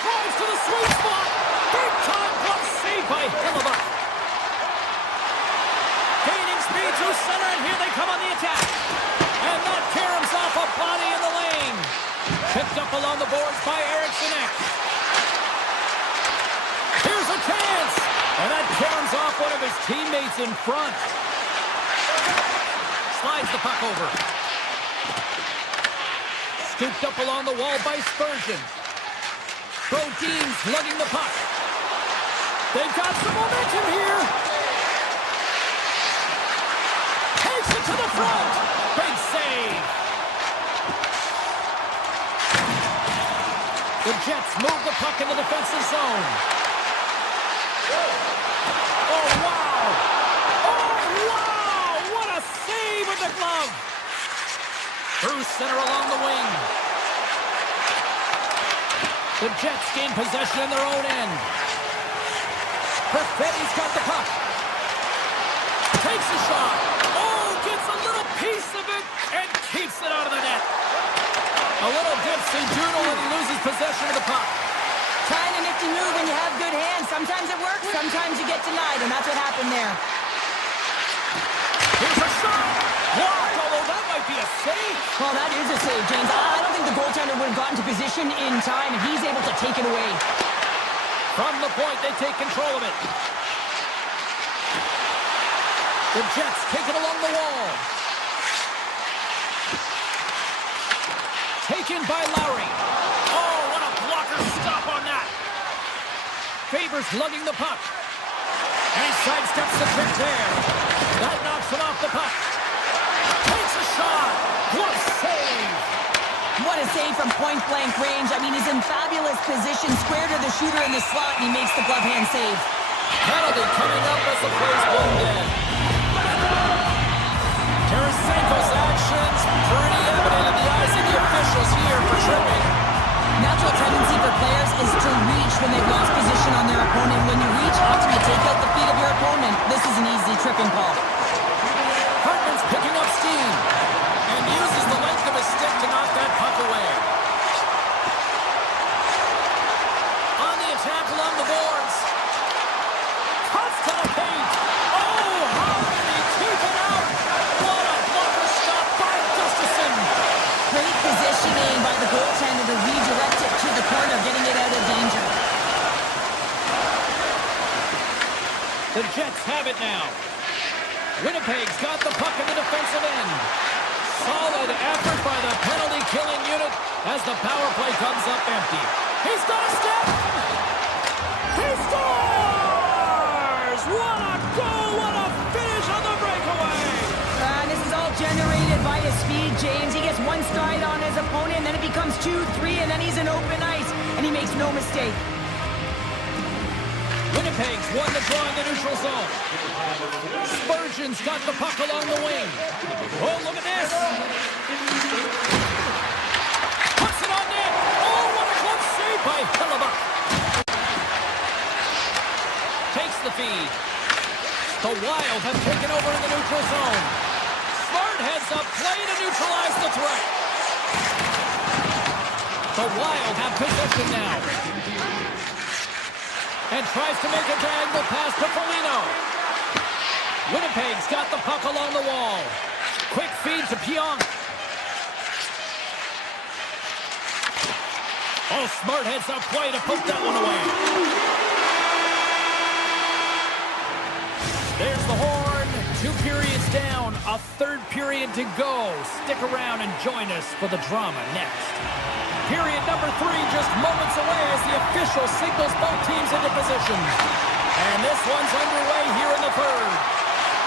Drives to the sweet spot. Big time glove save by Hellebuck. Gaining speed through center, and here they come on the attack. And that caroms off a body in the lane. Picked up along the boards by Eriksson. Here's a chance. And that caroms off one of his teammates in front. Slides the puck over. Scooped up along the wall by Spurgeon. Brodin's lugging the puck. They've got some momentum here. Takes it to the front. Big save. The Jets move the puck in the defensive zone. Oh, wow. Oh, wow. What a save with the glove. Through center along the wing. The Jets gain possession in their own end. Perfetti's got the puck. Takes a shot. Oh, gets a little piece of it and keeps it out of the net. A little dipsy doodle when he loses possession of the puck. Trying a nifty move when you have good hands. Sometimes it works, sometimes you get denied, and that's what happened there. Here's a shot. Blocked, although that might be a save. Well, that is a save, James. I don't think the goaltender would have gotten to position in time, and he's able to take it away. From the point, they take control of it. The Jets take it along the wall. Taken by Lowry. Oh, what a blocker stop on that. Faber's lugging the puck. And he sidesteps the trick there. That knocks him off the puck. Takes a shot. What a save. What a save from point-blank range. I mean, he's in fabulous position, square to the shooter in the slot, and he makes the glove hand save. Penalty coming up as the play's blown dead. Tarasenko's actions pretty evident in the eyes of the officials here for tripping. Natural tendency for players is to reach when they've lost position on their opponent. When you reach, often you take out the feet of your opponent. This is an easy tripping call. Hartman's picking up steam and uses the length of his stick to knock that puck away. On the attack along the boards. Cuts to the paint. Oh, how did he keep it out? What a blocker stop by Gustafsson. Great positioning by the goaltender to redirect it to the corner, getting it out of danger. The Jets have it now. Winnipeg's got the puck in the defensive end. Solid effort by the penalty-killing unit as the power play comes up empty. He's got a step! He scores! What a goal! What a finish on the breakaway! This is all generated by his speed, James. He gets one stride on his opponent, and then it becomes 2, 3, and then he's in open ice, and he makes no mistake. Winnipeg's won the draw in the neutral zone. Spurgeon's got the puck along the wing. Oh, look at this. Puts it on net. Oh, what a glove save by Hellebuck. Takes the feed. The Wild have taken over in the neutral zone. Smart heads up play to neutralize the threat. The Wild have possession now. And tries to make a diagonal pass to Foligno. Winnipeg's got the puck along the wall. Quick feed to Pionk. Oh, smart heads up play to poke that one away. There's the horn. 2 periods down. A third period to go. Stick around and join us for the drama next. Period number 3 just moments away as the official signals both teams into position. And this one's underway here in the third.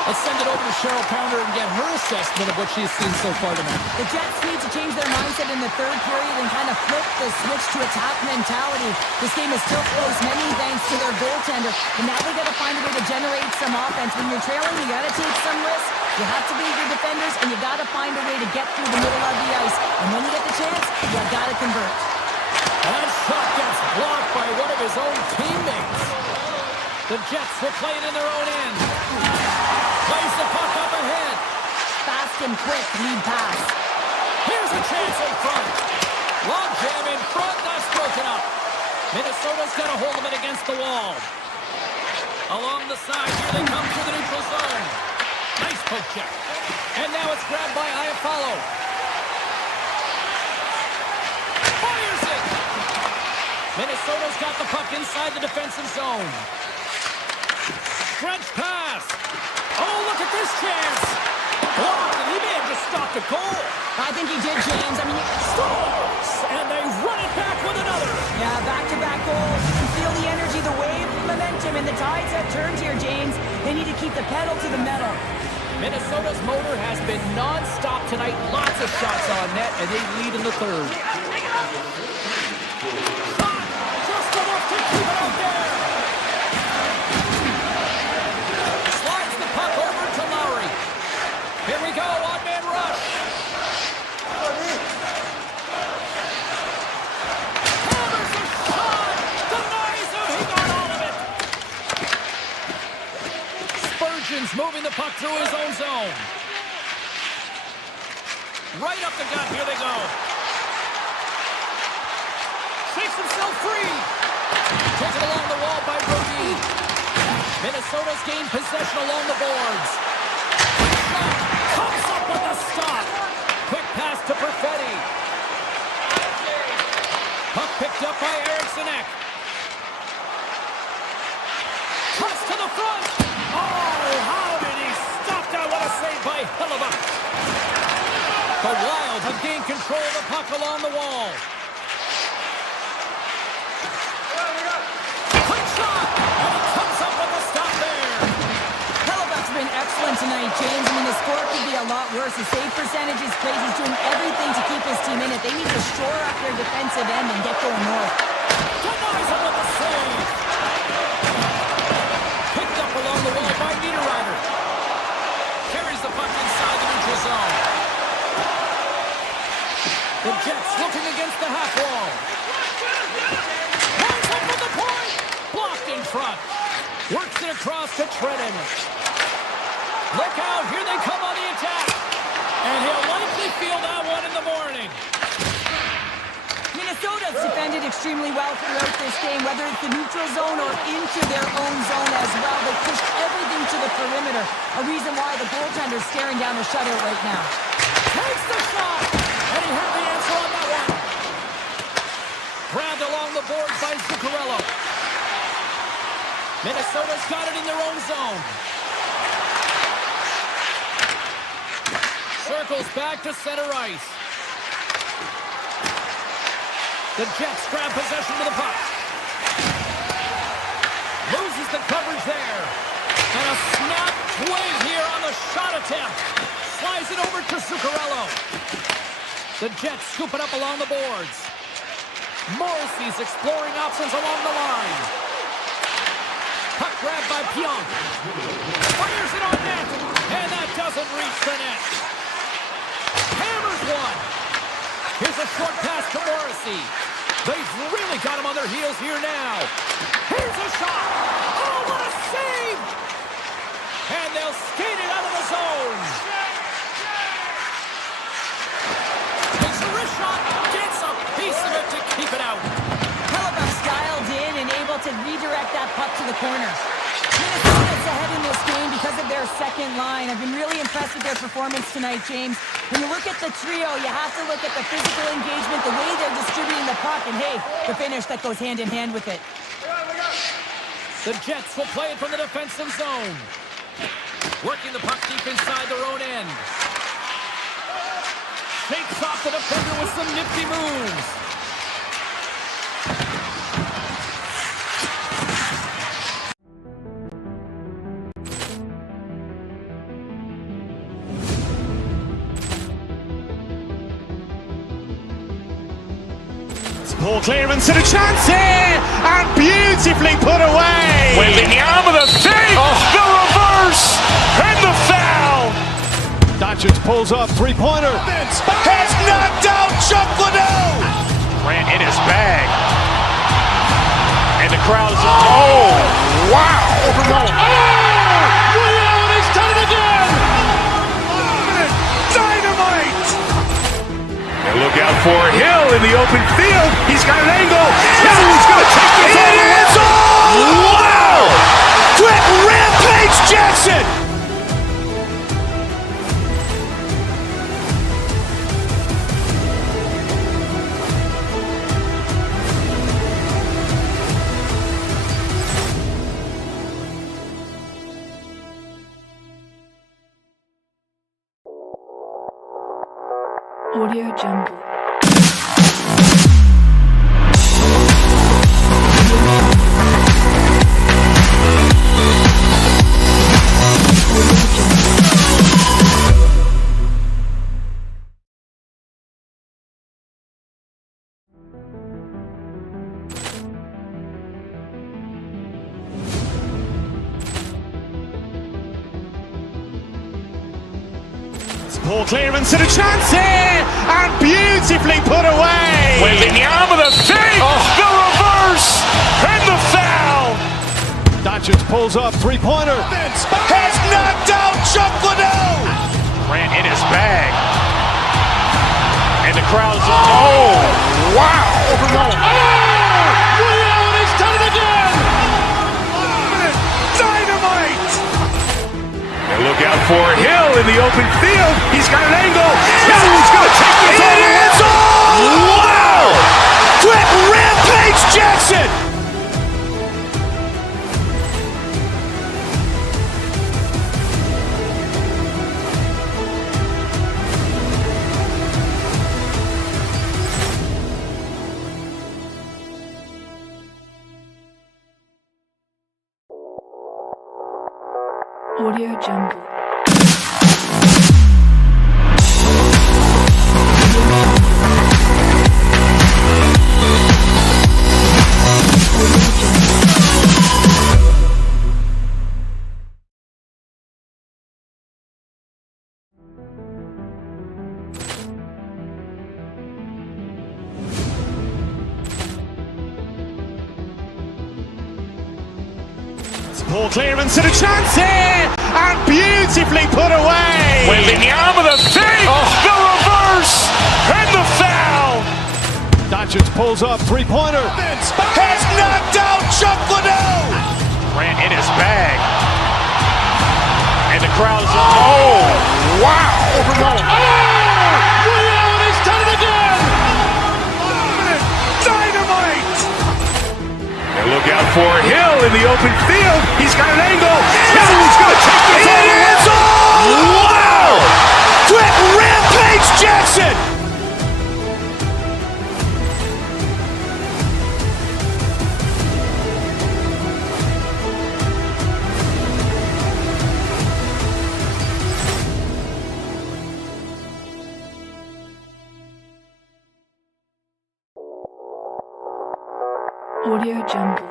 Let's send it over to Cheryl Pounder and get her assessment of what she's seen so far tonight. The Jets need to change their mindset in the third period and kind of flip the switch to attack mentality. This game is still close, many thanks to their goaltender. But now they got to find a way to generate some offense. When you're trailing, you got to take some risks. You have to beat your defenders, and you got to find a way to get through the middle of the ice. And when you get the chance, you got to convert. That shot gets blocked by one of his own teammates. The Jets will play it in their own end. Plays the puck up ahead. Fast and quick lead pass. Here's a chance in front. Long jam in front. That's broken up. Minnesota's got a hold of it against the wall. Along the side, here they come through the neutral zone. Nice poke check. And now it's grabbed by Iafallo. Fires it. Minnesota's got the puck inside the defensive zone. Stretch pass. Oh, look at this chance. Blocked, and he may have just stopped a goal. I think he did, James. I mean, Scores! And they run it back with another. yeah, back-to-back goals. You can feel the energy, the wave, the momentum, and the tides have turned here, James. They need to keep the pedal to the metal. Minnesota's motor has been non-stop tonight. Lots of shots on net, and they lead in the third. Shot! Just enough to keep it out there. Slides the puck over to Lowry. Here we go, one-man rush. Hammers a shot! Denies him! He got all of it! Spurgeon's moving the puck through his own zone. Right up the gut, here they go. Shakes himself free. Taken along the wall by Brody. Minnesota's gained possession along the boards. Comes up with a stop. Quick pass to Perfetti. Puck picked up by Eriksson Ek. Cuts to the front. Oh, how did he stop that? What a save by Hellebuyck. The Wild have gained control of the puck along the wall. Quick shot. And he comes up with a stop there. Hellebuyck's been excellent tonight, James. I mean, the score could be a lot worse. The save percentage is crazy. He's doing everything to keep his team in it. They need to shore up their defensive end and get going north. Denies him with a save. Picked up along the wall by Niederreiter. Carries the puck inside the neutral zone. The Jets looking against the half wall. Lines up with the point. Blocked in front. Works it across to Trenton. Look out, here they come on the attack. And he'll likely feel that one in the morning. Minnesota's defended extremely well throughout this game, whether it's the neutral zone or into their own zone as well. They pushed everything to the perimeter, a reason why the goaltender's staring down a shutout right now. Takes the shot, and he had the answer on that one. Grabbed along the boards by Zuccarello. Minnesota's got it in their own zone. Circles back to center ice. The Jets grab possession with the puck. Loses the coverage there. And a snap twig here on the shot attempt. Slides it over to Zuccarello. The Jets scoop it up along the boards. Morrissey's exploring options along the line. Puck grabbed by Pionk. Fires it on net. And that doesn't reach the net. Hammers one. Here's a short pass to Morrissey. They've really got him on their heels here now. Here's a shot. Oh, what a save. And they'll skate it out of the zone. Takes a wrist shot. Gets a piece of it to out. Hellebuck's dialed in and able to redirect that puck to the corner. Minnesota's ahead in this game because of their second line. I've been really impressed with their performance tonight, James. When you look at the trio, you have to look at the physical engagement, the way they're distributing the puck, and hey, the finish that goes hand in hand with it. The Jets will play it from the defensive zone. Working the puck deep inside their own end. Shakes off the defender with some nifty moves. Ball clearance and a chance here, and beautifully put away. Waving the arm of the save, the reverse, and the foul. Doncic pulls up, three-pointer. Has knocked out Chuck Liddell. Grant in his bag. And the crowd is, oh, wow. Leon has done it again! Dynamite. And look out for Hill in the open field. He's got an angle. Hill's going to take this all the way. Wow. Quick rampage Jackson. Audio Jungle. Ball clearance and a chance here, and beautifully put away. Waving the arm of the save, the reverse, and the foul. Doncic pulls up, three-pointer. Has knocked out Chuck Liddell. Grant in his bag. And the crowd is, oh, wow. Leon has done it again! Dynamite. And look out for Hill in the open field. He's got an angle. Hill's going to take this all the way. Wow. Quick rampage Jackson. Audio Jungle. Ball clearance and a chance here, and beautifully put away. Waving the arm of the save, the reverse, and the foul. Doncic pulls up, three-pointer. Has knocked out Chuck Liddell. Grant in his bag. And the crowd is, oh, wow. Leon has done it again! Dynamite. And look out for Hill in the open field. He's got an angle. Hill's going to take this all the way. Wow. Quick rampage Jackson. Audio Jungle.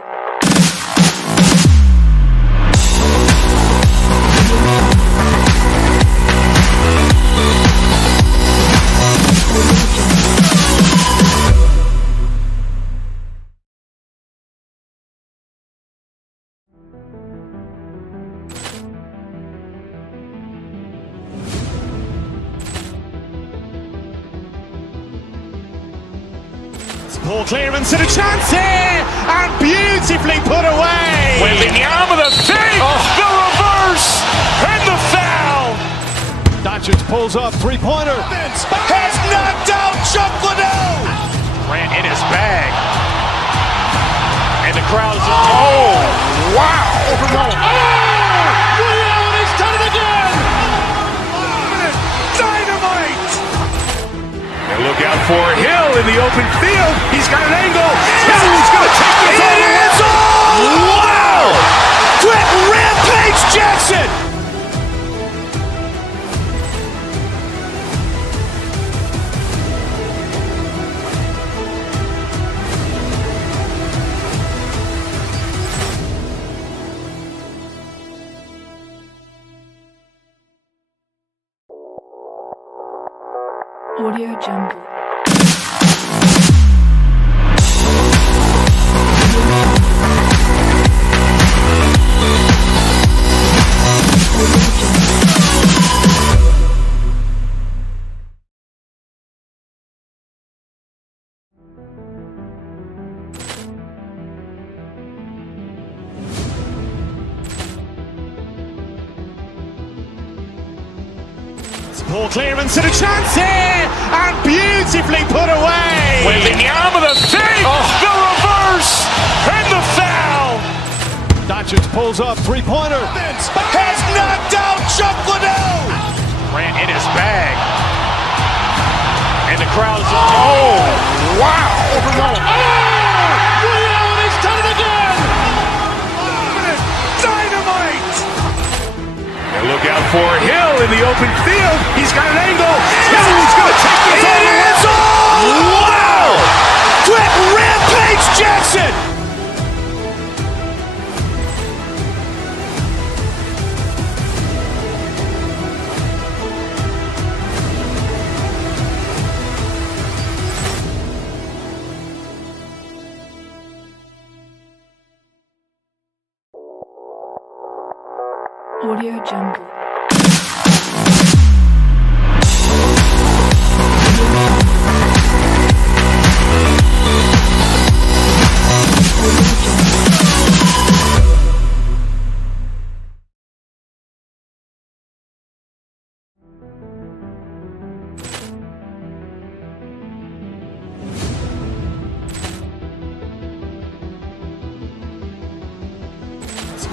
Poor clearance and a chance here, and beautifully put away. Waving the arm of the fake, the reverse, and the foul. Doncic pulls up, three-pointer. Has knocked out Chuck Liddell. Grant in his bag. And the crowd is, oh, wow. He's done it again. Dynamite. And look out for Hill in the open field. He's got an angle. He's going to take this all the way. Wow. Quick Rampage Jackson. Audio Jungle. Poor clearance and a chance here, and beautifully put away. Waving the arm of the fake, the reverse, and the foul. Doncic pulls up, three-pointer. Has knocked out Chuck Liddell. Grant in his bag. And the crowd is, oh, wow. He's done it again. Dynamite. And look out for Hill in the open field. He's got an angle. He's going to take this all the way. Wow. Quick Rampage Jackson. Audio Jungle.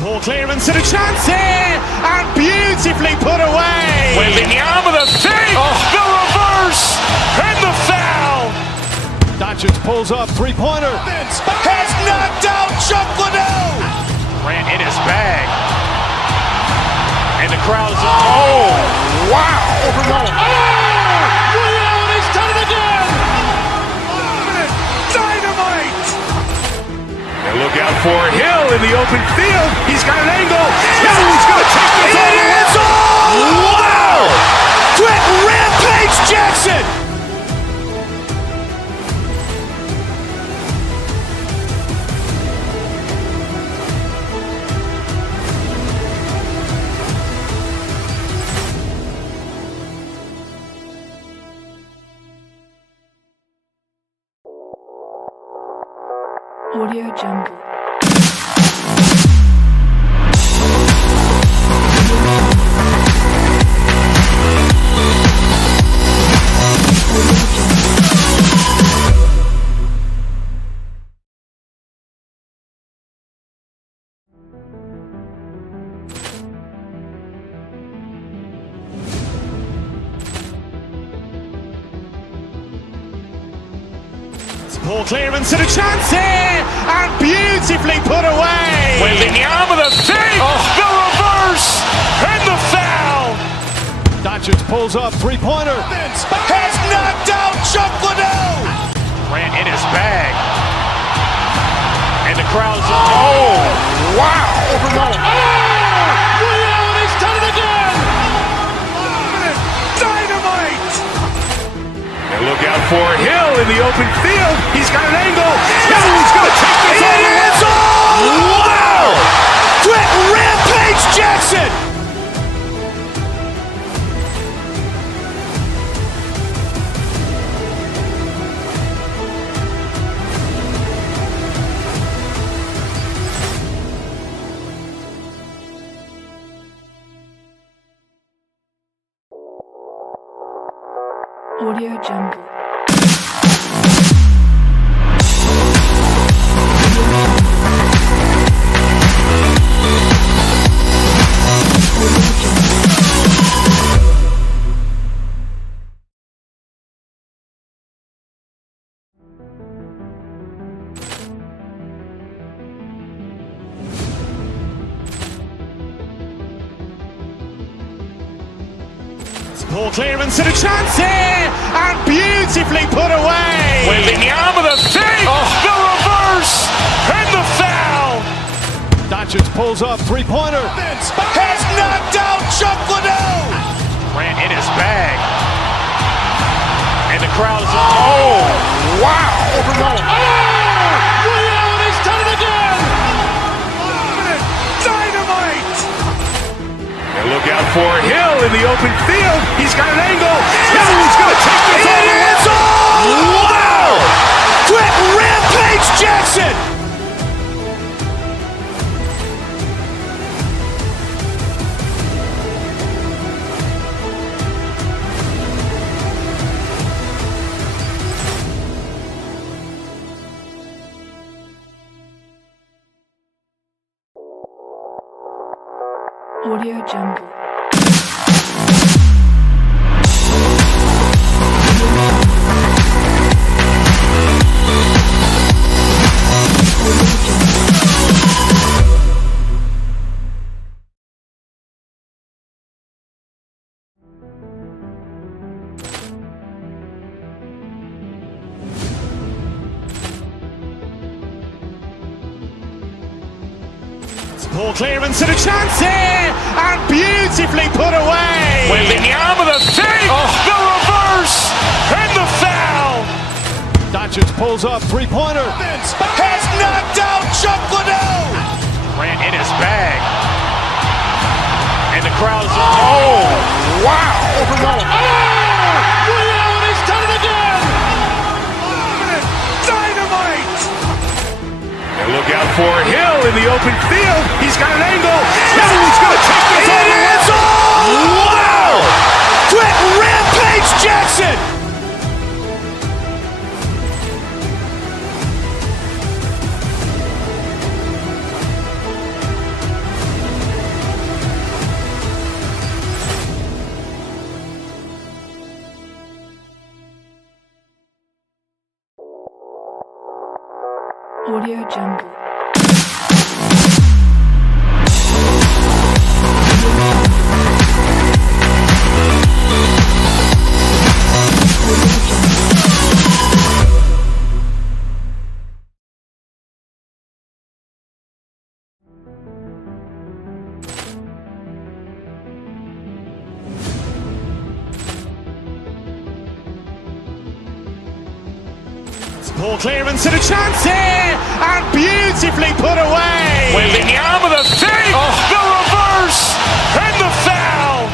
Poor clearance and a chance here, and beautifully put away. Waving the arm of the fake, the reverse, and the foul. Doncic pulls up, three-pointer. Has knocked out Chuck Liddell. Grant in his bag. And the crowd is, oh, wow. He's done it again. Dynamite. And look out for Hill in the open field. He's got an angle. He's going to take this all the way. Wow. Quick Rampage Jackson. Audio Jungle. Poor clearance and a chance here, and beautifully put away. Waving the arm of the fake, the reverse, and the foul. Doncic pulls up, three-pointer. Has knocked out Chuck Liddell. Grant in his bag. And the crowd is, oh, wow. He's done it again. Dynamite. And look out for Hill in the open field. He's got an angle. He's going to take this all the way. Wow. Quick Rampage Jackson. Audio Jungle. Poor clearance and a chance here, and beautifully put away. Waving the arm of the thing, the reverse, and the foul. Doncic pulls up, three-pointer. Has knocked out Chuck Liddell. Ran in his bag. And the crowd is, oh, wow. Rio, and he's done it again. Dynamite. And look out for Hill in the open field. He's got an angle. He's going to take this all the way. Wow. Quick Rampage Jackson. Audio Jungle. Poor clearance and a chance here, and beautifully put away. Waving the arm of the thing, the reverse, and the foul. Doncic pulls up, three-pointer. Has knocked out Chuck Liddell. Ran in his bag. And the crowd is, oh, wow. Rio, and he's done it again. Dynamite. And look out for Hill in the open field. He's got an angle. He's going to take this all the way. Wow. Quick Rampage Jackson. Audio Jungle. Poor clearance and a chance here, and beautifully put away. Waving the arm of the thing, the reverse, and the foul.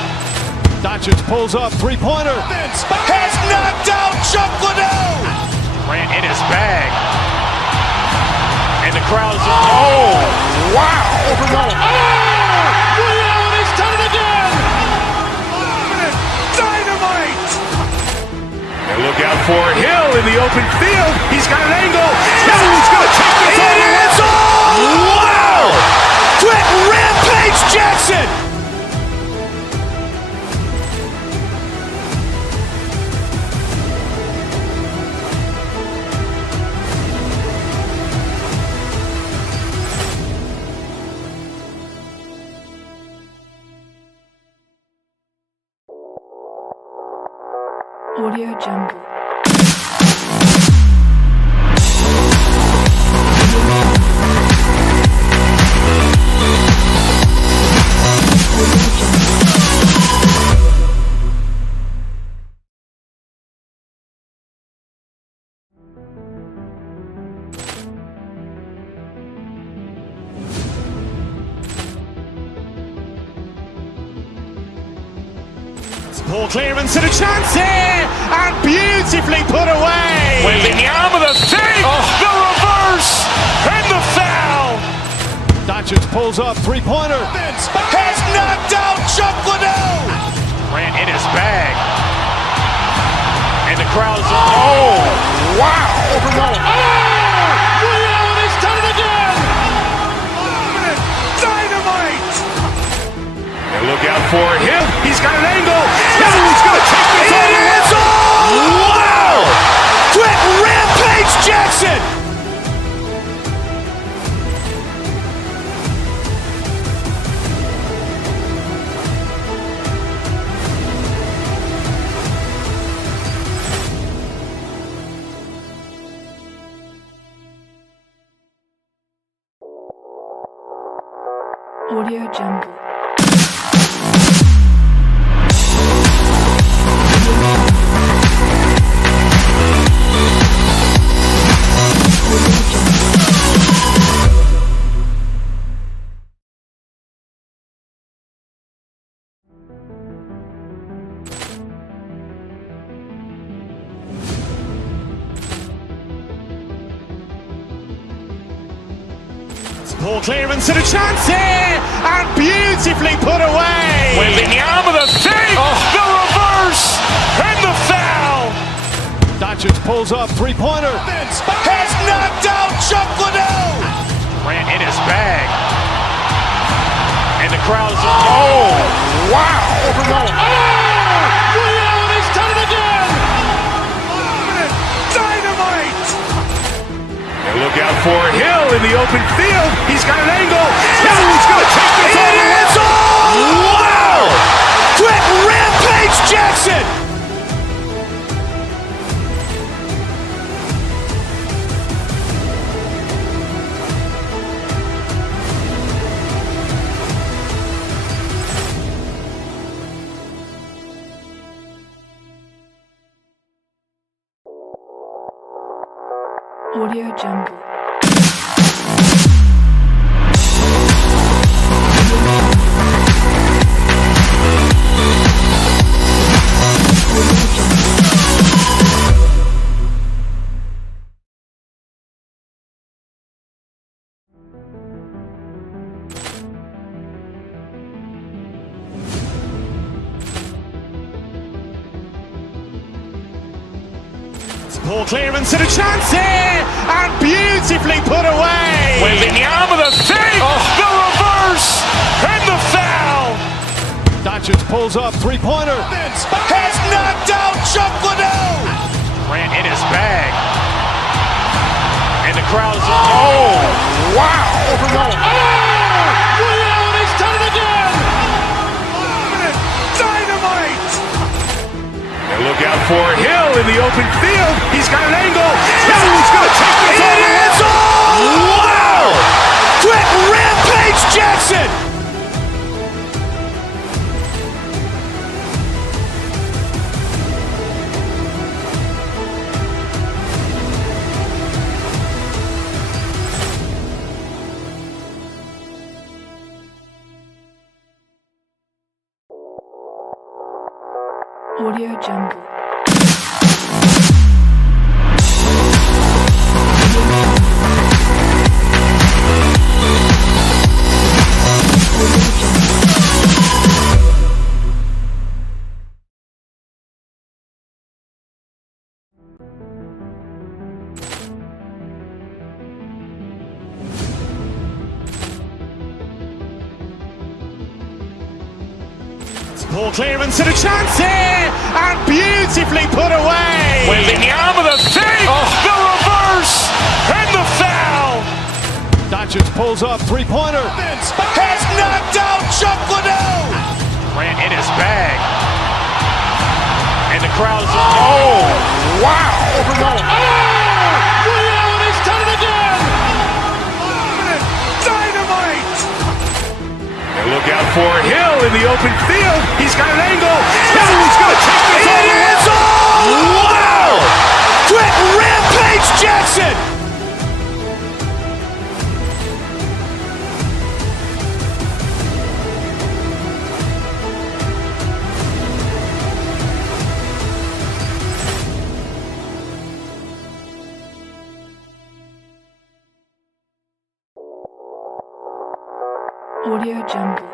Doncic pulls up, three-pointer. Has knocked out Chuck Liddell. Ran in his bag. And the crowd is, oh, wow. Rio, and he's done it again. Dynamite. And look out for Hill in the open field. He's got an angle. He's going to take this all the way. Wow. Quick Rampage Jackson. Audio Jungle. Poor clearance and a chance here, and beautifully put away. Waving the arm of the thing, the reverse, and the foul. Doncic pulls up, three-pointer. Has knocked out Chuck Liddell. Ran in his bag. crowd is, oh, wow! Overruled. Ray Allen has done it again! Dynamite! And look out for him. He's got an angle. Hill is going to take this all the way. Wow! Quick rampage Jackson! Audio Jungle. Ball clearance and a chance here, and beautifully put away. With the arm of the fake, the reverse, and the foul. Doncic pulls up, three-pointer. Has knocked out Chuck Liddell. Ran in his bag. And the crowd is, oh, wow. Overruled. Ray Allen has done it again! Dynamite! And look out for Hill in the open field. He's got an angle. Hill is going to take this all the way. Wow! Quick rampage Jackson! Audio Jungle. Ball clearance and a chance here, and beautifully put away. With the arm of the fake, the reverse, and the foul. Doncic pulls up, three-pointer. Has knocked out Chuck Liddell. Ran in his bag. And the crowd is, oh, wow. Overruled. Ray Allen has done it again! Dynamite! And look out for Hill in the open field. He's got an angle. Hill is going to take this all the way. Wow! Quick rampage Jackson! Audio Jungle. Ball clearance and a chance here, and beautifully put away. With the arm of the fake, the reverse, and the foul. Doncic pulls up, three-pointer. Has knocked out Chuck Liddell. Ran in his bag. And the crowd is, oh, wow. Overruled. Ray Allen has done it again! Dynamite! And look out for Hill in the open field. He's got an angle. Hill is going to take this all the way. Wow! Quick rampage Jackson! Audio Jungle.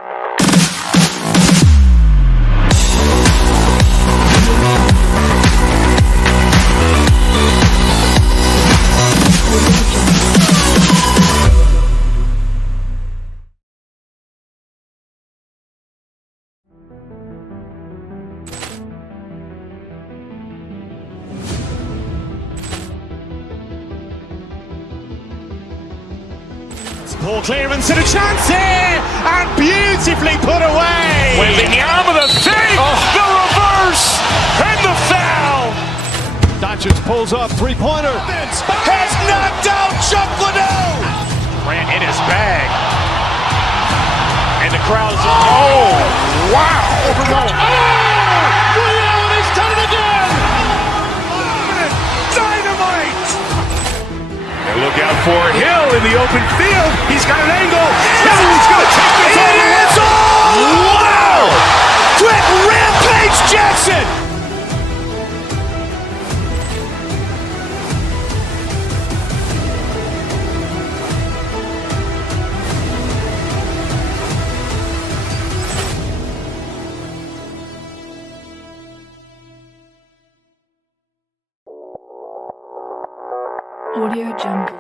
Poor clearance and a chance here, and beautifully put away. Waving the arm of the thing. The reverse and the foul. Doncic pulls up, three-pointer. Has knocked out Chuck Liddell. Grant in his bag. And the crowd is, oh, wow. Ray Allen has done it again. Dynamite. And look out for Hill in the open field. He's got an angle. He's going to take this all the way. Wow. Quick Rampage Jackson. Audio Jungle.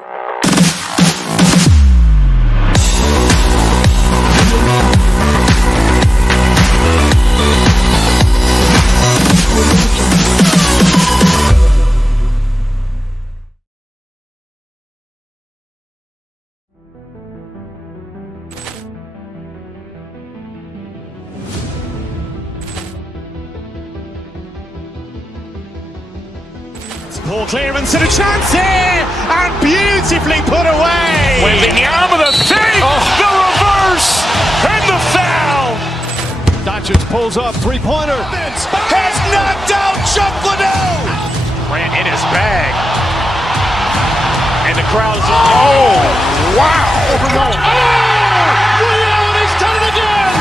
Poor clearance and a chance here, and beautifully put away. Waving the arm of the thing. The reverse and the foul. Doncic pulls up, three-pointer. Has knocked out Chuck Liddell. Grant in his bag. And the crowd is, oh, wow. Ray Allen has done it again.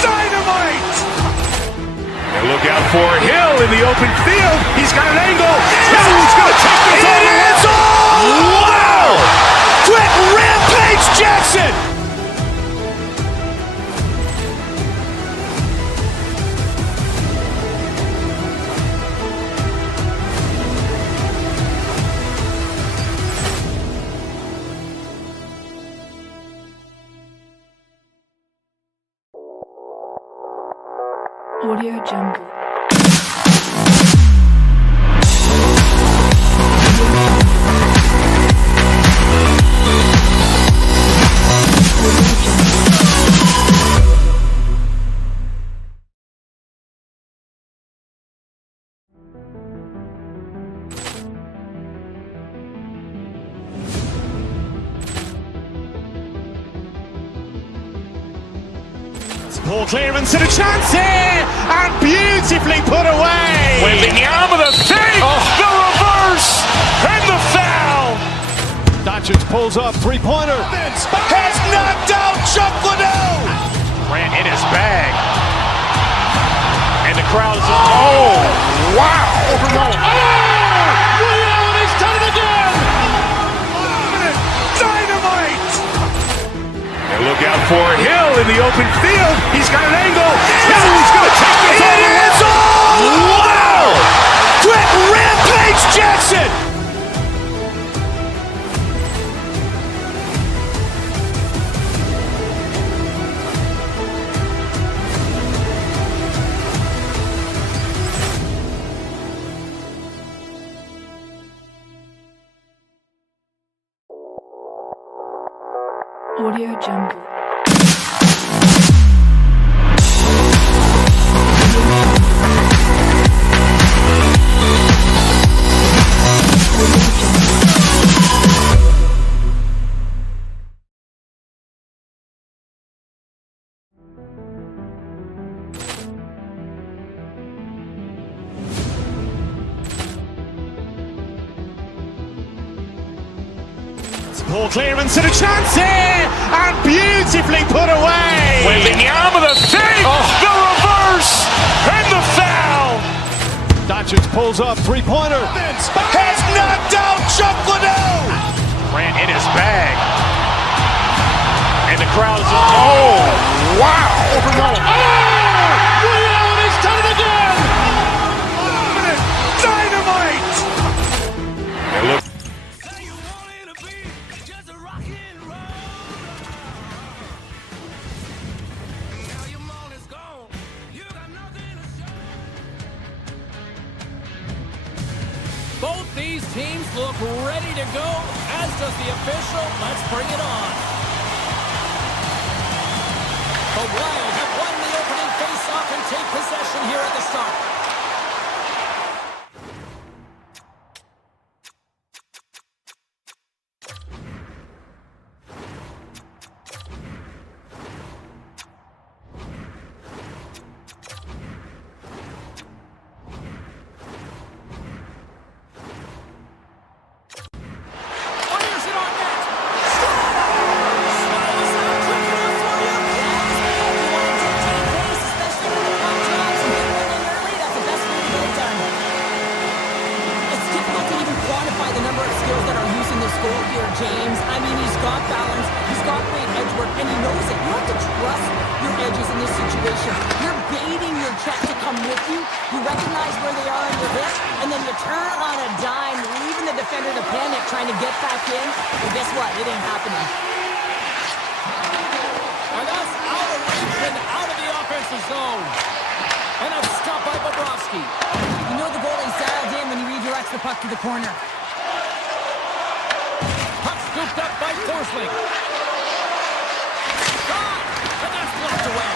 Dynamite. And look out for Hill in the open field. He's got an angle. He's going to take this all the way. Wow. Quick Rampage Jackson. Audio Jungle. Poor clearance and a chance here, and beautifully put away. Waving the arm of the thing. The reverse and the foul. Doncic pulls up, three-pointer. Has knocked out Chuck Liddell. Grant in his bag. And the crowd is, oh, wow. Ray Allen has done it again. Dynamite. And look out for Hill in the open field. He's got an angle. He's going to take this all the way. Wow. Quick Rampage Jackson. Audio Jungle. Poor clearance and a chance here, and beautifully put away. Waving the arm of the thing. The reverse and the foul. Doncic pulls up, three-pointer. Has knocked out Chuck Liddell. Grant in his bag. And the crowd is, oh, wow. Ray Allen has done it again. Dynamite. And look. Both these these teams look ready to go, as does the official. Let's bring it on. The Wild have won the opening face-off and take possession here at the start. James. I mean, he's got balance, he's got great edge work, and he knows it. You have to trust your edges in this situation. You're baiting your check to come with you. You recognize where they are on your wrist, and then you turn on a dime, leaving the defender to panic, trying to get back in. And guess what? It ain't happening. And that's out of reach and out of the offensive zone. And a stop by Bobrovsky. You know the goalie's dialed in when he redirects the puck to the corner. Scooped up by Forsling. Shot! And that's blocked away.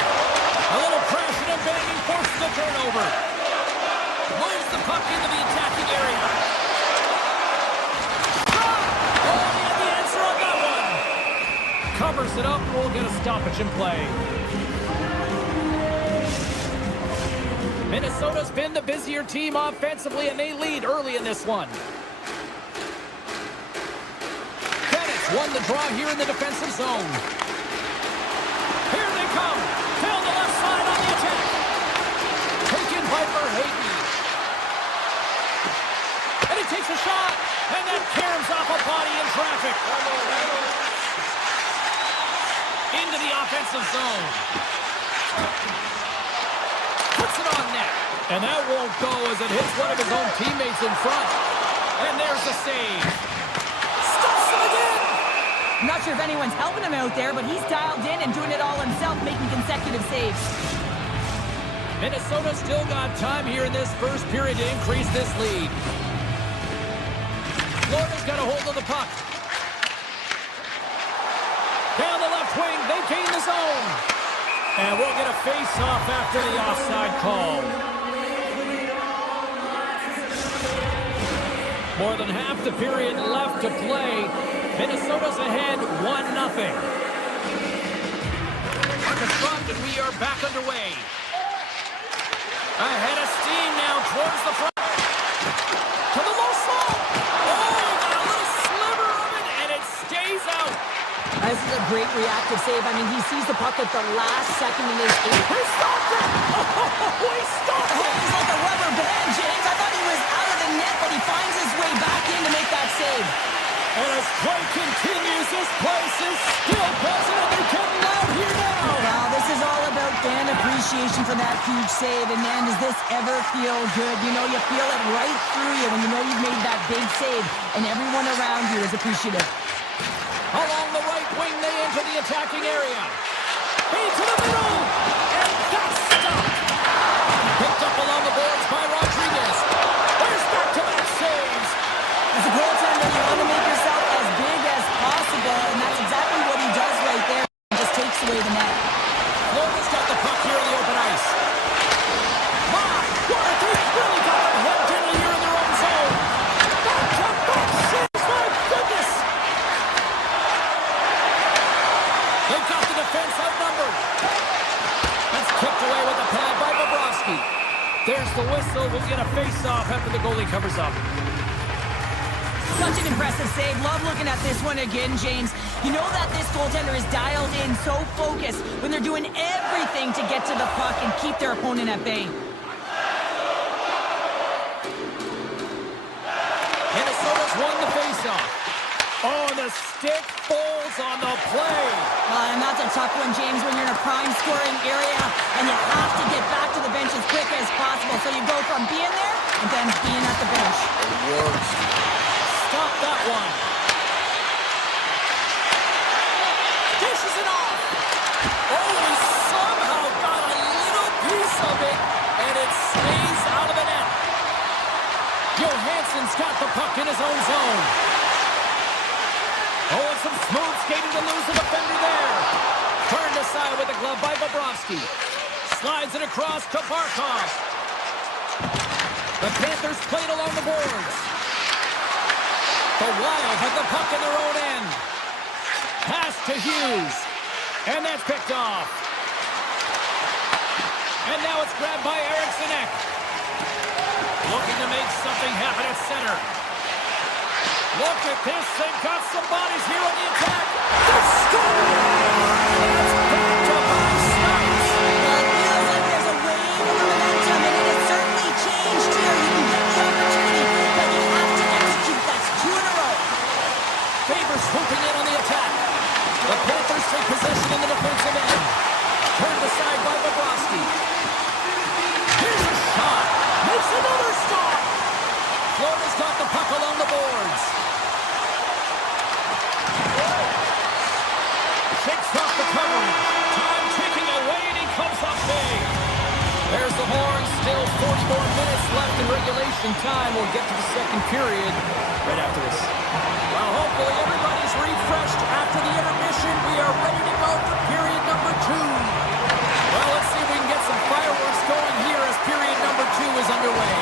A little crashing and banging forces the turnover. Moves the puck into the attacking area. Shot! Oh, he had the answer on that one. Covers it up. We'll get a stoppage in play. Minnesota's been the busier team offensively, and they lead early in this one. Won the draw here in the defensive zone. Here they come. Down the left side on the attack. Taken by Verhaeghe. And he takes a shot. And that caroms off a body in traffic. Into the offensive zone. Puts it on net. And that won't go as it hits one of his own teammates in front. And there's the save. Stuffs him again. I'm not sure if anyone's helping him out there, but he's dialed in and doing it all himself, making consecutive saves. Minnesota still got time here in this first period to increase this lead. Florida's got a hold of the puck. Down the left wing, they gain the zone. And we'll get a face-off after the offside call. More than half the period left to play. Minnesota's ahead 1-0. Marcus dropped and we are back underway. Ahead of steam now towards the front. To the low slot. Oh, got a little sliver of it and it stays out. This is a great reactive save. I mean, he sees the puck at the last second in his eight. He stopped it! Oh, he stopped it! He's like a rubber band, James. I thought he was out of the net, but he finds his way back in to make that save. And as play continues, this place is still buzzing, and they're getting loud here now. Well, this is all about fan appreciation for that huge save. And, man, does this ever feel good? You know, you feel it right through you when you know you've made that big save, and everyone around you is appreciative. Along the right wing, they enter the attacking area. Into the middle, and that's stopped. Picked up along the boards by Rodriguez. There's back-to-back saves. As a goaltender, you want to make yourself as big as possible, and that's exactly what he does right there. He just takes away the net. Florida's got the puck here in the open ice. My, Dorothy really got them head in here in their own zone. Back-to-back saves, my goodness. They've got the defense outnumbered. That's kicked away with the pad by Bobrovsky. There's the whistle. We'll get a face-off after the goalie covers up. Such an impressive save. Love looking at this one again, James. You know that this goaltender is dialed in, so focused when they're doing everything to get to the puck and keep their opponent at bay. Minnesota's won the faceoff. Oh, the stick falls on the play. And that's a tough one, James, when you're in a prime scoring area and you have to get back to the bench as quick as possible. So you go from being there and then being at the bench. It works. Stop that one. Dishes it off. Oh, he somehow got a little piece of it, and it stays out of the net. Johansson's He's got the puck in his own zone. Oh, and some smooth skating to lose the defender there. Turned aside with the glove by Bobrovsky. Slides it across to Barkov. The Panthers played along the boards. The Wild have the puck in their own end. Pass to Hughes. And that's picked off. And now it's grabbed by Eriksson Ek. Looking to make something happen at center. Look at this. They've got some bodies here on the attack. The score! It's back-to-back stops. Well, it feels like there's a wave of momentum, and it has certainly changed here. You can get the opportunity, but you have to execute. That's 2 in a row. Favors swooping in on the attack. The Panthers take possession in the defensive end. Turned aside by Bobrovsky. Here's a shot. Makes another stop. Florida's got the puck along the boards. Shakes off the coverage. Time ticking away, and he comes up big. There's the horn. Still 40 more minutes left in regulation time. We'll get to the second period right after this. Well, hopefully everybody's refreshed after the intermission. We are ready to go for period number 2. Well, let's see if we can get some fireworks going here as period number 2 is underway.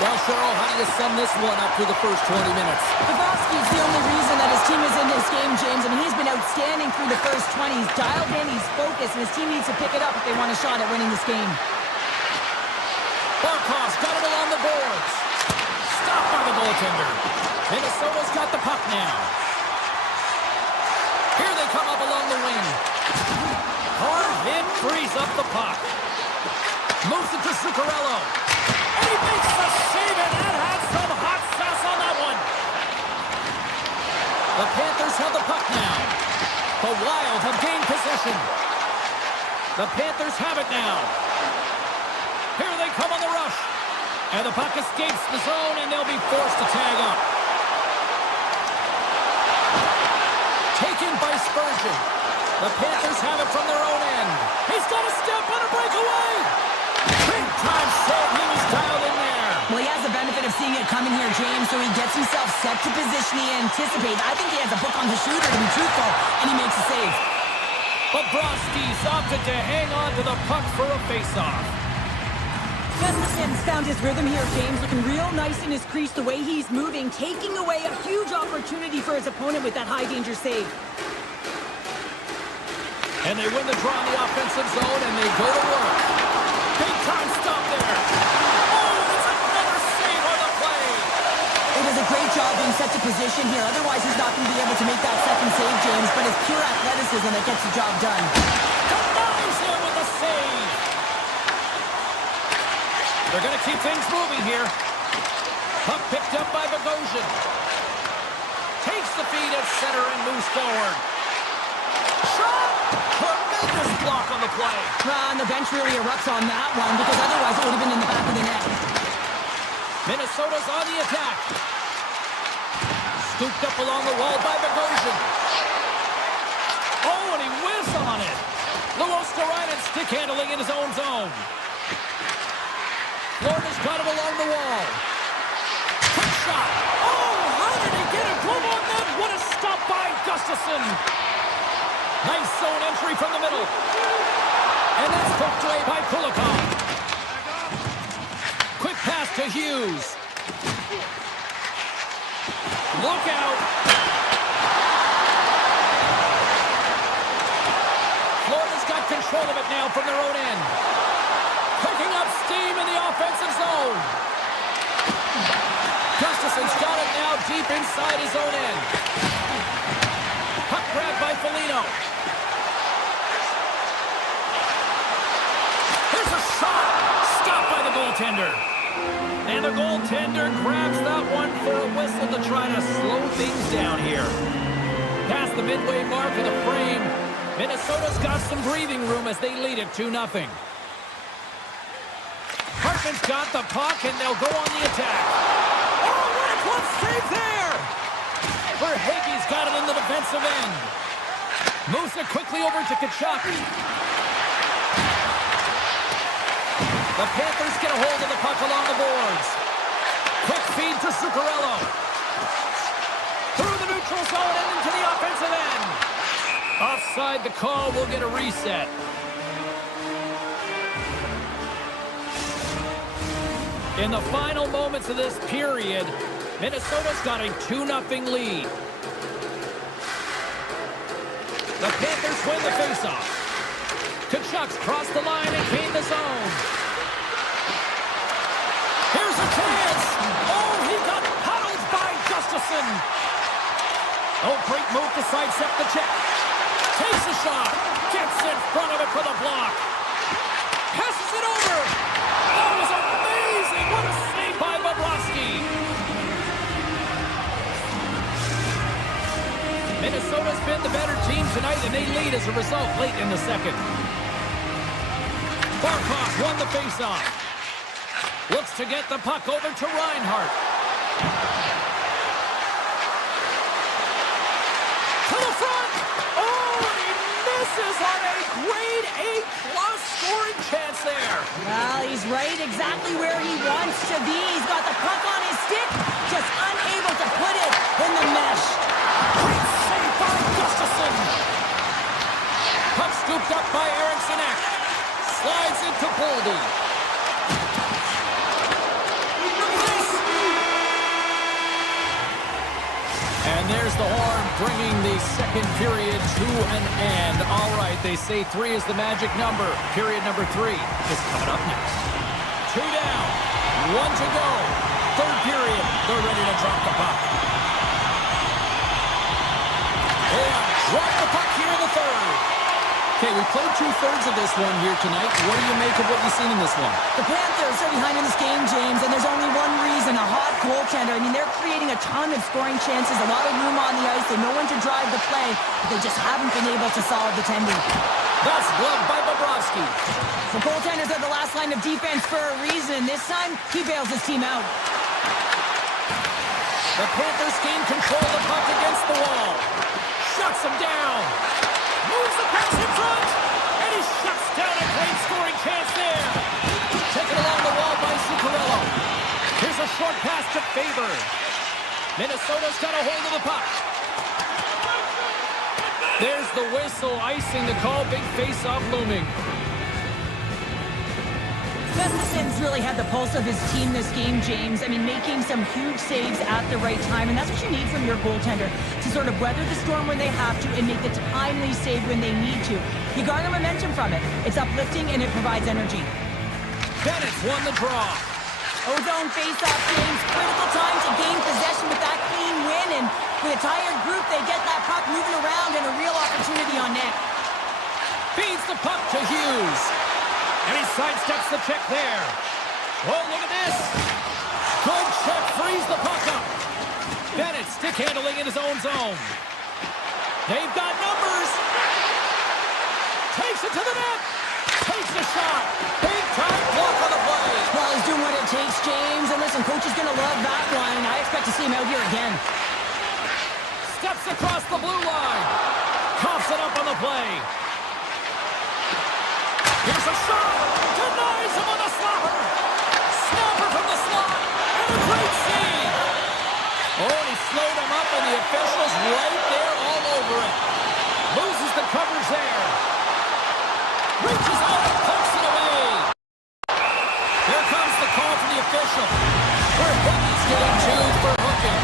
Well, Cheryl, how do you sum this one up through the first 20 minutes? Bobrovsky's the only reason that his team is in this game, James, and he's been outstanding through the first 20. He's dialed in, he's focused, and his team needs to pick it up if they want a shot at winning this game. Barkov's got it along the boards. Stopped by the goaltender. Minnesota's got the puck now. Here they come up along the wing. Hard hit frees up the puck. Moves it to Zuccarello. And he makes the save, and that had some hot sauce on that one. The Panthers have the puck now. The Wild have gained possession. The Panthers have it now. Here they come on the rush. And the puck escapes the zone, and they'll be forced to tag up. Taken by Spurgeon. The Panthers have it from their own end. He's got a step on a breakaway. Big time save. He was dialed in there. Well, he has the benefit of seeing it coming here, James, so he gets himself set to position he anticipates. I think he has a book on the shooter, to be truthful, and he makes a save. Bobrovsky's opted to hang on to the puck for a face-off. Gustafson's found his rhythm here, James, looking real nice in his crease the way he's moving, taking away a huge opportunity for his opponent with that high-danger save. And they win the draw in the offensive zone, and they go to work. Big time stop there. Oh, it's another save on the play. It was a great job being set to position here. Otherwise, he's not going to be able to make that second save, James, but it's pure athleticism that gets the job done. Combines him with the save. They're going to keep things moving here. Puck picked up by Bogosian. Takes the feed at center and moves forward. Shot! Tremendous block on the play. And the bench really erupts on that one because otherwise it would have been in the back of the net. Minnesota's on the attack. Scooped up along the wall by Bogosian. Oh, and he whiffs on it. Luostarinen stick handling in his own zone. Florida's got him along the wall. Quick shot. Oh, how did he get a glove on that? What a stop by Gustafsson. Nice zone entry from the middle. And that's poked away by Kulikov. Quick pass to Hughes. Look out. Florida's got control of it now from their own end. Picking up steam in the offensive zone. Gustafsson's got it now deep inside his own end. Puck grab by Foligno. Here's a shot. Stopped by the goaltender. And the goaltender grabs that one for a whistle to try to slow things down here. Past the midway mark of the frame, Minnesota's got some breathing room as they lead it 2-0. Hartman's got the puck, and they'll go on the attack. Oh, what a close save there! Verhaeghe's got it in the defensive end. Moves it quickly over to Tkachuk. The Panthers get a hold of the puck along the boards. Quick feed to Zuccarello. Through the neutral zone and into the offensive end. Offside the call, will get a reset. In the final moments of this period, Minnesota's got a 2-0 lead. The Panthers win the faceoff. Kachuk's crossed the line and gained the zone. Here's a chance. Oh, he got huddled by Gustafsson. Oh, great move to sidestep the check. Takes a shot. Gets in front of it for the block. Passes it over. That was amazing. What a save by Bobrovsky. Minnesota's been the better team tonight, and they lead as a result late in the second. Barkov won the faceoff. Looks to get the puck over to Reinhart. To the front! Oh, he misses on a grade A+ scoring chance there. Well, he's right exactly where he wants to be. He's got the puck on his stick, just unable to put it in the mesh. Great save by Gustafsson. Puck scooped up by Eriksson. Slides into Boldy. And there's the horn, bringing the second period to an end. All right, they say 3 is the magic number. Period number 3 is coming up next. 2 down, 1 to go. Third period, they're ready to drop the puck. And drop the puck here in the third. Okay, we played 2/3 of this one here tonight. What do you make of what you've seen in this one? The Panthers are behind in this game, James, and there's only one reason, a hot goaltender. I mean, they're creating a ton of scoring chances, a lot of room on the ice. They know when to drive the play, but they just haven't been able to solve the tending. That's gloved by Bobrovsky. The goaltenders are the last line of defense for a reason. This time, he bails his team out. The Panthers gain control of the puck against the wall. Shuts him down. Moves the pass in front. And he shuts down a great scoring chance there. Taken along the wall by Zuccarello. Here's a short pass to Faber. Minnesota's got a hold of the puck. There's the whistle, icing the call. Big face-off looming. Gustafsson's really had the pulse of his team this game, James. I mean, making some huge saves at the right time, and that's what you need from your goaltender, to sort of weather the storm when they have to and make the timely save when they need to. You garner momentum from it. It's uplifting, and it provides energy. Bennett's won the draw. Ozone face-off, James. Critical time to gain possession with that clean win, and with a tired group, they get that puck moving around and a real opportunity on net. Feeds the puck to Hughes. And he sidesteps the check there. Oh, look at this. Good check, frees the puck up. Bennett stick handling in his own zone. They've got numbers. Takes it to the net. Takes a shot. Big time block on the play. Well, he's doing what it takes, James. And listen, coach is going to love that one. I expect to see him out here again. Steps across the blue line. Coughs it up on the play. Here's a shot. Denies him on the slapper. Snapper from the slot. And a great save. Oh, and he slowed him up, and the officials right there all over it. Loses the coverage there. Reaches out and pokes it away. Here comes the call from the official. Where Hickey's getting chewed for hooking.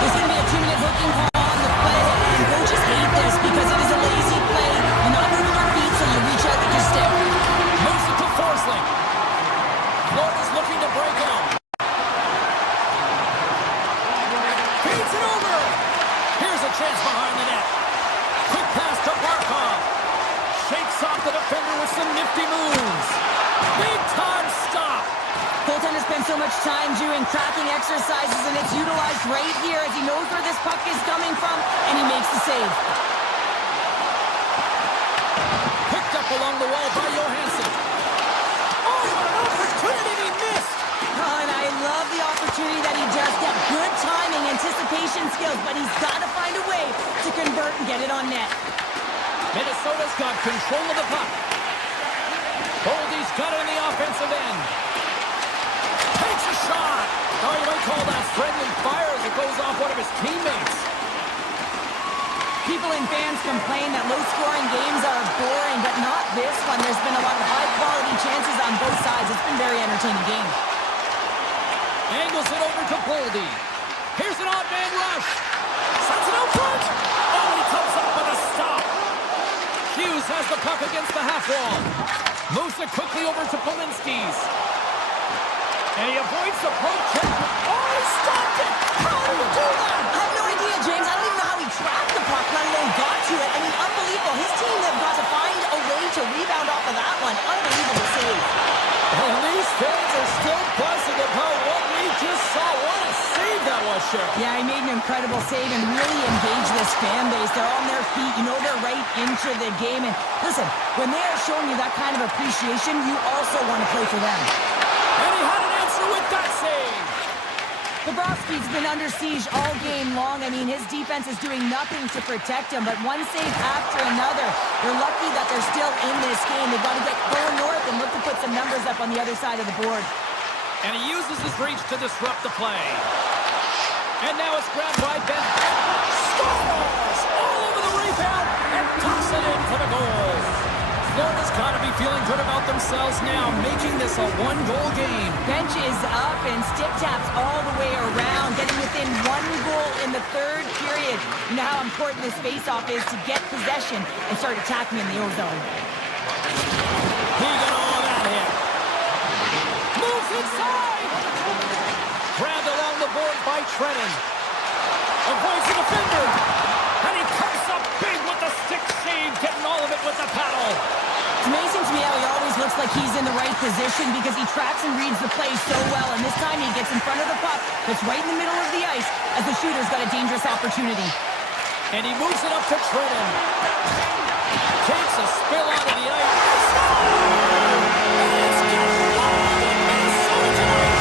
There's going to be a 2-minute hooking call on the play. And coaches hate this because it is a lazy play. You're not moving your feet, so you reach out with your stick. Moves it to Forsling. Florida's looking to break out. Feeds it over. Here's a chance behind the net. Quick pass to Barkov. Shakes off the defender with some nifty moves. Big time stop. Goaltender spends so much time doing tracking exercises, and it's utilized right here as he knows where this puck is coming from, and he makes the save. Picked up along the wall by Johansson. Oh, an opportunity he missed. Oh, and I love the opportunity that he does get. Good timing, anticipation skills, but he's got to find a way to convert and get it on net. Minnesota's got control of the puck. Boldy's got it on the offensive end. Takes a shot. Oh, you might call that of his teammates. People and fans complain that low-scoring games are boring, but not this one. There's been a lot of high-quality chances on both sides. It's been a very entertaining game. Angles it over to Boldy. Here's an odd man rush. Sends it out front. Oh, and he comes up with a stop. Hughes has the puck against the half wall. Moves it quickly over to Polinski's. And he avoids the poke check. Oh, he stopped it. How did he do that? I have no idea, James. I don't even know how he tracked the puck, let alone got to it. I mean, unbelievable. His team have got to find a way to rebound off of that one. Unbelievable save. And these fans are still buzzing about what we just saw. What a save that was, Sheriff. Yeah, he made an incredible save and really engaged this fan base. They're on their feet. You know they're right into the game. And listen, when they are showing you that kind of appreciation, you also want to play for them. And he had an answer with that save. Bobrovsky's been under siege all game long. I mean, his defense is doing nothing to protect him, but one save after another. They're lucky that they're still in this game. They've got to get going north and look to put some numbers up on the other side of the board. And he uses his reach to disrupt the play. And now it's grabbed by Ben. Scores! All over the rebound and tucks it in for the goal. Florida's got to be feeling good about themselves now, making this a one-goal game. Bench is up and stick taps all the way around, getting within one goal in the third period. You know how important this face-off is to get possession and start attacking in the O-zone. He got all that hit. Moves inside. Grabbed along the board by Trennan. Avoids the defender. And he comes up big with the stick save, getting all of it with the paddle. It's amazing to me how he always looks like he's in the right position because he tracks and reads the play so well. And this time he gets in front of the puck that's right in the middle of the ice as the shooter's got a dangerous opportunity. And he moves it up to Trennan. Takes a spill onto the ice. And it's just wild in Minnesota tonight.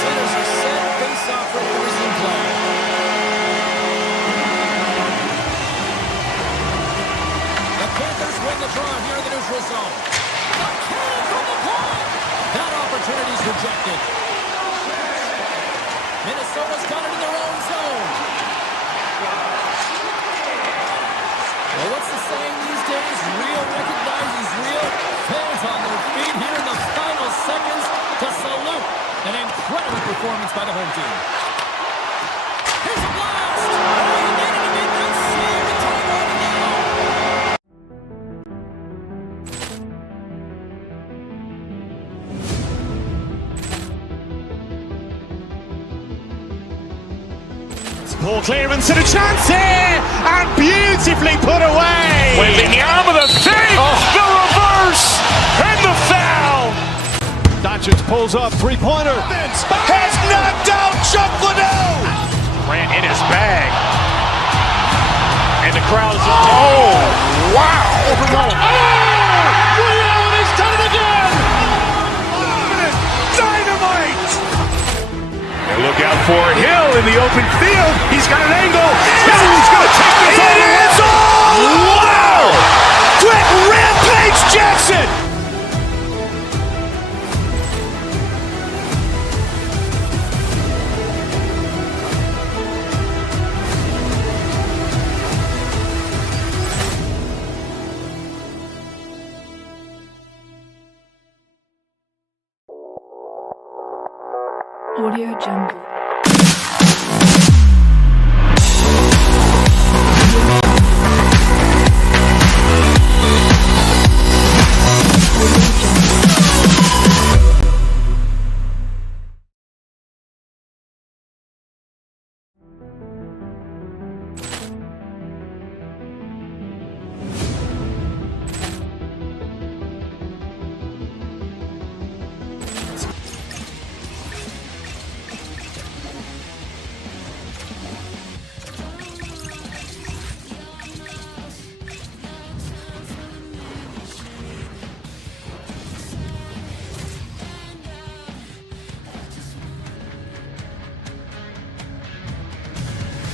Sinners are set. Face-off ready to resume play. The Panthers win the draw here in the neutral zone. The cannon from the point. That opportunity's rejected. Minnesota's got it in their own zone. Well, what's the saying these days? Real recognizes real. Fans on their feet here in the final seconds to salute an incredible performance by the home team. Here's a blast! Oh, he needed to make that save to tie it up now. Ball clearance and a chance here, and beautifully put away. Waving the arm of the fake, the reverse, and the foul. Doncic pulls up, three-pointer. Has knocked out Chuck Liddell. Ran in his bag. And the crowd is, oh, wow. Allen has done it again! Dynamite. And look out for Hill in the open field. He's got an angle. He's going to take this all the way. Wow. Quick rampage Jackson. Audio Jungle.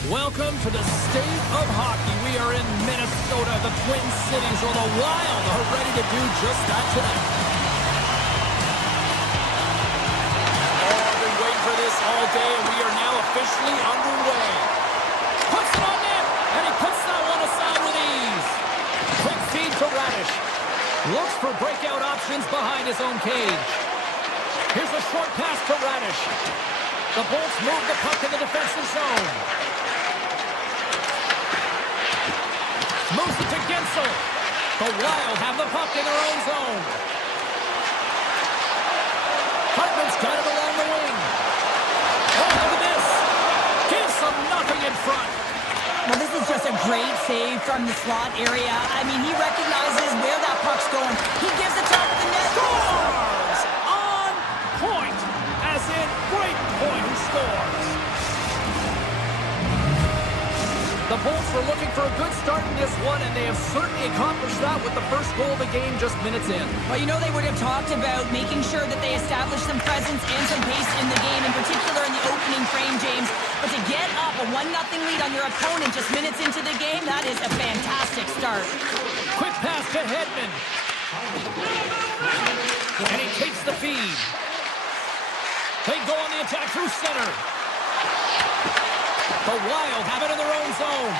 Welcome to the state of hockey. We are in Minnesota. The Twin Cities, or the Wild, are ready to do just that tonight. Oh, I've been waiting for this all day, and we are now officially on actions behind his own cage. Here's a short pass to Radish. The Bolts move the puck in the defensive zone. Moves it to Gensel. The Wild have the puck in their own zone. Hartman's got it along the wing. Oh, look at this. Gives them nothing in front. Well, this is just a great save from the slot area. I mean, he recognizes where that puck's going. He gives it top of the net. Scores! On point. As in, great point who scores. The Bolts were looking for a good start in this one, and they have certainly accomplished that with the first goal of the game just minutes in. Well, you know they would have talked about making sure that they established some presence and some pace in the game, in particular in the opening frame, James. But to get up a 1-0 lead on your opponent just minutes into the game, that is a fantastic start. Quick pass to Hedman. And he takes the feed. They go on the attack through center. The Wild have it in their own zone.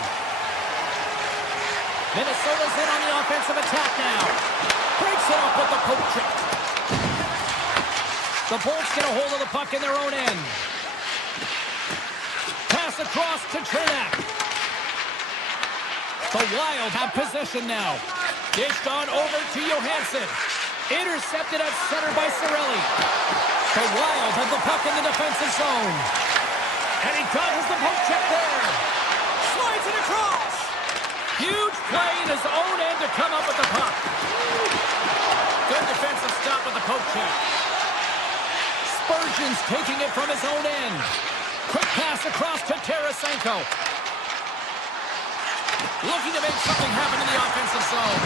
Minnesota's in on the offensive attack now. Breaks it up with the poke check. The Bolts get a hold of the puck in their own end. Pass across to Chernak. The Wild have possession now. Dished on over to Johansson. Intercepted at center by Cirelli. The Wild have the puck in the defensive zone. And he dodges the poke check there. Slides it across. Huge play in his own end to come up with the puck. Good defensive stop with the poke check. Spurgeon's taking it from his own end. Quick pass across to Tarasenko. Looking to make something happen in the offensive zone.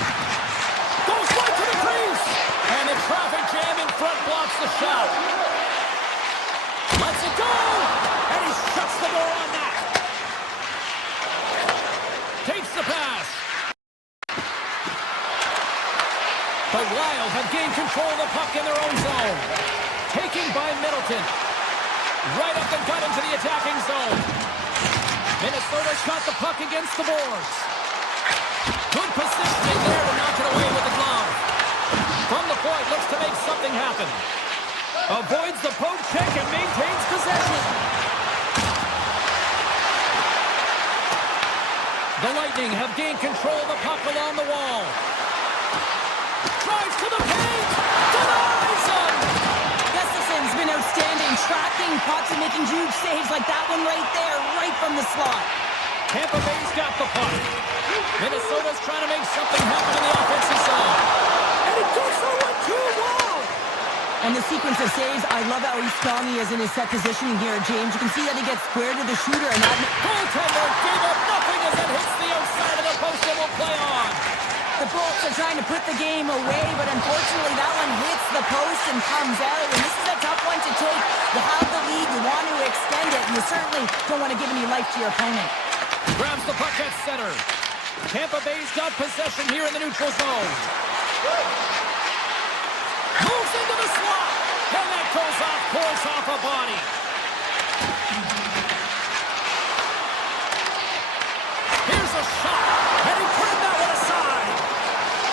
Goes right to the crease. And the traffic jam in front blocks the shot. Lets it go. And he shuts the door on that. Takes the pass. The Wild have gained control of the puck in their own zone. Taking by Middleton. Right up the gut into the attacking zone. Minnesota's got the puck against the boards. Good positioning there to knock it away with the glove. From the point, looks to make something happen. Avoids the poke check and maintains possession. The Lightning have gained control of the puck along the wall. Drives to the paint. Denies him. Gustafson's been outstanding, tracking pucks and making huge saves like that one right there, right from the slot. Tampa Bay's got the puck. Minnesota's trying to make something happen in the offensive zone. And it goes over too long. On the sequence of saves, I love how strong he is in his set positioning here, James. You can see that he gets square to the shooter, and that... Goaltender gave up nothing as it hits the outside of the post and will play on. The Bolts are trying to put the game away, but unfortunately that one hits the post and comes out, and this is a tough one to take. You have the lead, you want to extend it, and you certainly don't want to give any life to your opponent. Grabs the puck at center. Tampa Bay's got possession here in the neutral zone. Moves into the slot, and that goes off course off a body. Here's a shot, and he turned that one aside.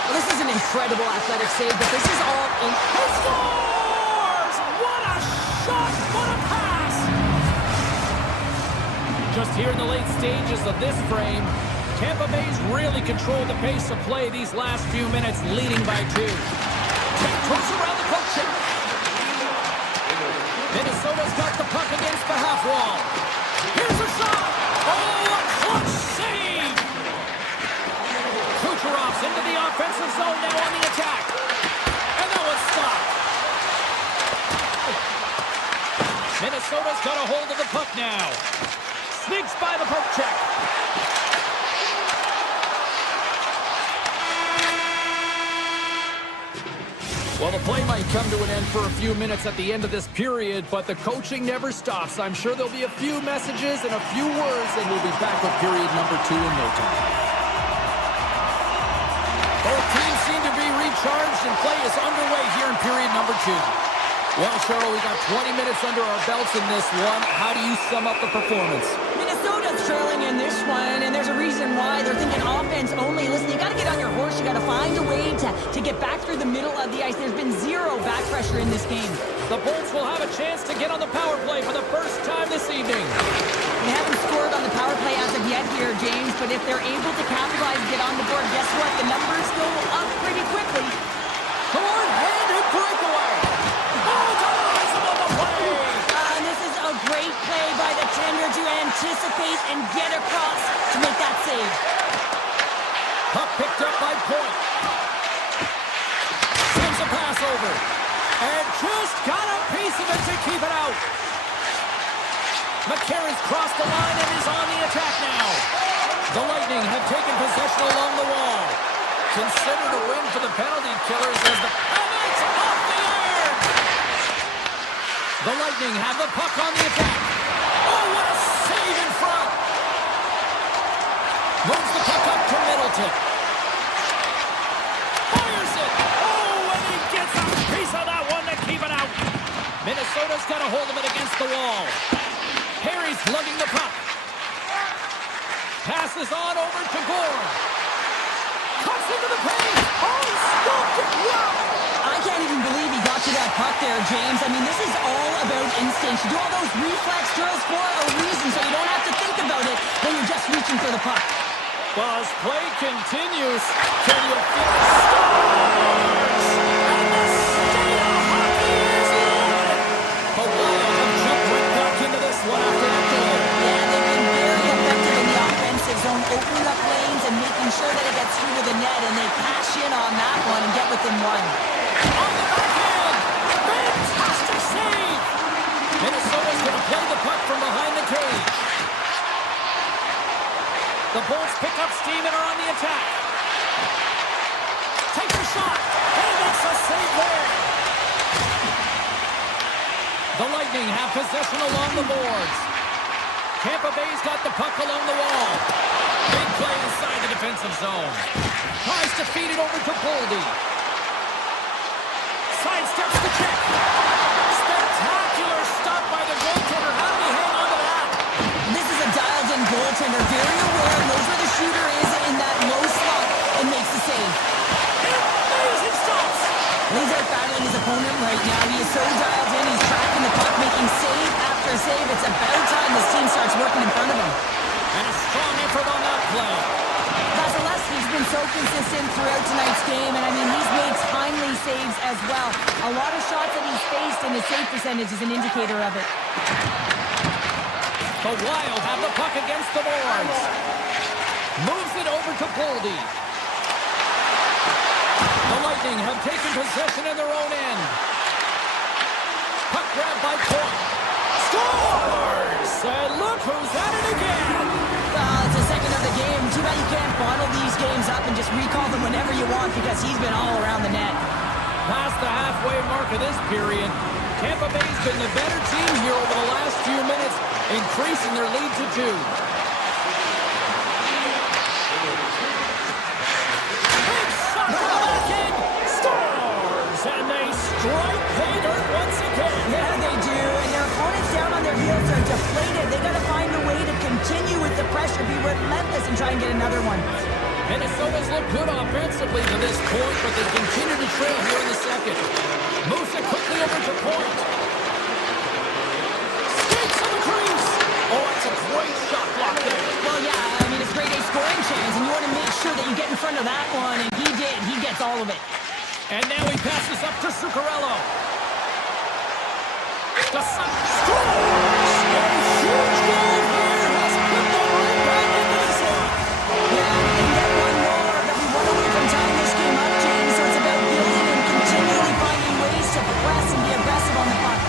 Well, this is an incredible athletic save, but this is all in... He scores! What a shot! What a pass! Just here in the late stages of this frame, Tampa Bay's really controlled the pace of play these last few minutes, leading by 2. Goes around the poke check. Minnesota's got the puck against the half wall. Here's a shot! Oh, a clutch save! Kucherov's into the offensive zone now on the attack. And that one's stopped. Minnesota's got a hold of the puck now. Sneaks by the poke check. Well, the play might come to an end for a few minutes at the end of this period, but the coaching never stops. I'm sure there'll be a few messages and a few words, and we'll be back with period number 2 in no time. Both teams seem to be recharged, and play is underway here in period number 2. Well, Cheryl, we got 20 minutes under our belts in this one. How do you sum up the performance? Minnesota's trailing in this one, and there's a reason why. They're thinking offense only. Listen, you got to get on your horse. You got to find a way to get back through the middle of the ice. There's been zero back pressure in this game. The Bolts will have a chance to get on the power play for the first time this evening. They haven't scored on the power play as of yet here, James, but if they're able to capitalize and get on the board, guess what? The numbers go up pretty quickly. Short-handed breakaway. Oh, ties him on the play. And this is a great play by the tender to anticipate and get across to make that save. Puck picked up by Point. Sends a pass over. And just got a piece of it to keep it out. McCarron's crossed the line and is on the attack now. The Lightning have taken possession along the wall. Considered a win for the penalty killers as the... And it's off the iron! The Lightning have the puck on the attack. Oh, what a save in front! Moves the puck up to Middleton. Fires it! Oh, and he gets a piece of that one to keep it out. Minnesota's got a hold of it against the wall. Perry's lugging the puck. Passes on over to Gore. Cuts into the paint. Oh, he stopped it. Wow! I can't even believe he got to that puck there, James. I mean, this is all about instinct. You do all those reflex drills for a reason, so you don't have to think about it when you're just reaching for the puck. Well, as play continues, can you feel it? Stars! And the state of hockey is loaded! The Wild have jumped right back into this one after that goal. Yeah, they've been very effective in the offensive zone, opening up lanes and making sure that it gets through to the net, and they cash in on that one and get within one. On the backhand! Fantastic save! Minnesota's going to play the puck from behind the cage. The Bolts pick up steam and are on the attack. Takes a shot, and he makes a save there. The Lightning have possession along the boards. Tampa Bay's got the puck along the wall. Big play inside the defensive zone. Tries to feed it over to Boldy. Sidesteps the check. Spectacular stop by the goaltender. How did he hang on to that? This is a dialed-in goaltender, very aware, knows where the shooter is in that low slot, and makes the save. Amazing stops. He's out battling his opponent right now. He is so dialed in, he's tracking the puck, making save after save. It's about time this team starts working in front of him. And a strong effort on that play. Vasilevsky's been so consistent throughout tonight's game, and I mean, he's made timely saves as well. A lot of shots that he's faced, and his save percentage is an indicator of it. The Wild have the puck against the boards. Moves it over to Boldy. The Lightning have taken possession in their own end. Puck grabbed by Point. Scores! And look who's at it again! It's the second of the game. Too bad you can't bottle these games up and just recall them whenever you want, because he's been all around the net. Past the halfway mark of this period, Tampa Bay's been the better team here over the last few minutes, increasing their lead to 2. Big shot from the back end. Scores! And they strike pay dirt once again. Yeah, they do. And their opponents down on their heels are deflated. They got to find a way to continue with the pressure, be relentless, and try and get another one. Minnesota's looked good offensively to this point, but they continue to trail here in the second. Moves it quickly over to Point. Skates on the crease. Oh, it's a great shot block there. Well, yeah, I mean, it's grade A scoring chance, and you want to make sure that you get in front of that one, and he did. He gets all of it. And now he passes up to Zuccarello. The Sun scores! A huge goal here has put them right back into this one. Yeah, they can get one more, but we won away from tying this game up, James, so it's about building and continually finding ways to press and be aggressive on the puck.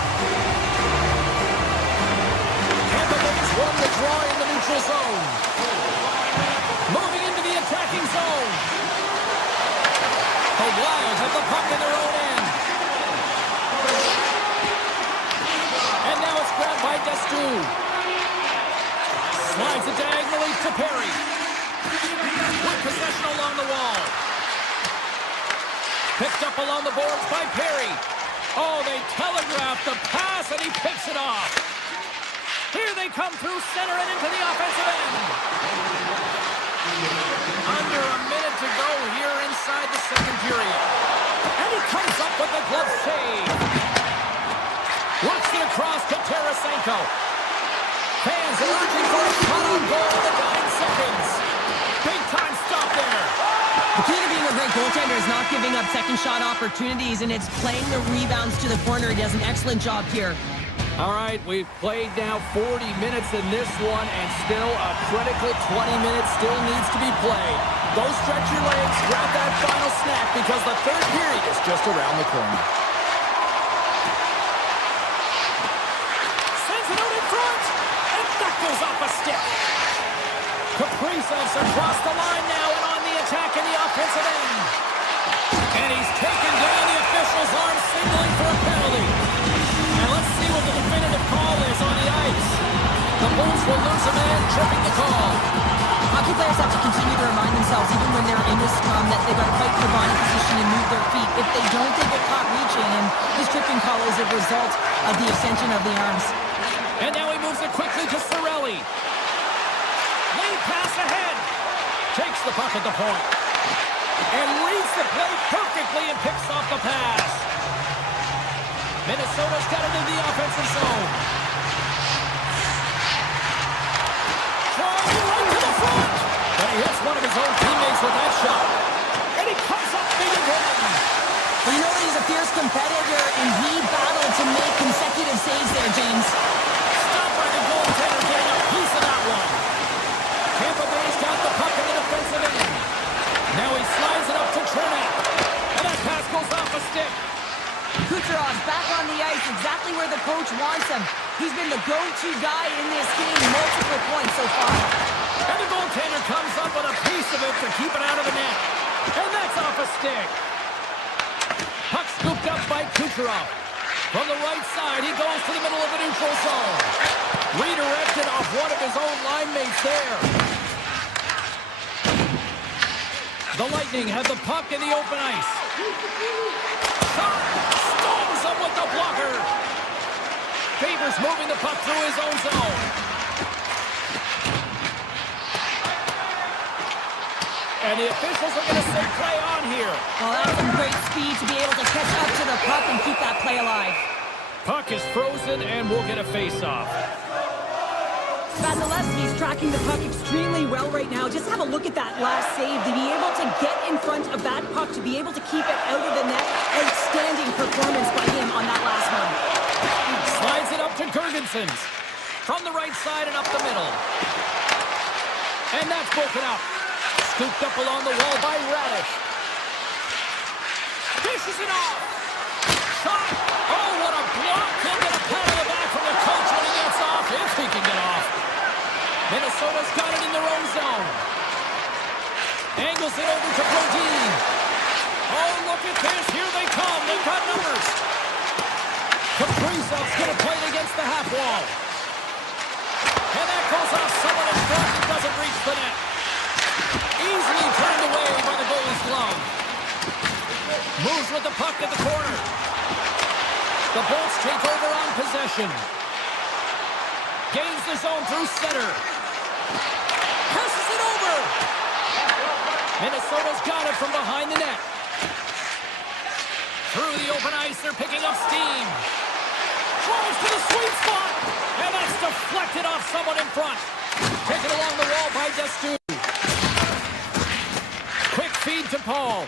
Tampa Bay's won the draw in the neutral zone. Moving into the attacking zone. The Wild have the puck in their own end. And now it's grabbed by Destu. Slides it diagonally to Perry. With possession along the wall. Picked up along the boards by Perry. Oh, they telegraphed the pass, and he picks it off. Here they come through center and into the offensive end. Under a minute to go here inside the second period. And he comes up with a glove save. Works it across to Tarasenko. Fans are urging for a shot-on goal in the 9 seconds. Big time stop there. The key to being a great goaltender is not giving up second shot opportunities, and it's playing the rebounds to the corner. He does an excellent job here. All right, we've played now 40 minutes in this one, and still a critical 20 minutes still needs to be played. Go stretch your legs, grab that final snack, because the third period is just around the corner. Sends it out in front, and that goes off a stick. Kaprizov's across the line now and on the attack in the offensive end. And he's taken down the official's arm, signaling for a penalty. And let's see what the definitive call is on the ice. The Bulls will lose a man, tripping the call. Hockey players have to continue to remind themselves, even when they're in this scrum, that they've got to fight for body position and move their feet. If they don't, they get caught reaching, and this tripping call is a result of the extension of the arms. And now he moves it quickly to Cirelli. Lane pass ahead. Takes the puck at the point. And reads the play perfectly and picks off the pass. Minnesota's got it in the offensive zone. Trying right to the front. But he hits one of his own teammates with that shot. And he comes up big again. Well, you know that he's a fierce competitor, and he battled to make consecutive saves there, James. Stopped by the goaltender, getting a piece of that one. Tampa Bay's got the puck in the defensive end. Now he slides it up to Chernak. And that pass goes off a stick. Kucherov's back on the ice, exactly where the coach wants him. He's been the go-to guy in this game, multiple points so far. And the goaltender comes up with a piece of it to keep it out of the net. And that's off a stick. Puck scooped up by Kucherov. From the right side, he goes to the middle of the neutral zone. Redirected off one of his own line mates there. The Lightning have the puck in the open ice. Shot! Stones him with the blocker. Favors moving the puck through his own zone. And the officials are going to say play on here. Well, that's some great speed to be able to catch up to the puck and keep that play alive. Puck is frozen, and we'll get a face-off. Vasilevsky's tracking the puck extremely well right now. Just have a look at that last save. To be able to get in front of that puck, to be able to keep it out of the net. Outstanding performance by him on that last one. Slides it up to Gergensen. From the right side and up the middle. And that's broken up. Scooped up along the wall by Radish. Dishes it off. Shot. Oh, what a block. He'll get a pat on the back from the coach when he gets off, if he can get off. Minnesota's got it in their own zone. Angles it over to Brodin. Oh, look at this. Here they come. They've got numbers. Kaprizov's going to play it against the half wall. And that goes off someone in front that doesn't reach the net. Easily turned away by the goalie's glove. Moves with the puck at the corner. The Bolts take over on possession. Gains the zone through center. Passes it over. Minnesota's got it from behind the net. Through the open ice, they're picking up steam. Drives to the sweet spot. And that's deflected off someone in front. Taken along the wall by Destu. Quick feed to Paul.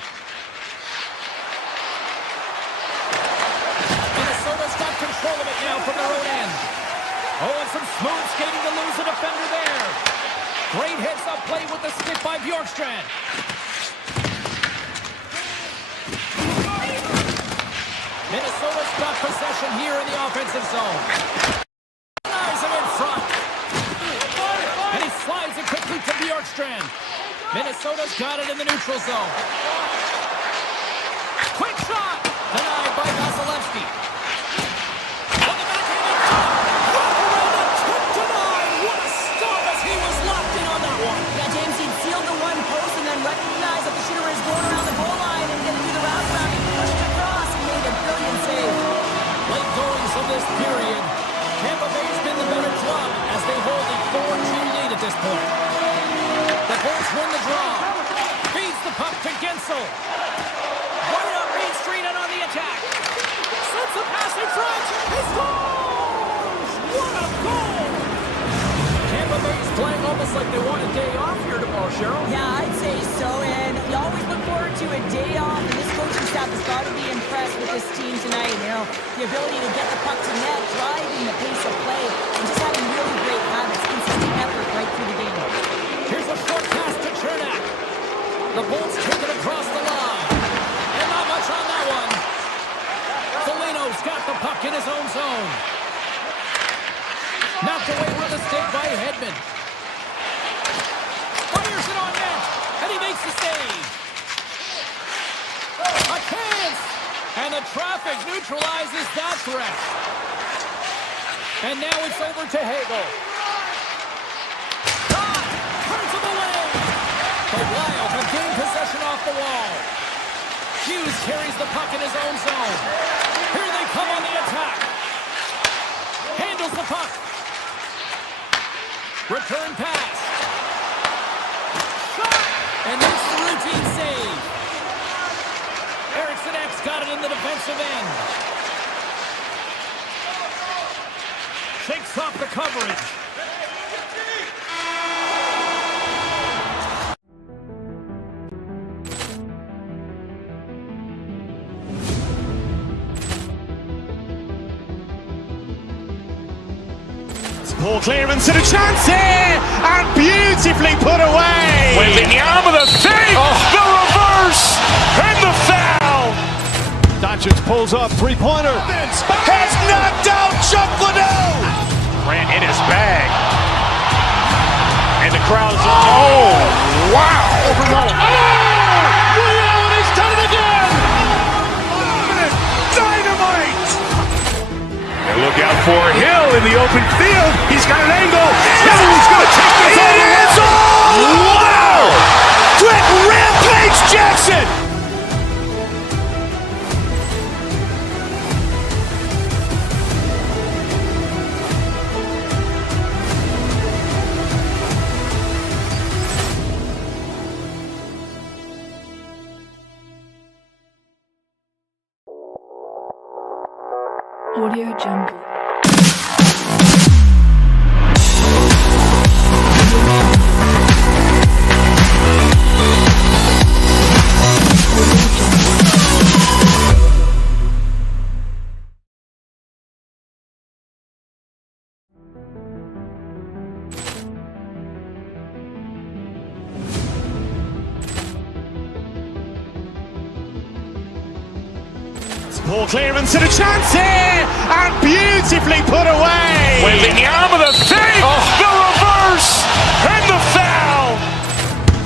Minnesota's got control of it now from their own end. Oh, and some smooth skating to lose a defender there. Great hits up play with the stick by Bjorkstrand. Minnesota's got possession here in the offensive zone. Nice him in front. And he slides it quickly to Bjorkstrand. Minnesota's got it in the neutral zone. Quick shot! Denied by Vasilevsky. On the backhand, wrap around it, tip denied. What a stop as he was locked in on that one. Yeah, James, he'd sealed the one post and then recognized that the shooter is going around the goal line and going to do the route around. He pushed across and made a brilliant save. Late goings of this period. Tampa Bay's been the better club as they hold a 4-2 lead at this point. The Bulls win the draw. Feeds the puck to Gensel. Right up Main Street and on the attack. Slips the pass in front. He scores! What a goal! Tampa Bay's playing almost like they want a day off here tomorrow, Cheryl. Yeah, I'd say so, and you always look forward to a day off, and this coaching staff has got to be impressed with this team tonight. You know, the ability to get the puck to net, driving the pace of play, and just having really great habits, consistent effort right through the game. Here's a short pass to Chernak. The Bulls take it across the line. And not much on that one. Foligno's got the puck in his own zone. Knocked away with a stick by Hedman. Fires it on net, and he makes the save. A chance! And the traffic neutralizes that threat. And now it's over to Hagel. God, turns him away. The Wild have gained possession off the wall. Hughes carries the puck in his own zone. Here they come on the attack. Handles the puck. Return pass. Shot! And makes the routine save. Eriksson X got it in the defensive end. Shakes off the coverage. Poor clearance and a chance here, and beautifully put away. Wembanyama, the save, the reverse, and the foul. Doncic pulls up, three-pointer. Has knocked out Chuck Liddell. Ran in his bag. And the crowd's, oh, wow. He's done it again! Dynamite. And look out for Hill in the open field. He's got an angle. Hill's going to take this all the way. Wow! Quick rampage Jackson. Audio Jungle. Poor clearance and a chance here, and beautifully put away. Wembanyama, the save, the reverse, and the foul.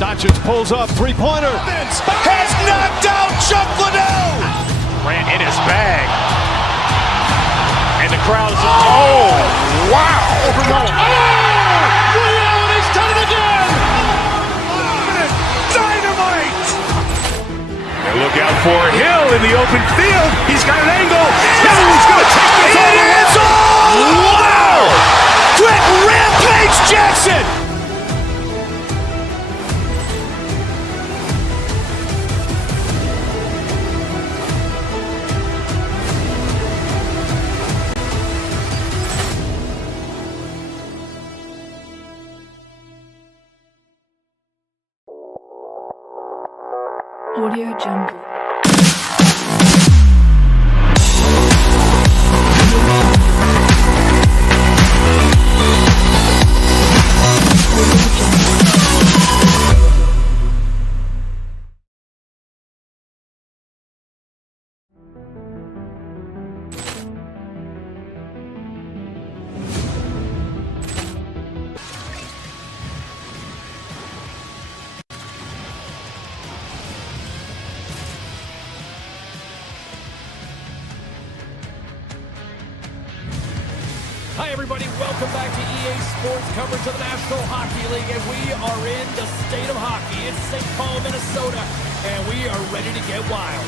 Doncic pulls up, three-pointer. Has knocked out Chuck Liddell. Ran in his bag. And the crowd's, oh, wow. He's done it again! Dynamite. And look out for Hill in the open field. He's got an angle. Hill's going to take this all the way. Wow! Quick rampage Jackson. Audio Jungle. Hi, everybody. Welcome back to EA Sports coverage of the National Hockey League, and we are in the state of hockey. It's St. Paul, Minnesota, and we are ready to get wild.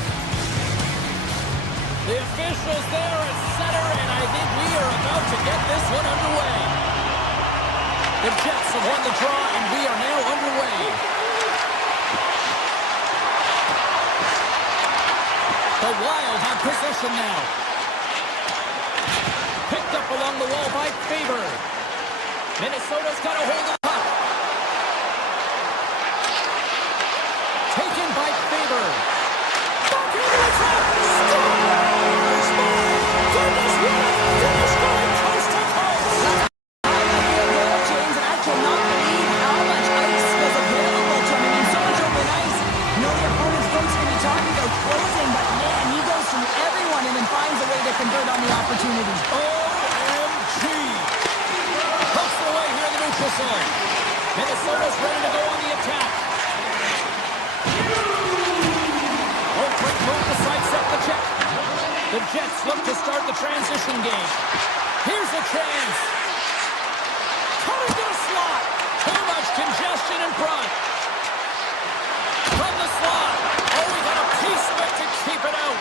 The officials there at center, and I think we are about to get this one underway. The Jets have won the draw, and we are now underway. play. The Wild have possession now. Picked up along the wall by Faber. Minnesota's got a hold of the puck. Taken by Faber. Back into the trap. Scores! My goodness, what a finish going coast to coast. James, and I cannot believe how much ice was available to him. I mean, so much open ice. You know the opponent's coach is going to be talking about closing, but man, he goes through everyone and then finds a way to convert on the opportunity. OMG! Pucks away here in the neutral zone. Minnesota's ready to go on the attack. Oh, quick move to sidestep the check. The Jets look to start the transition game. Here's a chance. Coming to the slot. Too much congestion in front. From the slot. Oh, he got a piece of it to keep it out.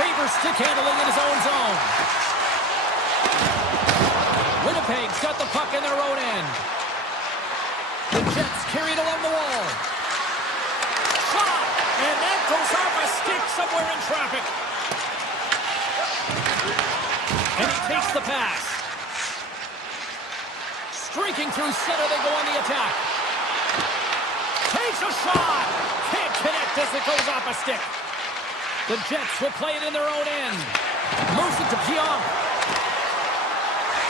Faber stick handling in his own zone. Winnipeg's got the puck in their own end. The Jets carry it along the wall. Shot! And that goes off a stick somewhere in traffic. And he takes the pass. Streaking through center, they go on the attack. Takes a shot! Can't connect as it goes off a stick. The Jets will play it in their own end. Moves it to Pionk.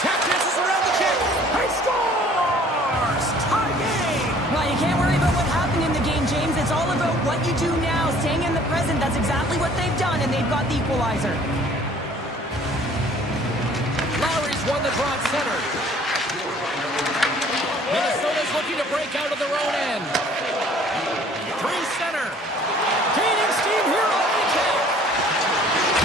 Tap dances around the check. He scores! Tie game! Well, you can't worry about what happened in the game, James. It's all about what you do now, staying in the present. That's exactly what they've done, and they've got the equalizer. Lowry's won the draw at center. Minnesota's looking to break out of their own end. Through center. Gaining steam here on the attack.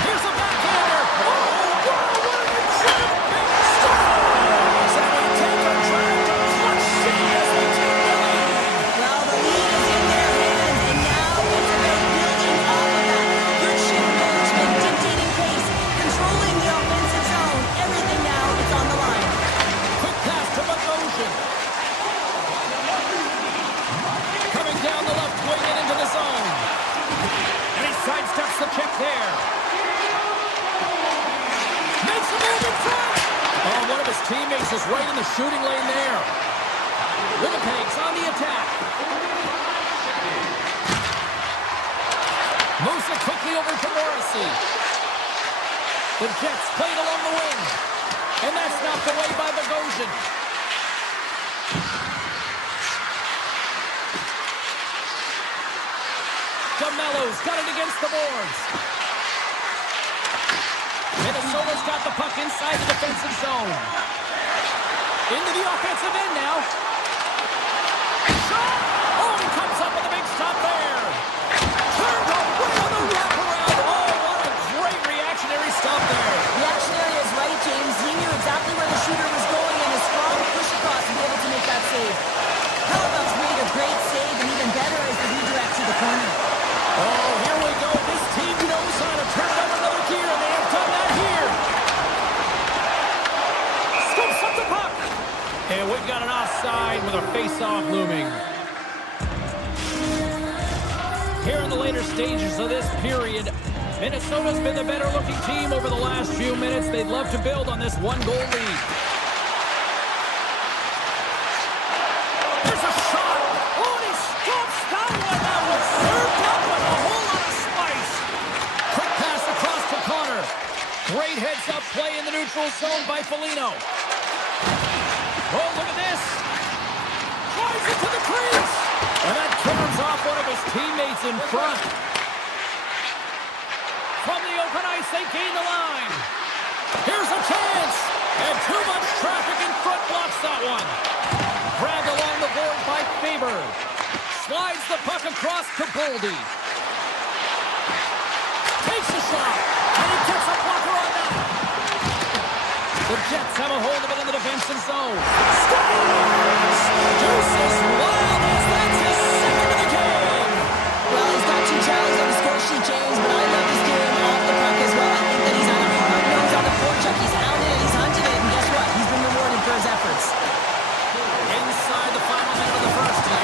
Here's a backhander. Oh, wow, what an incredible big stars! And they take a drag to clutch city as they take the lead. Well, the lead is in their hands, and now it's about building off of that. Good shift management, dictating pace, controlling the offensive zone. Everything now is on the line. Quick pass to Bogosian. Coming down the left wing and into the zone. And he sidesteps the check there. Makes a move in front. Oh, one of his teammates is right in the shooting lane there. Winnipeg's on the attack. Moves it quickly over to Morrissey. The Jets played along the wing. And that's knocked away by Bogosian. DeMello's got it against the boards. Minnesota's got the puck inside the defensive zone. Into the offensive end now. Shot! Oh, he comes up with a big stop there. Turned away on the wraparound. Oh, what a great reactionary stop there. The action area is right, James. He knew exactly where the shooter was going, and a strong push across to be able to make that save. Hellebuck's made a great save, and even better is the redirect to the corner. Oh, here we go. This team knows how to turn up another gear, and they have done that here. Scoops up the puck. And we've got an offside with a face-off looming. Here in the later stages of this period, Minnesota's been the better-looking team over the last few minutes. They'd love to build on this one-goal lead. There's a shot. Oh, and he scoops that one. That was served up with a whole lot of spice. Quick pass across to Connor. Great heads-up play in the neutral zone by Foligno. Oh, look at this. Drives it to the crease. And that turns off one of his teammates in front. From the open ice, they gain the line. Here's a chance. And too much traffic in front blocks that one. Grabbed along the board by Faber. Slides the puck across to Boldy. Takes a shot. And he gets a blocker on that. The Jets have a hold of it in the defensive zone. Scores! Deuces Wildness, that's his second of the game. Well, he's got 2 challenges on the score sheet, James, but I love his game off the puck as well. I think that he's on a hard nose on the forecheck. He's hounded it, he's hunted it, and guess what? He's been rewarded for his efforts. Inside the final minute of the first.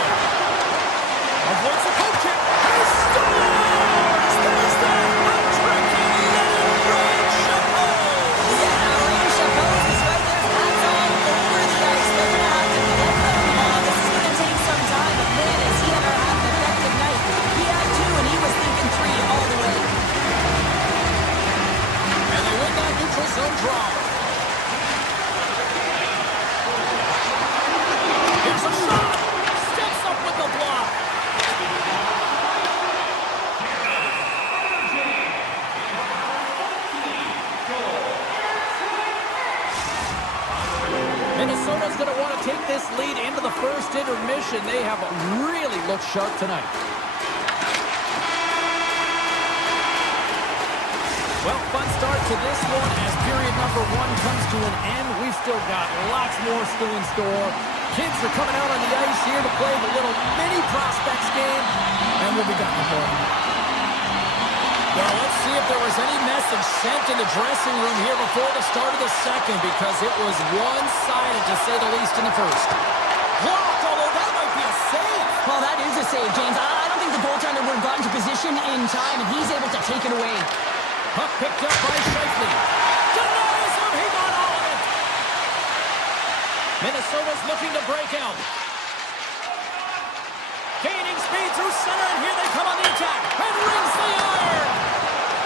Minnesota's going to want to take this lead into the first intermission. They have really looked sharp tonight. Well, fun start to this one as period number 1 comes to an end. We've still got lots more still in store. Kids are coming out on the ice here to play the little mini prospects game, and we'll be back for them. Well, let's see if there was any message sent in the dressing room here before the start of the second, because it was one-sided, to say the least, in the first. Blocked, although that might be a save. Well, that is a save, James. I don't think the goaltender would have gotten to position in time, and he's able to take it away. Puck picked up by Scheifele. Denies him, he got all of it. Minnesota's looking to break out. Gaining speed through center, and here they come on the attack. And rings the iron.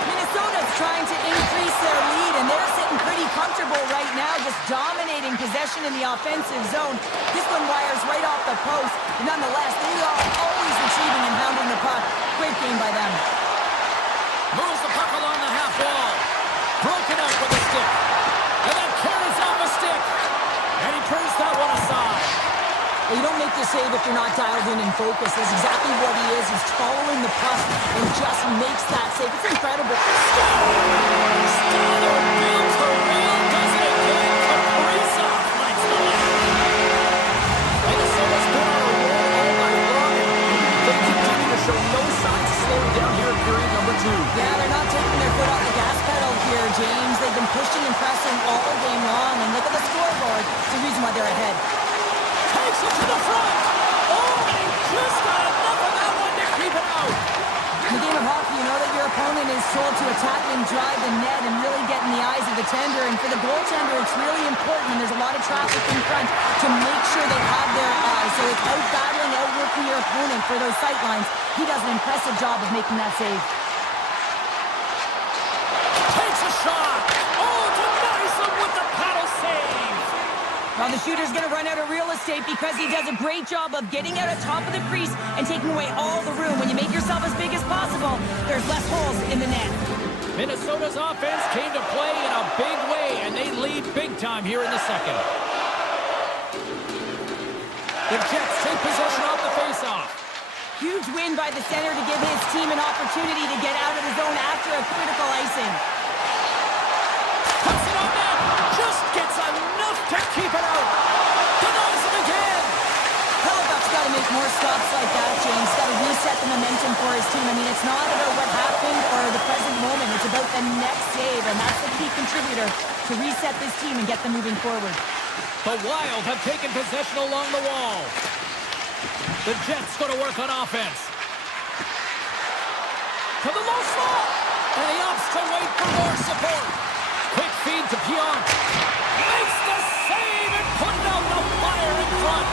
Minnesota's trying to increase their lead, and they're sitting pretty comfortable right now, just dominating possession in the offensive zone. This one wires right off the post. But nonetheless, they are always retrieving and hounding the puck. Great game by them. Moves the puck along the half wall. Broken up with a stick. And then carries off a stick. And he turns that one aside. Well, you don't make the save if you're not dialed in and focused. That's exactly what he is. He's following the puck and just makes that save. It's incredible. Steiner builds the wheel, does it again. Kaprizov lights the line. Minnesota's been on a roll all night long. They continue to show no signs of slowing down here in period number 2. Yeah, they're not taking their foot off the gas pedal here, James. They've been pushing and pressing all game long. And look at the scoreboard. It's the reason why they're ahead. Takes it to the front. Oh, they just got enough of that one to keep it out. In the game of hockey, you know that your opponent is told to attack and drive the net and really get in the eyes of the tender. And for the goaltender, it's really important when there's a lot of traffic in front to make sure they have their eyes. So it's out-battling, outworking your opponent for those sight lines. He does an impressive job of making that save. Takes a shot. Oh, denies him with the paddle save. Now the shooter's going to run out of real estate because he does a great job of getting out at top of the crease and taking away all the room. When you make yourself as big as possible, there's less holes in the net. Minnesota's offense came to play in a big way, and they lead big time here in the second. The Jets take possession off the faceoff. Huge win by the center to give his team an opportunity to get out of the zone after a critical icing. Puts it on net. Just gets enough to keep it out. Denies him again. Hellebuck's got to make more stops like that, James. Got to reset the momentum for his team. I mean, it's not about what happened or the present moment. It's about the next save, and that's the key contributor to reset this team and get them moving forward. The Wild have taken possession along the wall. The Jets go to work on offense. To the low slot. And he opts to wait for more support. Quick feed to Pionk. Makes the save and putting out the fire in front.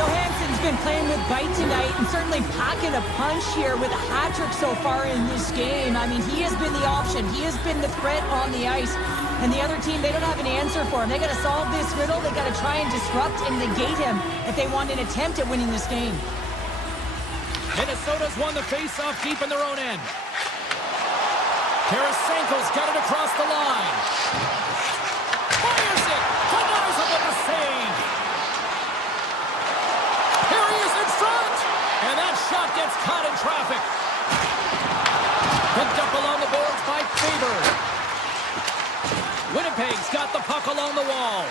Johansson's been playing with bite tonight and certainly packing a punch here with a hat-trick so far in this game. I mean, he has been the option. He has been the threat on the ice. And the other team, they don't have an answer for him. They got to solve this riddle. They got to try and disrupt and negate him if they want an attempt at winning this game. Minnesota's won the face-off deep in their own end. Tarasenko's got it across the line. Fires it. Denies him with the save. Here he is in front. And that shot gets caught in traffic. Picked up along the boards by Faber. Winnipeg's got the puck along the wall.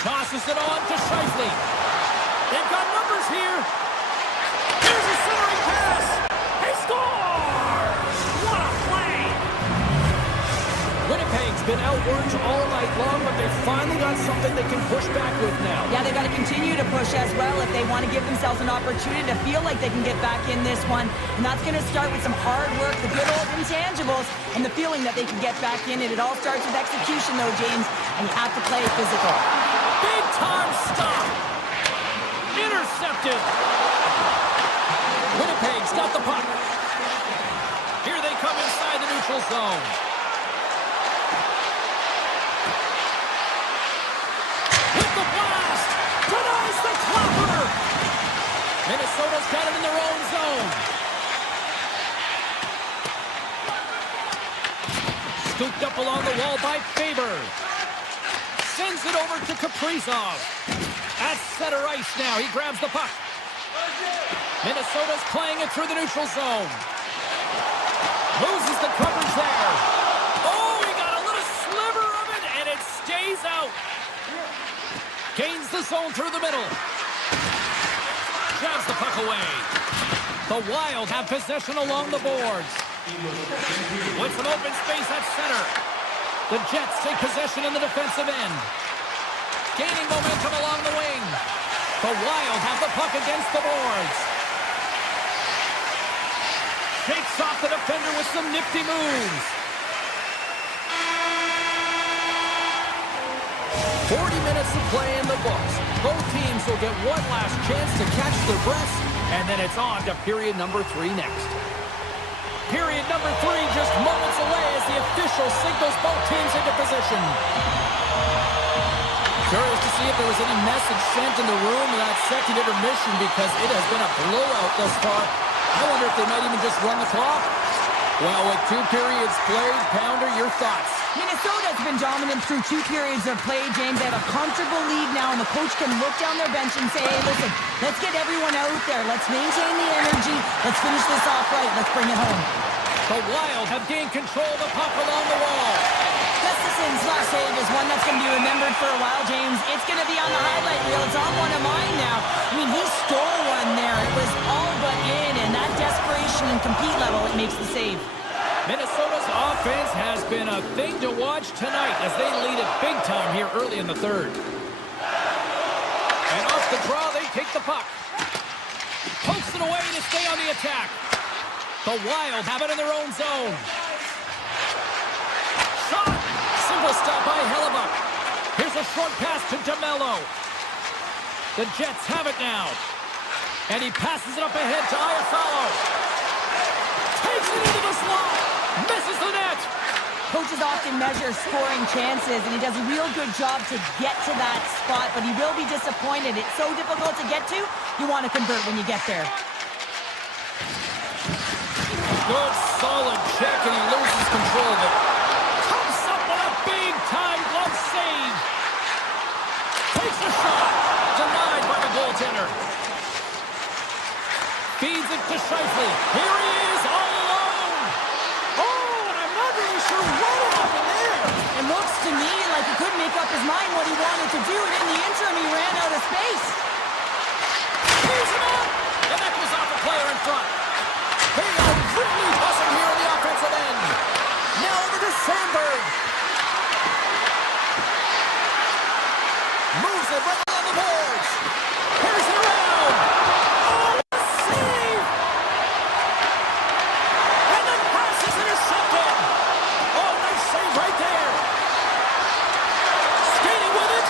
Tosses it on to Scheifele. They've got numbers here. Here's a centering pass. He scores! What a play! Winnipeg's been outworked all night long, but they finally got something they can push back with now. Yeah, they got to continue to push as well if they want to give themselves an opportunity to feel like they can get back in this one. And that's going to start with some hard work, the good old intangibles, and the feeling that they can get back in it. It all starts with execution, though, James, and you have to play physical. Big time stop. Intercepted. Winnipeg's got the puck. Here they come inside the neutral zone. With the blast. Denies the clapper. Minnesota's got it in their own zone. Scooped up along the wall by Faber. Sends it over to Kaprizov. At center ice now. He grabs the puck. Minnesota's playing it through the neutral zone. Loses the coverage there. Oh, he got a little sliver of it, and it stays out. Gains the zone through the middle. Grabs the puck away. The Wild have possession along the boards. With some open space at center. The Jets take possession in the defensive end. Gaining momentum along the wing. The Wild have the puck against the boards. Shakes off the defender with some nifty moves. 40 minutes of play in the books. Both teams will get one last chance to catch their breaths, and then it's on to period number 3 next. Period number 3 just moments away as the official signals both teams into position. Curious to see if there was any message sent in the room in that second intermission because it has been a blowout thus far. I wonder if they might even just run the clock. Well, with 2 periods played, Pounder, your thoughts? Minnesota's been dominant through 2 periods of play, James. They have a comfortable lead now, and the coach can look down their bench and say, hey, listen, let's get everyone out there. Let's maintain the energy. Let's finish this off right. Let's bring it home. The Wild have gained control of the puck along the wall. Gustafson's last save is one that's going to be remembered for a while, James. It's going to be on the highlight reel. It's on one of mine now. I mean, he stole one there. It was all but in, and that desperation and compete level, it makes the save. Minnesota's offense has been a thing to watch tonight as they lead it big time here early in the third. And off the draw, they take the puck. Pokes it away to stay on the attack. The Wild have it in their own zone. Shot! Simple stop by Hellebuck. Here's a short pass to DeMello. The Jets have it now. And he passes it up ahead to Iafallo. Takes it into the slot. Misses the net. Coaches often measure scoring chances, and he does a real good job to get to that spot, but he will be disappointed. It's so difficult to get to, you want to convert when you get there. Good, solid check, and he loses control of it. Comes up with a big-time glove save. Takes a shot. Denied by the goaltender. Feeds it to Scheifele. Here he is, all alone. Oh, and I'm not really sure what happened there. It looks to me like he couldn't make up his mind what he wanted to do, and in the interim, he ran out of space. Here's him out. And that goes off a player in front. They are really buzzing here in the offensive end. Now over to Sandberg. Moves it right on the boards. Here's it around. Oh, save! And the pass is intercepted. Oh, nice save right there. Skating with it.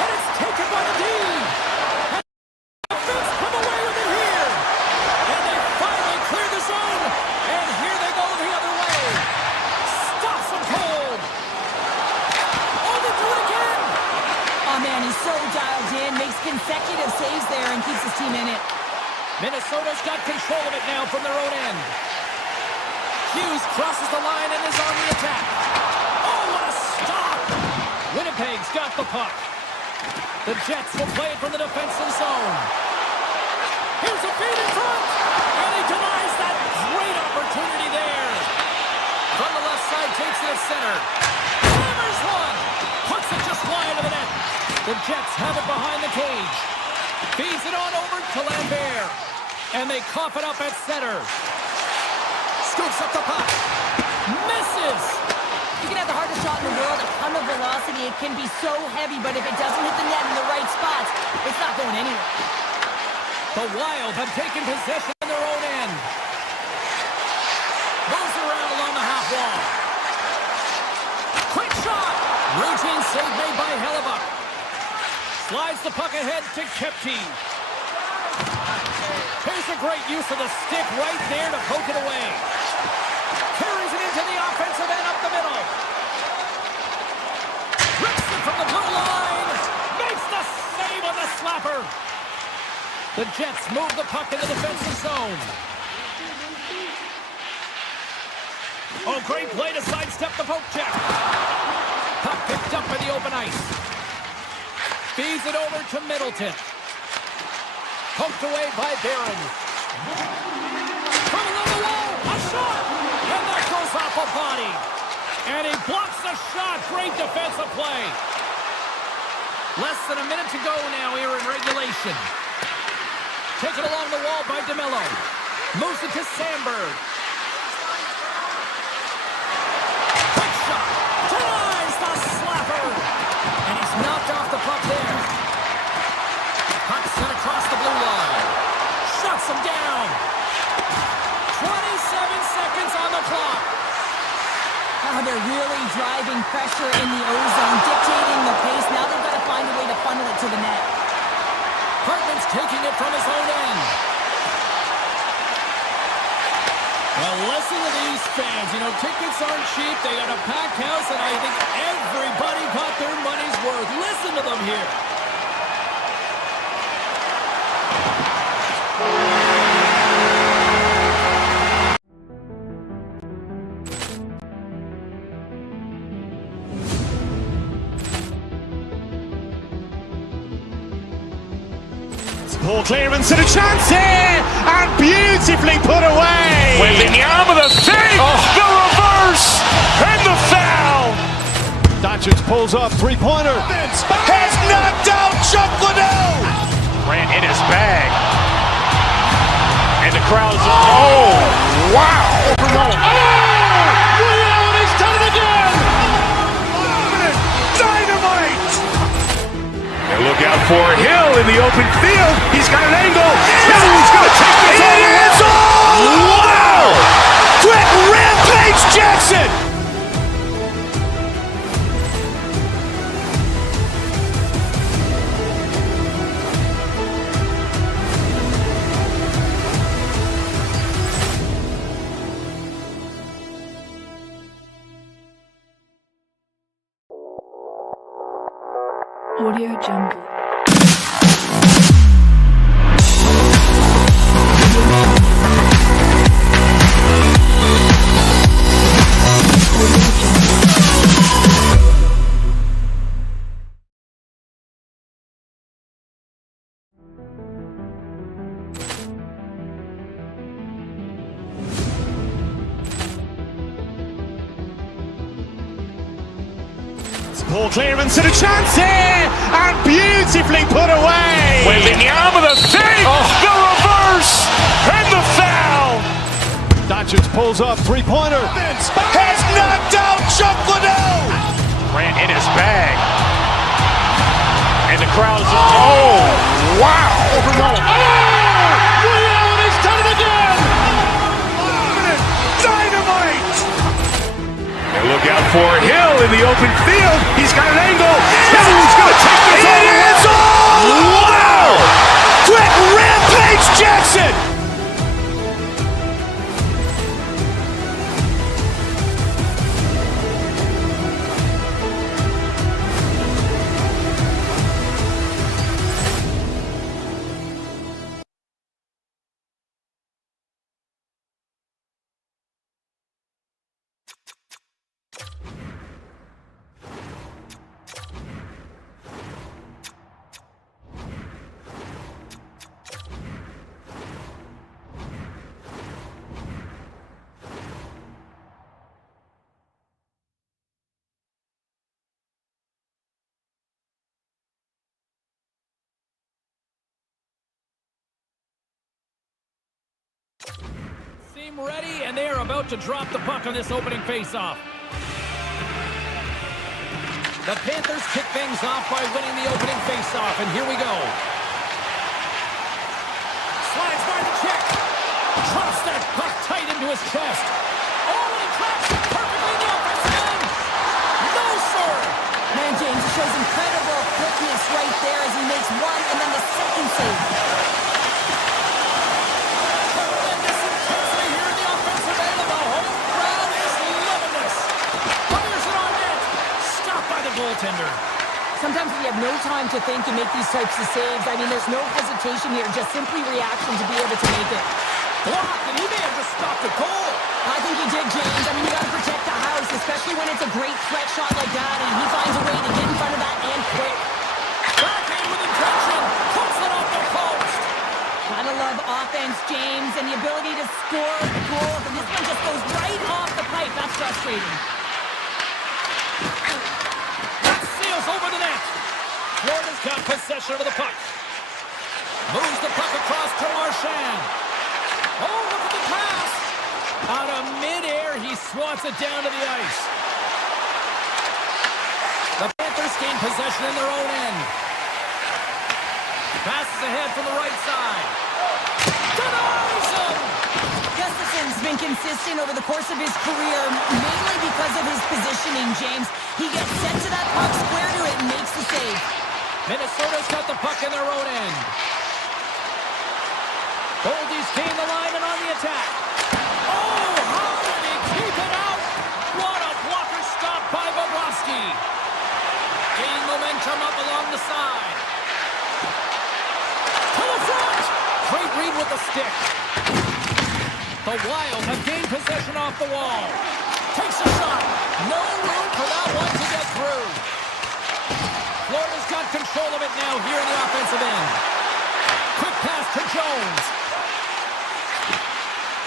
And it's taken by the D. And the Finns come away with it here. And they finally clear the zone. And here they go the other way. Stops them cold. Oh, they do it again. Oh, man, he's so dialed in, makes consecutive saves there, and keeps his team in it. Minnesota's got control of it now from their own end. Hughes crosses the line and is on the attack. Oh, what a stop! Winnipeg's got the puck. The Jets will play it from the defensive zone. Here's a feed in front, and he denies that great opportunity there. From the left side, takes it at center. Hammers one! Puts it just wide of the net. The Jets have it behind the cage. Feeds it on over to Lambert. And they cough it up at center. Scoops up the puck. Misses! You can have the hardest shot in the world, a ton of velocity. It can be so heavy, but if it doesn't hit the net in the right spots, it's not going anywhere. The Wild have taken possession in their own end. Moves around along the half wall. Quick shot! Routine save made by Hellebuck. Slides the puck ahead to Kepke. Here's a great use of the stick right there to poke it away. Carries it into the offensive end up the middle. Rips it from the blue line. Makes the save on the slapper. The Jets move the puck in the defensive zone. Oh, great play to sidestep the poke check. Puck picked up by the open ice. Feeds it over to Middleton. Poked away by Barron. Coming on the wall, a shot! And that goes off a body. And he blocks the shot. Great defensive play. Less than a minute to go now here in regulation. Taken along the wall by DeMello. Moves it to Sandberg. Quick shot. Denies the slapper. And he's knocked off the puck there. Puck sent across the blue line. Shuts him down. 27 seconds on the clock. Oh, they're really driving pressure in the O-zone, dictating the pace. Now they've got to find a way to funnel it to the net. Hartman's taking it from his own end. Well, listen to these fans. You know, tickets aren't cheap. They got a packed house, and I think everybody got their money's worth. Listen to them here. Poor clearance and a chance here, and beautifully put away. Wembanyama the fake, the reverse, and the foul. Doncic pulls up, three-pointer. Has knocked out Chuck Liddell. Ran in his bag. And the crowd's, oh, wow. Allen has done it again. Dynamite. And look out for Hill in the open field. He's got an angle. Hill's going to take this all the way. Wow. Quick rampage Jackson. Audio Jungle. Poor clearance and a chance here, and beautifully put away. Wembanyama the fake, the reverse, and the foul. Doncic pulls up, three-pointer. Has knocked out Chuck Liddell. Ran in his bag. And the crowd's, oh, wow. Allen has done it again. Dynamite. And look out for Hill in the open field. He's got an angle. Hill's going to take this all the way. Wow. Quick rampage Jackson. Team ready, and they are about to drop the puck on this opening faceoff. The Panthers kick things off by winning the opening faceoff, and here we go. Slides by the check. Drops that puck tight into his chest. Oh, and he drops it perfectly in the offensive end. No, sir. Man, James shows incredible quickness right there as he makes one and then the second save. Tremendous intensity here in the offensive end, and the home crowd is loving this. Fires it on net. Stopped by the goaltender. Sometimes when you have no time to think and make these types of saves, I mean, there's no hesitation here, just simply reaction to be able to make it. Blocked, and he may have just stopped a goal. I think he did, James. I mean, you got to protect the house, especially when it's a great threat shot like that, and he finds and the ability to score goals, and this one just goes right off the pipe. That's frustrating. That sails over the net. Florida's got possession of the puck. Moves the puck across to Marchand. Oh, look at the pass. Out of midair, he swats it down to the ice. The Panthers gain possession in their own end. Passes ahead from the right side. Denies him! Gustafson's been consistent over the course of his career, mainly because of his positioning, James. He gets sent to that puck, square to it, and makes the save. Minnesota's got the puck in their own end. Goldies gain the line and on the attack. Oh, how did he keep it out? What a blocker stop by Bobrovsky. Gain momentum up along the side. To the front. Great read with the stick. The Wild have gained possession off the wall. Takes a shot. No room for that one to get through. Florida's got control of it now here in the offensive end. Quick pass to Jones.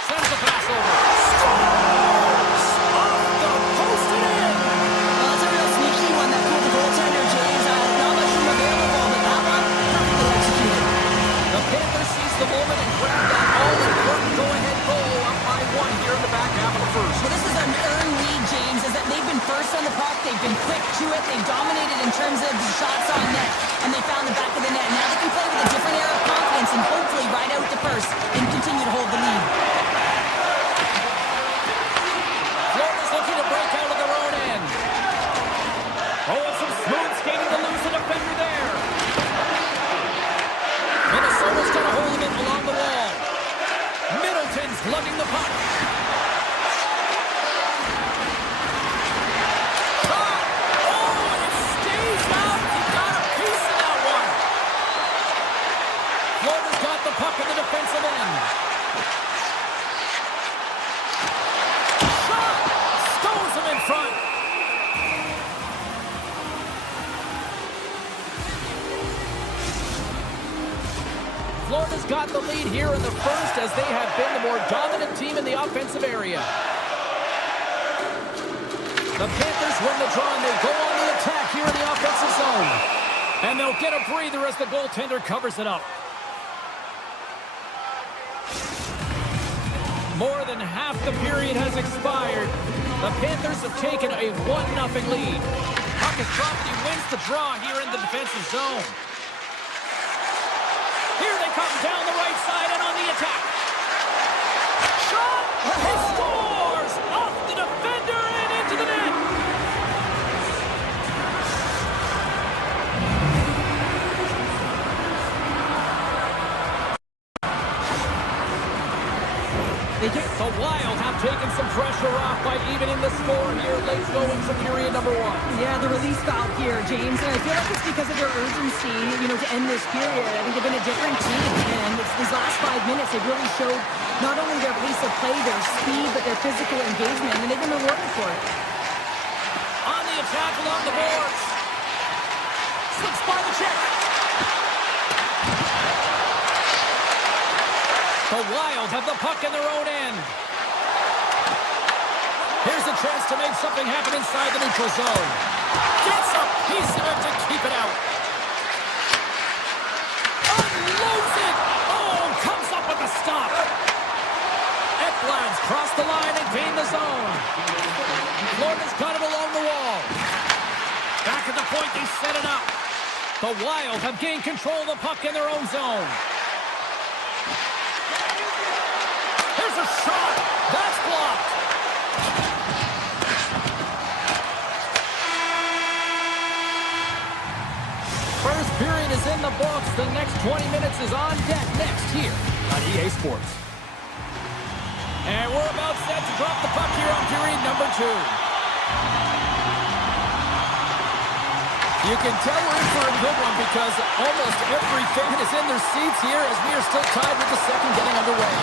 Sends the pass over. Scores! Off the post and in. Well, that's a real sneaky one that pulled the goaltender, James. Not much room available, but that one, perfectly executed. The Panthers seize the moment and grab that all-important go-ahead goal up by one here in the back half of the first. Well, this is an earned lead, James, is that they've been first on the puck. They've been quick to it. They've dominated in terms of the shots on net, and they found the back of the net. Now they can play with a different air of confidence and hopefully ride out the first and continue to hold the lead. Florida's looking to break out of their own end. Oh, and some smooth skating to lose the defender there. Minnesota's got a hold of it along the wall. Middleton's lugging the puck. Shot! Oh, and it stays out. He got a piece of that one. Florida's got the puck in the defensive end. Shot! Stones him in front. Florida's got the lead here in the first as they have been the more dominant team in the offensive area. The Panthers win the draw and they go on the attack here in the offensive zone. And they'll get a breather as the goaltender covers it up. More than half the period has expired. The Panthers have taken a 1-0 lead. Puck is dropped and he wins the draw here in the defensive zone. Here they come down the right side and on the attack. Shot! He scores! Off the defender and into the net! The Wild have taken some pressure off by evening the score here late going to period number one. Yeah, the release valve here, James, and I feel like it's because of their urgency, to end this period. I think they've been a different team, and these last 5 minutes, they've really showed not only their pace of play, their speed, but their physical engagement, and they've been rewarded for it. On the attack along the boards. Slips by the check. The Wild have the puck in their own end. Here's a chance to make something happen inside the neutral zone. Gets a piece of it to keep it out. Unloads it. Oh, comes up with a stop. Ekblad's crossed the line and gained the zone. Florida's got it along the wall. Back at the point, they set it up. The Wild have gained control of the puck in their own zone. Here's a shot. That's blocked. First period is in the books. The next 20 minutes is on deck next here on EA Sports. And we're about set to drop the puck here on period number 2. You can tell we're in for a good one because almost every fan is in their seats here as we are still tied with the second getting underway.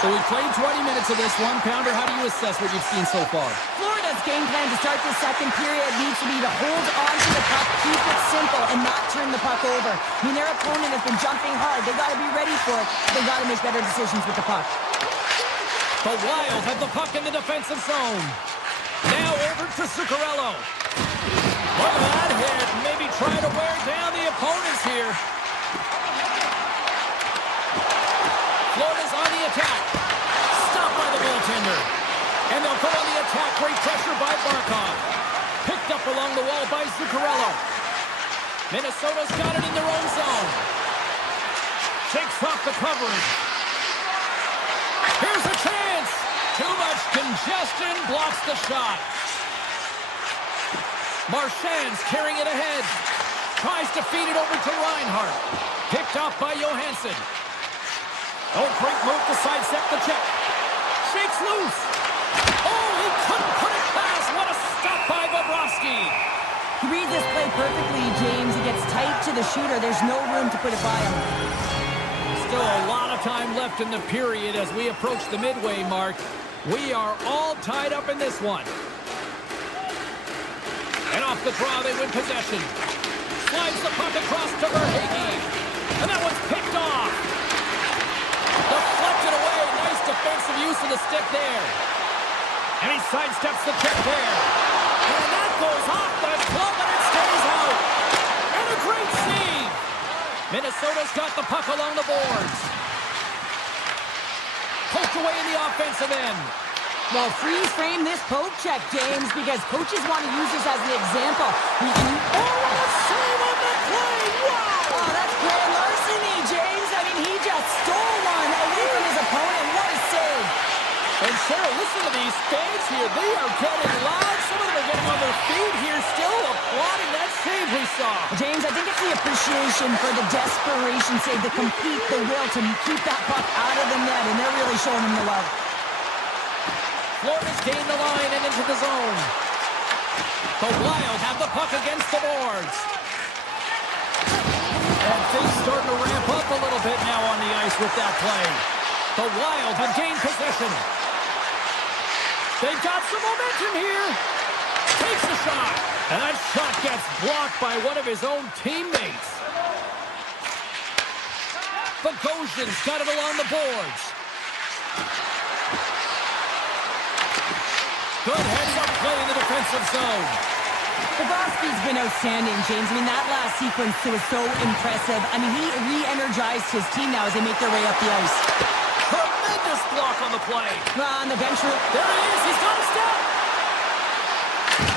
So we played 20 minutes of this one. Pounder, how do you assess what you've seen so far? Florida Florida's game plan to start this second period needs to be to hold on to the puck, keep it simple, and not turn the puck over. I mean, their opponent has been jumping hard. They got to be ready for it. They got to make better decisions with the puck. The Wild have the puck in the defensive zone. Now over to Zuccarello. Look at that hit. Maybe try to wear down the opponents here. Florida's on the attack. Stopped by the goaltender. And they'll go on the attack. Great pressure by Barkov. Picked up along the wall by Zuccarello. Minnesota's got it in their own zone. Shakes off the covering. Here's a chance. Too much congestion blocks the shot. Marchand's carrying it ahead. Tries to feed it over to Reinhart. Picked off by Johansson. Oh, great move to sidestep the check. Shakes loose. Oh, he couldn't put it past. What a stop by Bobrovsky. He reads this play perfectly, James. He gets tight to the shooter. There's no room to put it by him. Still a lot of time left in the period as we approach the midway mark. We are all tied up in this one. And off the draw, they win possession. Slides the puck across to Verhaeghe. And that one's picked off. Deflected away. Nice defensive use of the stick there. And he sidesteps the check there. And that goes off the glove and it stays out. And a great save. Minnesota's got the puck along the boards. Poked away in the offensive end. Well, freeze frame this poke check, James, because coaches want to use this as an example. Oh, what a save on that play! Wow! Oh, that's grand larceny, James. I mean, he just stole one away from his opponent. What a save. And Sarah, listen to these fans here. They are getting loud. Some of them are getting on their feet here, still applauding that save we saw. James, I think it's the appreciation for the desperation save, the complete, the will to keep that puck out of the net, and they're really showing him the love. Florida's gained the line and into the zone. The Wild have the puck against the boards. And things starting to ramp up a little bit now on the ice with that play. The Wild have gained possession. They've got some momentum here. Takes a shot. And that shot gets blocked by one of his own teammates. Bogosian's got it along the boards. Good heads-up play in the defensive zone. Bobrovsky's been outstanding, James. I mean, that last sequence was so impressive. I mean, he re-energized his team now as they make their way up the ice. Tremendous block on the play. On the bench route. There he is. He's got a step.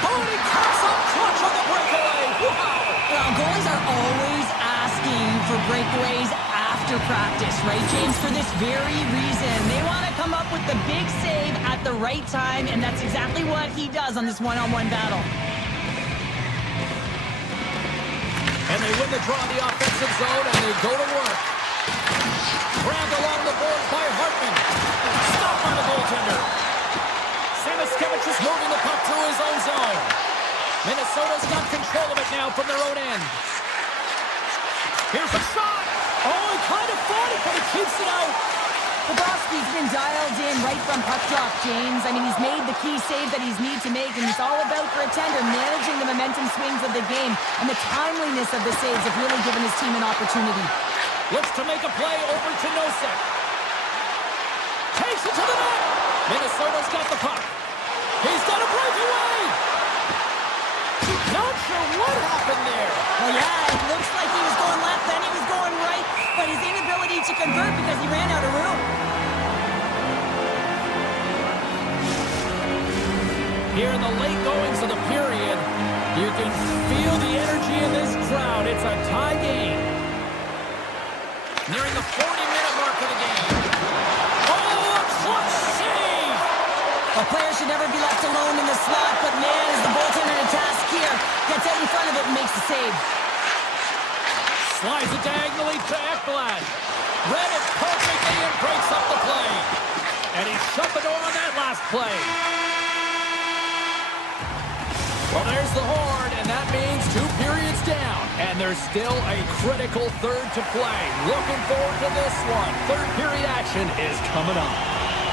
Oh, and he cuts up clutch on the breakaway. Wow. Well, goalies are always asking for breakaways after practice, right, James? For this very reason. They want to come up with the big save at the right time, and that's exactly what he does on this one-on-one battle. And they win the draw in the offensive zone, and they go to work. Grabbed along the board by Hartman. Stopped by the goaltender. Samoskevich is moving the puck through his own zone. Minnesota's got control of it now from their own end. Here's a shot. Oh, he kind of fought it, but he keeps it out. Bobrovsky's been dialed in right from puck drop, James. I mean, he's made the key save that he's need to make, and it's all about, for a tender, managing the momentum swings of the game, and the timeliness of the saves have really given his team an opportunity. Looks to make a play over to Nosek. Takes it to the net. Minnesota's got the puck. He's got a breakaway. Not sure what happened there. Well, yeah, it looks like he was going left, then he was going right, but his inability to convert because he ran out of room. Here in the late goings of the period, you can feel the energy in this crowd. It's a tie game. Nearing the 40-minute mark of the game. Oh, a clutch save! A player should never be left alone in the slot, but man, is the goaltender to task here. Gets out in front of it and makes the save. Slides it diagonally to Ekblad. Read it perfectly and breaks up the play. And he shut the door on that last play. Well, there's the horn, and that means 2 periods down. And there's still a critical third to play. Looking forward to this one. Third period action is coming up.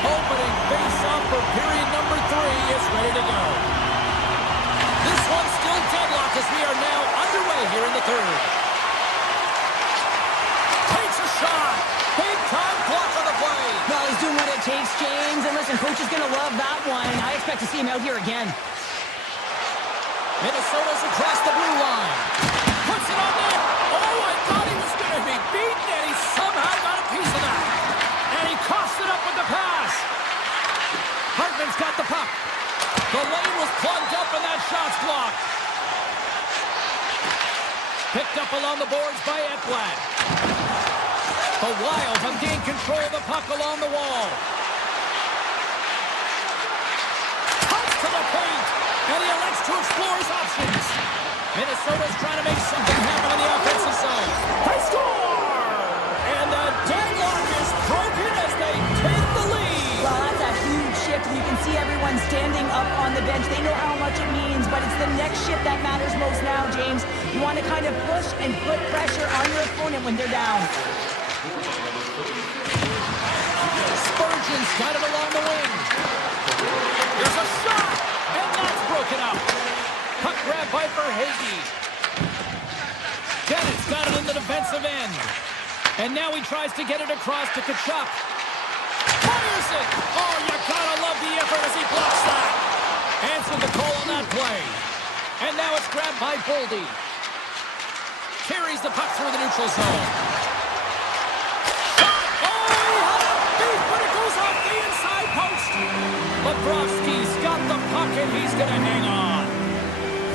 Opening face-off for period number 3 is ready to go. This one's still deadlocked as we are now underway here in the third. Takes a shot. Big-time block on the play. Well, he's doing what it takes, James. And listen, coach is going to love that one. I expect to see him out here again. Minnesota's across the blue line. Puts it on net. Oh, I thought he was going to be beaten, and he somehow got a piece of that. And he coughs it up with the pass. Hartman's got the puck. The lane was plugged up, and that shot's blocked. Picked up along the boards by Ekblad. The Wild have gained control of the puck along the wall. Cuts to the paint, and he elects to explore his options. Minnesota's trying to make something happen in the offensive zone. They score! And the deadlock is broken as they take the lead. Well, that's a huge shift. You can see everyone standing up on the bench. They know how much it means, but it's the next shift that matters most now, James. You want to kind of push and put pressure on your opponent when they're down. Spurgeon's got it along the wing. There's a shot, and that's broken up. Puck grab by Verhaeghe. Dennett's got it in the defensive end. And now he tries to get it across to Tkachuk. Fires it! Oh, you gotta love the effort as he blocks that. Answered the call on that play. And now it's grabbed by Boldy. Carries the puck through the neutral zone. Oh, he had a beat, but it goes off the inside post. Bobrovsky's got the puck, and he's gonna hang on.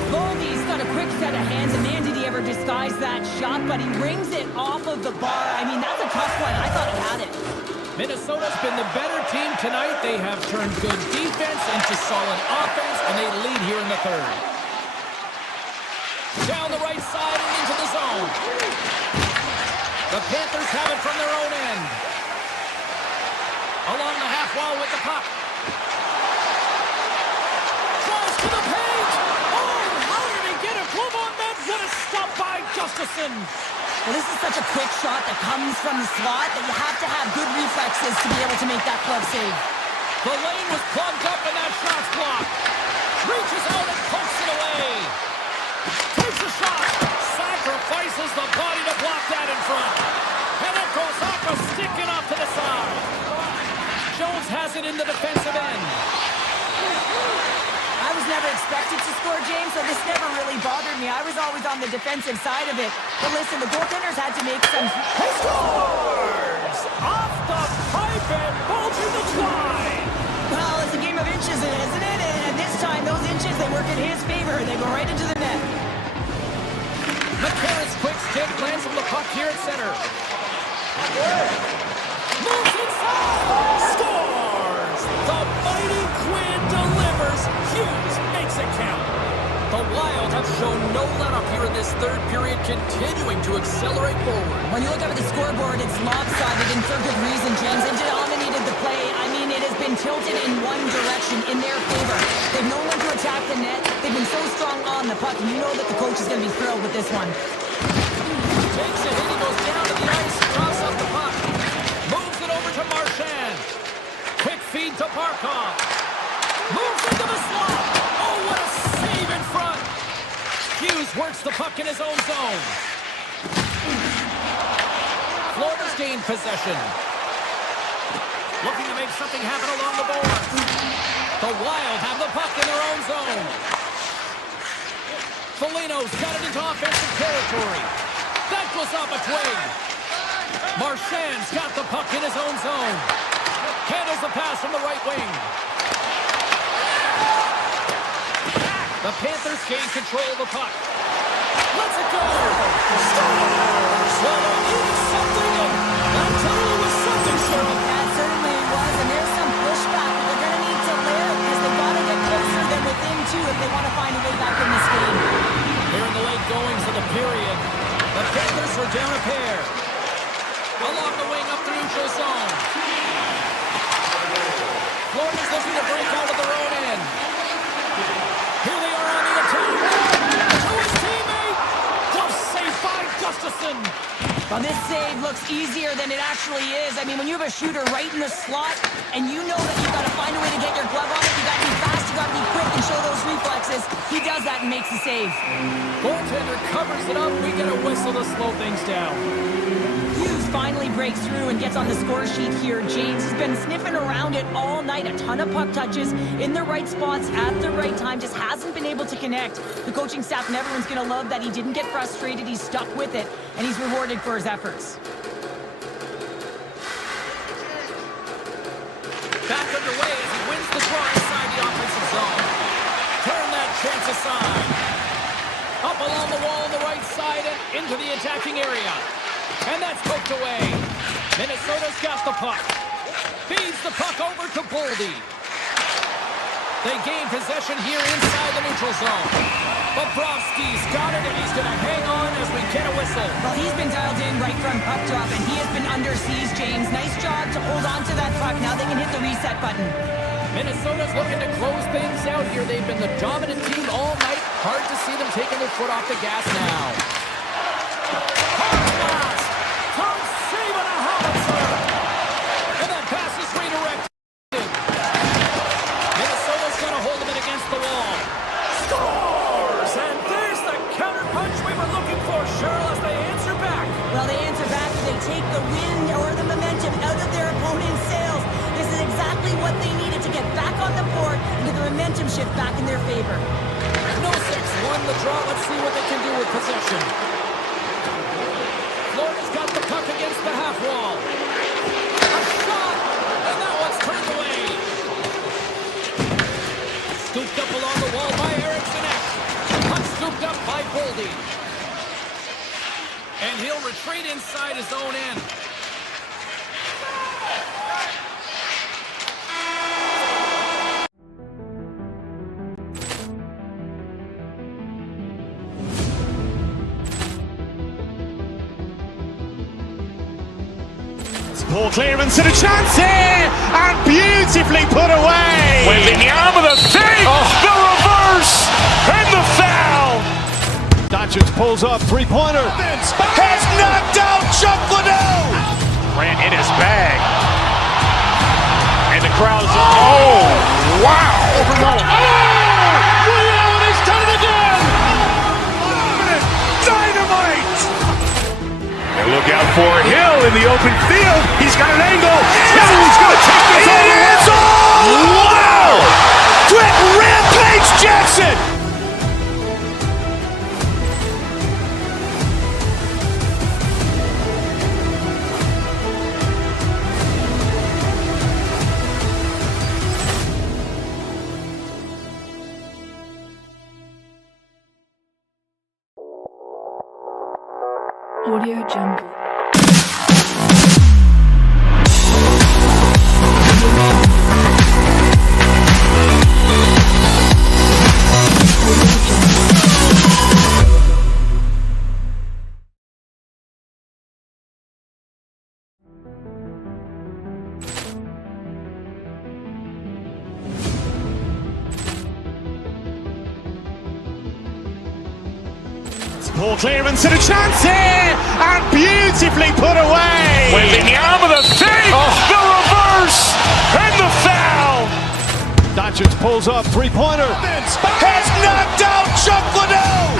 Boldy's got a quick set of hands, and man, did he ever disguise that shot, but he rings it off of the bar. I mean, that's a tough one. I thought he had it. Minnesota's been the better team tonight. They have turned good defense into solid offense, and they lead here in the third. Down the right side and into the zone. The Panthers have it from their own end. Along the half wall with the puck. Draws to the paint. Oh, how did he get a glove on that? What a stop by Gustafsson. Well, this is such a quick shot that comes from the slot that you have to have good reflexes to be able to make that glove save. The lane was plugged up and that shot's blocked. Reaches out and pokes it away. Takes a shot. Sacrifices the body to block that in front. And it goes off a stick and off to the side. Jones has it in the defensive end. I was never expected to score, James, so this never really bothered me. I was always on the defensive side of it. But listen, the goaltenders had to make some... He scores! Off the pipe and bulging the twine. Well, it's a game of inches, isn't it? And this time, those inches, they work in his favor. They go right into the net. McCarron's quick stick lands on the puck here at center. Moves inside! Scores! The mighty Quinn delivers. Hughes makes it count. The Wild have shown no let-up here in this third period, continuing to accelerate forward. When you look up at the scoreboard, it's lopsided, and for good reason, James. They've dominated the play. I mean, it has been tilted in one direction, in their favor. They've known when to attack the net. They've been so strong on the puck, and you know that the coach is going to be thrilled with this one. Takes a hit, he goes down to the ice, drops up the puck. Moves it over to Marchand. Quick feed to Barkov. Moves into the slot. Oh, what a save in front. Hughes works the puck in his own zone. Florida's gained possession. Looking to make something happen along the boards. The Wild have the puck in their own zone. Foligno's got it into offensive territory. That goes off a twig. Marchand's got the puck in his own zone. Handles the pass from the right wing. The Panthers gain control of the puck. Let's it go! Scores! Well, they needed something, and that totally was something, Cheryl. That certainly was, and there's some pushback, but they're going to need to layer it because they've got to get closer than within two if they want to find a way back in this game. Here in the late goings of the period, the Panthers are down a pair. Along the wing up the neutral zone. Florida's looking to break out of their own end. Here they are on the attack. To his teammate. Glove saved by Gustafsson. Well, this save looks easier than it actually is. I mean, when you have a shooter right in the slot and you know that you've got to find a way to get your glove on it, you got to be fast, you got to be quick and show those reflexes. He does that and makes the save. Goaltender covers it up. We get a whistle to slow things down. Hughes finally breaks through and gets on the score sheet here. James has been sniffing around it all night. A ton of puck touches in the right spots at the right time. Just hasn't been able to connect. The coaching staff and everyone's going to love that he didn't get frustrated. He stuck with it, and he's rewarded for his efforts. Back underway as he wins the draw inside the offensive zone. Turn that chance aside. Up along the wall on the right side and into the attacking area. And that's poked away. Minnesota's got the puck. Feeds the puck over to Boldy. They gain possession here inside the neutral zone. Bobrovsky's got it, and he's going to hang on as we get a whistle. Well, he's been dialed in right from puck drop, and he has been under siege, James. Nice job to hold on to that puck. Now they can hit the reset button. Minnesota's looking to close things out here. They've been the dominant team all night. Hard to see them taking their foot off the gas now. Hard blast! Tom saving a howitzer! And that pass is redirected. Minnesota's going to hold him in against the wall. Scores! And there's the counter punch we were looking for, Cheryl, as they answer back. Well, they answer back and they take the wind or the momentum out of their opponent's sails. This is exactly what they needed to get back on the board and get the momentum shift back in their favor. No 6-1 the draw. Let's see what they can do with possession. Florida's got the puck against the half wall. A shot! And that one's turned away. Scooped up along the wall by Eriksson. Puck scooped up by Boldy. And he'll retreat inside his own end. Poor clearance and a chance here, and beautifully put away. Waving the arm of the fake, the reverse, and the foul. Doncic pulls up, three-pointer. Has knocked out Chuck Liddell. Ran in his bag. And the crowd is, oh, wow. Ray Allen has done it again! Dynamite. And look out for Hill in the open field. He's got an angle. Hill is going to take this all the way. Wow. Quick rampage Jackson. Audio Jungle. Poor clearance and a chance here, and beautifully put away. Waving the arm of the fake, the reverse, and the foul. Doncic pulls up, three-pointer. Has knocked out Chuck Liddell.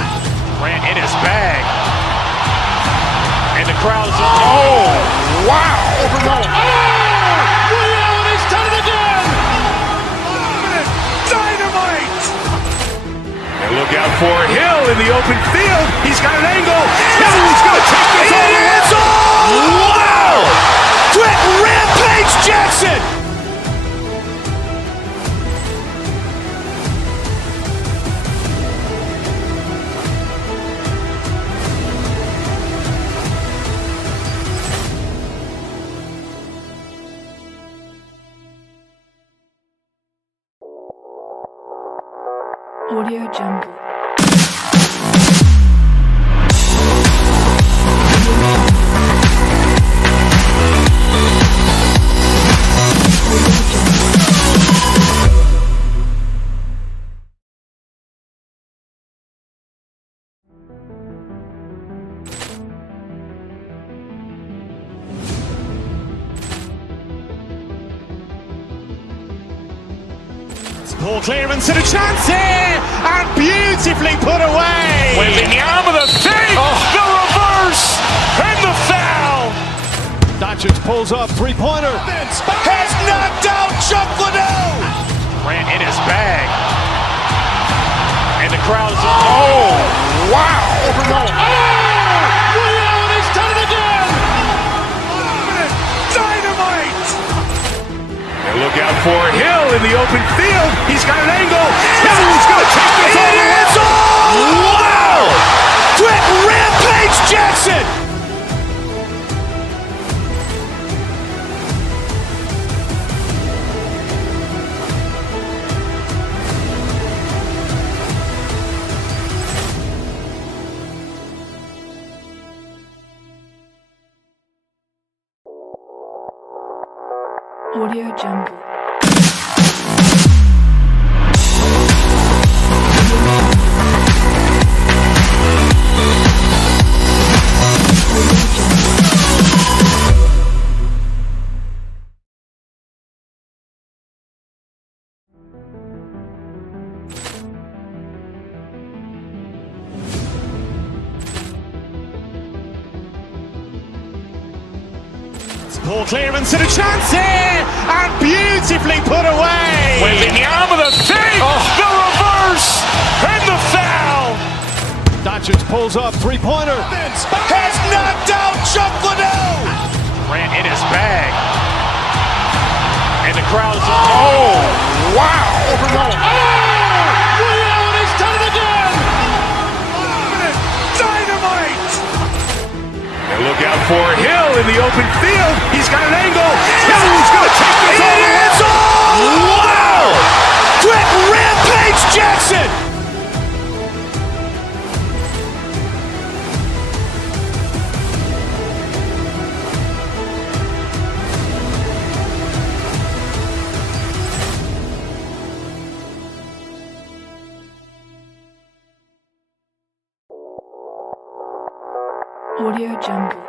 Ran in his bag. And the crowd is, oh, wow. Ray Allen has done it again! Dynamite. And look out for Hill in the open field. He's got an angle. Hill is going to take this all the way. Wow. Quick rampage Jackson. Audio Jungle. Ball clearance and a chance here, and beautifully put away. Waving the arm of the fake, the reverse, and the foul. Doncic pulls up, three-pointer. Has knocked out Chuck Liddell. Ran in his bag. And the crowd is, oh, wow. Ray Allen has done it again. Dynamite. And look out for Hill in the open field. He's got an angle. He's going to take this all the way. Wow. Quick Rampage Jackson. Audio Jungle. Ball clearance and a chance here, and beautifully put away. Waving the arm of the fake, the reverse, and the foul. Doncic pulls up, three-pointer. Has knocked out Chuck Liddell. Ran in his bag. And the crowd is, oh, wow. Ray Allen has done it again. Dynamite. And look out for Hill in the open field. He's got an angle. He's going to take this all the way. Wow. Quick Rampage Jackson. Audio Jungle.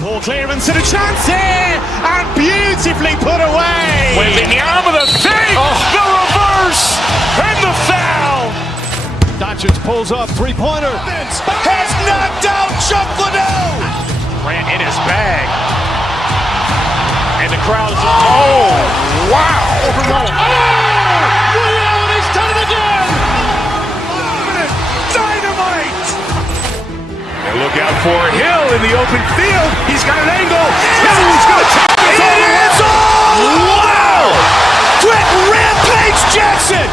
Ball clearance and a chance here, and beautifully put away. Waving the arm of the fake, the reverse, and the foul. Doncic pulls up, three-pointer. Has knocked out Chuck Liddell. Ran in his bag. And the crowd is, oh, wow. Ray Allen has done it again. Dynamite. And look out for Hill in the open field. He's got an angle. He's going to take this all the way. Wow. Quick Rampage Jackson.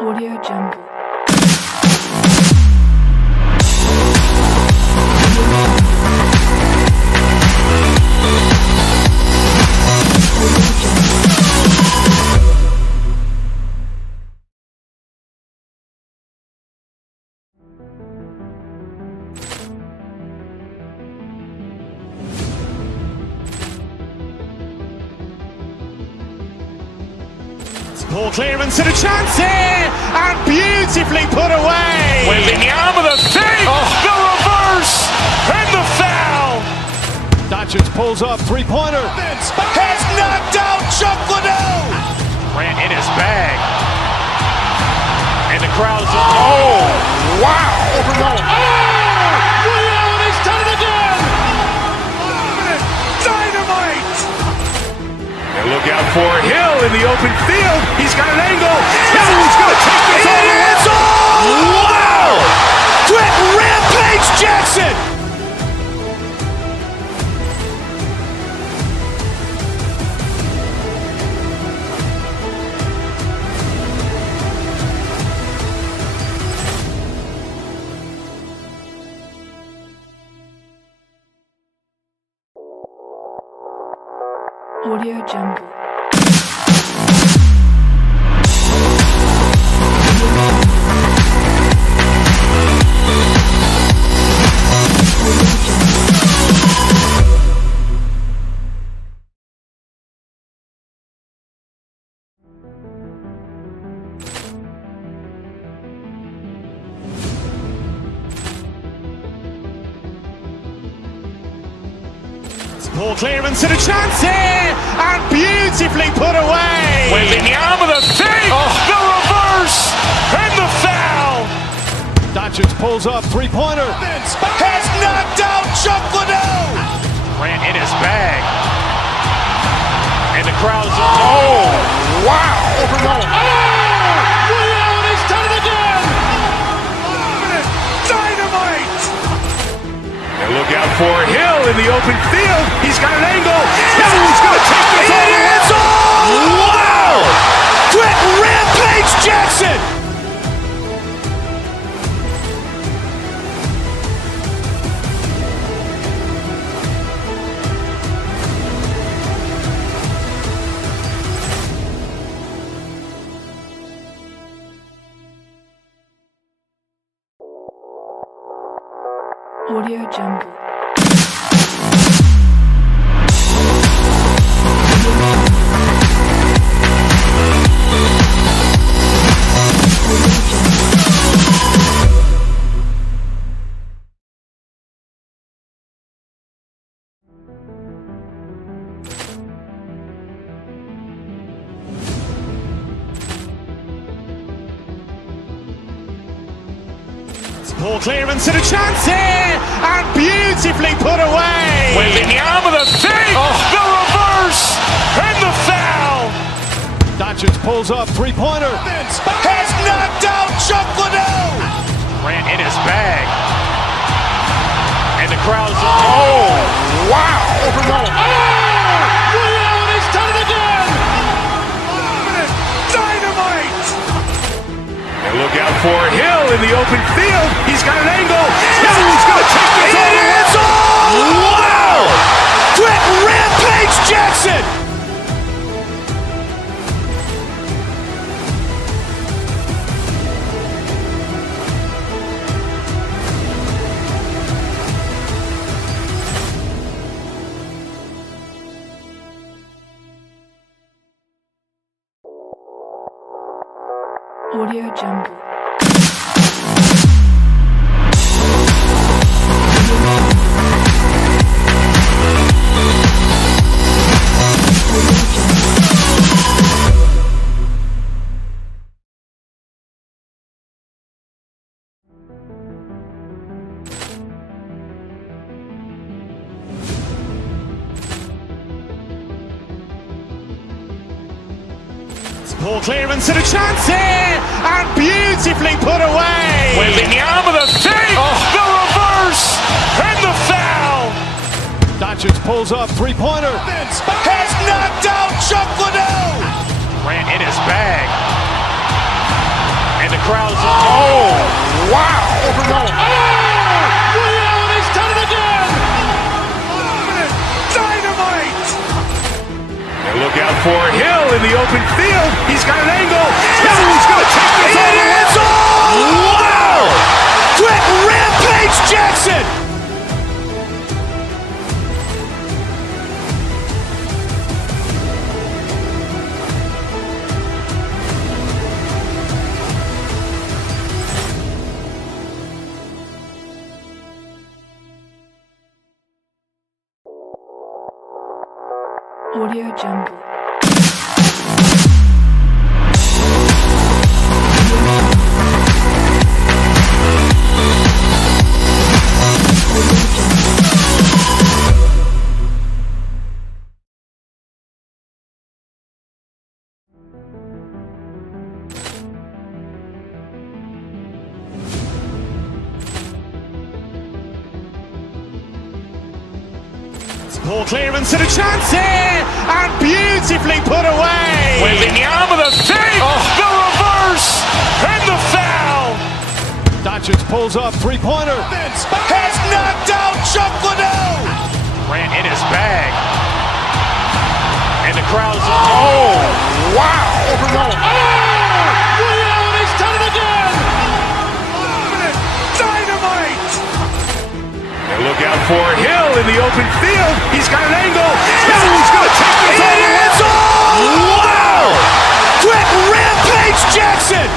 Audio Jungle. Ball clearance and a chance here, and beautifully put away. Waving the arm of the fake, the reverse, and the foul. Doncic pulls up, three-pointer. Has knocked out Chuck Liddell. Ran in his bag. And the crowd is, oh, wow. Ray Allen has done it again. Dynamite. And look out for Hill in the open field. He's got an angle. He's going to take this all the way. Wow. Quick Rampage Jackson. Audio Jungle. Ball clearance and a chance here, and beautifully put away. Waving the arm of the fake, the reverse, and the foul. Doncic pulls up, three-pointer. Has knocked out Chuck Liddell. Grant in his bag. And the crowd's, oh, wow. Ray Allen has done it again. Dynamite. And look out for Hill in the open field. He's got an angle. He's going to take this all the way. Wow. Quick Rampage Jackson. Audio Jungle. Ball clearance and a chance here, and beautifully put away. Waving the arm of the fake, the reverse, and the foul. Doncic pulls up, three-pointer. Has knocked out Chuck Liddell. Grant in his bag. And the crowd's, oh, wow. Ray Allen has done it again. Dynamite. And look out for Hill in the open field. He's got an angle. He's going to take this all the way. Wow. Quick Rampage Jackson. Audio Jungle. Ball clearance and a chance here, and beautifully put away. Waving the arm of the fake, the reverse, and the foul. Doncic pulls up, three-pointer. Has knocked out Chuck Liddell. Grant in his bag. And the crowd's, oh, wow. Ray Allen has done it again. Dynamite. And look out for Hill in the open field. He's got an angle. He's going to take this all the way. Wow. Quick Rampage Jackson. Audio Jungle. Ball clearance and a chance here, and beautifully put away. Waving the arm of the fake, the reverse, and the foul. Doncic pulls up, three-pointer. Has knocked out Chuck Liddell. Grant in his bag. And the crowd's, oh, wow. Overruled. Oh! Rio, and he's done it again! Dynamite! And look out for Hill in the open field. He's got an angle. He's going to take this all the way. Wow! Quick rampage Jackson!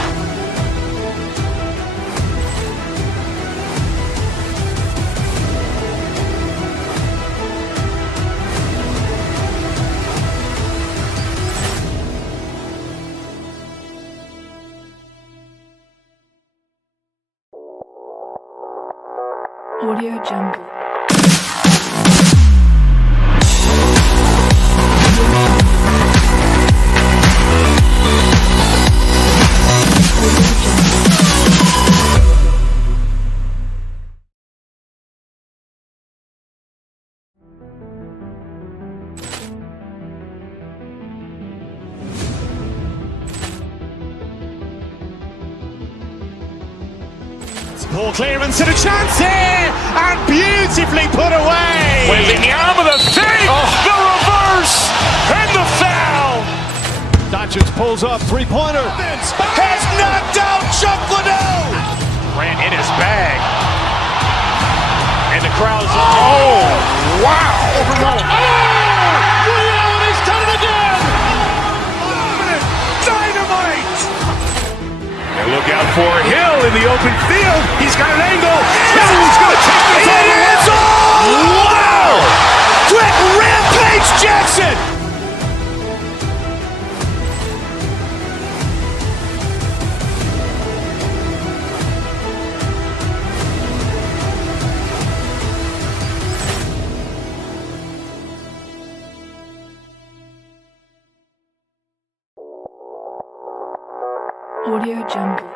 Audio Jungle. Ball clearance and a chance here, and beautifully put away. With the arm of the fake, the reverse, and the foul. Doncic pulls up, three-pointer. Has knocked out Chuck Liddell. Ran in his bag. And the crowd's, oh, wow. Overruled. Oh! Rio, and he's done it again! Dynamite! And look out for Hill in the open field. He's got an angle. He's going to take this all the way. Wow! Quick rampage Jackson! Audio Jungle.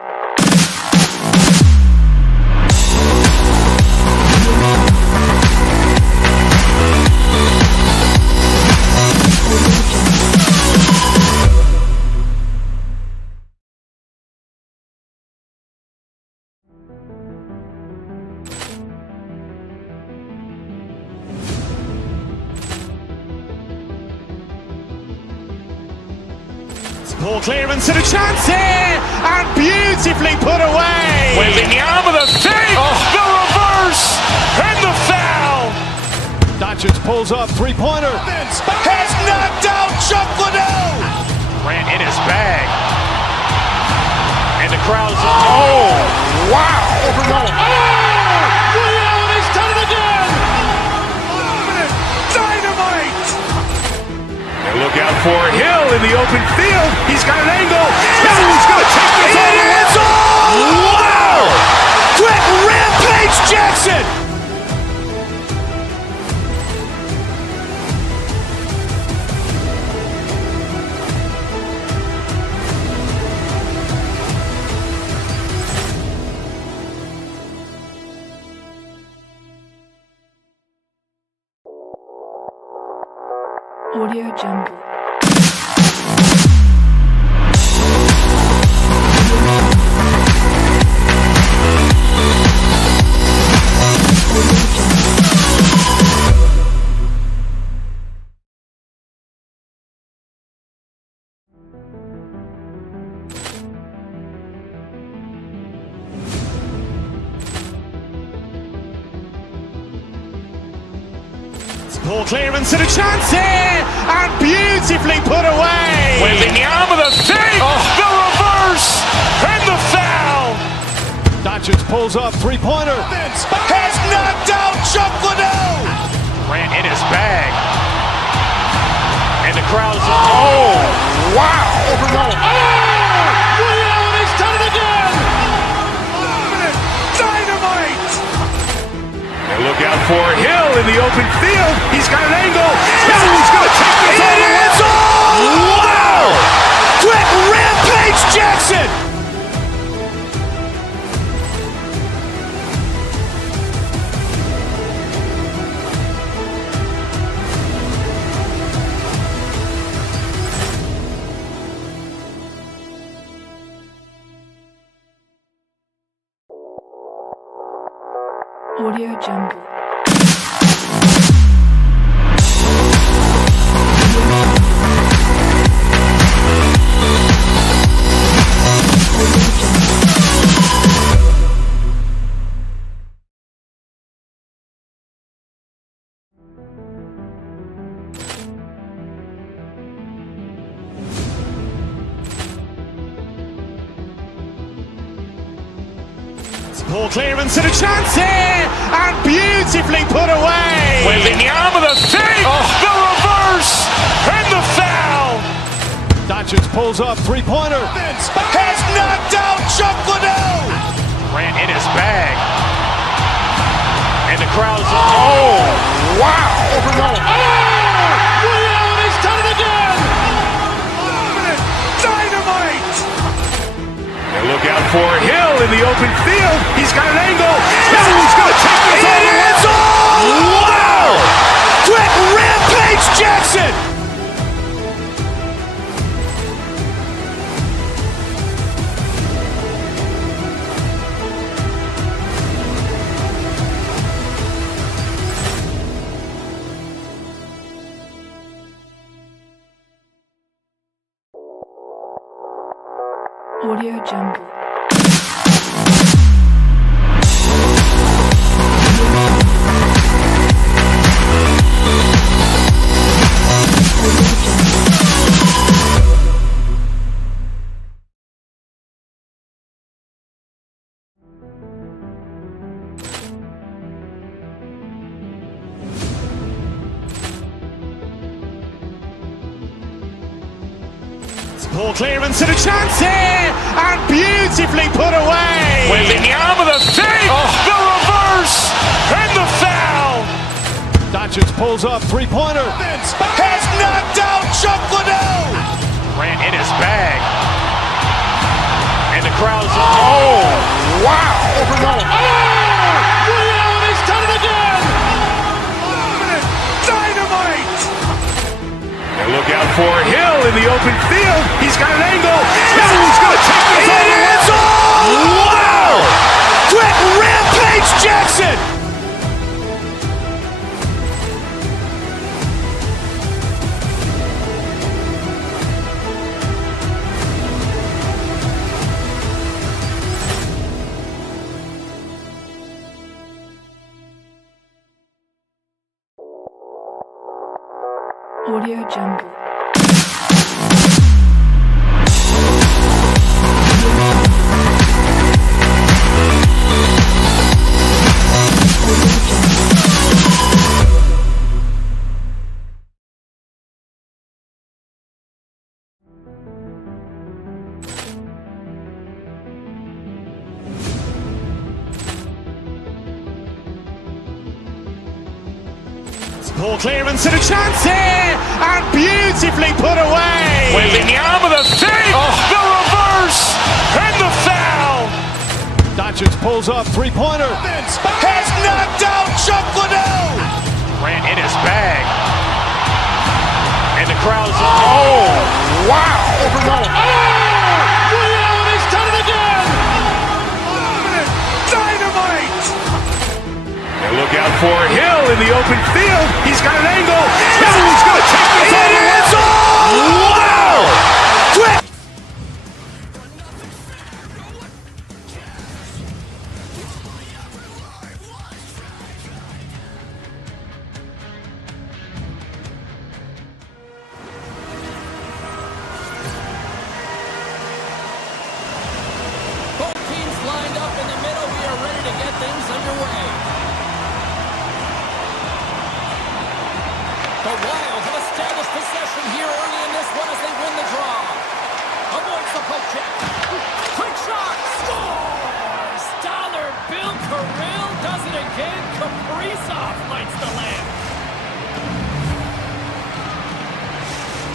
Ball clearance and a chance here, and beautifully put away. With the arm of the fake, the reverse, and the foul. Doncic pulls up, three-pointer. Has knocked out Chuck Liddell. Ran in his bag. And the crowd's, oh, wow. Overruled. Oh! Rio, and he's done it again! Dynamite! And look out for Hill in the open field. He's got an angle. He's going to take this all the way. Wow! Quick rampage Jackson! Audio Jungle. Ball clearance and a chance here, and beautifully put away. With the arm of the fake, the reverse, and the foul. Doncic pulls up, three-pointer. Has knocked out Chuck Liddell. Ran in his bag. And the crowd's, oh, wow. Overruled. Oh! Rio, and he's done it again! Dynamite! And look out for Hill in the open field. He's got an angle. He's going to take this all the way. Wow! Quick rampage Jackson! Audio Jungle. Poor clearance and a chance here, and beautifully put away. Waving the arm of the thing, the reverse, and the foul. Doncic pulls up, three-pointer. Has knocked out Chuck Liddell. Ran in his bag. And the crowd's, oh, wow. Ray Allen has done it again. Dynamite. And look out for Hill in the open field. He's got an angle. Hill's going to take this all the way. Wow. Quick rampage Jackson. Audio Jungle. Poor clearance and a chance here, and beautifully put away. Waving the arm of the thing, the reverse, and the foul. Doncic pulls up, three-pointer. Has knocked out Chuck Liddell. Ran in his bag. And the crowd's, oh, wow. Ray Allen has done it again. Dynamite. And look out for Hill in the open field. He's got an angle. Hill's going to take this all the way. Wow. Quick rampage Jackson. Audio Jungle. Poor clearance and a chance here, and beautifully put away. Waving the arm of the thing, the reverse, and the foul. Doncic pulls up, three-pointer. Has knocked out Chuck Liddell. Ran in his bag. And the crowd's, oh, wow. Ray Allen has done it again. Dynamite. And look out for Hill in the open field. He's got an angle. Hill's going to take this all the way. Wow. Quick. Both teams lined up in the middle. We are ready to get things underway. The Wild have established possession here early in this one as they win the draw. Avoids the poke check. Quick shot. Scores! Dollar Bill Kirill does it again. Kaprizov lights the lamp.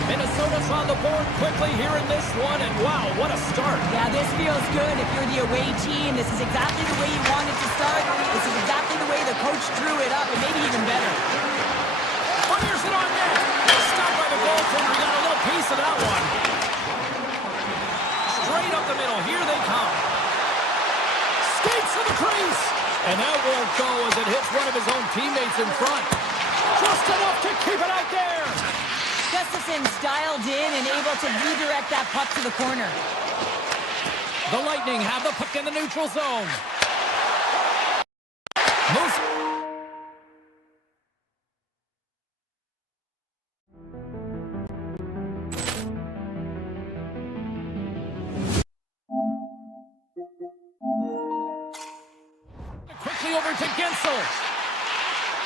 Minnesota's on the board quickly here in this one, and wow, what a start. Yeah, this feels good. If you're the away team, this is exactly the way you want it to start. This is exactly the way the coach drew it up, and maybe even better. Fires it on net. Stopped by the goaltender. He got a little piece of that one. Straight up the middle. Here they come. Skates to the crease. And that won't go as it hits one of his own teammates in front. Just enough to keep it out there. Gustafson's dialed in and able to redirect that puck to the corner. The Lightning have the puck in the neutral zone. Moves. Quickly over to Gensel.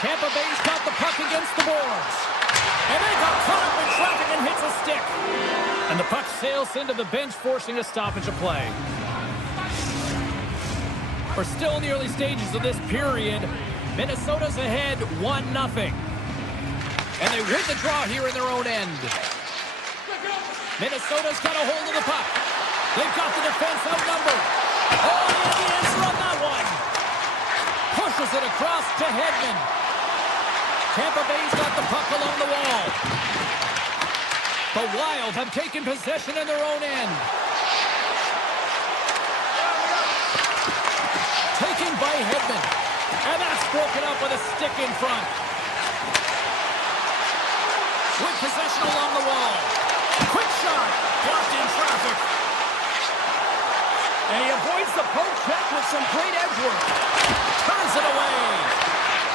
Tampa Bay's got the puck against the boards. And they got caught up in traffic and hits a stick. And the puck sails into the bench, forcing a stoppage of play. We're still in the early stages of this period. Minnesota's ahead 1-0. And they win the draw here in their own end. Minnesota's got a hold of the puck. They've got the defense outnumbered. Oh, and the answer on that one. Pushes it across to Hedman. Tampa Bay's got the puck along the wall. The Wild have taken possession in their own end. Taken by Hedman. And that's broken up with a stick in front. With possession along the wall. Quick shot. Blocked in traffic. And he avoids the poke check with some great edge work. Turns it away.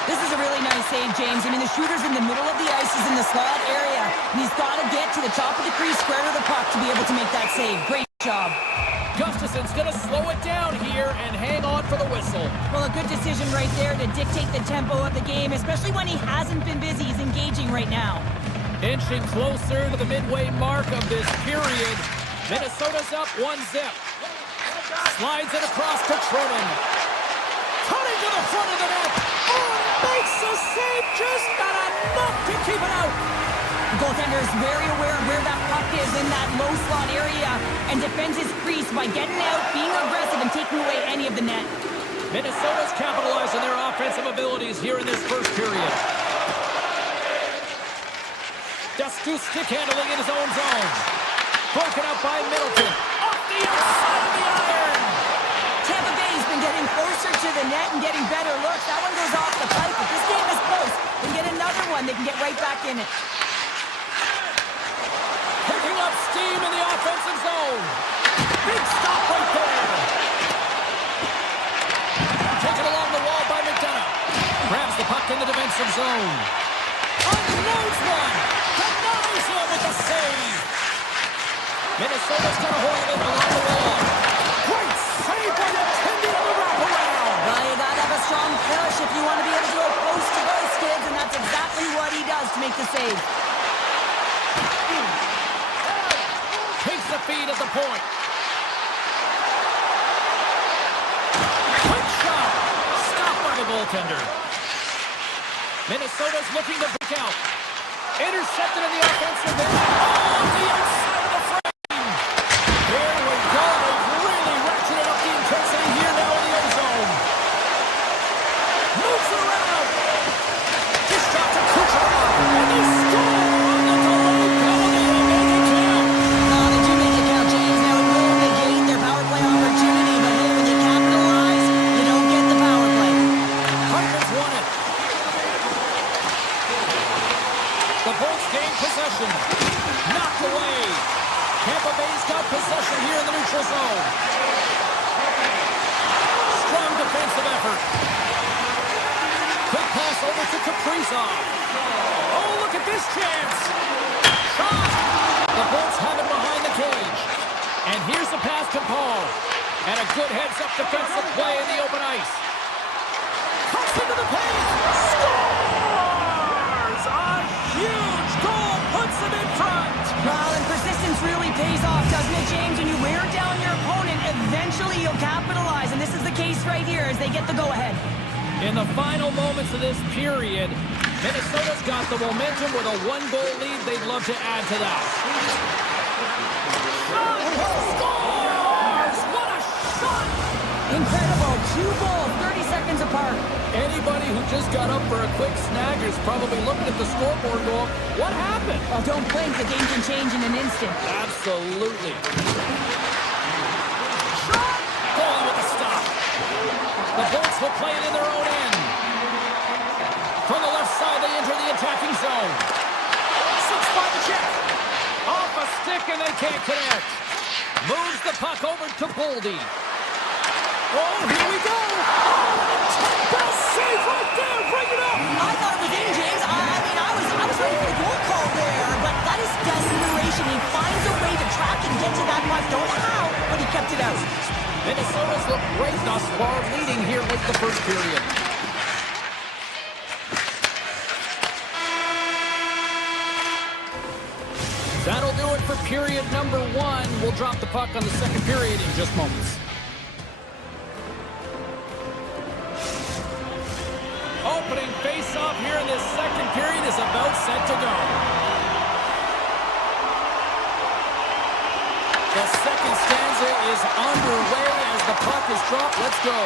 This is a really nice save, James. I mean, the shooter's in the middle of the ice. He's in the slot area. And he's got to get to the top of the crease, square to the puck to be able to make that save. Great job. Gustafson's going to slow it down here and hang on for the whistle. Well, a good decision right there to dictate the tempo of the game, especially when he hasn't been busy. He's engaging right now. Inching closer to the midway mark of this period. Minnesota's up 1-0. Slides it across to Truman. Cutting to the front of the net. Oh, makes the save, just not enough to keep it out. The goaltender is very aware of where that puck is in that low slot area and defends his crease by getting out, being aggressive, and taking away any of the net. Minnesota's capitalized on their offensive abilities here in this first period. Dustu stick handling in his own zone. Broken up by Middleton. Off the outside of the iron. Tampa Bay's been getting closer to the net and getting better looks. That one goes off the pipe. If this game is close, they get another one. They can get right back in it. Picking up steam in the offensive zone. Big stop right there. Taken along the wall by McDonough. Grabs the puck in the defensive zone. Unloads one. Denies him with the save. Minnesota's got a hold of it along the wall. Great save by the tendon of the wraparound. Well, you gotta have a strong push if you want to be able to go close to those kids, and that's exactly what he does to make the save. Takes the feed at the point. Quick shot. Stopped by the goaltender. Minnesota's looking to break out. Intercepted in the offensive end. Oh, the outside of the frame. Here we go. They've really ratcheted up the intensity here now in the ozone. Moves around. Just dropped to Kucherov. And they score on the delayed penalty. They make it count. Oh, they do make it count, James. Now it will negate their power play opportunity, but hey, when you capitalize, you don't get the power play. Hartman's won it. The Bolts gain possession. Knocked away. Tampa Bay's got possession here in the neutral zone. Strong defensive effort. Quick pass over to Kaprizov. Oh, look at this chance. Shot. The Bolts have it behind the cage. And here's the pass to Paul. And a good heads-up defensive play in the open ice. Cuts into the paint. Scores! A huge goal puts them in front. Well, and persistence really pays off, doesn't it, James? When you wear down your opponent, eventually you'll capitalize, and this is the case right here as they get the go-ahead. In the final moments of this period, Minnesota's got the momentum with a one-goal lead. They'd love to add to that. Scores! What a shot! Incredible. 2 goals, 30 seconds apart. Anybody who just got up for a quick snag is probably looking at the scoreboard going, what happened? Well, don't blink. The game can change in an instant. Absolutely. Shot! Goalie with the stop. The Bolts will play it in their own end. From the left side, they enter the attacking zone. 6 by the check. Off a stick, and they can't connect. Moves the puck over to Boldy. Oh, here we go. Best save right there. Bring it up. I thought it was in, James. I was ready for the goal call there, but that is desperation. He finds a way to track and get to that puck. Don't know how, but he kept it out. Minnesota's looked great thus far, leading here late the first period. That'll do it for period number 1. We'll drop the puck on the second period in just moments. Opening face-off here in this second period is about set to go. The second stanza is underway as the puck is dropped. Let's go.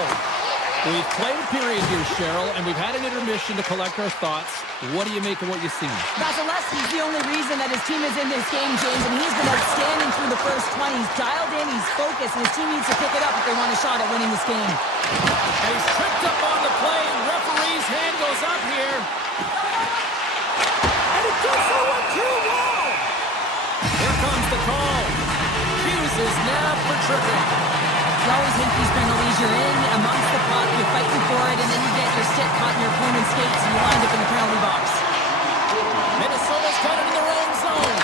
We've played a period here, Cheryl, and we've had an intermission to collect our thoughts. What do you make of what you've seen? Vasilevsky's the only reason that his team is in this game, James, and he's been outstanding through the first 20. He's dialed in, he's focused, and his team needs to pick it up if they want a shot at winning this game. And he's tripped up on the play. Referee's hand goes up here. And it does so on 2-1. Here comes the call. Hughes is nabbed for tripping. You always hate these penalties. You're in amongst the puck, you're fighting for it, and then you get your stick caught in your opponent's skates, and you wind up in the penalty box. Minnesota's got it in their own zone.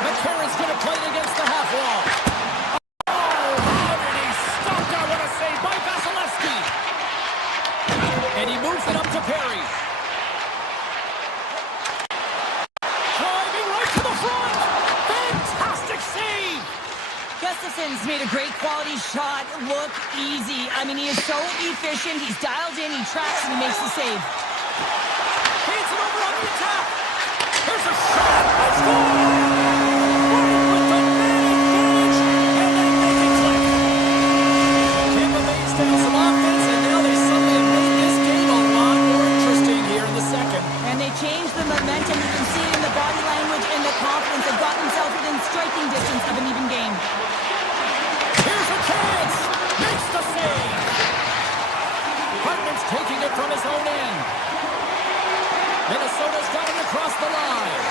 McCarron's going to play it against the half wall. Oh, how did he stop that? What a save by Vasilevsky. And he moves it up to Perry. Driving right to the front. Fantastic save. Gustafson's made a great quality shot look easy. I mean, he is so efficient. He's dialed in, he tracks, and he makes the save. Feeds it over on the attack. There's a shot. Let's go. Right with the man advantage, and they make it click. Tampa Bay's down some offense, and now they suddenly have made this game a lot more interesting here in the second. And they changed the momentum. You can see it in the body language and the confidence. They've got themselves within striking distance of an even game. Here's a chance. Makes the save. Hartman's taking it from his own end. Minnesota's got it across the line.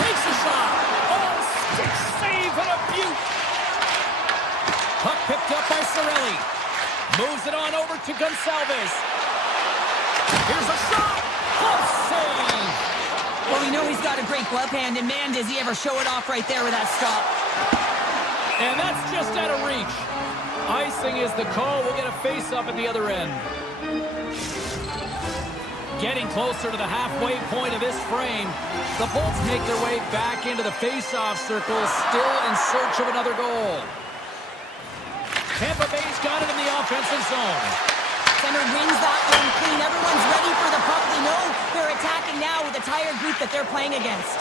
Takes a shot. Oh, stick save and a beaut. Puck picked up by Cirelli. Moves it on over to Gonçalves. Here's a shot. Glove save. Well, we know he's got a great glove hand, and man, does he ever show it off right there with that stop. And that's just out of reach. Icing is the call. We'll get a face-up at the other end. Getting closer to the halfway point of this frame, the Bolts make their way back into the face-off circle, still in search of another goal. Tampa Bay's got it in the offensive zone. Center wins that one clean. Everyone's ready for the puck. They know they're attacking now with the tired group that they're playing against.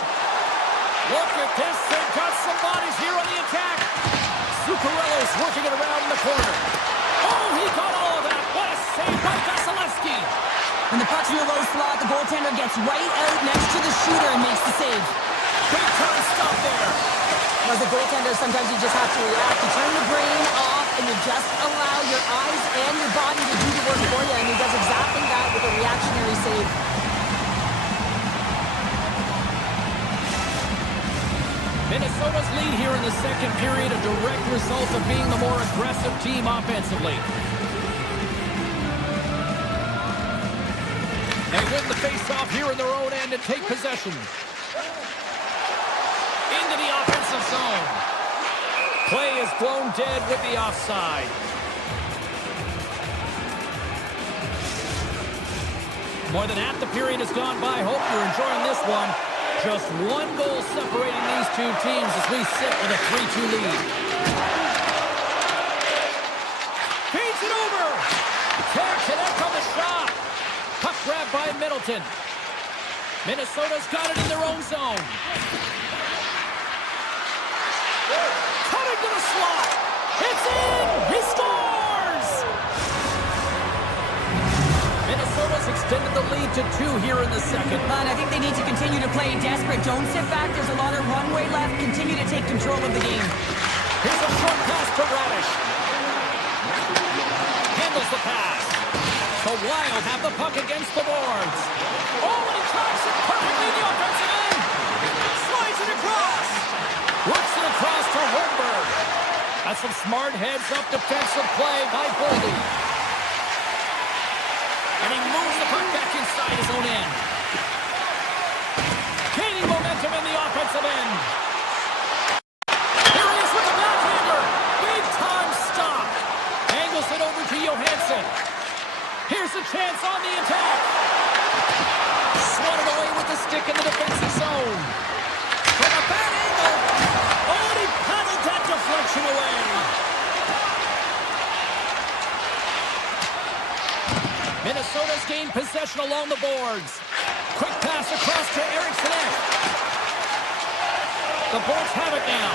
Look at this. They've got some bodies here on the attack. Zuccarello's working it around in the corner. Oh, he got all of that. What a save by Vasilevsky. When the puck's in the low slot, the goaltender gets right out next to the shooter and makes the save. Big time stop there. As a goaltender, sometimes you just have to react. You turn the brain off and you just allow your eyes and your body to do the work for you, and he does exactly that with a reactionary save. Minnesota's lead here in the second period, a direct result of being the more aggressive team offensively. They win the face-off here in their own end and take possession. Into the offensive zone. Play is blown dead with the offside. More than half the period has gone by. Hope you're enjoying this one. Just one goal separating these two teams as we sit with a 3-2 lead. Feeds it over. Can't connect on the shot. Puck grab by Middleton. Minnesota's got it in their own zone. Cutting to the slot. It's in. He scores. Minnesota's extended the lead to 2 here in the second. And I think they need to continue to play desperate. Don't sit back. There's a lot of runway left. Continue to take control of the game. Here's a short pass to Radish. Handles the pass. The Wild have the puck against the boards. Oh, and he tracks it perfectly in the offensive end. Slides it across. Works it to Holmberg. That's some smart heads-up defensive play by Boldy. And he moves the puck back inside his own end. Gaining momentum in the offensive end. Here he is with the backhander. Big-time stop. Angles it over to Johansson. Here's a chance on the attack. Swatted away with the stick in the defensive zone. From a bad angle. Oh, and he paddled that deflection away. Minnesota's gained possession along the boards. Quick pass across to Eriksson. The Bolts have it now.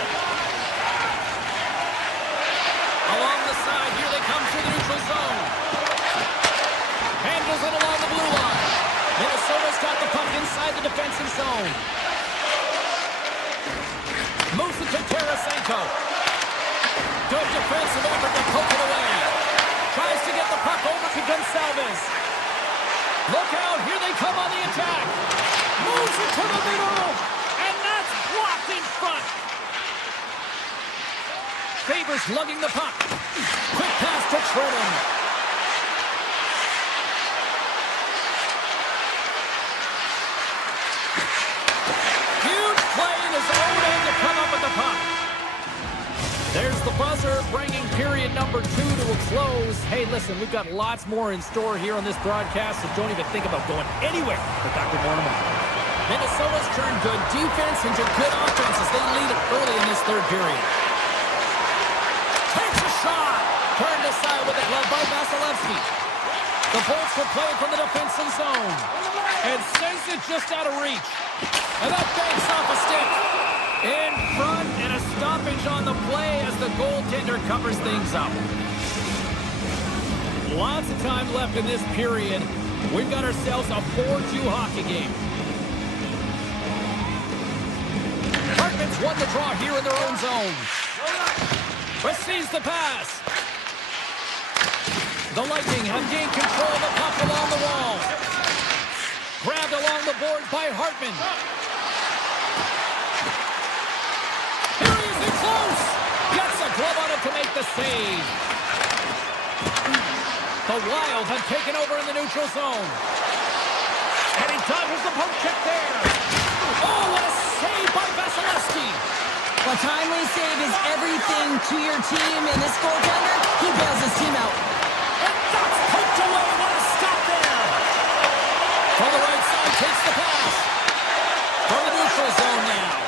Along the side, here they come through the neutral zone. Handles it along the blue line. Minnesota's got the puck inside the defensive zone. Moves it to Tarasenko. Good defensive effort to poke it away. Tries to get the puck over to Gonçalves. Look out, here they come on the attack. Moves it to the middle. And that's blocked in front. Favors lugging the puck. Quick pass to Trenton. Huge play in his own end to come up with the puck. There's the buzzer, bringing period number 2 to a close. Hey, listen, we've got lots more in store here on this broadcast, so don't even think about going anywhere. But back with more tomorrow. Minnesota's turned good defense into good offense as they lead it early in this third period. Takes a shot. Turned aside with a glove by Vasilevsky. The Bolts will play from the defensive zone. And sends it just out of reach. And that banks off a stick. In front, and a stoppage on the play as the goaltender covers things up. Lots of time left in this period. We've got ourselves a 4-2 hockey game. Hartman's won the draw here in their own zone. Receives the pass. The Lightning have gained control of the puck along the wall. Grabbed along the boards by Hartman. Close! Gets a glove on it to make the save. The Wild have taken over in the neutral zone. And he dodges the poke check there. Oh, what a save by Vasilevsky. A timely save is everything to your team, and this goaltender, he bails his team out. And that's poked away. What a stop there. From the right side, takes the pass. From the neutral zone now.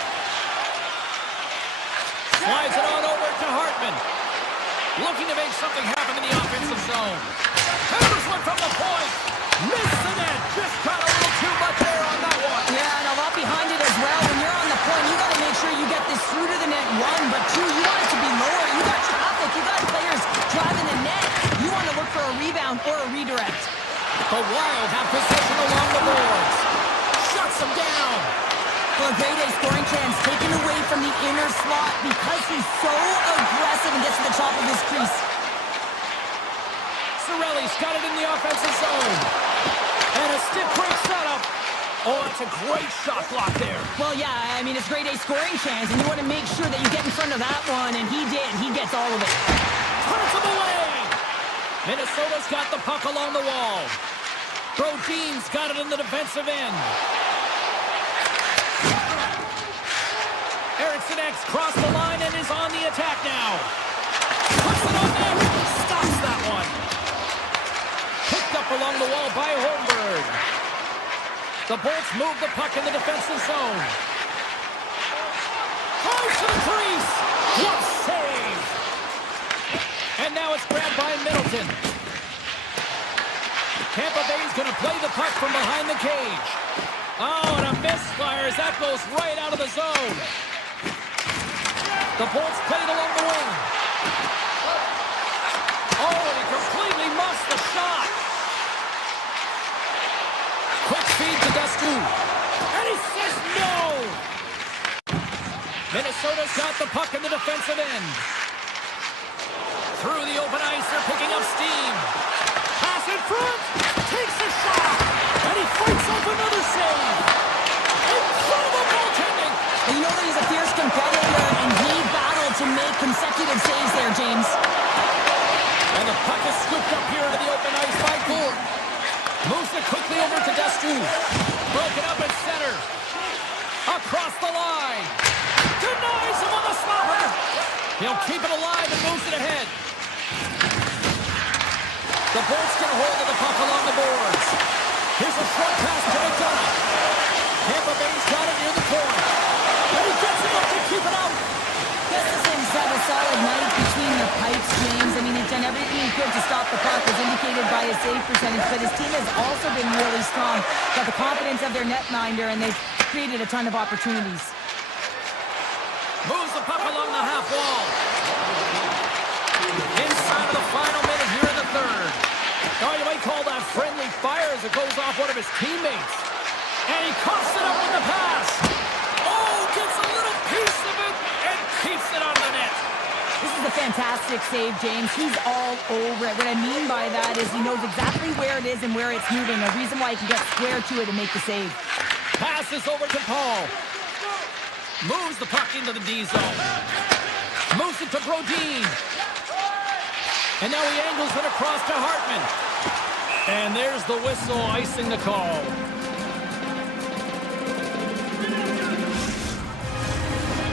Slides it on over to Hartman. Looking to make something happen in the offensive zone. Hammers one from the point. Missed the net. Just got a little too much there on that one. Yeah, and a lot behind it as well. When you're on the point, you got to make sure you get this through to the net, 1, but 2, you want it to be lower. You got traffic. You got players driving the net. You want to look for a rebound or a redirect. The Wild have possession along the boards. Shuts them down. For a great A scoring chance taken away from the inner slot because he's so aggressive and gets to the top of his crease. Cirelli's got it in the offensive zone. And a stick break setup. Oh, it's a great shot block there. Well, yeah, I mean, it's great A scoring chance, and you want to make sure that you get in front of that one, and he did. He gets all of it. Turns him away. Minnesota's got the puck along the wall. Brodin's got it in the defensive end. Eriksson crossed the line and is on the attack now. Puts it on net. Stops that one. Picked up along the wall by Holmberg. The Bolts move the puck in the defensive zone. Close to the crease. What save! And now it's grabbed by Middleton. Tampa Bay's going to play the puck from behind the cage. Oh, and a misfire as that goes right out of the zone. The Bolts played along the wing. Oh, and he completely muffs the shot. Quick feed to Dustu. And he says no. Minnesota's got the puck in the defensive end. Through the open ice, they're picking up steam. Pass in front. Takes the shot. And he fights off another save. Incredible goaltending. And you know that he's a fierce competitor, and he battles Puck is scooped up here into the open ice by Gould. Moves it quickly over to Destu. Broken up at center. Across the line. Denies him on the stopper. He'll keep it alive and moves it ahead. The Bolts get a hold of the puck along the boards. Here's a short pass to McDonough. Tampa Bay's got it near the corner. And he gets it up to keep it out. Gustafson's had a solid night between the pipes, James. I mean, he's done everything he could to stop the puck, as indicated by his save percentage, but his team has also been really strong. Got the confidence of their netminder, and they've created a ton of opportunities. Moves the puck along the half wall. Inside of the final minute here in the third. Oh, you might call that friendly fire as it goes off one of his teammates. And he coughs it up with the pass. Oh, gets a little piece of it and keeps it out of the net. This is a fantastic save, James. He's all over it. What I mean by that is he knows exactly where it is and where it's moving. A reason why he can get square to it and make the save. Passes over to Paul. Moves the puck into the D zone. Moves it to Brodin. And now he angles it across to Hartman. And there's the whistle icing the call.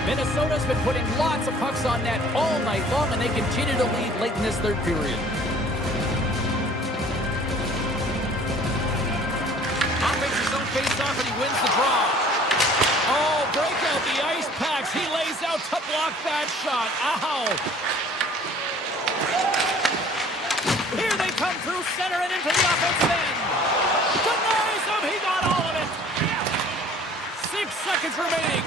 Minnesota's been putting lots of pucks on net all night long, and they continue to lead late in this third period. Hop makes his own face-off, and he wins the draw. Oh, break out the ice packs. He lays out to block that shot. Ow! Here they come through center and into the offensive end. Denies him. He got all of it. 6 seconds remaining.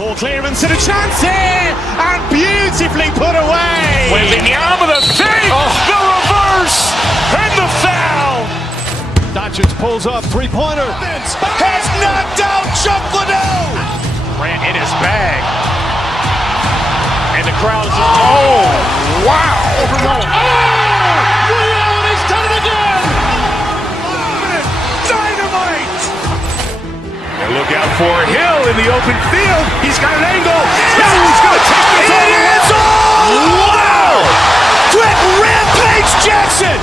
Poor clearance and a chance here, and beautifully put away. With the arm of the fake, the reverse, and the foul. Doncic pulls up, three-pointer. Has knocked out Chuck Liddell. Grant in his bag. And the crowd is, oh, wow. Leon has done it again! Dynamite. And look out for Hill in the open field. He's got an angle. Hill's going to take this on the end zone. Wow. Quick Rampage Jackson.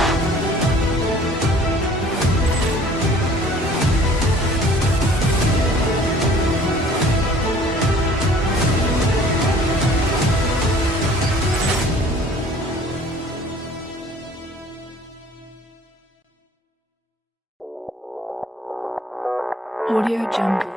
Audio Jungle.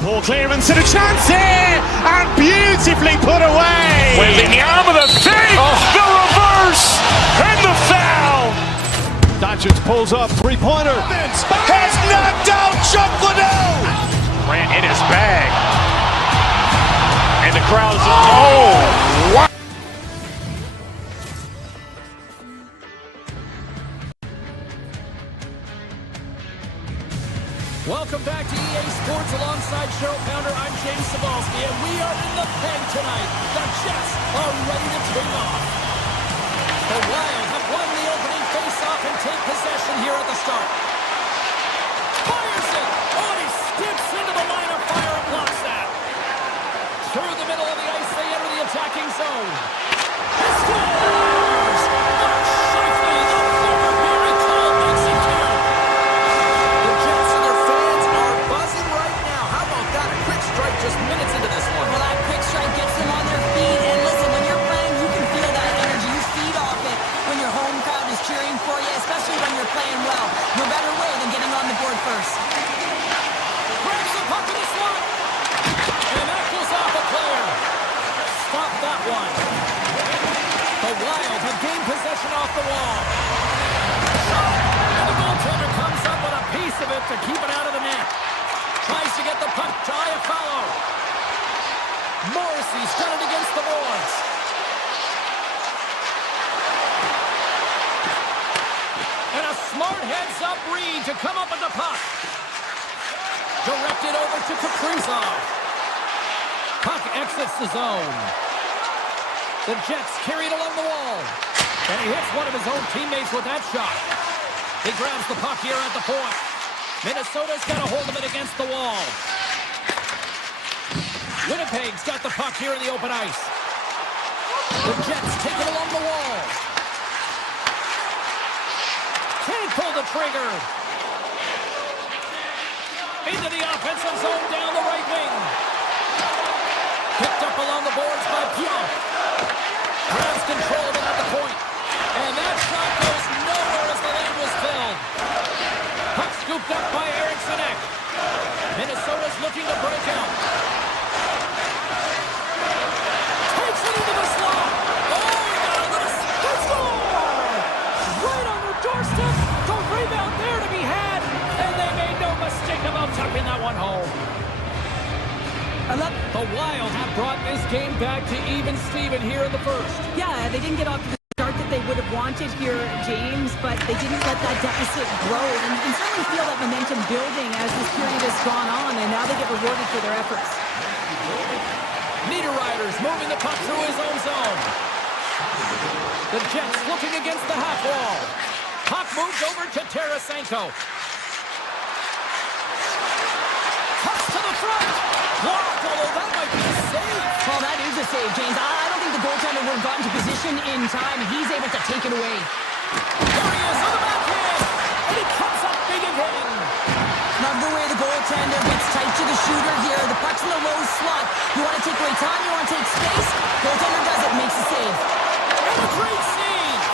Poor clearance and a chance here, and beautifully put away. With the arm of the fake, the reverse, and the foul. Doncic pulls up, three-pointer. Has knocked out Chuck Liddell. Grant in his bag. And the crowd is, oh, wow. Welcome back to EA Sports alongside Cheryl Pounder. I'm James Cebulski, and we are in the pen tonight. The Jets are ready to take off. The Wild have won the opening face-off and take possession here at the start. Fires it! Oh, he skips into the line of fire and blocks that. Through the middle of the ice, they enter the attacking zone. He scores! Mark Scheifele, the former Miracle, makes it count. The Jets and their fans are buzzing right now. How about that? A quick strike just minutes into this one. Well, that quick strike gets them on their feet. And listen, when you're playing, you can feel that energy. You feed off it when your home crowd is cheering for you, especially when you're playing well. No better way than getting on the board first. Grabs the puck in the slot. And that goes off a player. Stop that one. The Wild have gained possession off the wall. Shot. And the goaltender comes come up with the puck. Directed over to Kaprizov. Puck exits the zone. The Jets carry it along the wall. And he hits one of his own teammates with that shot. He grabs the puck here at the point. Minnesota's got a hold of it against the wall. Winnipeg's got the puck here in the open ice. The Jets take it along the wall. Can't pull the trigger. Into the offensive zone down the right wing. Picked up along the boards by Pionk. Grabs control of it at the point. And that shot goes nowhere as the lane was filled. Puck scooped up by Eriksson Ek. Minnesota's looking to break out. Takes it into the slot. Oh, he got a little score! Right on the doorstep. The rebound there to be had. And they made no mistake about tucking that one home. The Wild have brought this game back to even Steven here in the first. Yeah, they didn't get off to the start that they would have wanted here, James, but they didn't let that deficit grow. And you can certainly feel that momentum building as this period has gone on, and now they get rewarded for their efforts. Niederreiter's moving the puck through his own zone. The Jets looking against the half wall. Puck moved over to Tarasenko. Cuts to the front. Blocked, although that might be a save. Well, that is a save, James. I don't think the goaltender would have gotten to position in time. He's able to take it away. There he is on the backhand. And he comes up big again. Love the way the goaltender gets tight to the shooter here. The puck's in the low slot. You want to take away time, you want to take space. Goaltender does it, makes a save. And a great save.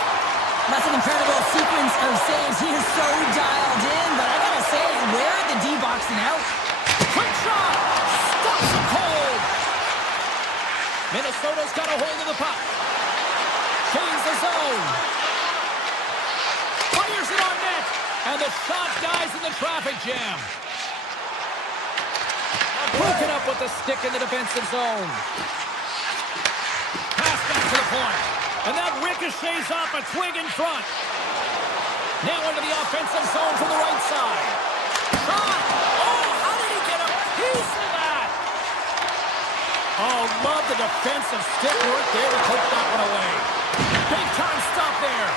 That's an incredible sequence of saves. He is so dialed in, but I gotta say, where are the D-boxing out? Quick shot. Stops him cold. Minnesota's got a hold of the puck. Gains the zone. Fires it on net. And the shot dies in the traffic jam. Broken up with the stick in the defensive zone. Pass back to the point. And that ricochets off a twig in front. Now into the offensive zone from the right side. Shot! Oh, how did he get a piece of that? Oh, love the defensive stick work there to poke that one away. Big time stop there.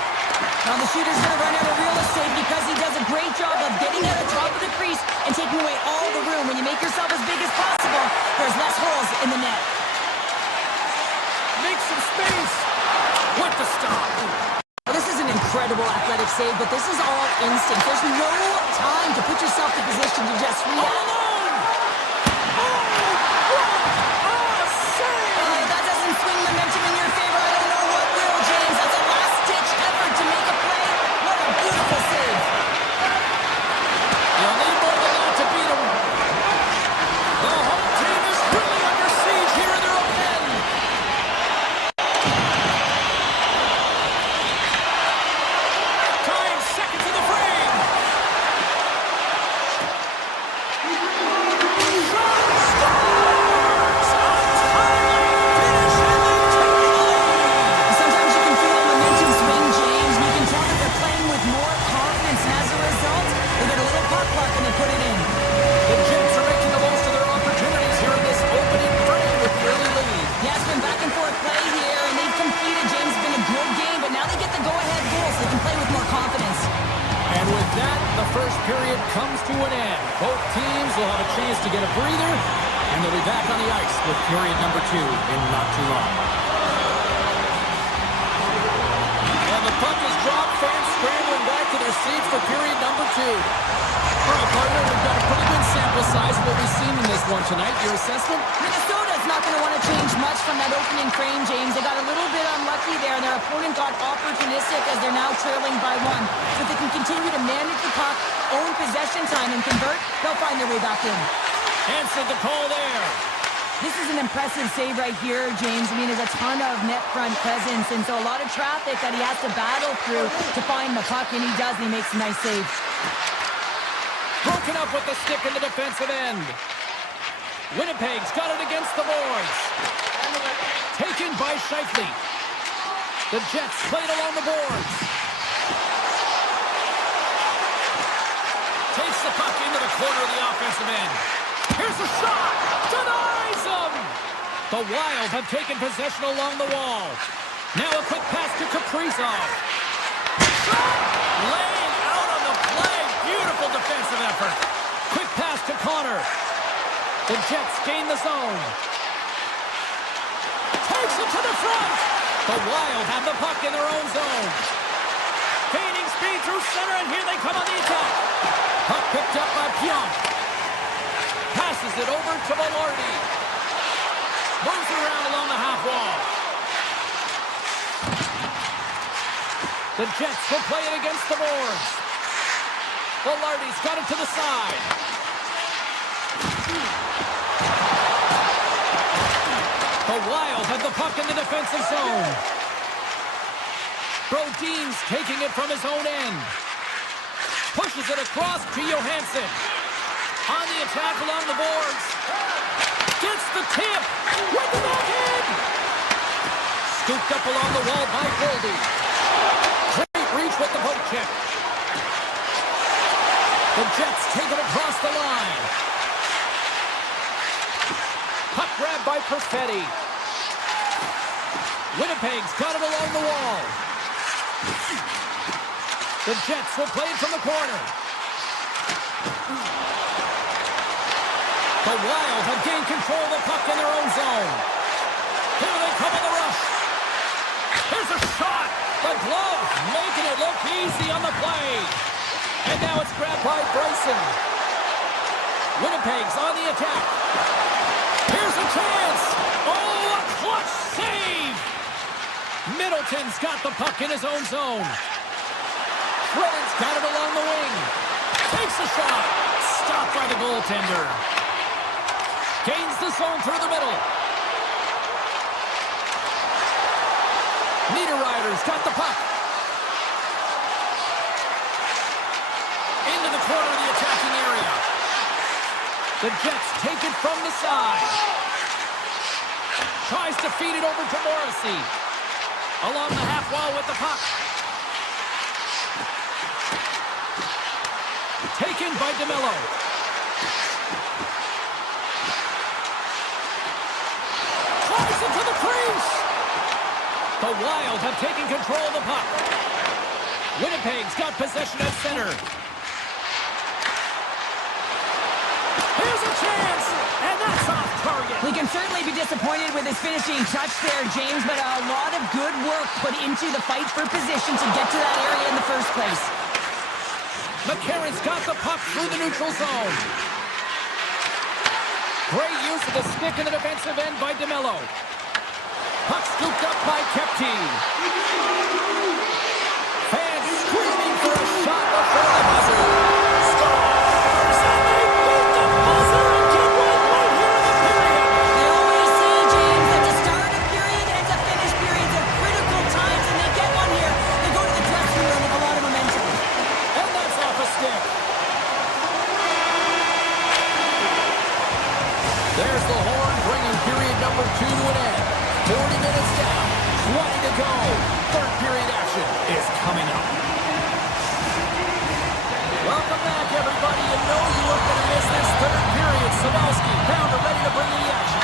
Now the shooter's going to run out of real estate because he does a great job of getting at the top of the crease and taking away all the room. When you make yourself as big as possible, there's less holes in the net. Make some space with the stop. Well, this is an incredible athletic save, but this is all instinct. There's no time to put yourself in position to just react. All alone! Oh, what a save! That doesn't swing momentum in your favor. I don't know what will, James. That's a last-ditch effort to make a play. What a beautiful save. You'll need more than that to beat them. The home team is really under siege here in their own end. Time, seconds in the frame. Shot scores! A timely finish, and they take the lead. Sometimes you can feel the momentum swing, James, and you can tell that they're playing with more confidence. And as a result, they get a little puck luck and they put it in. The Jets are making the most of their opportunities here in this opening frame with the early lead. Yeah, it's been back and forth play here, and they've competed. James, it's been a good game, but now they get the go-ahead goal so they can play with more confidence. And with that, the first period comes to an end. Both teams will have a chance to get a breather, and they'll be back on the ice with period number 2 in not too long. And the puck is dropped, fans scrambling back to their seats for period number 2. All right, partner, we've got a pretty good sample size of what we've seen in this one tonight. Your assessment? Minnesota's not going to want to change much from that opening frame, James. They got a little bit unlucky there, and their opponent got opportunistic as they're now trailing by 1. So if they can continue to manage the puck, own possession time, and convert, they'll find their way back in. Answered the call there. This is an impressive save right here, James. I mean, there's a ton of net front presence, and so a lot of traffic that he has to battle through to find the puck, and he does, and he makes a nice save. Broken up with the stick in the defensive end. Winnipeg's got it against the boards. Taken by Scheifele. The Jets played along the boards. Takes the puck into the corner of the offensive end. Here's a shot. Denies him. The Wild have taken possession along the wall. Now a quick pass to Kaprizov. Shot! Laying out on the play. Beautiful defensive effort. Quick pass to Connor. The Jets gain the zone. Takes it to the front. The Wild have the puck in their own zone. Gaining speed through center, and here they come on the attack. Puck picked up by Pionk. Passes it over to Velarde. Moves it around along the half wall. The Jets will play it against the boards. Velarde's got it to the side. The Wild have the puck in the defensive zone. Brodin's taking it from his own end. Pushes it across to Johansson. On the attack along the boards. Gets the tip. With the backhand. Scooped up along the wall by Goldie. Great reach with the poke check. The Jets take it across the line. Puck grab by Perfetti. Winnipeg's got it along the wall. The Jets will play it from the corner. The Wild have gained control of the puck in their own zone. Here they come on the rush. Here's a shot. The glove making it look easy on the play. And now it's grabbed by Bryson. Winnipeg's on the attack. Here's a chance. Oh, a clutch save. Middleton's got the puck in his own zone. Redden's got it along the wing. Takes a shot. Stopped by the goaltender. Gains the zone through the middle. Niederreiter's got the puck. Into the corner of the attacking area. The Jets take it from the side. Tries to feed it over to Morrissey. Along the half wall with the puck. Taken by DeMello. Tries it to the crease. The Wild have taken control of the puck. Winnipeg's got possession at center. Here's a chance, and that's off target. We can certainly be disappointed with his finishing touch there, James, but a lot of good work put into the fight for position to get to that area in the first place. McCarron's got the puck through the neutral zone. Great use of the stick in the defensive end by DeMello. Puck scooped up by Kepke. Fans screaming for a shot before the buzzer. Scores! And they beat the buzzer and get one right here in the period. They always say, James, that to start a period and to finish periods are critical times, and they get one here. They go to the dressing room with a lot of momentum. And that's off a stick. There's the horn bringing period number 2 to an end. 40 minutes down, 20 to go. Third period action is coming up. Welcome back, everybody. You know you weren't going to miss this third period. Sabalski, Pounder ready to bring you the action.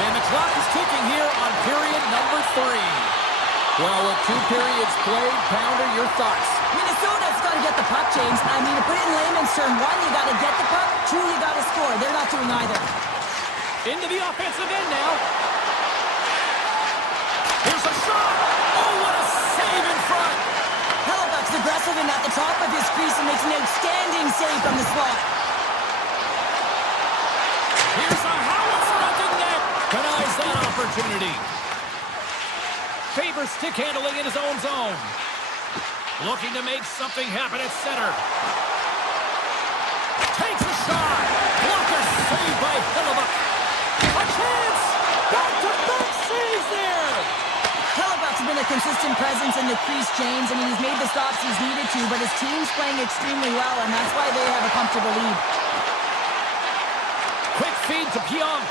And the clock is ticking here on period number 3. Well, with 2 periods played, Pounder, your thoughts? Minnesota's got to get the puck, James. I mean, to put it in layman's term, 1, you got to get the puck. 2, you got to score. They're not doing either. Into the offensive end now. Here's a shot. Oh, what a save in front. Hellebuyck's aggressive and at the top of his crease and makes an outstanding save from the slot. Here's a howitzer at the net. Denies that opportunity. Faber stick handling in his own zone. Looking to make something happen at center. Takes a shot. Blocker saved by Hellebuyck. A chance. Back-to-back saves there. Hellebuyck's been a consistent presence in the crease, James. I mean, he's made the stops he's needed to, but his team's playing extremely well, and that's why they have a comfortable lead. Quick feed to Pionk.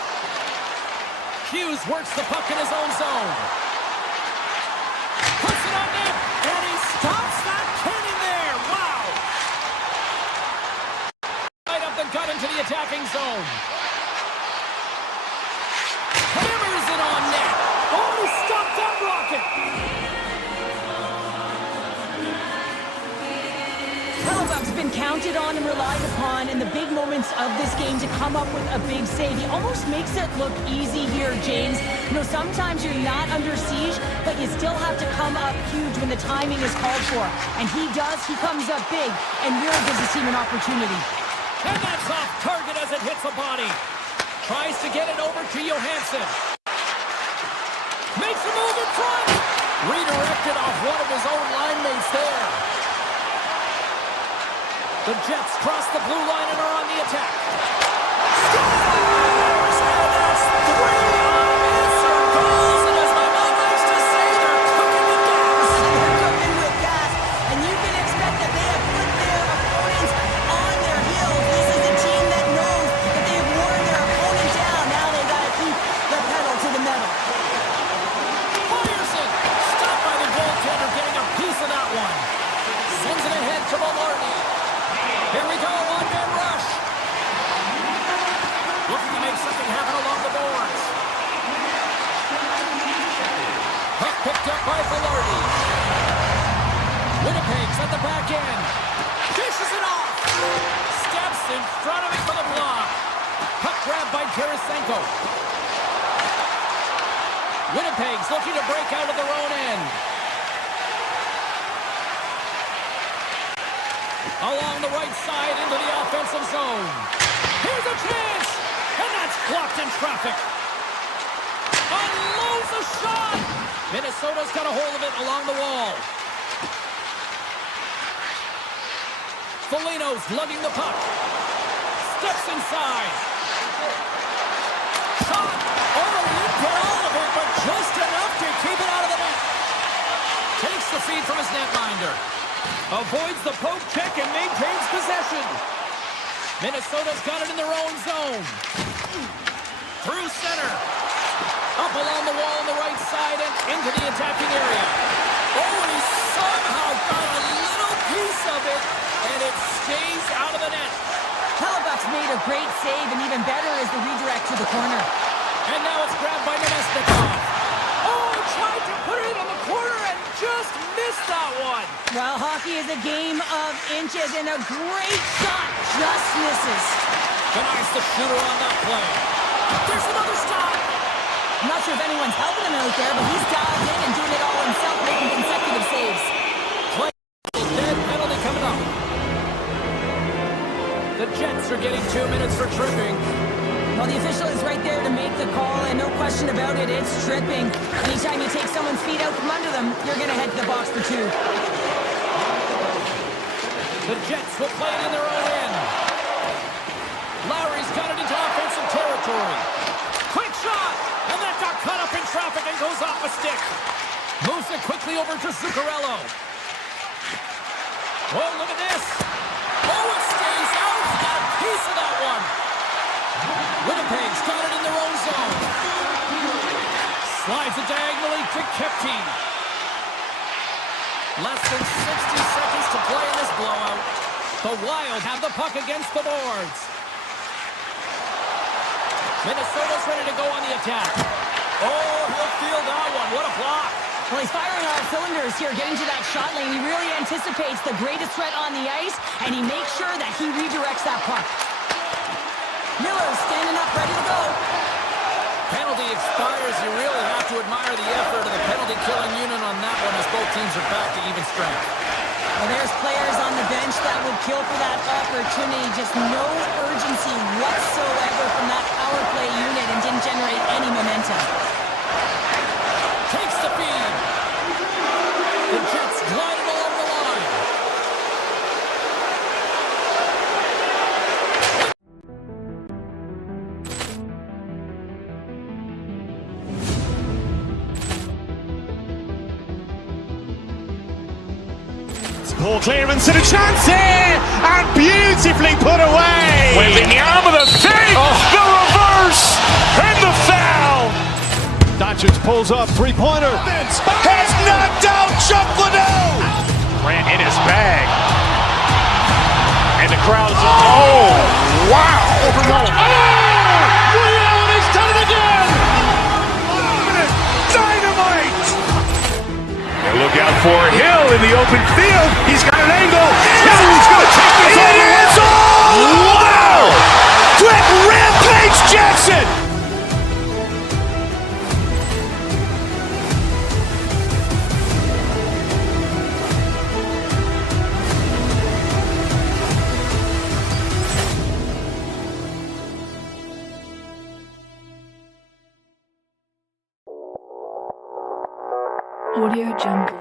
Hughes works the puck in his own zone. Puts it on net, and he stops that cannon there. Wow. front got into the attacking zone. Hammers it on net. Oh, he stopped that rocket. Hellebuck's been counted on and relied upon in the big moments of this game to come up with a big save. He almost makes it look easy here, James. You know, sometimes you're not under siege, but you still have to come up huge when the timing is called for. And he does. He comes up big and really gives his team an opportunity. And that's off target as it hits the body. Tries to get it over to Johansson. Makes a move in front. Redirected off one of his own line mates there. The Jets cross the blue line and are on the attack. Scores! And that's 3 unanswered goals. And as my mom likes to say, they're cooking with gas. They're cooking with gas, and you can expect that they have put their opponents on their heels. This is a team that knows that they've worn their opponent down. Now they've got to keep the pedal to the metal. Fires it. Stopped by the goaltender, getting a piece of that one. Sends it ahead to Maloney. Here we go, one-man rush. Looking to make something happen along the boards. Puck picked up by Velarde. Winnipeg's at the back end. Dishes it off. Steps in front of it for the block. Puck grabbed by Tarasenko. Winnipeg's looking to break out of their own end. Along the right side into the offensive zone. Here's a chance! And that's blocked in traffic. Unloads a shot! Minnesota's got a hold of it along the wall. Foligno's lugging the puck. Steps inside. Shot! Oh, he didn't get all of it, but just enough to keep it out of the net. Takes the feed from his netminder. Avoids the poke check and maintains possession. Minnesota's got it in their own zone. Through center. Up along the wall on the right side and into the attacking area. Oh, and he somehow got a little piece of it, and it stays out of the net. Hellebuck's made a great save, and even better is the redirect to the corner. And now it's grabbed by Nemesnikov. Oh, tried to put it in the corner and just missed that one. Well, hockey is a game of inches, and a great shot just misses. Denies the shooter on that play. There's another stop. I'm not sure if anyone's helping him out there, but he's dialed in and doing it all himself, making consecutive saves. Play dead penalty coming up. The Jets are getting 2 minutes for tripping. Well, the official is right there to make the call, and no question about it, it's tripping. Anytime you take someone's feet out from under them, you're going to head to the box for 2. The Jets will play it in their own end. Lowry's got it into offensive territory. Quick shot! And that got caught up in traffic and goes off a stick. Moves it quickly over to Zuccarello. Oh, look at this. Oh, it stays out. He got a piece of that one. Winnipeg's got it in their own zone. Slides it diagonally to Kepke. Less than 60 seconds to play in this blowout. The Wild have the puck against the boards. Minnesota's ready to go on the attack. Oh, he'll feel that one. What a block. Well, he's firing all cylinders here, getting to that shot lane. He really anticipates the greatest threat on the ice, and he makes sure that he redirects that puck. Miller's standing up, ready to go. Penalty expires. You really have to admire the effort of the penalty-killing unit on that one as both teams are back to even strength. Well, there's players on the bench that would kill for that opportunity. Just no urgency whatsoever from that power play unit and didn't generate any momentum. Takes the feed. The Jets glide it along the line. Ball clearance and a chance here, and beautifully put away. With the arm of the fake, the reverse, and the foul. Doncic pulls up, three-pointer. Has knocked out Chuck Liddell. Ran in his bag. And the crowd is, oh, wow! Overload. Ray Allen has done it again! Dynamite! And look out for Hill in the open field. He's got an angle. Hill's going to take this all the way. Wow! Quick Rampage Jackson! Audio Jungle.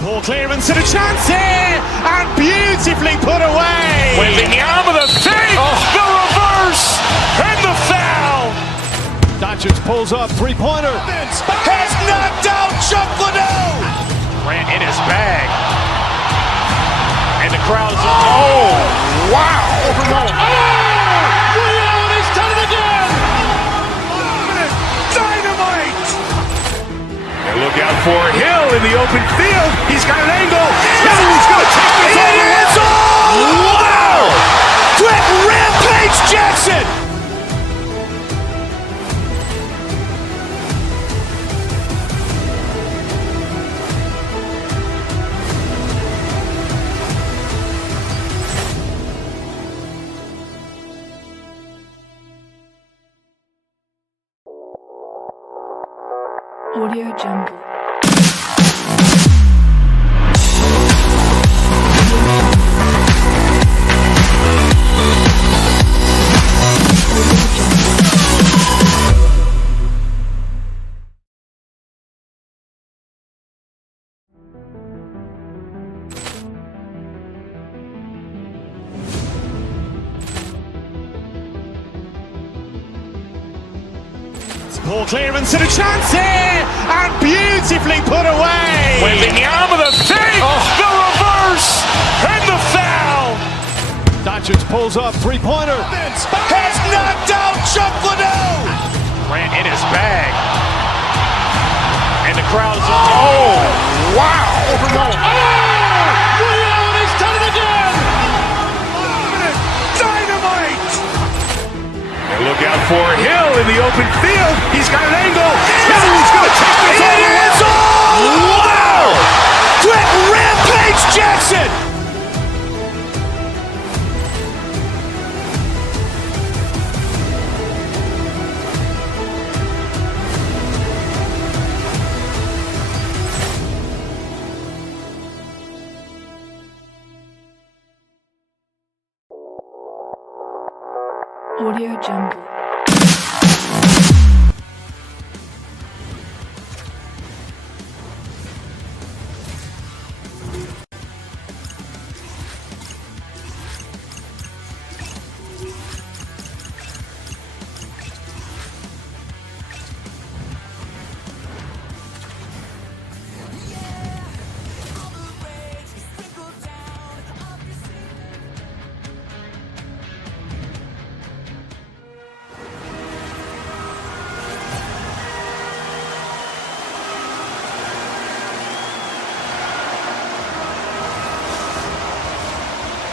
Ball clearance and a chance here, and beautifully put away. Waving the arm of the fake, the reverse, and the foul. Doncic pulls up, three-pointer. Has knocked out Chuck Liddell. Grant in his bag. And the crowd is, oh, wow. Overload. Ray Allen has done it again! Dynamite. And look out for Hill in the open field. He's got an angle. Hill's going to take this all the way. Wow. Quick Rampage Jackson. Audio Jungle. Ball clearance and a chance here, and beautifully put away. Waving the arm of the fake, the reverse, and the foul. Doncic pulls up, three-pointer. Has knocked out Chuck Liddell. Grant in his bag. And the crowd is, oh, wow. Overload. Ray Allen has done it again! Dynamite. And look out for Hill in the open field. He's got an angle. Hill's going to take this all the way. Wow. Quick Rampage Jackson. Audio Jungle.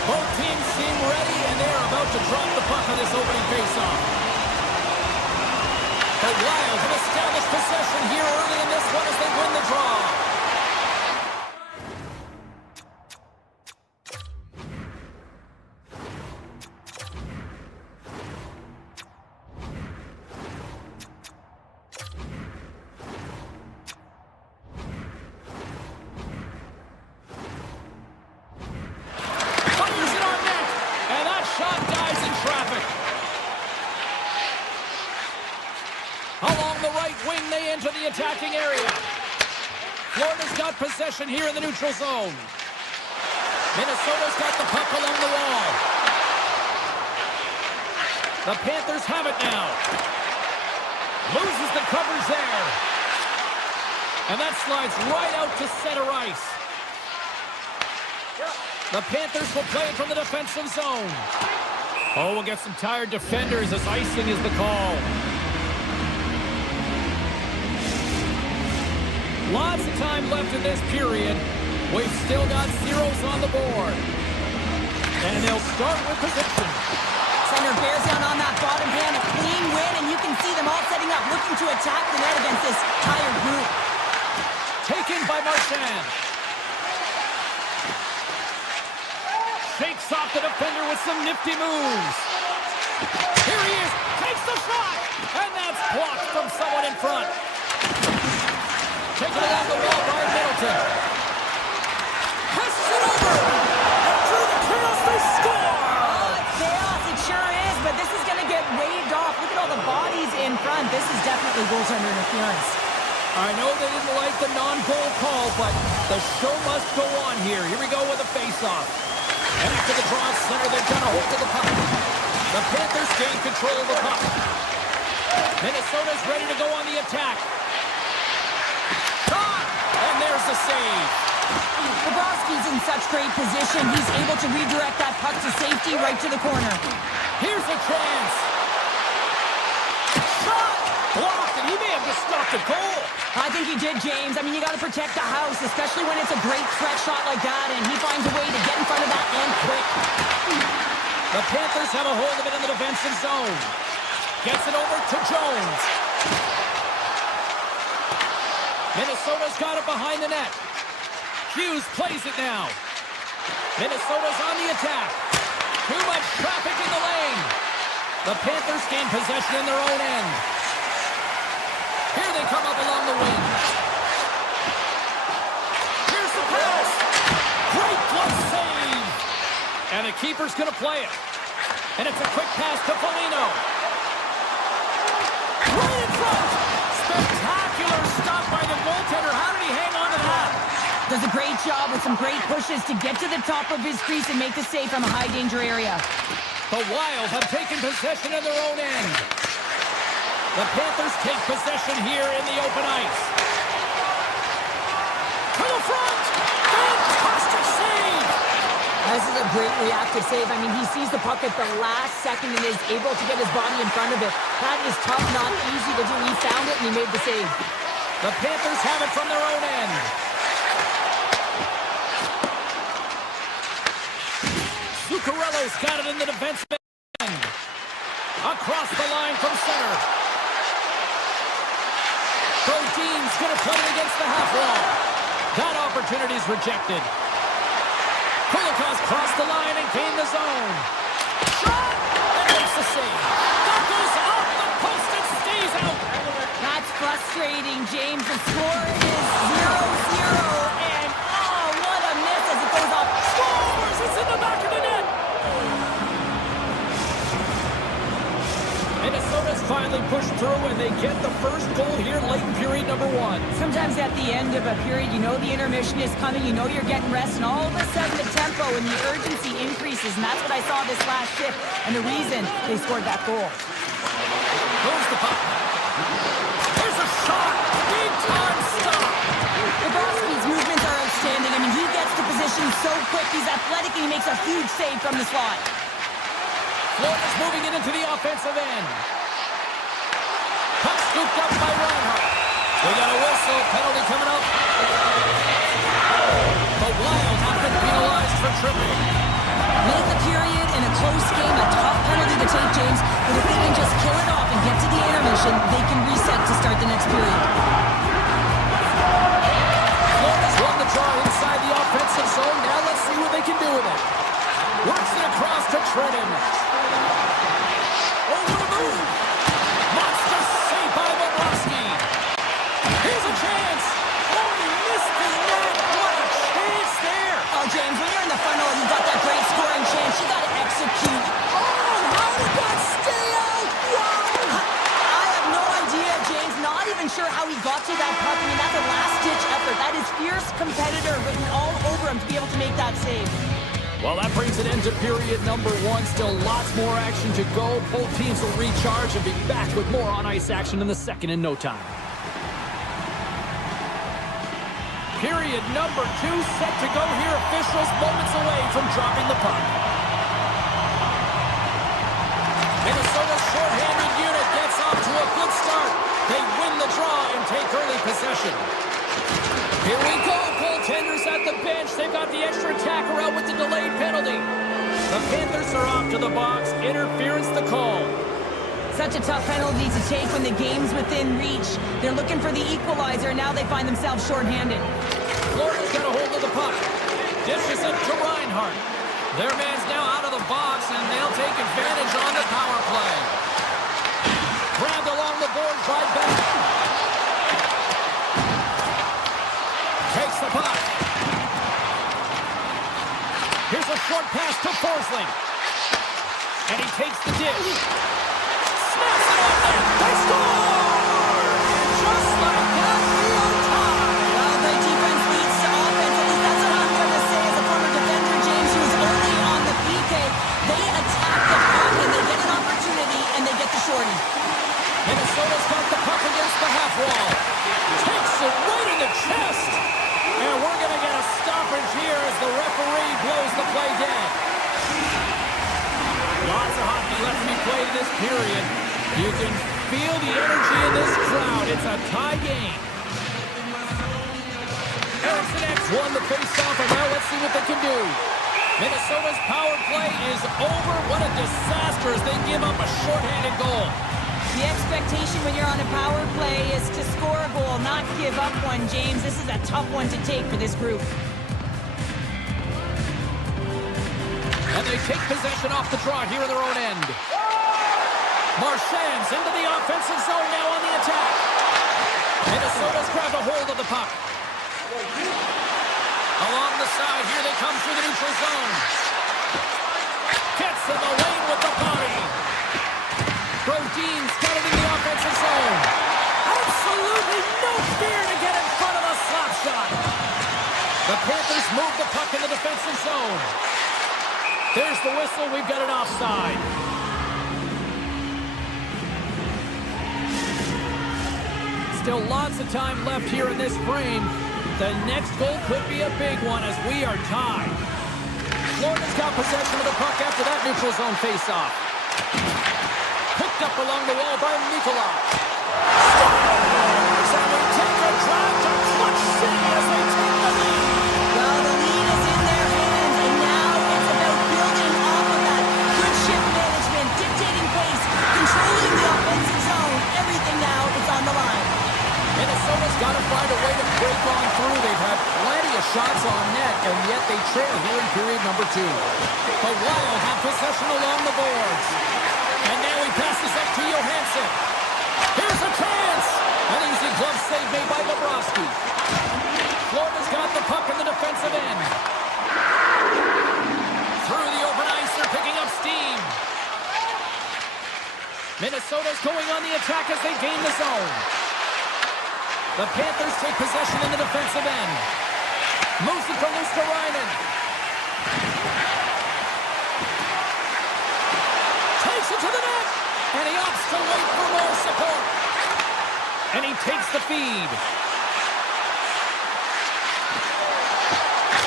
Both teams seem ready, and they're about to drop the puck on this opening faceoff. The Wild have established possession here early in this one as they win the draw. Fires it on net, and that shot dies in traffic. Along the right wing, they enter the attacking area. Florida's got possession here in the neutral zone. Minnesota's got the puck along the wall. The Panthers have it now. recovers there. And that slides right out to center ice. The Panthers will play it from the defensive zone. Oh, we'll get some tired defenders as icing is the call. Lots of time left in this period. We've still got zeros on the board. And they'll start with possession. Center bears down on that bottom hand, a clean win, and you can see them all setting up, looking to attack the net against this tired group. Taken by Marchand. Shakes off the defender with some nifty moves. Here he is, takes the shot, and that's blocked from someone in front. Taken along the wall by Middleton. Passes it over, and through the chaos they score! Oh, it's chaos, it sure is, but this is going to get waved off. Look at all the bodies in front. This is definitely goaltender interference. I know they didn't like the non-goal call, but the show must go on here. Here we go with a face-off. And after the draw center, they've got a hold of the puck. The Panthers gain control of the puck. Minnesota's ready to go on the attack. Shot! And there's the save. Bobrovsky's in such great position. He's able to redirect that puck to safety right to the corner. Here's a chance. Shot! Blocked, and he may have just stopped a goal. I think he did, James. I mean, you got to protect the house, especially when it's a great threat shot like that, and he finds a way to get in front of that and quick. The Panthers have a hold of it in the defensive zone. Gets it over to Jones. Minnesota's got it behind the net. Hughes plays it now. Minnesota's on the attack. Too much traffic in the lane. The Panthers gain possession in their own end. Here they come up along the wing. Here's the pass. Great glove save. And the keeper's going to play it. And it's a quick pass to Foligno. Right in front. Spectacular stop by the goaltender. How did he hang on to that? Does a great job with some great pushes to get to the top of his crease and make the save from a high-danger area. The Wild have taken possession in their own end. The Panthers take possession here in the open ice. To the front! Fantastic save! This is a great reactive save. I mean, he sees the puck at the last second and is able to get his body in front of it. That is tough, not easy to do. He found it and he made the save. The Panthers have it from their own end. Zuccarello's got it in the defensive end. Across the line from center. Brodin's going to play it against the half wall. That opportunity's rejected. Kulikov's crossed the line and gained the zone. Shot! And makes the save. That goes off the post and stays out. That's frustrating, James. The score is 0-0. And, oh, what a miss as it goes off. Scores! It's in the back of the net. Minnesota's finally pushed through, and they get the first goal here late in period number 1. Sometimes at the end of a period, you know the intermission is coming, you know you're getting rest, and all of a sudden the tempo and the urgency increases, and that's what I saw this last shift, and the reason they scored that goal. Goes the puck. Here's a shot. Big time stop. Bobrovsky's movements are outstanding. I mean, he gets to position so quick. He's athletic, and he makes a huge save from the slot. Florida's moving it into the offensive end. Puck scooped up by Reinhart. We got a whistle. Penalty coming up. The Wild have been penalized for tripping. Late in the period, in a close game, a tough penalty to take, James. But if they can just kill it off and get to the intermission, they can reset to start the next period. Florida's won the draw inside the offensive zone. Now let's see what they can do with it. Works it across to Trenton. Over the move. Monster save by Bobrovsky. Here's a chance. Oh, he missed the net. What a chance there. Oh, James, when you're in the funnel and you've got that great scoring chance, you got to execute. Oh, how did that stay out? Wow. I have no idea, James. Not even sure how he got to that puck. I mean, that's a last-ditch effort. That is fierce competitor written all over him to be able to make that save. Well, that brings an end to period number 1. Still lots more action to go. Both teams will recharge and be back with more on-ice action in the second in no time. Period number 2 set to go here. Officials moments away from dropping the puck. Minnesota's shorthanded unit gets off to a good start. They win the draw and take early possession. Here we go. Goaltenders at the bench. They've got the extra attacker out with the delayed penalty. The Panthers are off to the box. Interference the call. Such a tough penalty to take when the game's within reach. They're looking for the equalizer, and now they find themselves shorthanded. Florida's got a hold of the puck. Dishes it to Reinhart. Their man's now out of the box, and they'll take advantage on the power play. Grabbed along the boards by Beck. Takes the puck. Here's a short pass to Forsling. And he takes the dish. Snaps it on net. They score! Just like that, we are tied. Well, great defense leads to offense. At least that's what I'm going to say as a former defender, James, who was only on the PK. They attack the puck, and they get an opportunity, and they get the shorty. Minnesota's got the puck against the half wall. Takes it right in the chest. And we're going to get a stoppage here as the referee blows the play dead. Lots of hockey left to be played in this period. You can feel the energy in this crowd. It's a tie game. Eriksson X won the faceoff, and now let's see what they can do. Minnesota's power play is over. What a disaster as they give up a shorthanded goal. The expectation when you're on a power play is to score a goal, not give up one, James. This is a tough one to take for this group. And they take possession off the draw here in their own end. Marchand's into the offensive zone now on the attack. Minnesota's grabbed a hold of the puck. Along the side, here they come through the neutral zone. Gets in the lane with the body. Brodin's got it in the offensive zone. Absolutely no fear to get in front of a slap shot. The Panthers move the puck in the defensive zone. There's the whistle. We've got an offside. Still lots of time left here in this frame. The next goal could be a big one as we are tied. Florida's got possession of the puck after that neutral zone faceoff. Picked up along the wall by Nikolai. Stars! And they take a drive to Clutch City as they take the lead. Well, the lead is in their hands, and now it's about building off of that. Good shift management, dictating pace, controlling the offensive zone. Everything now is on the line. Minnesota's got to find a way to break on through. They've had plenty of shots on net, and yet they trail here in period number 2. The Wild have possession along the boards. And now he passes up to Johansson. Here's a chance! An easy glove save made by Bobrovsky. Florida's got the puck in the defensive end. Through the open ice, they're picking up steam. Minnesota's going on the attack as they gain the zone. The Panthers take possession in the defensive end. Moves it to Luosterainen. Takes it to the net. And he opts to wait for more support. And he takes the feed.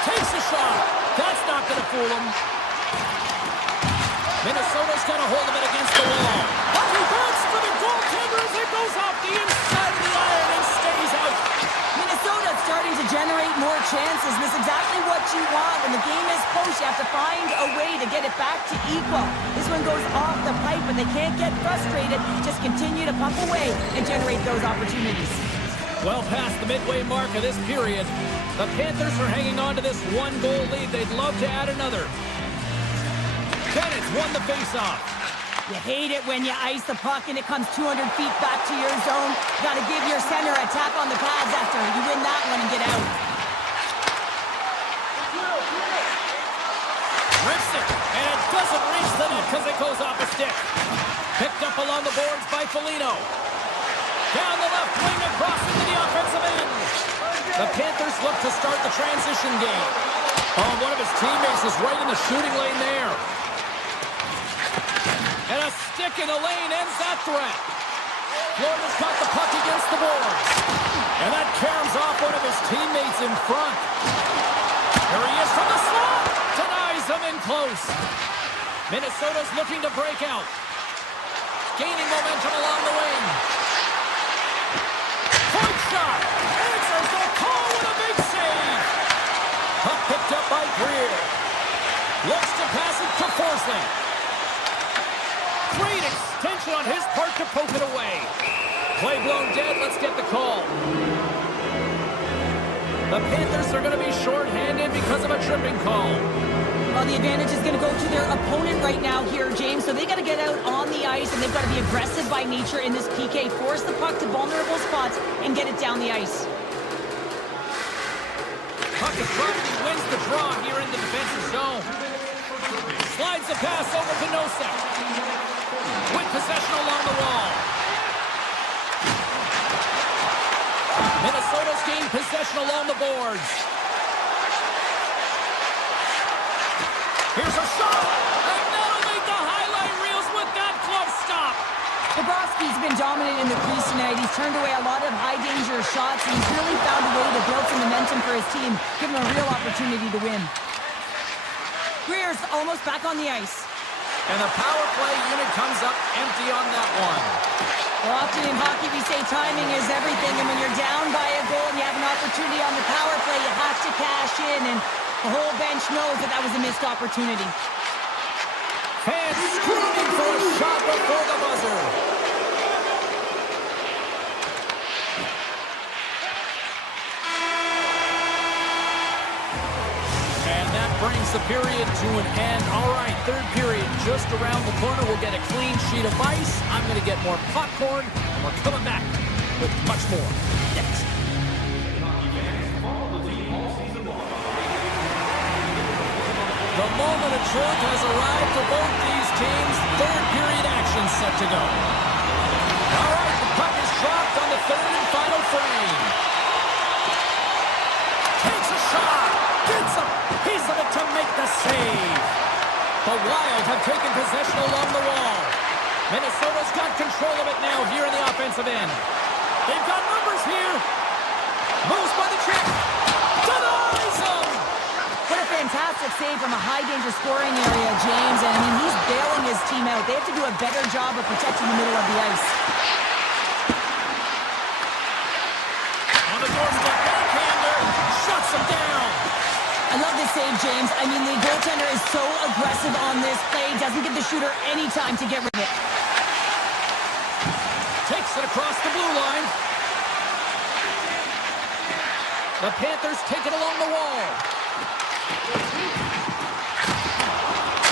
Takes a shot. That's not going to fool him. Minnesota's got a hold of it against the wall. Hockey bounce for the goaltender as it goes off the inside of the iron and stays out. Minnesota's starting to generate more chances. This is exactly what you want. When the game is close, you have to find a way to get it back to equal. This one goes off the pipe, but they can't get frustrated. Just continue to pump away and generate those opportunities. Well past the midway mark of this period, the Panthers are hanging on to this one-goal lead. They'd love to add another. Bennett's won the faceoff. You hate it when you ice the puck and it comes 200 feet back to your zone. Got to give your center a tap on the pads after you win that one and get out. Rips it, and it doesn't reach the net because it goes off a stick. Picked up along the boards by Foligno. Down the left wing across into the offensive end. The Panthers look to start the transition game. Oh, one of his teammates is right in the shooting lane there. And a stick in the lane ends that threat. Florida's got the puck against the boards. And that caroms off one of his teammates in front. Here he is from the slot. Denies him in close. Minnesota's looking to break out. Gaining momentum along the wing. Point shot. Answers the call with a big save. Puck picked up by Greer. Looks to pass it to Forsling. Great extension on his part to poke it away. Play blown dead. Let's get the call. The Panthers are going to be shorthanded because of a tripping call. Well, the advantage is going to go to their opponent right now here, James. So they got to get out on the ice, and they've got to be aggressive by nature in this PK. Force the puck to vulnerable spots and get it down the ice. Puck is dropped. He wins the draw here in the defensive zone. Slides the pass over to Nosek. With possession along the wall. Minnesota's gained possession along the boards. Here's a shot. And that'll make the highlight reels with that glove stop. Bobrovsky's been dominant in the crease tonight. He's turned away a lot of high-danger shots, and he's really found a way to build some momentum for his team, giving him a real opportunity to win. Greer's almost back on the ice. And the power play unit comes up empty on that one. Well, often in hockey we say timing is everything, and when you're down by a goal and you have an opportunity on the power play, you have to cash in, and the whole bench knows that that was a missed opportunity. Fans screaming for a shot before the buzzer. And that brings the period to an end. All right, third period just around the corner. We'll get a clean sheet of ice. I'm going to get more popcorn, and we're coming back with much more next. The moment of truth has arrived for both these teams. Third period action set to go. All right, the puck is dropped on the third and final frame. Takes a shot. Gets a piece of it to make the save. The Wild have taken possession along the wall. Minnesota's got control of it now here in the offensive end. They've got numbers here. Moves by the check. Denies him. What a fantastic save from a high-danger scoring area, James. And, I mean, he's bailing his team out. They have to do a better job of protecting the middle of the ice. On the doorstep, backhander. Shuts him down. I love this save, James. I mean, the goaltender is so aggressive on this play. Doesn't give the shooter any time to get rid of it. Takes it across the blue line. The Panthers take it along the wall.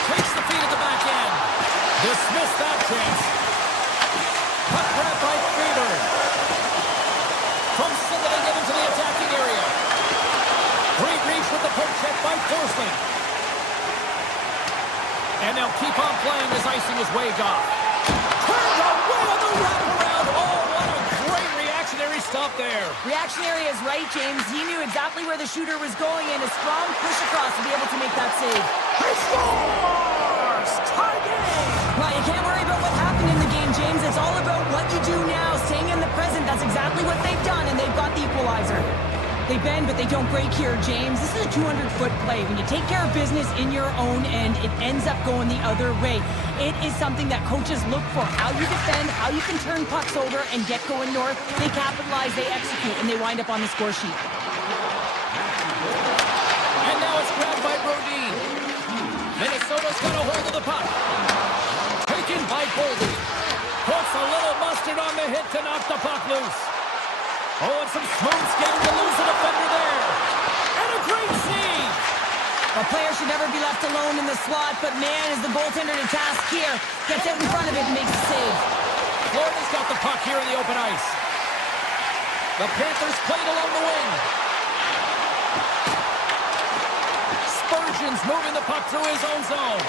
Takes the feed at the back end. Dismissed that chance. Puck grabbed by Freeberg. From center they get into the attacking area. Great reach with the poke check by Forsling. And they'll keep on playing as icing is waved off. Turned away on the wraparound. Oh, what a great reactionary stop there. Reactionary is right, James. He knew exactly where the shooter was going, and a strong push across to be able to make that save. He scores! Tie game! Well, you can't worry about what happened in the game, James. It's all about what you do now, staying in the present. That's exactly what they've done, and they've got the equalizer. They bend, but they don't break here, James. This is a 200-foot play. When you take care of business in your own end, it ends up going the other way. It is something that coaches look for. How you defend, how you can turn pucks over and get going north. They capitalize, they execute, and they wind up on the score sheet. And now it's grabbed by Brodin. Minnesota's got a hold of the puck. Taken by Goldie. Puts a little mustard on the hit to knock the puck loose. Oh, and some smooth skating to lose a defender there. And a great save. A player should never be left alone in the slot, but man, is the goaltender to task here. Gets out in front of it and makes the save. Florida's got the puck here in the open ice. The Panthers played along the wing. Spurgeon's moving the puck through his own zone.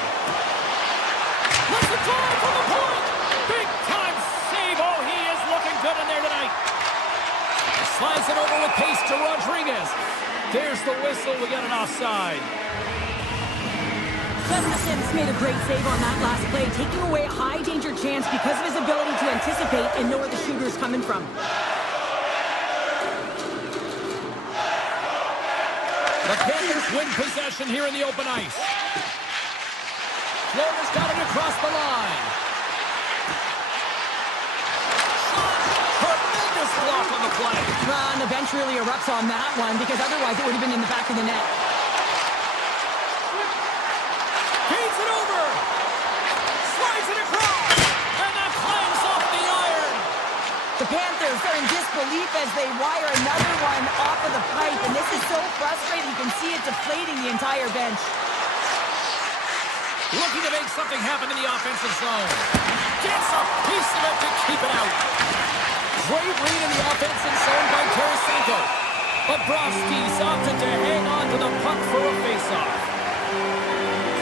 Let's the drive from the point. Big time save. Oh, he is looking good in there tonight. Slides it over with pace to Rodriguez. There's the whistle. We got an offside. Gustafson's made a great save on that last play, taking away a high-danger chance because of his ability to anticipate and know where the shooter's coming from. The Panthers win possession here in the open ice. Florida's got it across the line. Tremendous block on the play. And the bench really erupts on that one because otherwise it would have been in the back of the net. Feeds it over. Slides it across. And that clangs off the iron. The Panthers are in disbelief as they wire another one off of the pipe, and this is so frustrating. You can see it deflating the entire bench. Looking to make something happen in the offensive zone. Gets a piece of it to keep it out. Great read in the offensive zone by Tarasenko. But Bobrovsky's opted to hang on to the puck for a faceoff.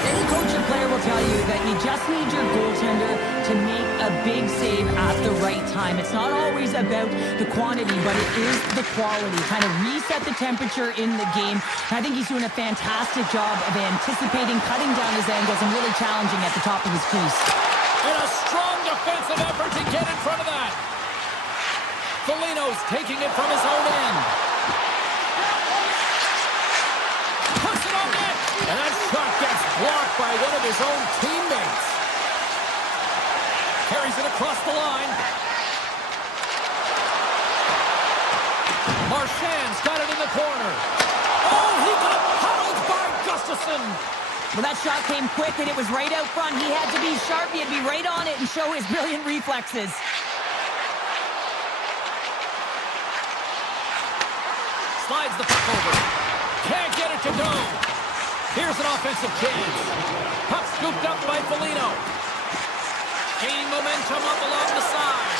Any coach or player will tell you that you just need your goaltender to make a big save at the right time. It's not always about the quantity, but it is the quality. Kind of reset the temperature in the game. And I think he's doing a fantastic job of anticipating, cutting down his angles, and really challenging at the top of his crease. And a strong defensive effort to get in front of that. Foligno's taking it from his own end. Puts it on net. And that shot gets blocked by one of his own teammates. Carries it across the line. Marchand's got it in the corner. Oh, he got pummeled by Gustafson. Well, that shot came quick, and it was right out front. He had to be sharp. He had to be right on it and show his brilliant reflexes. Slides the puck over. Can't get it to go. Here's an offensive chance. Puck scooped up by Foligno. Gaining momentum up along the side.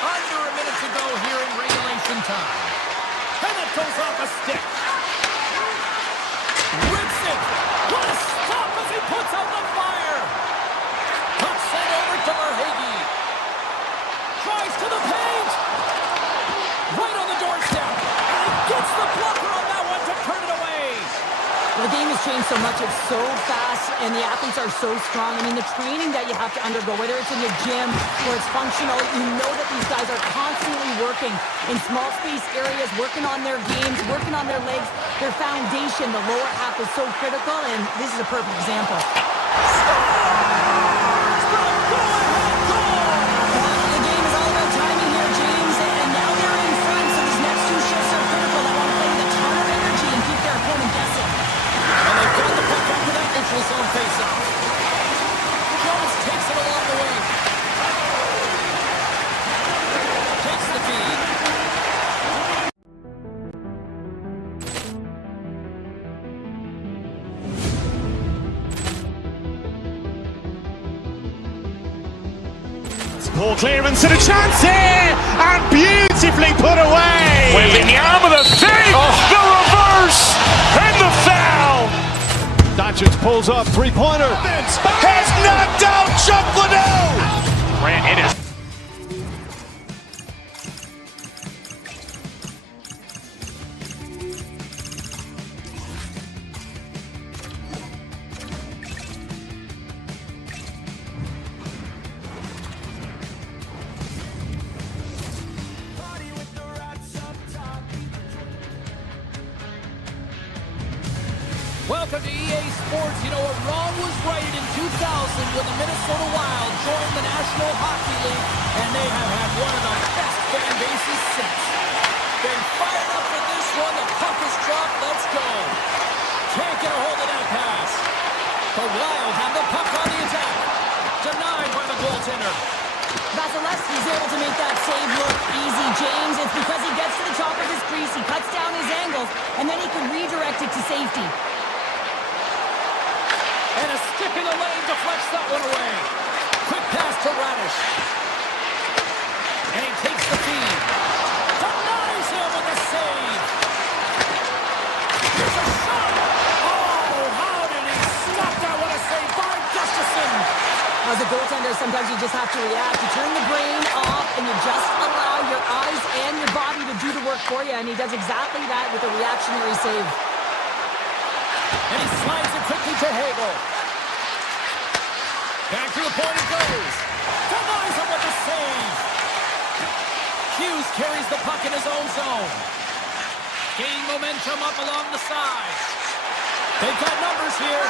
Under a minute to go here in regulation time. And it goes off a stick. Rips it. What a stop as he puts out the fire. Puck sent over to Verhaeghe. Tries to the paint. Right on the doorstep. And he gets the blocker on that one to turn it away. The game has changed so much. It's so fast, and the athletes are so strong. I mean, the training that you have to undergo, whether it's in the gym or it's functional, you know that these guys are constantly working in small space areas, working on their games, working on their legs, their foundation. The lower half is so critical, and this is a perfect example. The game is all about timing here, James, and now they're in front, so these next two shifts are critical. They want to play with a ton of energy and keep their opponent guessing. And they've got the puck after that neutral zone faceoff. Jones takes it along the wing. Takes the feed. Ball clearance and a chance here, and beautifully put away. Wembanyama the save, the reverse, and the foul. Doncic pulls up, three-pointer. Has knocked out Chuck Liddell. Ran in it. Welcome to EA Sports. You know, a wrong was righted in 2000 when the Minnesota Wild joined the National Hockey League, and they have had one of the best fan bases since. Been fired up for this one. The puck is dropped. Let's go. Can't get a hold of that pass. The Wild have the puck on the attack. Denied by the goaltender. Vasilevsky's able to make that save look easy, James. It's because he gets to the top of his crease, he cuts down his angles, and then he can redirect it to safety. And a stick in the lane deflects that one away. Quick pass to Radish. And he takes the feed. Denies him with the save. Here's a shot. Oh, how did he stop that? What a save by Gustafson. As a goaltender, sometimes you just have to react. You turn the brain off, and you just allow your eyes and your body to do the work puck for you, and he does exactly that with a reactionary save. And he slides it quickly to Hagel. Back to the point it goes. Denies him with the save. Hughes carries the puck in his own zone. Gaining momentum up along the side. They've got numbers here.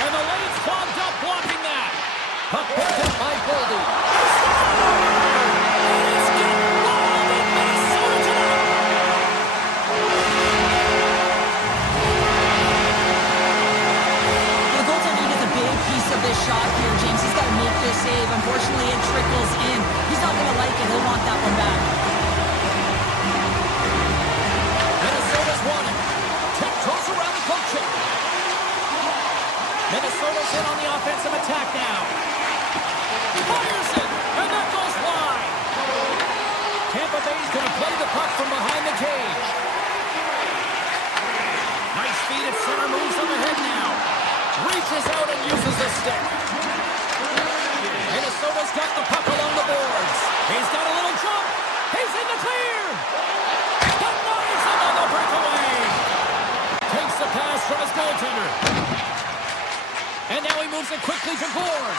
And the lane's clogged up blocking that. Puck picked up by Goldie. It's getting wild in Minnesota tonight. The goaltender gets a big piece of this shot here, James. He's got to make this save. Unfortunately, it trickles in. He's not going to like it. He'll want that one back. Minnesota's won it. Tiptoes around the poke check. Minnesota's in on the offensive attack now. Fires it, and that goes wide. Tampa Bay's going to play the puck from behind the cage. Nice feed at center, moves on the head now. Reaches out and uses the stick. Minnesota's got the puck along the boards. He's got a little jump. He's in the clear. Denies him on the breakaway. Takes the pass from his goaltender. And now he moves it quickly to board.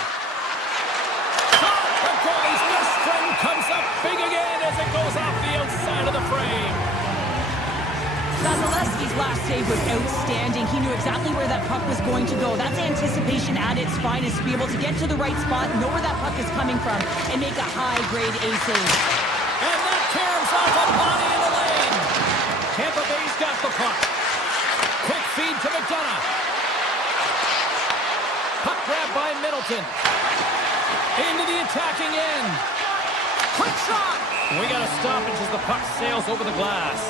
Shot! The goalie's best friend comes up big again as it goes off the outside of the frame. Vasilevsky's last save was outstanding. He knew exactly where that puck was going to go. That's anticipation at its finest, to be able to get to the right spot, know where that puck is coming from, and make a high-grade A save. And that caroms off a body in the lane. Tampa Bay's got the puck. Quick feed to McDonough. Puck grab by Middleton. Into the attacking end. Quick shot. We got a stoppage as the puck sails over the glass.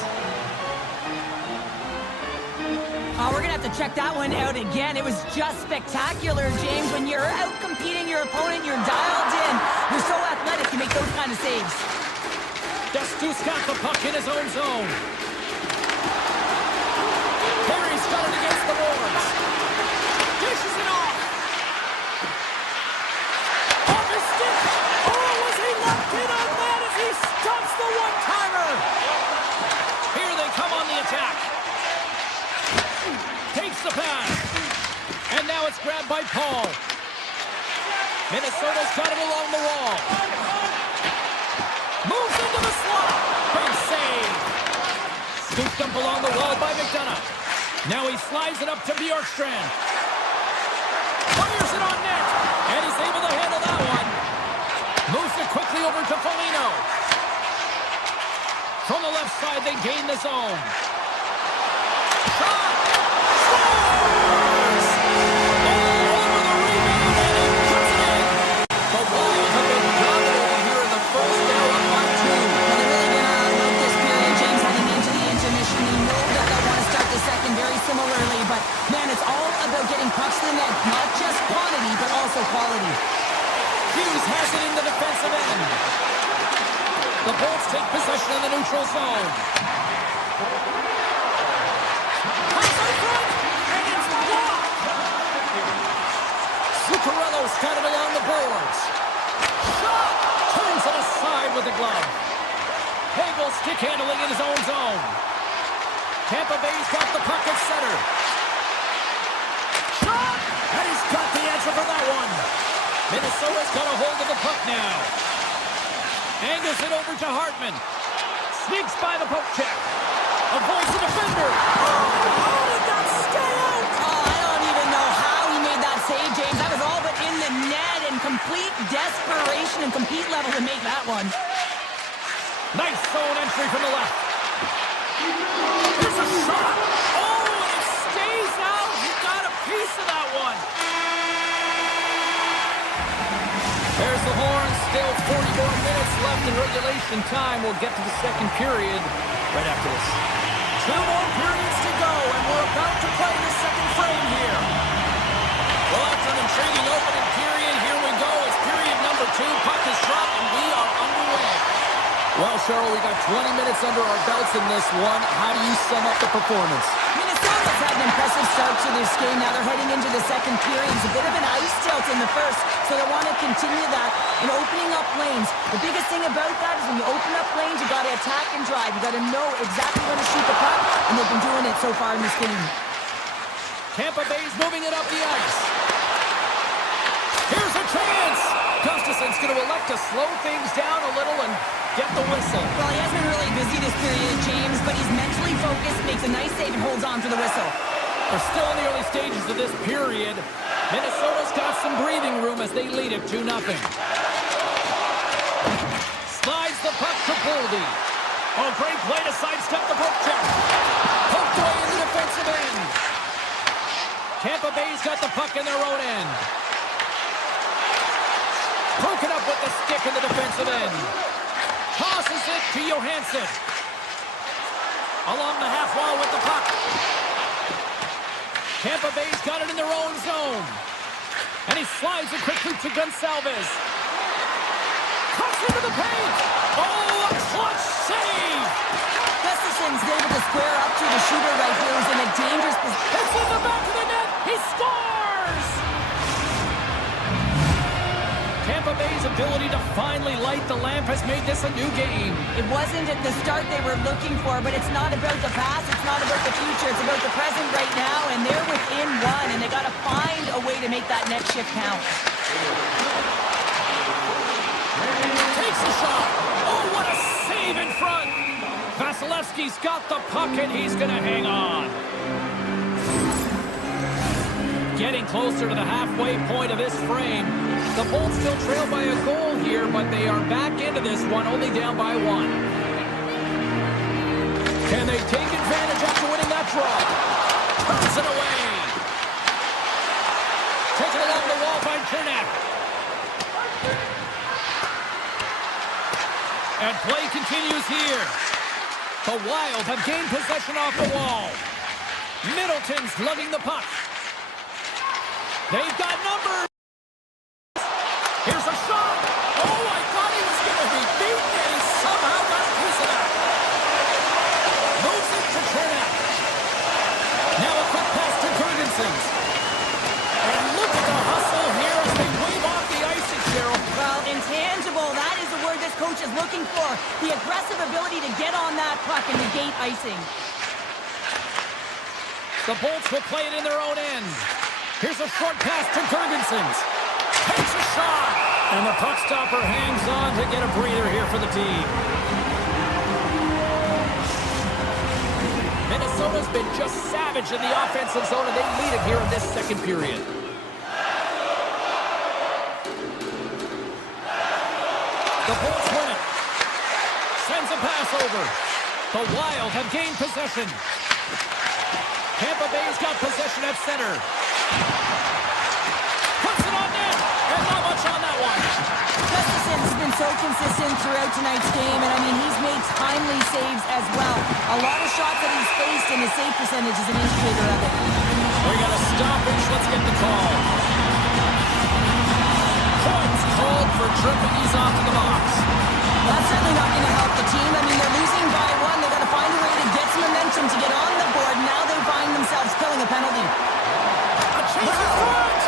We're going to have to check that one out again. It was just spectacular, James. When you're out competing your opponent, you're dialed in. You're so athletic, you make those kind of saves. Dustus got the puck in his own zone. Perry's got it against the boards. Dishes it off. Off his stick. Oh, was he locked in on that as he stuffs the one-timer? Here they come on the attack. Takes the pass. And now it's grabbed by Paul. Minnesota's got it along the wall. Moves into the slot. Big save. Scooped up along the wall by McDonough. Now he slides it up to Bjorkstrand. Fires it on net. And he's able to handle that one. Moves it quickly over to Foligno. From the left side, they gain the zone. Shot! Scores! All over the rebound, and he puts it in. The Wild have been dominating here in the first hour on two. Well, they're really going to milk this period, James, heading into the intermission. We know that they'll want to start the second very similarly, but, man, it's all about getting pucks to the net. Not just quantity, but also quality. Hughes has it in the defensive end. The Bolts take possession of the neutral zone. Pass in front, and it's blocked. Zuccarello's got it along the boards. Shot! Turns it aside with the glove. Hagel stick handling in his own zone. Tampa Bay's got the puck at center. Shot! And he's got the answer for that one. Minnesota's got a hold of the puck now. Angles it over to Hartman. Sneaks by the poke check. Avoids the defender. Oh, how did that stay out? Oh, I don't even know how he made that save, James. That was all but in the net and complete desperation and compete level to make that one. Nice zone entry from the left. Here's a shot. Oh, and it stays out. He got a piece of that one. There's the horn. Still 40 more minutes left in regulation time. We'll get to the second period right after this. 2 more periods to go, and we're about to play the second frame here. Well, after an intriguing opening period, here we go. It's period number 2. Puck is dropped, and we are underway. Well, Cheryl, we got 20 minutes under our belts in this one. How do you sum up the performance? Minnesota's had an impressive start to this game. Now they're heading into the second period. It's a bit of an ice tilt in the first, so they want to continue that in opening up lanes. The biggest thing about that is when you open up lanes, you got to attack and drive. You got to know exactly when to shoot the puck, and they've been doing it so far in this game. Tampa Bay's moving it up the ice. Here's a chance. Gustafson's going to elect to slow things down a little and get the whistle. Well, he has been really busy this period, James, but he's mentally focused, makes a nice save, and holds on for the whistle. We're still in the early stages of this period. Minnesota's got some breathing room as they lead it 2-0. Slides the puck to Boldy. Oh, great play to sidestep the poke check. Poked away in the defensive end. Tampa Bay's got the puck in their own end. Broken up with the stick in the defensive end. Tosses it to Johansson. Along the half wall with the puck. Tampa Bay's got it in their own zone. And he slides it quickly to Gonçalves. Cuts into the paint. Oh, a clutch save. Gustafson's able to square up to the shooter right here. He's in a dangerous position. It's in the back of the net. He scores! Tampa Bay's ability to finally light the lamp has made this a new game. It wasn't at the start they were looking for, but it's not about the past, it's not about the future, it's about the present right now, and they're within one, and they got to find a way to make that next shift count. Takes a shot. Oh, what a save in front. Vasilevsky's got the puck, and he's going to hang on. Getting closer to the halfway point of this frame. The Bolts still trail by a goal here, but they are back into this one, only down by 1. Can they take advantage after winning that draw? Turns it away. Taken along the wall by Chernak. And play continues here. The Wild have gained possession off the wall. Middleton's lugging the puck. They've got numbers. Here's a shot. Oh, I thought he was going to be beaten, and he somehow got a piece of that. Moves it to Chernak. Now a quick pass to Jorgensen. And look at the hustle here as they wave off the icing, Cheryl. Well, intangible, that is the word this coach is looking for. The aggressive ability to get on that puck and negate icing. The Bolts will play it in their own end. Here's a short pass to Jorgensen. Takes a shot. And the puck stopper hangs on to get a breather here for the team. Minnesota's been just savage in the offensive zone, and they lead it here in this second period. The Bolts win it. Sends a pass over. The Wild have gained possession. Tampa Bay's got possession at center. Puts it on net, and not much on that one. Gustafson's been so consistent throughout tonight's game, and I mean, he's made timely saves as well. A lot of shots that he's faced, and his save percentage is an indicator of it. We got a stoppage. Let's get the call. Points called for tripping. He's off to the box. Well, that's certainly not going to help the team. I mean, they're losing by 1. They've got to find a way to get some momentum to get on the board. Now they find themselves killing a penalty. A chase in front.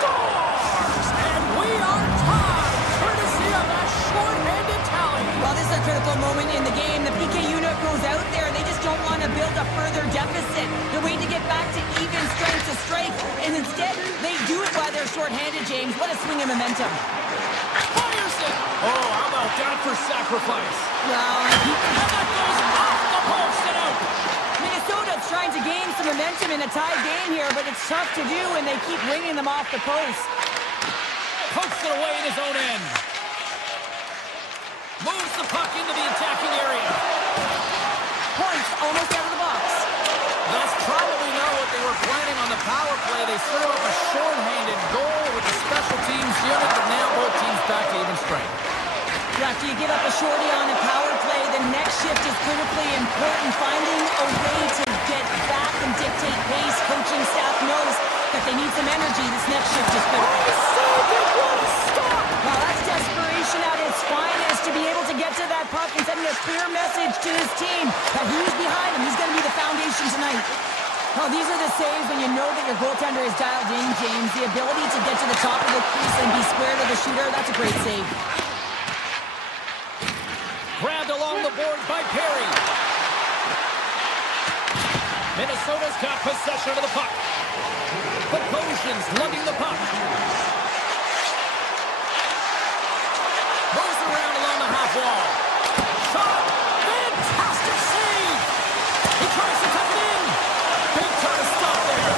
Scores! And we are tied, courtesy of that short-handed tally. Well, this is a critical moment in the game. The PK unit goes out there. They just don't want to build a further deficit. They're waiting to get back to even strength to strike. And instead, they do it while they're short-handed, James. What a swing of momentum. Fires it. Oh, how about that for sacrifice? Well, And that goes off the post and out. Minnesota's trying to gain some momentum in a tied game here, but it's tough to do when they keep winging them off the post. Pokes it away in his own end. Moves the puck into the attacking area. Points almost out of the box. That's probably not what they were planning on the power play. They serve up a short-handed goal with the special teams unit, but now both teams back to even strength. After you give up a shorty on a power play, the next shift is critically important. Finding a way to get back and dictate pace. Coaching staff knows that they need some energy. This next shift is critical. Well, that's desperation at its finest to be able to get to that puck and sending a clear message to his team that he's behind him. He's going to be the foundation tonight. Oh, these are the saves when you know that your goaltender is dialed in, James. The ability to get to the top of the crease and be square to the shooter, that's a great save. Grabbed along the boards by Perry. Minnesota's got possession of the puck. Bogosian's lugging the puck. Moves around along the half wall. Shot! Fantastic save! He tries to tuck it in. Big time stop there.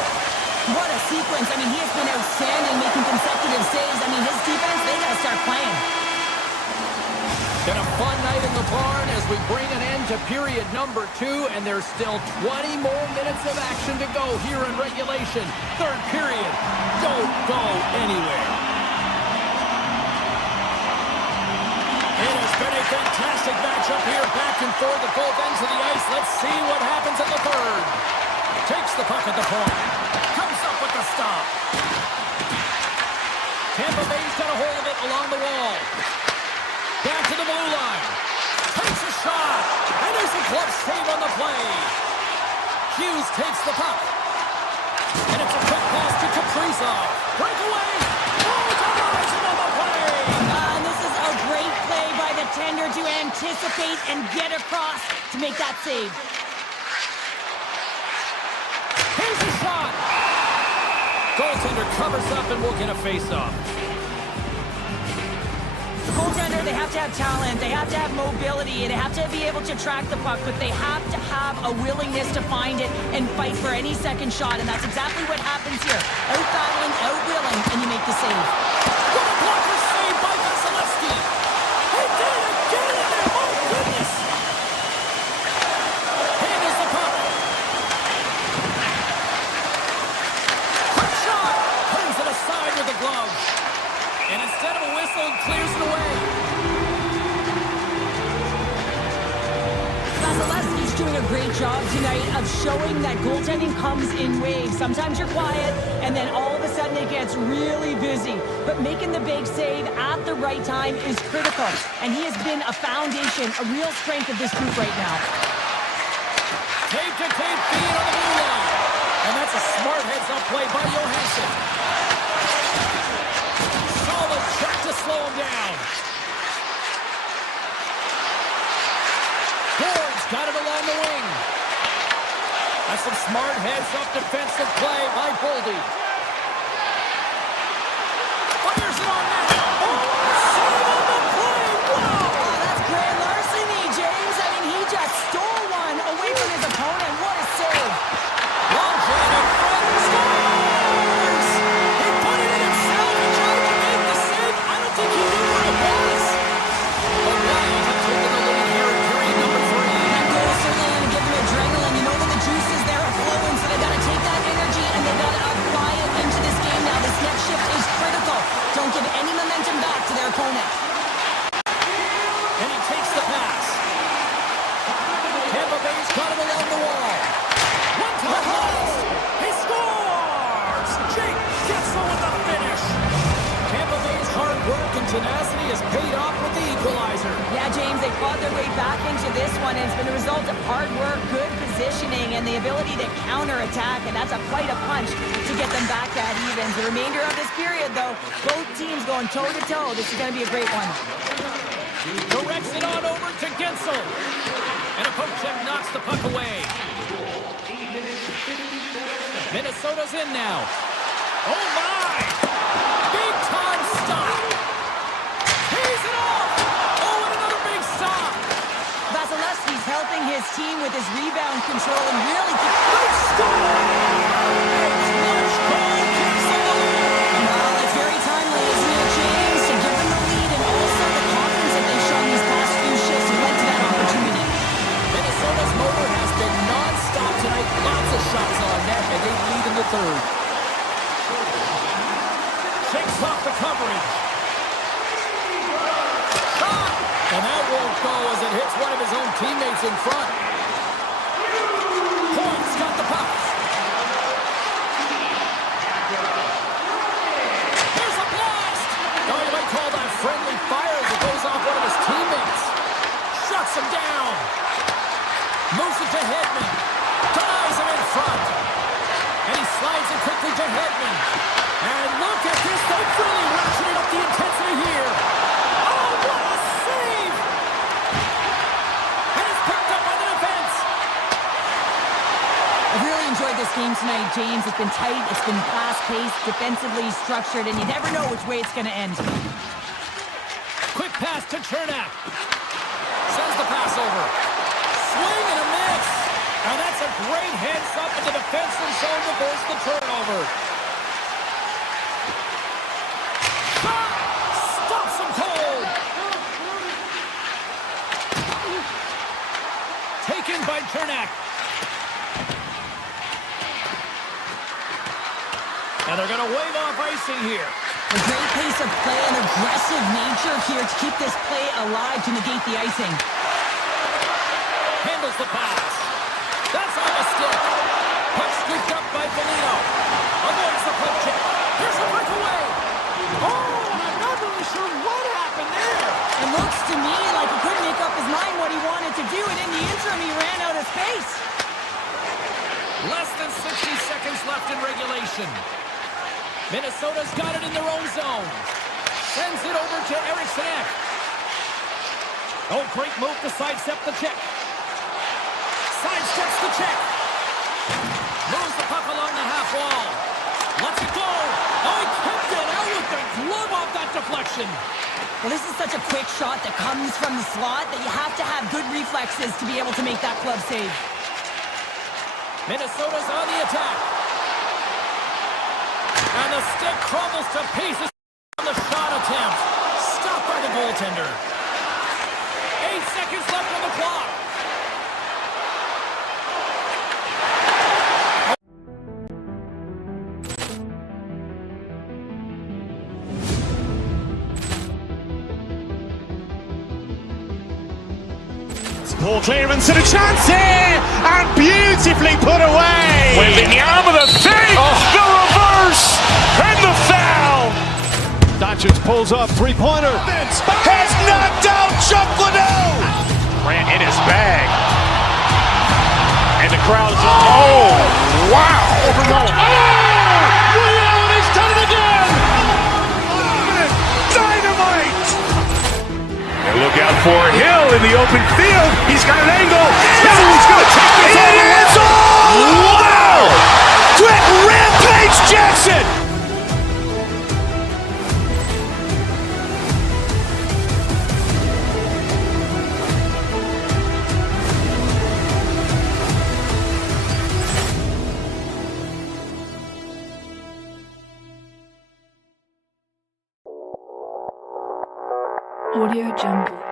What a sequence. I mean, he has been outstanding making consecutive saves. I mean, his defense, they got to start playing. Been a fun night in the barn as we bring an end to period number 2, and there's still 20 more minutes of action to go here in regulation. Third period. Don't go anywhere. It has been a fantastic matchup here, back and forth at both ends of the ice. Let's see what happens in the third. Takes the puck at the point. Comes up with the stop. Tampa Bay's got a hold of it along the wall. Back to the blue line. Takes a shot. And there's a glove save on the play. Hughes takes the puck. And it's a quick pass to Kaprizov. Breakaway. Oh, conversion on the play. And this is a great play by the tender to anticipate and get across to make that save. Here's the shot. Goaltender covers up and will get a face-off. The goaltender, they have to have talent, they have to have mobility, they have to be able to track the puck, but they have to have a willingness to find it and fight for any second shot, and that's exactly what happens here. Out-battling, out-willing, and you make the save. What a blocker save by Vasilevsky. He did it again in there. Oh, goodness. Handles the puck. Quick shot. Turns it aside with the glove. And instead of a whistle, clears it away. Vasilevsky's doing a great job tonight of showing that goaltending comes in waves. Sometimes you're quiet, and then all of a sudden it gets really busy. But making the big save at the right time is critical. And he has been a foundation, a real strength of this group right now. Tape-to-tape feed on the blue line. And that's a smart heads-up play by Johansson. Solid check to slow him down. Gord's got it along the wing. That's some smart heads-up defensive play by Boldy. Fires it on net. Oh, save on the play. Wow. Oh, that's grand larceny, James. I mean, he just stole one away from his opponent. What a save. Long shot in front. Scores! He put it in himself and tried to make the save. I don't think he knew where it was. The Wild have taken the lead here in period number 3. That goal is certainly going to give them adrenaline. You know that the juices there are flowing, so they got to take that energy and they got to apply it into this game now. This next shift is critical. Don't give any momentum back to their opponent. And he takes the pass. Tampa Bay's got him along the wall. One to the post. He scores! Jake Getsel with the finish. Tampa Bay's hard work and tenacity has paid off with the equalizer. Yeah, James, they fought their way back into this one, and it's been a result of hard work, good positioning, and the ability to counterattack, and that's quite a punch to get them back at evens. The remainder of this period, though, both teams going toe-to-toe. This is going to be a great one. Directs it on over to Gensel. And a poke check knocks the puck away. Minnesota's in now. Oh, my! Big time stop. Pays it off. Oh, and another big stop. Vasilevsky's helping his team with his rebound control and really keep... Big score! Clutch goal keeps them the lead. Well, it's very timely, isn't it, James, to give them the lead and also the confidence that they've shown these past few shifts went to that opportunity. Minnesota's motor has been non-stop tonight. Lots of shots on net, and they lead in the third. Shakes off the coverage. Shot! And that won't go as it hits one of his own teammates in front. Point's got the puck. There's a blast! Oh, you might call that friendly fire as it goes off one of his teammates. Shuts him down. Moves it to Hedman. Ties him in front. advantage of Hedman. And look at this. They've really ratcheted up the intensity here. Oh, what a save! And it's picked up by the defense. I've really enjoyed this game tonight, James. It's been tight, it's been fast-paced, defensively structured, and you never know which way it's going to end. Quick pass to Chernak. Sends the pass over. Swing and a miss. And that's a great heads-up in the defensive zone to force the turnover. Shot! Stops him cold. Taken by Chernak. And they're going to wave off icing here. A great pace of play and aggressive nature here to keep this play alive to negate the icing. Handles the pass. That's on the stick. Puck scooped up by Foligno. Avoids the poke check. Here's a breakaway. Oh, I'm not really sure what happened there. It looks to me like he couldn't make up his mind what he wanted to do, and in the interim, he ran out of space. Less than 60 seconds left in regulation. Minnesota's got it in their own zone. Sends it over to Eriksson. Oh, great move to sidestep the check. Sidesteps the check. Moves the puck along the half wall. Lets it go. Oh, he kept it out with the glove off that deflection. Well, this is such a quick shot that comes from the slot that you have to have good reflexes to be able to make that glove save. Minnesota's on the attack. And the stick crumbles to pieces on the shot attempt. Stopped by the goaltender. 8 seconds left on the clock. Poor clearance and a chance here, and beautifully put away. With the arm of the fake, the reverse, and the foul. Doncic pulls up, three-pointer. Has knocked out Chuck Liddell. Ran in his bag. And the crowd is, oh, wow. He's done it again. Dynamite. And look out for Hill in the open field. He's got an angle. He's going to take this all the way. Wow! Quick Rampage Jackson. Audio Jungle.